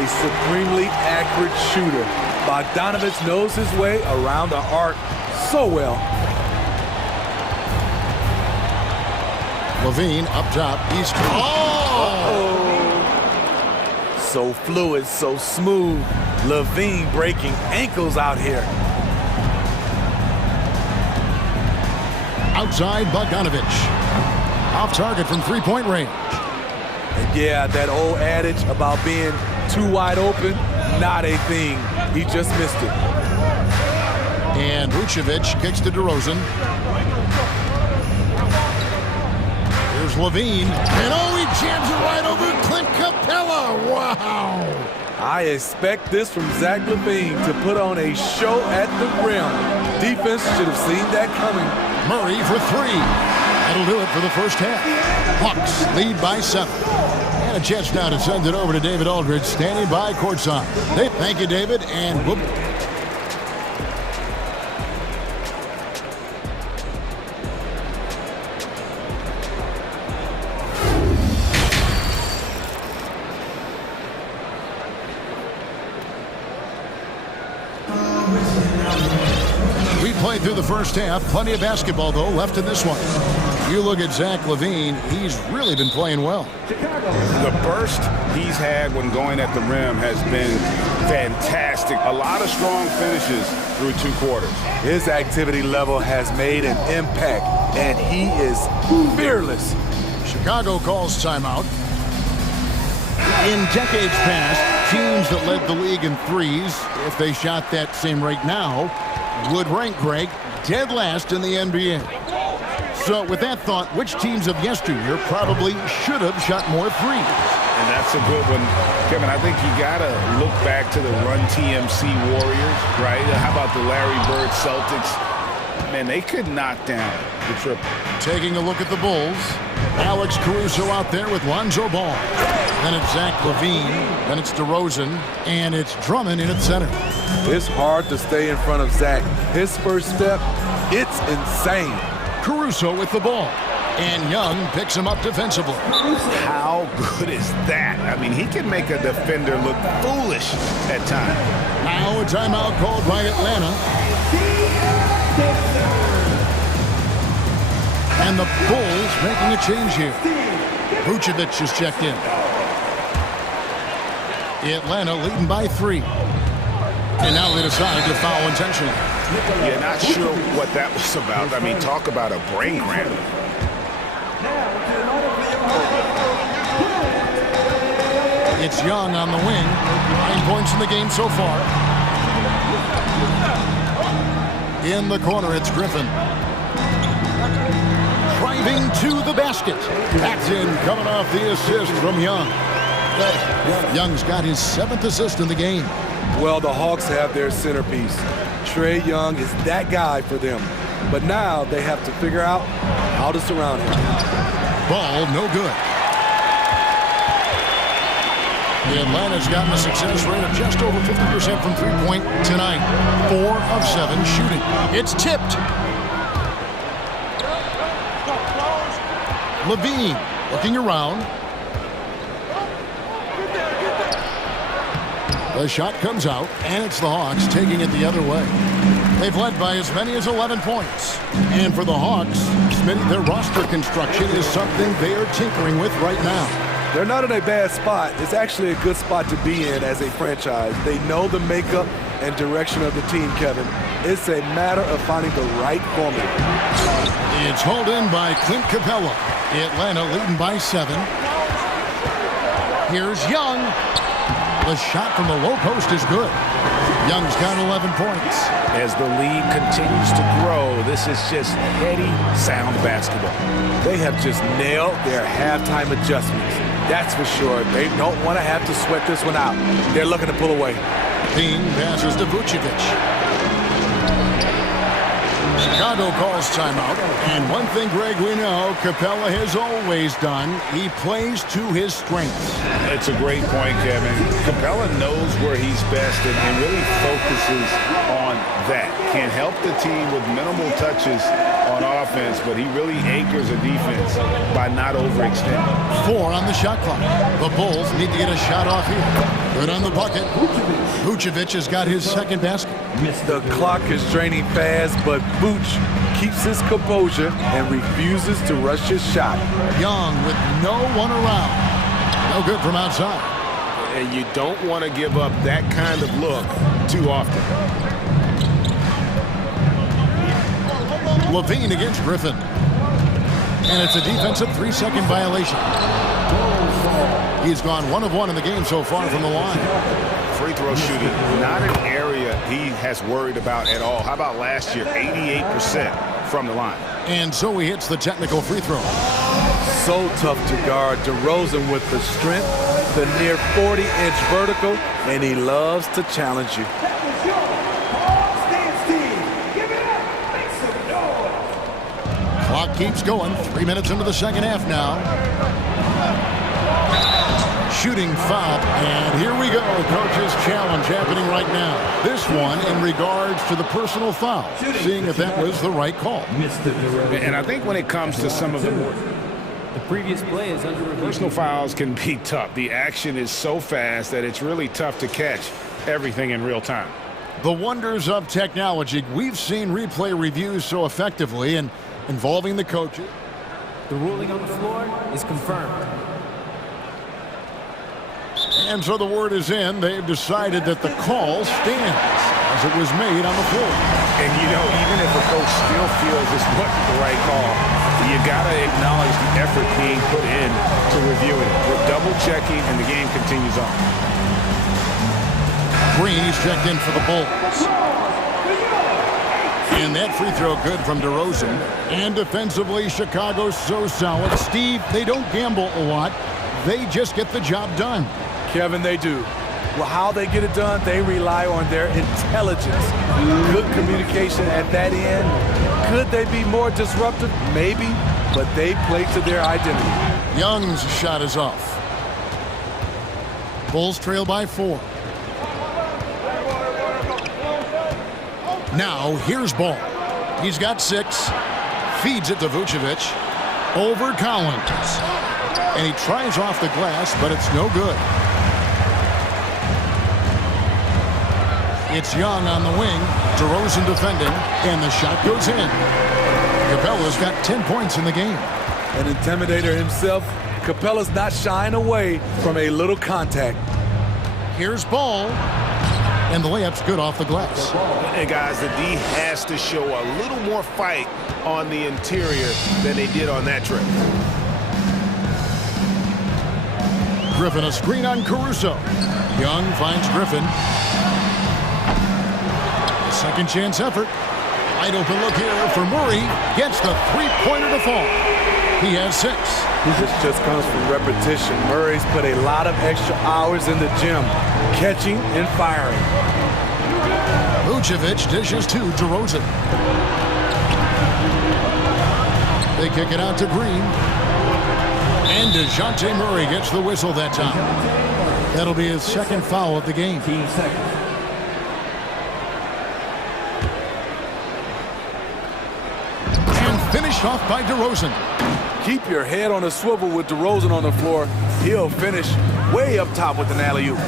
A supremely accurate shooter. Bogdanovich knows his way around the arc so well. LaVine up top. He's so fluid, so smooth. LaVine breaking ankles out here. Outside Bogdanovich. Off target from three-point range. And yeah, that old adage about being too wide open, not a thing. He just missed it. And Vucevic kicks to DeRozan. Here's LaVine. And oh, he jams it right over Clint Capella. Wow. I expect this from Zach LaVine to put on a show at the rim. Defense should have seen that coming. Murray for 3. That'll do it for the first half. Hawks lead by 7. And a chance now to send it over to David Aldridge, standing by courtside. Thank you, David, and whoop. Played through the first half. Plenty of basketball, though, left in this one. You look at Zach LaVine, he's really been playing well. The burst he's had when going at the rim has been fantastic. A lot of strong finishes through 2 quarters. His activity level has made an impact, and he is fearless. Chicago calls timeout. In decades past, teams that led the league in threes, if they shot that same rate now, would rank, Greg, dead last in the NBA. So with that thought, which teams of yesteryear probably should have shot more threes? And that's a good one. Kevin, I think you got to look back to the Run TMC Warriors, right? How about the Larry Bird Celtics? Man, they could knock down the triple. Taking a look at the Bulls. Alex Caruso out there with Lonzo Ball. Then it's Zach LaVine. Then it's DeRozan. And it's Drummond in at center. It's hard to stay in front of Zach. His first step, it's insane. Caruso with the ball. And Young picks him up defensively. How good is that? I mean, he can make a defender look foolish at times. Now a timeout called by Atlanta. And the Bulls making a change here. Vucevic is checked in. Atlanta leading by 3. And now they decide to foul intentionally. Yeah, not sure what that was about. I mean, talk about a brain cramp. It's Young on the wing. 9 points in the game so far. In the corner, it's Griffin. Driving to the basket. That's in, coming off the assist from Young. Young's got his 7th assist in the game. Well, the Hawks have their centerpiece. Trae Young is that guy for them. But now they have to figure out how to surround him. Ball no good. Atlanta's gotten a success rate of just over 50% from three-point tonight. 4 of 7 shooting. It's tipped. LaVine looking around. The shot comes out, and it's the Hawks taking it the other way. They've led by as many as 11 points. And for the Hawks, Smitty, their roster construction is something they are tinkering with right now. They're not in a bad spot. It's actually a good spot to be in as a franchise. They know the makeup and direction of the team, Kevin. It's a matter of finding the right formula. It's hauled in by Clint Capella. Atlanta leading by 7. Here's Young. The shot from the low post is good. Young's got 11 points. As the lead continues to grow, this is just heady, sound basketball. They have just nailed their halftime adjustments. That's for sure. They don't want to have to sweat this one out. They're looking to pull away. Bean passes to Vucevic. Chicago calls timeout. And one thing, Greg, we know Capella has always done. He plays to his strengths. It's a great point, Kevin. Capella knows where he's best and really focuses on that. Can help the team with minimal touches on offense, but he really anchors a defense by not overextending. 4 on the shot clock. The Bulls need to get a shot off here. Good on the bucket. Vucevic has got his 2nd basket. The clock is draining fast, but Vooch keeps his composure and refuses to rush his shot. Young with no one around. No good from outside. And you don't want to give up that kind of look too often. LaVine against Griffin. And it's a defensive 3-second violation. He's gone 1 of 1 in the game so far from the line. Free throw shooting, not an area he has worried about at all. How about last year, 88% from the line. And so he hits the technical free throw. So tough to guard. DeRozan with the strength, the near 40-inch vertical, and he loves to challenge you. Clock keeps going. 3 minutes into the second half now. Shooting foul, and here we go. Coach's challenge happening right now. This one in regards to the personal foul, seeing if that was the right call. And I think when it comes to some of the previous play is under review. Personal fouls can be tough. The action is so fast that it's really tough to catch everything in real time. The wonders of technology. We've seen replay reviews so effectively and involving the coaches. The ruling on the floor is confirmed. And so the word is in. They've decided that the call stands as it was made on the floor. And, you know, even if a coach still feels this wasn't the right call, you got to acknowledge the effort being put in to review it. We're double-checking, and the game continues on. Green is checked in for the Bulls. And that free throw good from DeRozan. And defensively, Chicago's so solid. Steve, they don't gamble a lot. They just get the job done. Kevin, they do. Well, how they get it done, they rely on their intelligence. Good communication at that end. Could they be more disruptive? Maybe, but they play to their identity. Young's shot is off. Bulls trail by 4. Now, here's Ball. He's got 6. Feeds it to Vucevic. Over Collins. And he tries off the glass, but it's no good. It's Young on the wing. DeRozan defending, and the shot goes in. Capella's got 10 points in the game. An intimidator himself, Capella's not shying away from a little contact. Here's Ball. And the layup's good off the glass. And guys, the D has to show a little more fight on the interior than they did on that trip. Griffin a screen on Caruso. Young finds Griffin. A second chance effort. Wide open look here for Murray. Gets the three-pointer to fall. He has 6. This just comes from repetition. Murray's put a lot of extra hours in the gym, catching and firing. Vucevic dishes to DeRozan. They kick it out to Green. And DeJounte Murray gets the whistle that time. That'll be his second foul of the game. And finished off by DeRozan. Keep your head on a swivel with DeRozan on the floor. He'll finish way up top with an alley-oop.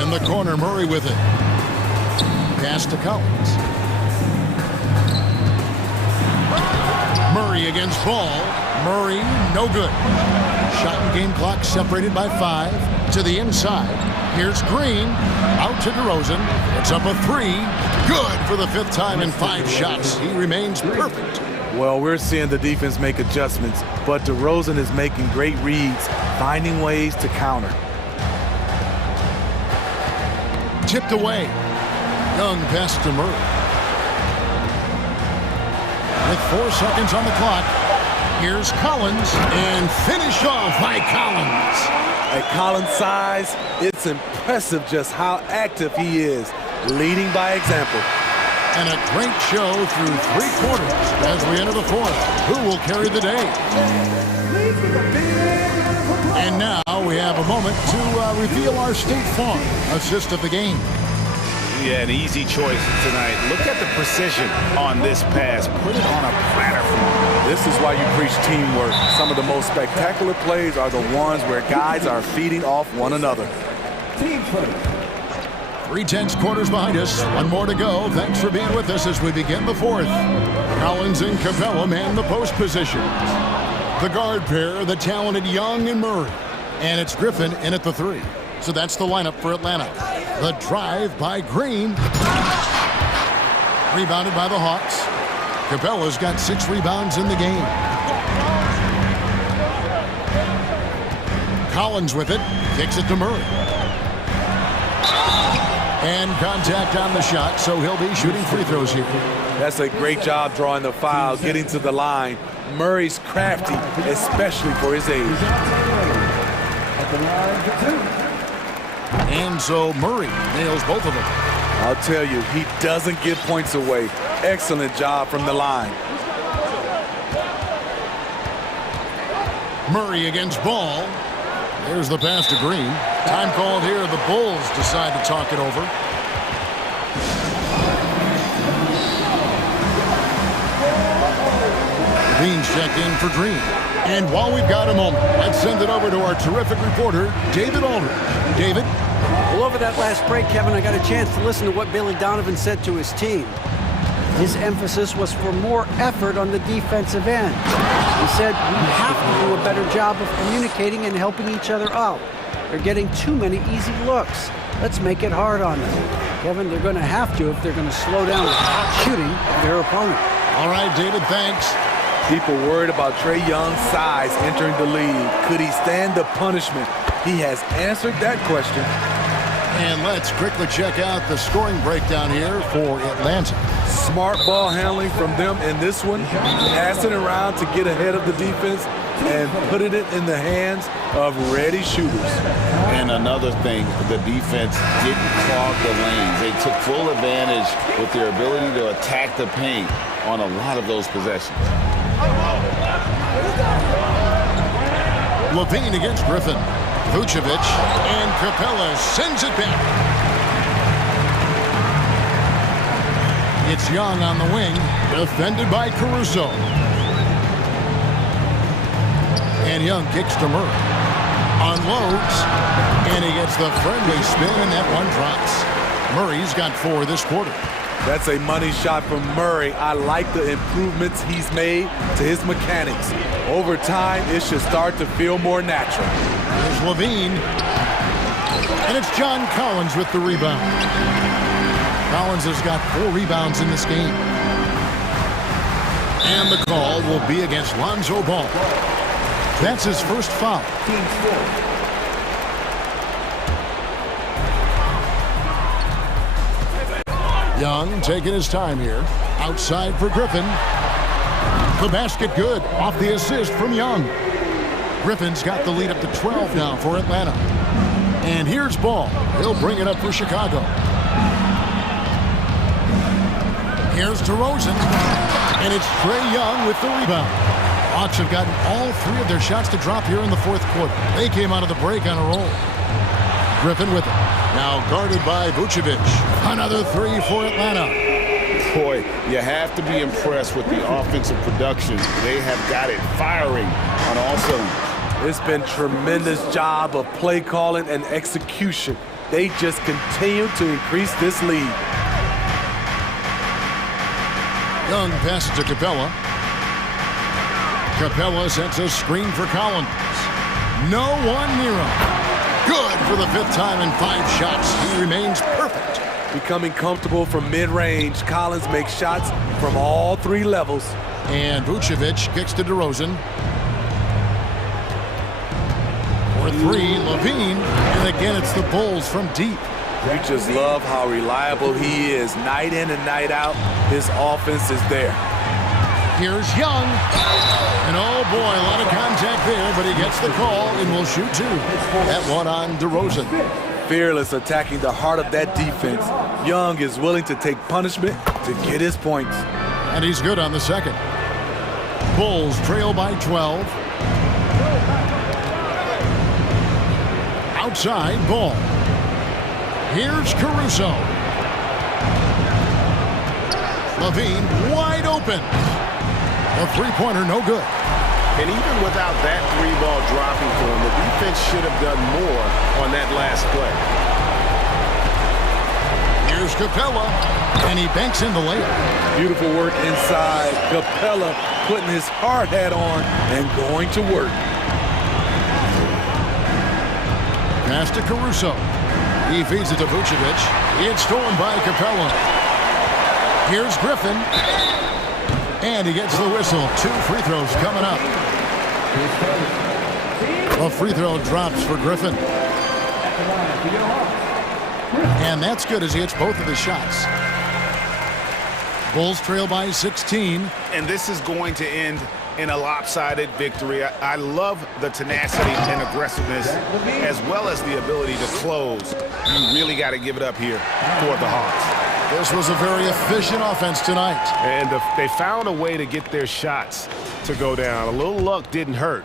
In the corner, Murray with it. Pass to Collins. Murray against Ball. Murray, no good. Shot and game clock separated by 5. To the inside. Here's Green. Out to DeRozan. It's up a 3. Good for the 5th time in 5 shots. He remains perfect. Well, we're seeing the defense make adjustments, but DeRozan is making great reads, finding ways to counter. Tipped away. Young pass to Murray. With 4 seconds on the clock, here's Collins, and finish off by Collins. At Collins' size, it's impressive just how active he is, leading by example. And a great show through 3 quarters as we enter the 4th. Who will carry the day? And now we have a moment to reveal our State Farm assist of the game. Yeah, an easy choice tonight. Look at the precision on this pass. Put it on a platter for him. This is why you preach teamwork. Some of the most spectacular plays are the ones where guys are feeding off one another. Team play. 3/10 quarters behind us. 1 more to go. Thanks for being with us as we begin the 4th. Collins and Capella man the post positions. The guard pair, the talented Young and Murray. And it's Griffin in at the 3. So that's the lineup for Atlanta. The drive by Green. Rebounded by the Hawks. Capella's got 6 rebounds in the game. Collins with it. Kicks it to Murray. And contact on the shot, so he'll be shooting free throws here. That's a great job drawing the foul, getting to the line. Murray's crafty, especially for his age. And so Murray nails both of them. I'll tell you, he doesn't give points away. Excellent job from the line. Murray against Ball. There's the pass to Green. Time called here. The Bulls decide to talk it over. Green's checked in for Green. And while we've got a moment, let's send it over to our terrific reporter, David Aldridge. David? Well, over that last break, Kevin, I got a chance to listen to what Billy Donovan said to his team. His emphasis was for more effort on the defensive end. He said, we have to do a better job of communicating and helping each other out. They're getting too many easy looks. Let's make it hard on them. Kevin, they're going to have to if they're going to slow down the shooting of their opponent. All right, David, thanks. People worried about Trae Young's size entering the league. Could he stand the punishment? He has answered that question. And let's quickly check out the scoring breakdown here for Atlanta. Smart ball handling from them in this one. Passing around to get ahead of the defense and putting it in the hands of ready shooters. And another thing, the defense didn't clog the lanes. They took full advantage with their ability to attack the paint on a lot of those possessions. Levine against Griffin. Vucevic, and Capella sends it back. It's Young on the wing, defended by Caruso. And Young kicks to Murray. Unloads, and he gets the friendly spin, and that one drops. Murray's got 4 this quarter. That's a money shot from Murray. I like the improvements he's made to his mechanics. Over time, it should start to feel more natural. There's Levine. And it's John Collins with the rebound. Collins has got 4 rebounds in this game. And the call will be against Lonzo Ball. That's his first foul. Young taking his time here. Outside for Griffin. The basket good. Off the assist from Young. Griffin's got the lead up to 12 now for Atlanta. And here's Ball. He'll bring it up for Chicago. Here's DeRozan. And it's Trae Young with the rebound. Hawks have gotten all 3 of their shots to drop here in the 4th quarter. They came out of the break on a roll. Griffin with it. Now guarded by Vucevic. Another 3 for Atlanta. Boy, you have to be impressed with the offensive production. They have got it firing on all cylinders. It's been tremendous job of play calling and execution. They just continue to increase this lead. Young passes to Capella. Capella sets a screen for Collins. No one near him. Good for the 5th time in 5 shots. He remains perfect. Becoming comfortable from mid-range, Collins makes shots from all 3 levels. And Vucevic kicks to DeRozan. For 3, Levine. And again, it's the Bulls from deep. You just love how reliable he is. Night in and night out, his offense is there. Here's Young. And oh boy, a lot of contact there, but he gets the call and will shoot 2. That one on DeRozan. Fearless attacking the heart of that defense. Young is willing to take punishment to get his points. And he's good on the second. Bulls trail by 12. Outside, Ball. Here's Caruso. Levine wide open. A 3-pointer, no good. And even without that 3-ball dropping for him, the defense should have done more on that last play. Here's Capella, and he banks in the layup. Beautiful work inside. Capella putting his hard hat on and going to work. Pass to Caruso. He feeds it to Vucevic. It's stolen by Capella. Here's Griffin. And he gets the whistle. 2 free throws coming up. A free throw drops for Griffin. And that's good as he hits both of his shots. Bulls trail by 16. And this is going to end in a lopsided victory. I love the tenacity and aggressiveness as well as the ability to close. You really got to give it up here for the Hawks. This was a very efficient offense tonight. And they found a way to get their shots to go down. A little luck didn't hurt.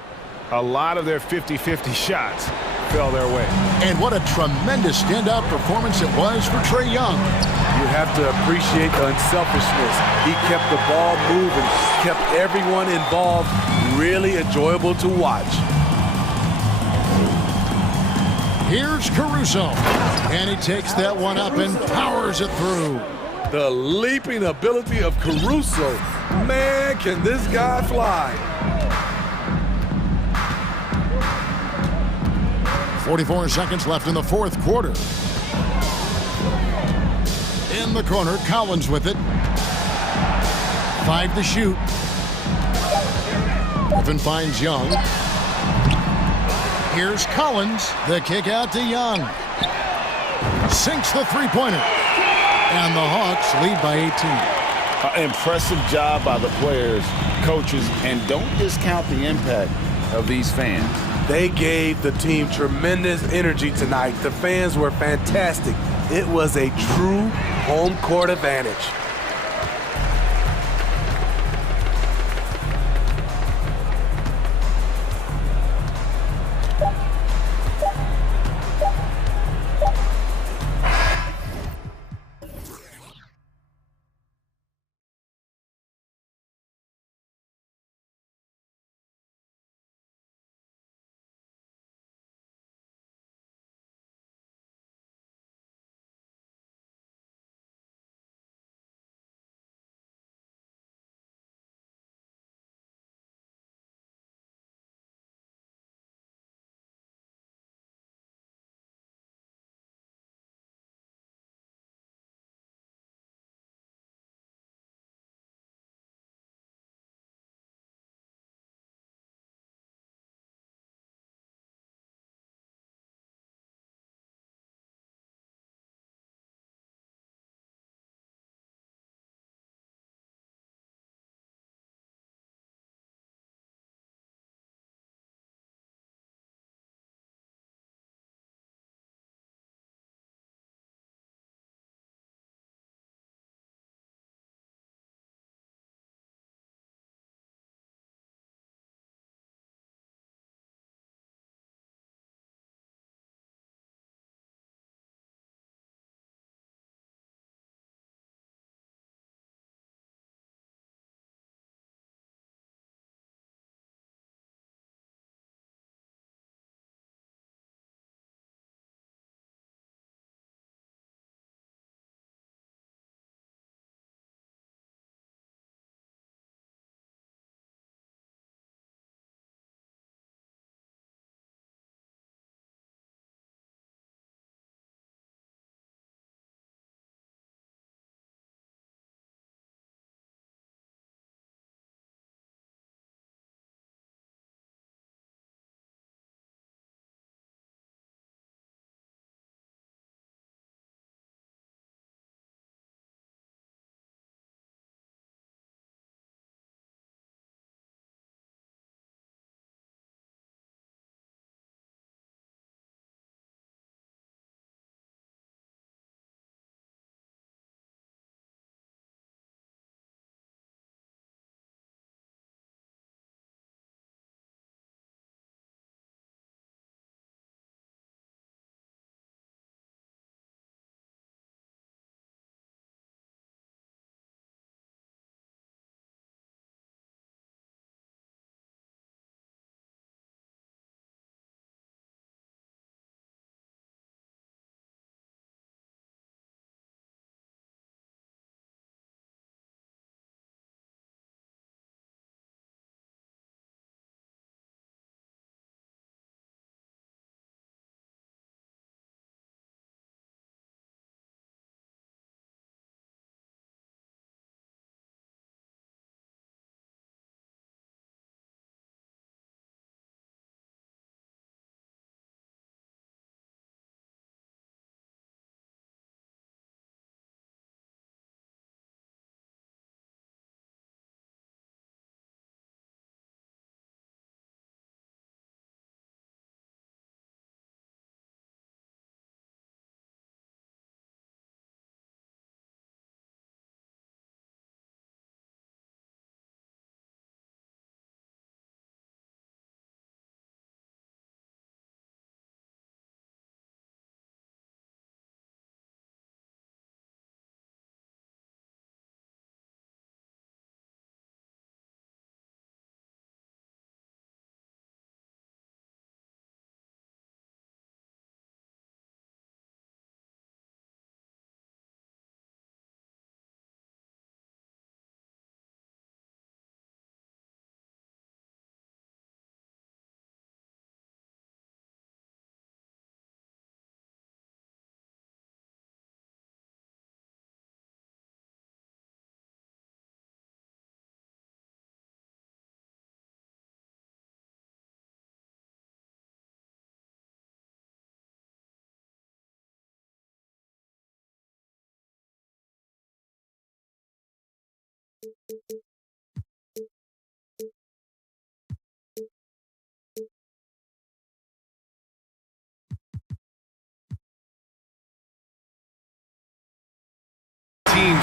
A lot of their 50-50 shots fell their way. And what a tremendous standout performance it was for Trae Young. You have to appreciate the unselfishness. He kept the ball moving, kept everyone involved, really enjoyable to watch. Here's Caruso, and he takes that one up and powers it through. The leaping ability of Caruso. Man, can this guy fly. 44 seconds left in the 4th quarter. In the corner, Collins with it. 5 to shoot. Griffin finds Young. Here's Collins. The kick out to Young. Sinks the 3-pointer. And the Hawks lead by 18. Impressive job by the players, coaches, and don't discount the impact of these fans. They gave the team tremendous energy tonight. The fans were fantastic. It was a true home court advantage.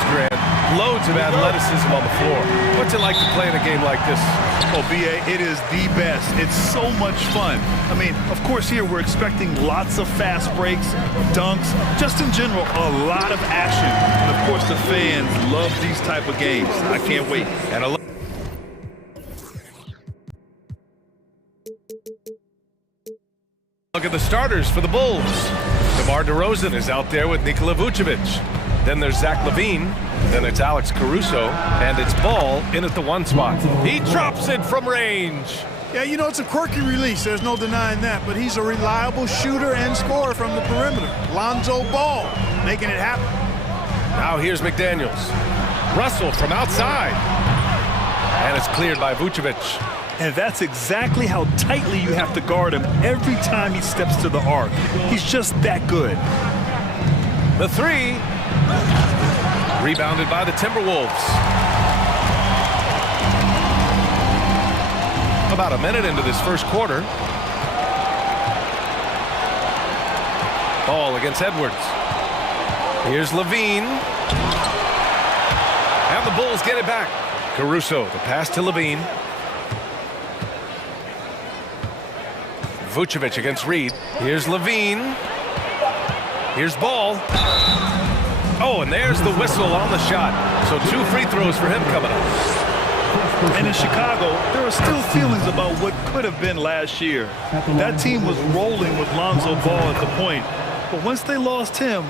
Grant. Loads of athleticism on the floor. What's it like to play in a game like this? Oh, B.A., it is the best. It's so much fun. I mean, of course, here we're expecting lots of fast breaks, dunks, just in general, a lot of action. And, of course, the fans love these type of games. I can't wait. And a look at the starters for the Bulls. DeMar DeRozan is out there with Nikola Vucevic. Then there's Zach LaVine. Then it's Alex Caruso. And it's Ball in at the 1 spot. He drops it from range. Yeah, you know, it's a quirky release. There's no denying that. But he's a reliable shooter and scorer from the perimeter. Lonzo Ball making it happen. Now here's McDaniels. Russell from outside. And it's cleared by Vucevic. And that's exactly how tightly you have to guard him every time he steps to the arc. He's just that good. The 3. Rebounded by the Timberwolves. About a minute into this first quarter. Ball against Edwards. Here's LaVine. And the Bulls get it back. Caruso, the pass to LaVine. Vucevic against Reed. Here's LaVine. Here's Ball. Oh, and there's the whistle on the shot. So 2 free throws for him coming up. And in Chicago, there are still feelings about what could have been last year. That team was rolling with Lonzo Ball at the point. But once they lost him,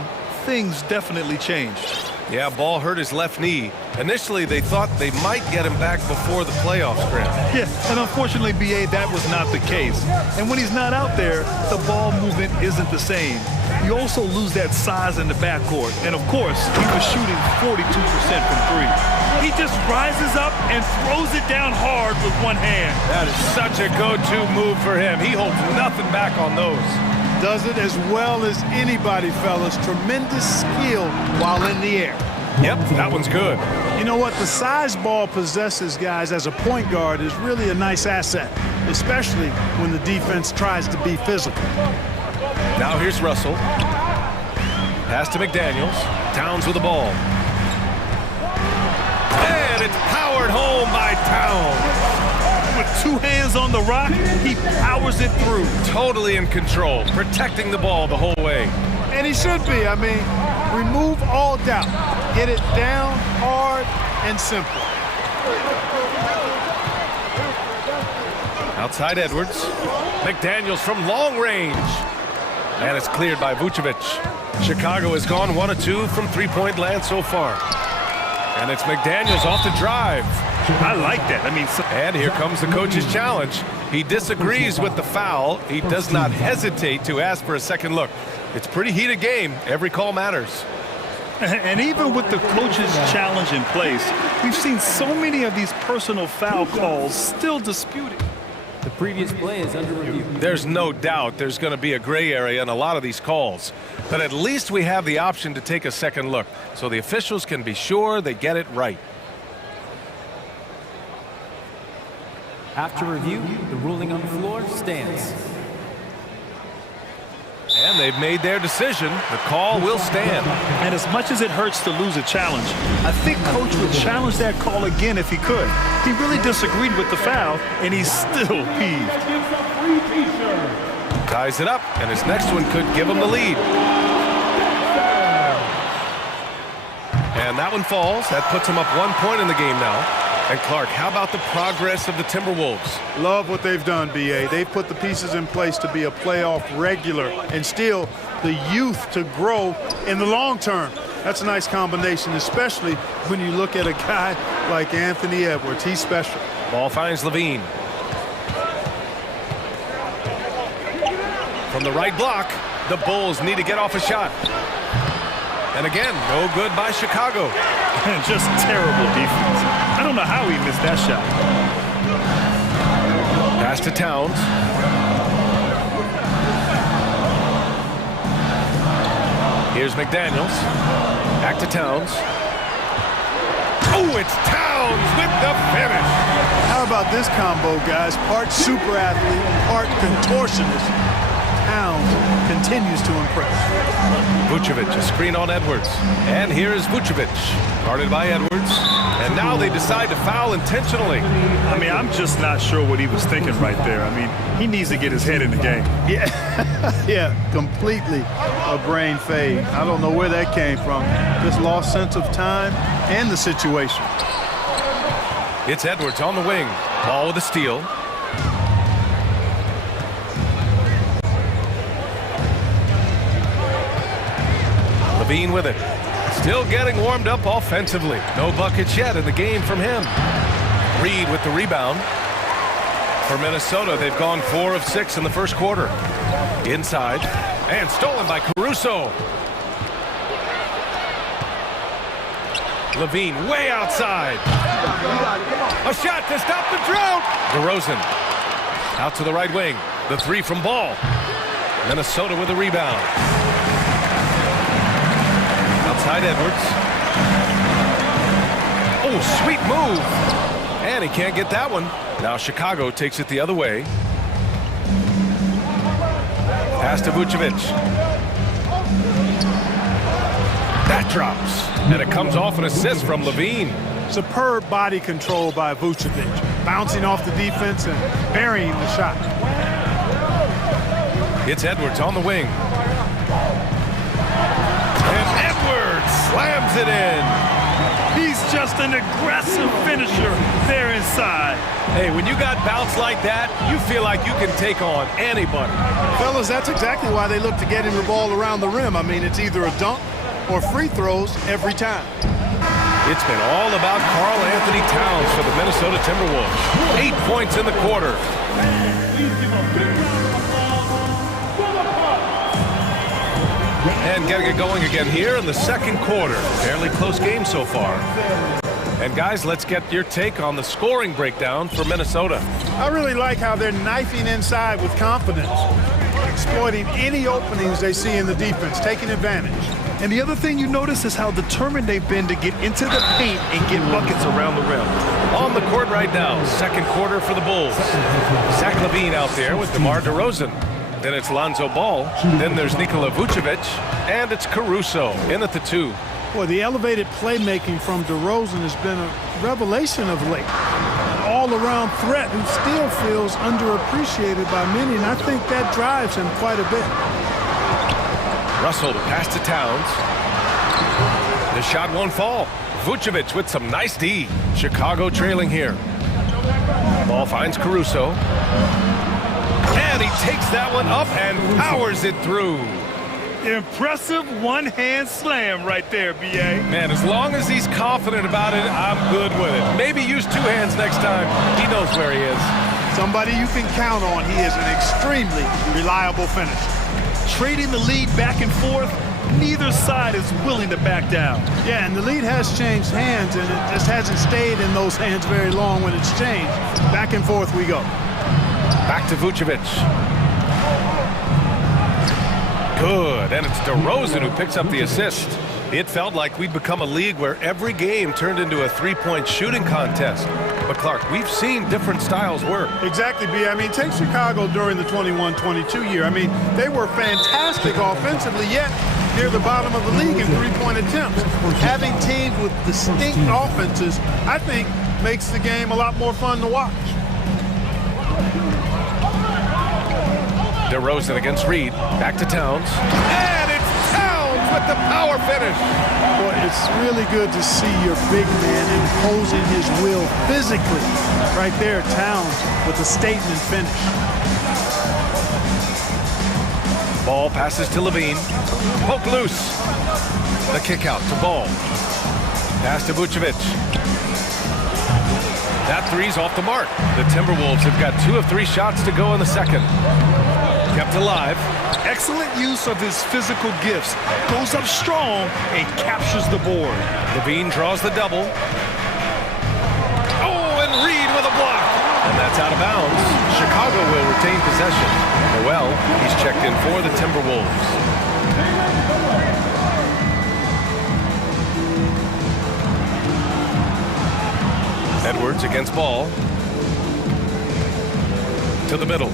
things definitely changed. Yeah, Ball hurt his left knee. Initially, they thought they might get him back before the playoffs, Grant. Yeah, and unfortunately, B.A., that was not the case. And when he's not out there, the ball movement isn't the same. You also lose that size in the backcourt. And, of course, he was shooting 42% from 3. He just rises up and throws it down hard with one hand. That is such a go-to move for him. He holds nothing back on those. Does it as well as anybody, fellas. Tremendous skill while in the air. Yep, that one's good. You know what? The size Ball possesses, guys, as a point guard is really a nice asset, especially when the defense tries to be physical. Now here's Russell. Pass to McDaniels. Towns with the ball. And it's powered home by Towns. With 2 hands on the rock, he powers it through. Totally in control, protecting the ball the whole way. And he should be. I mean, remove all doubt. Get it down, hard, and simple. Outside Edwards. McDaniels from long range. And it's cleared by Vucevic. Chicago has gone 1 of 2 from 3-point land so far. And it's McDaniels off the drive. I like that. I mean, and here comes the coach's challenge. He disagrees with the foul. He does not hesitate to ask for a second look. It's a pretty heated game. Every call matters. And even with the coach's challenge in place, we've seen so many of these personal foul calls still disputed. The previous play is under review. There's no doubt there's going to be a gray area in a lot of these calls. But at least we have the option to take a second look, so the officials can be sure they get it right. After review, the ruling on the floor stands. And they've made their decision. The call will stand. And as much as it hurts to lose a challenge, I think Coach would challenge that call again if he could. He really disagreed with the foul, and he's still peeved. Ties it up, and his next one could give him the lead. And that one falls. That puts him up 1 point in the game now. And Clark, how about the progress of the Timberwolves? Love what they've done, B.A. They've put the pieces in place to be a playoff regular and still the youth to grow in the long term. That's a nice combination, especially when you look at a guy like Anthony Edwards. He's special. Ball finds LaVine. From the right block, the Bulls need to get off a shot. And again, no good by Chicago. Just terrible defense. I don't know how he missed that shot. Pass to Towns. Here's McDaniels. Back to Towns. Oh, it's Towns with the finish. How about this combo, guys? Part super athlete, part contortionist. Towns continues to impress. Vucevic, a screen on Edwards. And here is Vucevic, guarded by Edwards. And now they decide to foul intentionally. I mean, I'm just not sure what he was thinking right there. I mean, he needs to get his head in the game. Yeah, yeah, completely a brain fade. I don't know where that came from. Just lost sense of time and the situation. It's Edwards on the wing. Ball with a steal. Levine with it. Still getting warmed up offensively. No buckets yet in the game from him. Reed with the rebound. For Minnesota, they've gone 4 of 6 in the first quarter. Inside. And stolen by Caruso. Levine way outside. A shot to stop the drought. DeRozan out to the right wing. The 3 from Ball. Minnesota with a rebound. Outside Edwards. Oh, sweet move. And he can't get that one. Now Chicago takes it the other way. Pass to Vucevic. That drops. And it comes off an assist from Levine. Superb body control by Vucevic, bouncing off the defense and burying the shot. It's Edwards on the wing. And Edwards slams it in. He's just an aggressive finisher there inside. Hey, when you got bounce like that, you feel like you can take on anybody. Fellas, that's exactly why they look to get him the ball around the rim. I mean, it's either a dunk or free throws every time. It's been all about Karl Anthony Towns for the Minnesota Timberwolves. 8 points in the quarter. And getting it going again here in the second quarter. Fairly close game so far. And guys, let's get your take on the scoring breakdown for Minnesota. I really like how they're knifing inside with confidence, exploiting any openings they see in the defense, taking advantage. And the other thing you notice is how determined they've been to get into the paint and get buckets around the rim. On the court right now, second quarter for the Bulls. Zach LaVine out there with DeMar DeRozan. Then it's Lonzo Ball. Then there's Nikola Vucevic. And it's Caruso in at the 2. Boy, the elevated playmaking from DeRozan has been a revelation of late. An all-around threat who still feels underappreciated by many, and I think that drives him quite a bit. Russell, the pass to Towns. The shot won't fall. Vucevic with some nice D. Chicago trailing here. Ball finds Caruso. And he takes that one up and powers it through. Impressive one-hand slam right there, B.A. Man, as long as he's confident about it, I'm good with it. Maybe use 2 hands next time. He knows where he is. Somebody you can count on. He is an extremely reliable finisher. Trading the lead back and forth, neither side is willing to back down. Yeah, and the lead has changed hands, and it just hasn't stayed in those hands very long when it's changed. Back and forth we go. Back to Vucevic. Good, and it's DeRozan who picks up the assist. It felt like we'd become a league where every game turned into a 3-point shooting contest. But Clark, we've seen different styles work. Exactly, B. I mean, take Chicago during the 21-22 year. I mean, they were fantastic offensively, yet near the bottom of the league in 3-point attempts. Having teams with distinct offenses, I think, makes the game a lot more fun to watch. DeRozan against Reed. Back to Towns. And it's Towns with the power finish. Boy, it's really good to see your big man imposing his will physically. Right there, Towns with a statement finish. Ball passes to Levine. Poke loose. The kick out to Ball. Pass to Vucevic. That 3's off the mark. The Timberwolves have got 2 of 3 shots to go in the second. Kept alive. Excellent use of his physical gifts. Goes up strong and captures the board. Levine draws the double. Oh, and Reed with a block. And that's out of bounds. Chicago will retain possession. Noel, he's checked in for the Timberwolves. Edwards against ball. To the middle.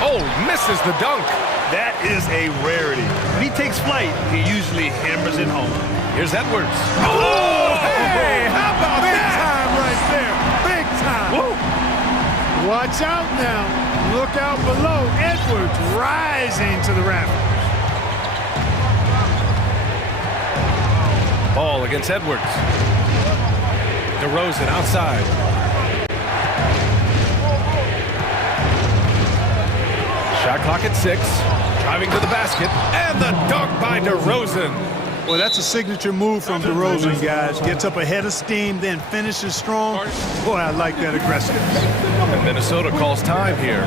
Oh, misses the dunk. That is a rarity. When he takes flight, he usually hammers it home. Here's Edwards. Oh, hey, how about big time right there? Big time. Woo. Watch out now. Look out below. Edwards rising to the rafters. Ball against Edwards. DeRozan outside. Shot clock at 6. Driving to the basket. And the dunk by DeRozan. Well, that's a signature move from DeRozan, guys. Gets up ahead of steam, then finishes strong. Boy, I like that aggressiveness. And Minnesota calls time here.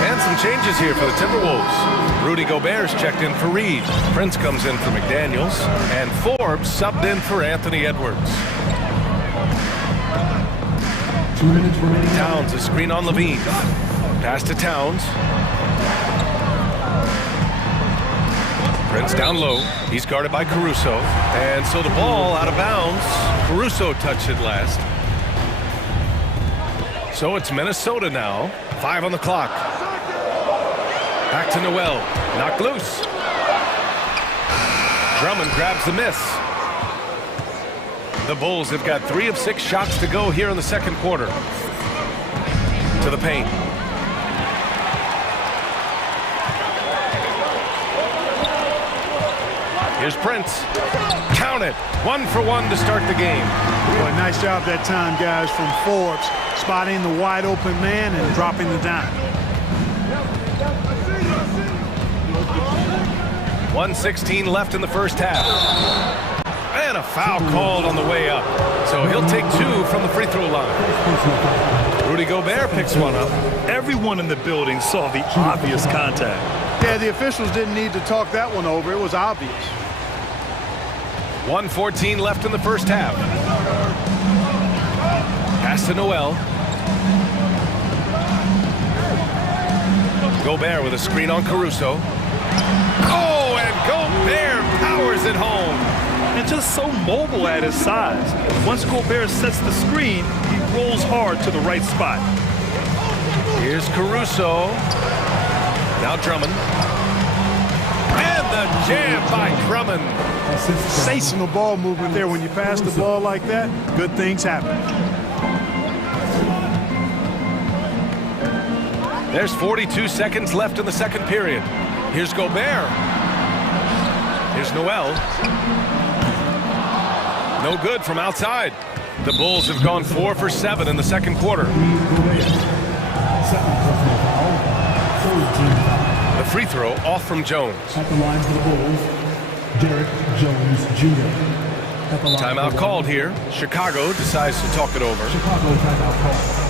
And some changes here for the Timberwolves. Rudy Gobert's checked in for Reed. Prince comes in for McDaniels. And Forbes subbed in for Anthony Edwards. 2 minutes remaining. Towns is screen on Levine. Pass to Towns. Prince down low. He's guarded by Caruso. And so the ball out of bounds. Caruso touched it last. So it's Minnesota now. 5 on the clock. Back to Noel. Knocked loose. Drummond grabs the miss. The Bulls have got 3 of 6 shots to go here in the second quarter. To the paint. Here's Prince. Count it. 1 for 1 to start the game. Boy, nice job that time, guys, from Forbes. Spotting the wide open man and dropping the dime. 1:16 left in the first half. And a foul called on the way up. So he'll take 2 from the free throw line. Rudy Gobert picks one up. Everyone in the building saw the obvious contact. Yeah, the officials didn't need to talk that one over. It was obvious. 1:14 left in the first half. Pass to Noel. Gobert with a screen on Caruso. Oh, and Gobert powers it home. And just so mobile at his size. Once Gobert sets the screen, he rolls hard to the right spot. Here's Caruso. Now Drummond. And the jam by Drummond. Sensational ball movement there. When you pass the ball like that, good things happen. There's 42 seconds left in the second period. Here's Gobert. Here's Noel. No good from outside. The Bulls have gone 4 for 7 in the second quarter. The free throw off from Jones. At the line for the Bulls, Derek Jones Jr. Timeout called here. Chicago decides to talk it over. Chicago timeout called.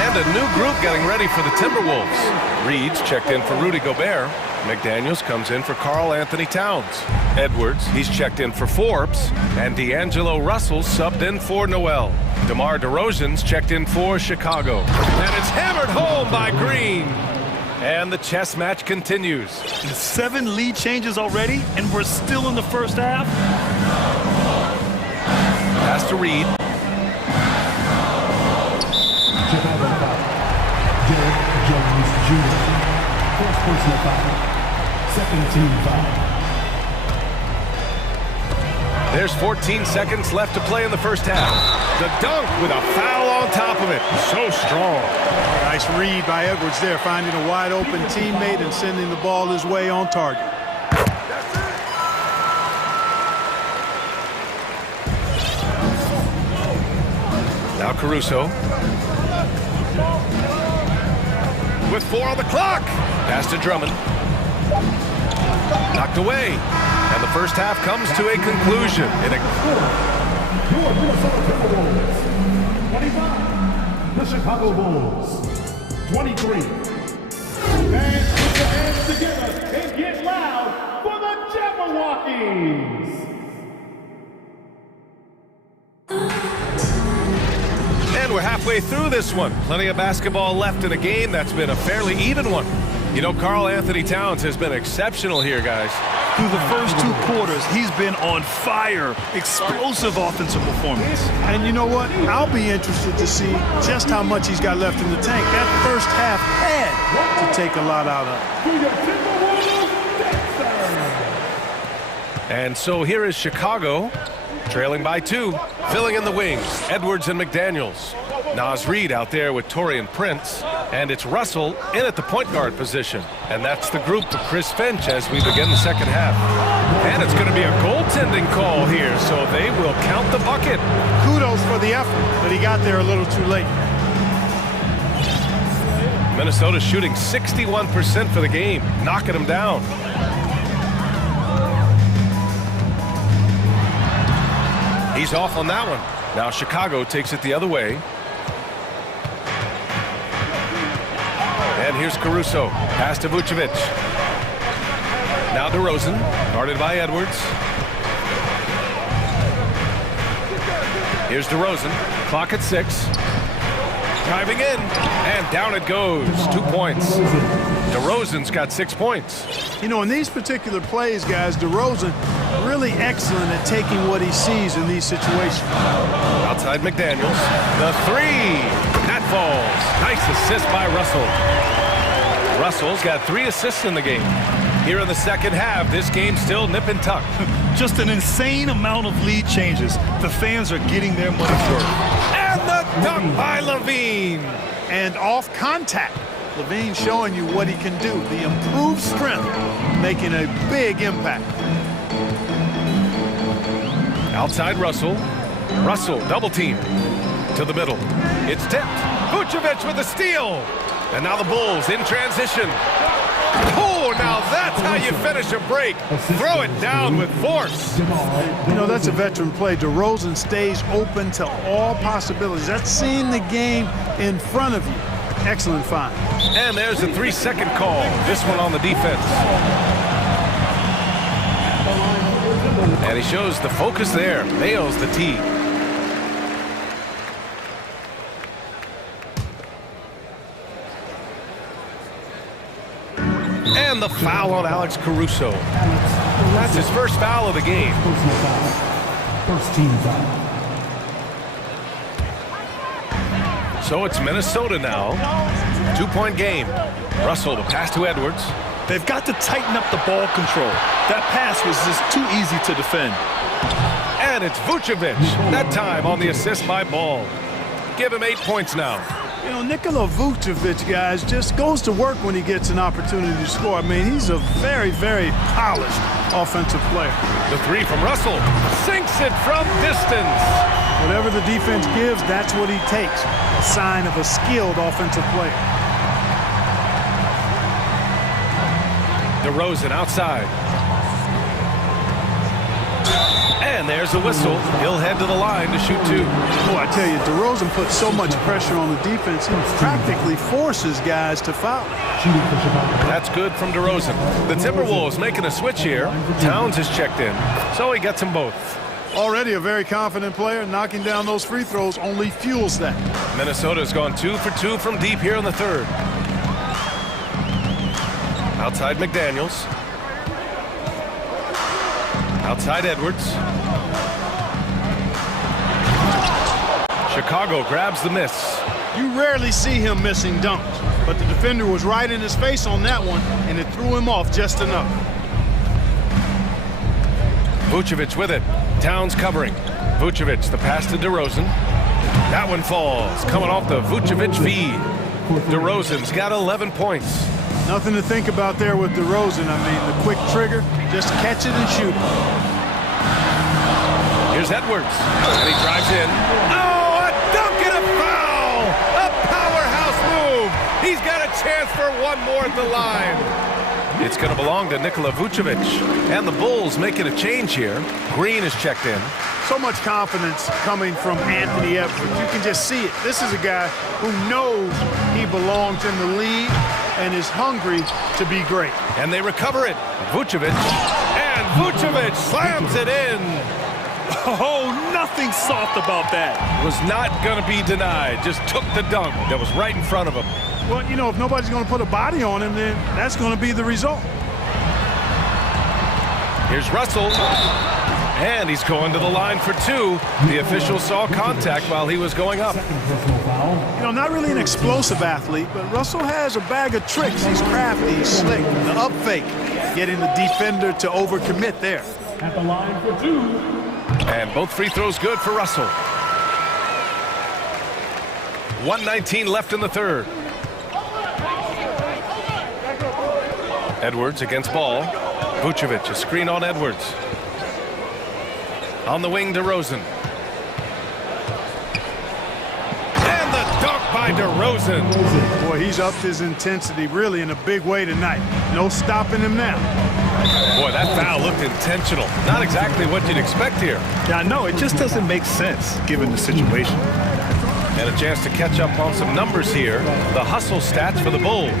And a new group getting ready for the Timberwolves. Reed's checked in for Rudy Gobert. McDaniels comes in for Karl Anthony Towns. Edwards, he's checked in for Forbes. And D'Angelo Russell subbed in for Noel. DeMar DeRozan's checked in for Chicago. And it's hammered home by Green. And the chess match continues. 7 lead changes already, and we're still in the first half. Pass to Reed. Chicago foul. Derek Jones Jr. First personal foul. Second team foul. There's 14 seconds left to play in the first half. The dunk with a foul on top of it. So strong. Nice read by Edwards there, finding a wide open teammate and sending the ball his way on target. Now Caruso. With 4 on the clock. Pass to Drummond. Knocked away. And the first half comes to a conclusion. Your Minnesota Timberwolves, 25. The Chicago Bulls, 23. Fans, put your hands together and get loud for the Jabberwockies. And we're halfway through this one. Plenty of basketball left in a game that's been a fairly even one. You know, Karl Anthony Towns has been exceptional here, guys. Through the first 2 quarters, he's been on fire. Explosive offensive performance. And you know what? I'll be interested to see just how much he's got left in the tank. That first half had to take a lot out of it. And so here is Chicago, trailing by 2. Filling in the wings, Edwards and McDaniels. Naz Reid out there with Taurean Prince. And it's Russell in at the point guard position. And that's the group for Chris Finch as we begin the second half. And it's going to be a goaltending call here, so they will count the bucket. Kudos for the effort, but he got there a little too late. Minnesota shooting 61% for the game, knocking them down. He's off on that one. Now Chicago takes it the other way. And here's Caruso. Pass to Vucevic. Now DeRozan, guarded by Edwards. Here's DeRozan. Clock at 6. Driving in. And down it goes. 2 points. DeRozan's got 6 points. You know, in these particular plays, guys, DeRozan really excellent at taking what he sees in these situations. Outside McDaniels. The 3. That falls. Nice assist by Russell. Russell's got 3 assists in the game. Here in the second half, this game's still nip and tuck. Just an insane amount of lead changes. The fans are getting their money's worth. And the dunk by Levine. And off contact. Levine showing you what he can do. The improved strength making a big impact. Outside Russell. Russell double team to the middle. It's tipped. Vucevic with the steal. And now the Bulls in transition. Oh, now that's how you finish a break. Throw it down with force. You know, that's a veteran play. DeRozan stays open to all possibilities. That's seeing the game in front of you. Excellent find. And there's a 3-second call. This one on the defense. And he shows the focus there. Nails the tee. And the foul on Alex Caruso. That's his first foul of the game. First team foul. So it's Minnesota now. 2-point game. Russell, the pass to Edwards. They've got to tighten up the ball control. That pass was just too easy to defend. And it's Vucevic. That time on the assist by Ball. Give him 8 points now. You know, Nikola Vucevic, guys, just goes to work when he gets an opportunity to score. I mean, he's a very, very polished offensive player. The 3 from Russell. Sinks it from distance. Whatever the defense gives, that's what he takes. A sign of a skilled offensive player. DeRozan outside. And there's a whistle. He'll head to the line to shoot 2. Oh, I tell you, DeRozan puts so much pressure on the defense, he practically forces guys to foul. That's good from DeRozan. The Timberwolves making a switch here. Towns has checked in, so he gets them both. Already a very confident player. Knocking down those free throws only fuels that. Minnesota's gone 2 for 2 from deep here in the third. Outside McDaniels. Outside Edwards. Chicago grabs the miss. You rarely see him missing dunks, but the defender was right in his face on that one, and it threw him off just enough. Vucevic with it. Towns covering. Vucevic, the pass to DeRozan. That one falls, coming off the Vucevic feed. DeRozan's got 11 points. Nothing to think about there with DeRozan. I mean, the quick trigger, just catch it and shoot. Here's Edwards, and he drives in. Oh, a dunk and He's got a chance for one more at the line. It's going to belong to Nikola Vucevic. And the Bulls making a change here. Green is checked in. So much confidence coming from Anthony Edwards. You can just see it. This is a guy who knows he belongs in the league and is hungry to be great. And they recover it. Vucevic. And Vucevic slams it in. Oh, nothing soft about that. Was not going to be denied. Just took the dunk that was right in front of him. Well, you know, if nobody's going to put a body on him, then that's going to be the result. Here's Russell. And he's going to the line for two. The official saw contact while he was going up. You know, not really an explosive athlete, but Russell has a bag of tricks. He's crafty, he's slick. The up fake, getting the defender to overcommit there. At the line for two. And both free throws good for Russell. 1:19 left in the third. Edwards against Ball. Vucevic, a screen on Edwards. On the wing, DeRozan. And the dunk by DeRozan. Boy, he's upped his intensity really in a big way tonight. No stopping him now. Boy, that foul looked intentional. Not exactly what you'd expect here. Yeah, I know. It just doesn't make sense given the situation. And a chance to catch up on some numbers here. The hustle stats for the Bulls.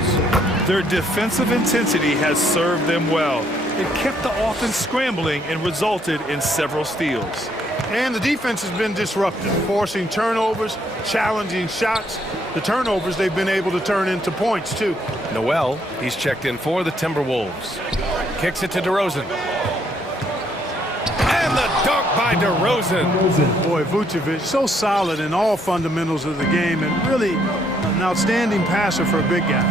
Their defensive intensity has served them well. It kept the offense scrambling and resulted in several steals. And the defense has been disruptive, forcing turnovers, challenging shots. The turnovers they've been able to turn into points, too. Noel, he's checked in for the Timberwolves. Kicks it to DeRozan. And the dunk by DeRozan. Boy, Vucevic, so solid in all fundamentals of the game and really an outstanding passer for a big guy.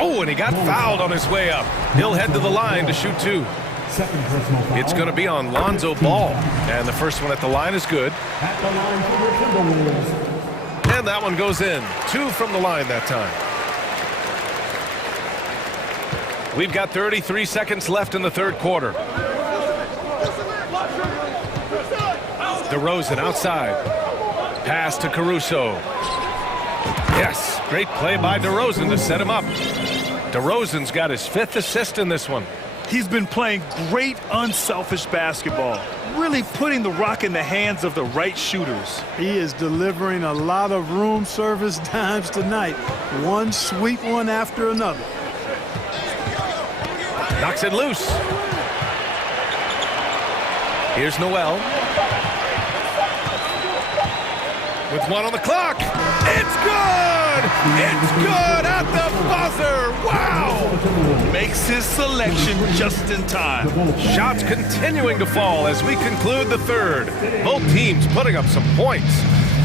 Oh, and he got fouled on his way up. He'll head to the line to shoot two. It's going to be on Lonzo Ball. And the first one at the line is good. At the line for the Timberwolves. And that one goes in. Two from the line that time. We've got 33 seconds left in the third quarter. DeRozan outside. Pass to Caruso. Yes, great play by DeRozan to set him up. DeRozan's got his fifth assist in this one. He's been playing great unselfish basketball, really putting the rock in the hands of the right shooters. He is delivering a lot of room service dimes tonight. One sweet one after another. Knocks it loose. Here's Noel. With one on the clock. It's good! It's good at the buzzer! Wow! Makes his selection just in time. Shots continuing to fall as we conclude the third. Both teams putting up some points.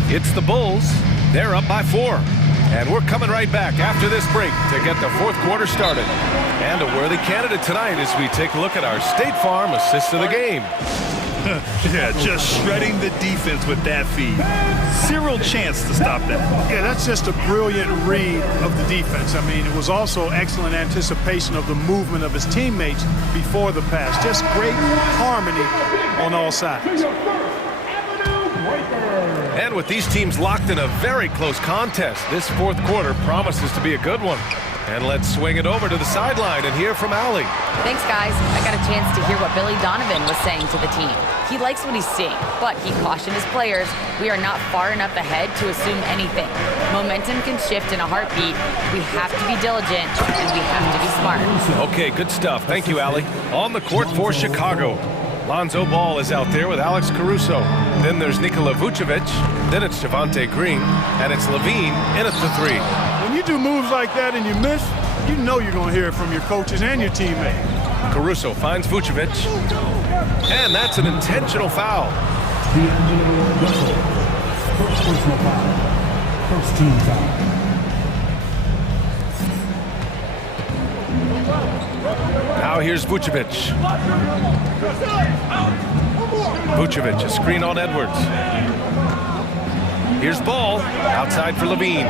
It's the Bulls. They're up by 4. And we're coming right back after this break to get the fourth quarter started. And a worthy candidate tonight as we take a look at our State Farm assist of the game. Yeah, just shredding the defense with that feed. Zero chance to stop that. Yeah, that's just a brilliant read of the defense. I mean, it was also excellent anticipation of the movement of his teammates before the pass. Just great harmony on all sides. And with these teams locked in a very close contest, this fourth quarter promises to be a good one. And let's swing it over to the sideline and hear from Allie. Thanks, guys. I got a chance to hear what Billy Donovan was saying to the team. He likes what he's seeing, but he cautioned his players, we are not far enough ahead to assume anything. Momentum can shift in a heartbeat. We have to be diligent, and we have to be smart. Okay, good stuff. Thank you, Allie. On the court for Chicago. Lonzo Ball is out there with Alex Caruso. Then there's Nikola Vucevic. Then it's Javonte Green. And it's Levine in at the three. When you do moves like that and you miss, you know you're going to hear it from your coaches and your teammates. Caruso finds Vucevic. And that's an intentional foul. Russell. First personal foul. First team foul. Now here's Vucevic. Vucevic, a screen on Edwards. Here's Ball, outside for Levine.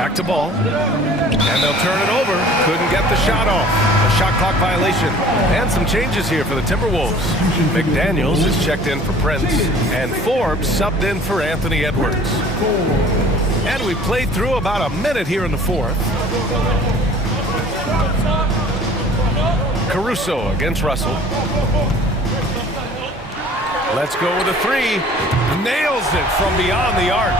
Back to ball. And they'll turn it over. Couldn't get the shot off. A shot clock violation. And some changes here for the Timberwolves. McDaniels is checked in for Prince. And Forbes subbed in for Anthony Edwards. And we played through about a minute here in the fourth. Caruso against Russell. Let's go with a three. Nails it from beyond the arc.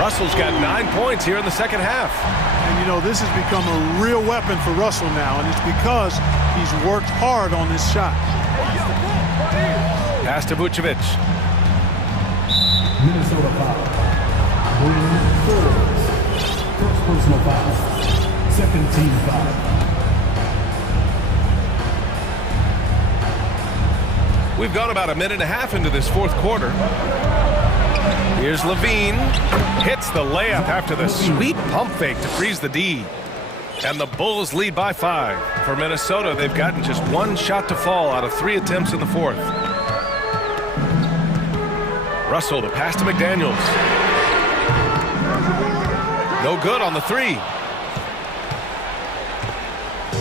Russell's got 9 points here in the second half. And you know, this has become a real weapon for Russell now, and it's because he's worked hard on this shot. Pass to Vucevic. Minnesota foul. First personal foul. Second team foul. We've gone about a minute and a half into this fourth quarter. Here's Levine. Hits the layup after the sweet pump fake to freeze the D. And the Bulls lead by 5. For Minnesota, they've gotten just 1 shot to fall out of 3 attempts in the fourth. Russell, the pass to McDaniels. No good on the 3.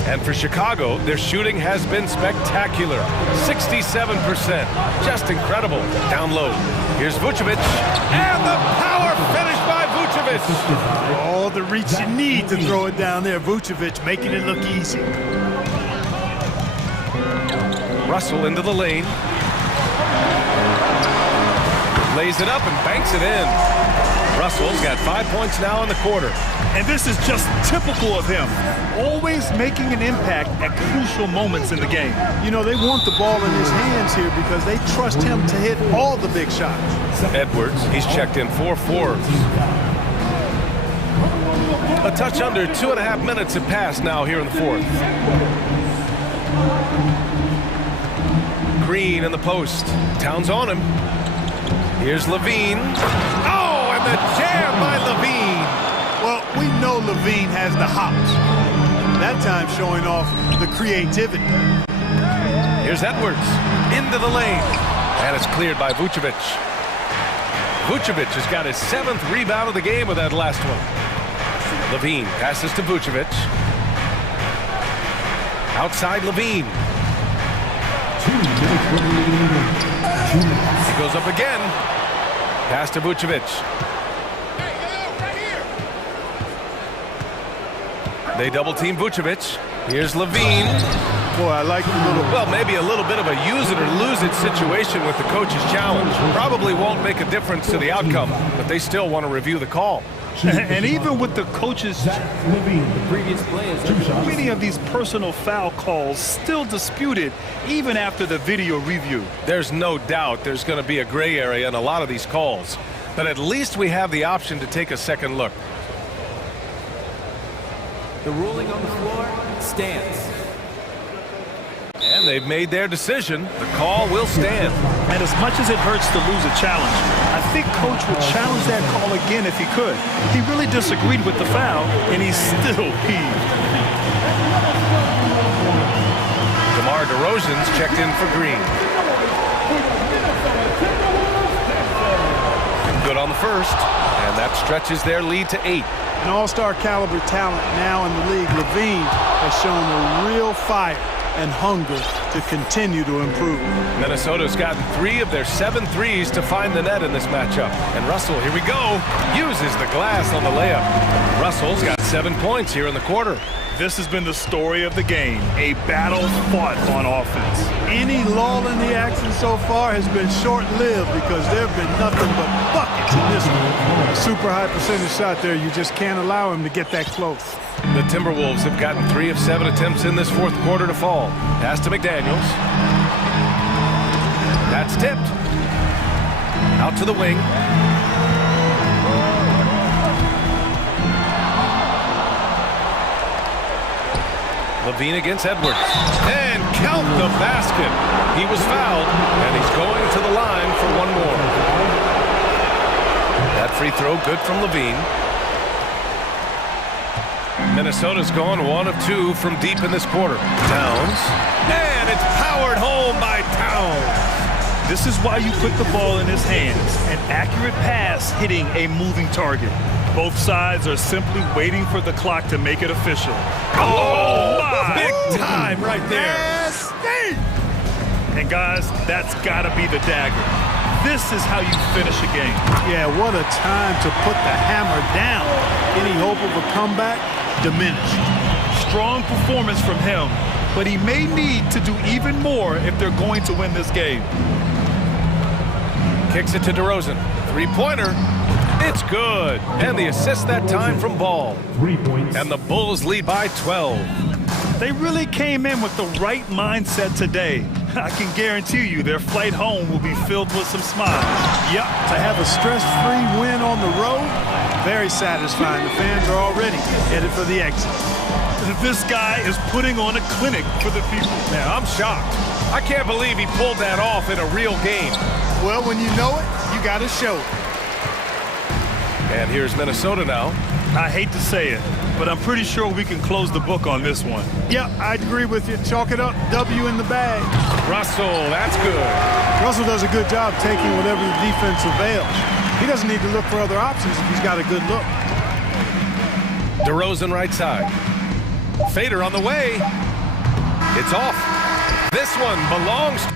And for Chicago, their shooting has been spectacular. 67%. Just incredible. Down low. Here's Vucevic. And the power finish by Vucevic. All the reach you need to throw it down there. Vucevic making it look easy. Russell into the lane. Lays it up and banks it in. Russell's got 5 points now in the quarter. And this is just typical of him. Always making an impact at crucial moments in the game. You know, they want the ball in his hands here because they trust him to hit all the big shots. Edwards, he's checked in 4 Forbes. A touch under 2.5 minutes have passed now here in the fourth. Green in the post. Towns on him. Here's Levine. Oh, and the jam by Levine. Well, we know Levine has the hops. That time showing off the creativity. Here's Edwards into the lane. And it's cleared by Vucevic. Vucevic has got his 7th rebound of the game with that last one. Levine passes to Vucevic. Outside Levine. He goes up again. Pass to Vucevic. They double team Vucevic. Here's Levine. Boy, I like the little... Well, maybe a little bit of a use it or lose it situation with the coach's challenge. Probably won't make a difference to the outcome, but they still want to review the call. And even with the coach's... The previous players. Many of these personal foul calls still disputed even after the video review. There's no doubt there's going to be a gray area in a lot of these calls. But at least we have the option to take a second look. The ruling on the floor stands. And they've made their decision. The call will stand. And as much as it hurts to lose a challenge, I think Coach would challenge that call again if he could. He really disagreed with the foul, and he's still peeved. DeMar DeRozan's checked in for Green. Good on the first, and that stretches their lead to 8. An all-star caliber talent now in the league. Levine has shown a real fire and hunger to continue to improve. Minnesota's gotten 3 of their 7 threes to find the net in this matchup. And Russell, here we go, uses the glass on the layup. Russell's got 7 points here in the quarter. This has been the story of the game, a battle fought on offense. Any lull in the action so far has been short-lived because there have been nothing but buckets in this one. A super high percentage shot there, you just can't allow him to get that close. The Timberwolves have gotten 3 of 7 attempts in this fourth quarter to fall. Pass to McDaniels. That's tipped. Out to the wing. Levine against Edwards. And count the basket. He was fouled, and he's going to the line for one more. That free throw good from Levine. Minnesota's gone 1 of 2 from deep in this quarter. Towns. And it's powered home by Towns. This is why you put the ball in his hands. An accurate pass hitting a moving target. Both sides are simply waiting for the clock to make it official. Oh, my! Big time right there. Nasty! And guys, that's got to be the dagger. This is how you finish a game. Yeah, what a time to put the hammer down. Any hope of a comeback? Diminished. Strong performance from him, but he may need to do even more if they're going to win this game. Kicks it to DeRozan. Three-pointer. It's good. And the assist that time from Ball. 3 points. And the Bulls lead by 12. They really came in with the right mindset today. I can guarantee you their flight home will be filled with some smiles. Yep, to have a stress-free win on the road, very satisfying. The fans are already headed for the exit. This guy is putting on a clinic for the people. Man, I'm shocked. I can't believe he pulled that off in a real game. Well, when you know it, you got to show it. And here's Minnesota now. I hate to say it, but I'm pretty sure we can close the book on this one. Yep, I agree with you. Chalk it up, W in the bag. Russell, that's good. Russell does a good job taking whatever the defense avails. He doesn't need to look for other options if he's got a good look. DeRozan right side. Fader on the way. It's off. This one belongs to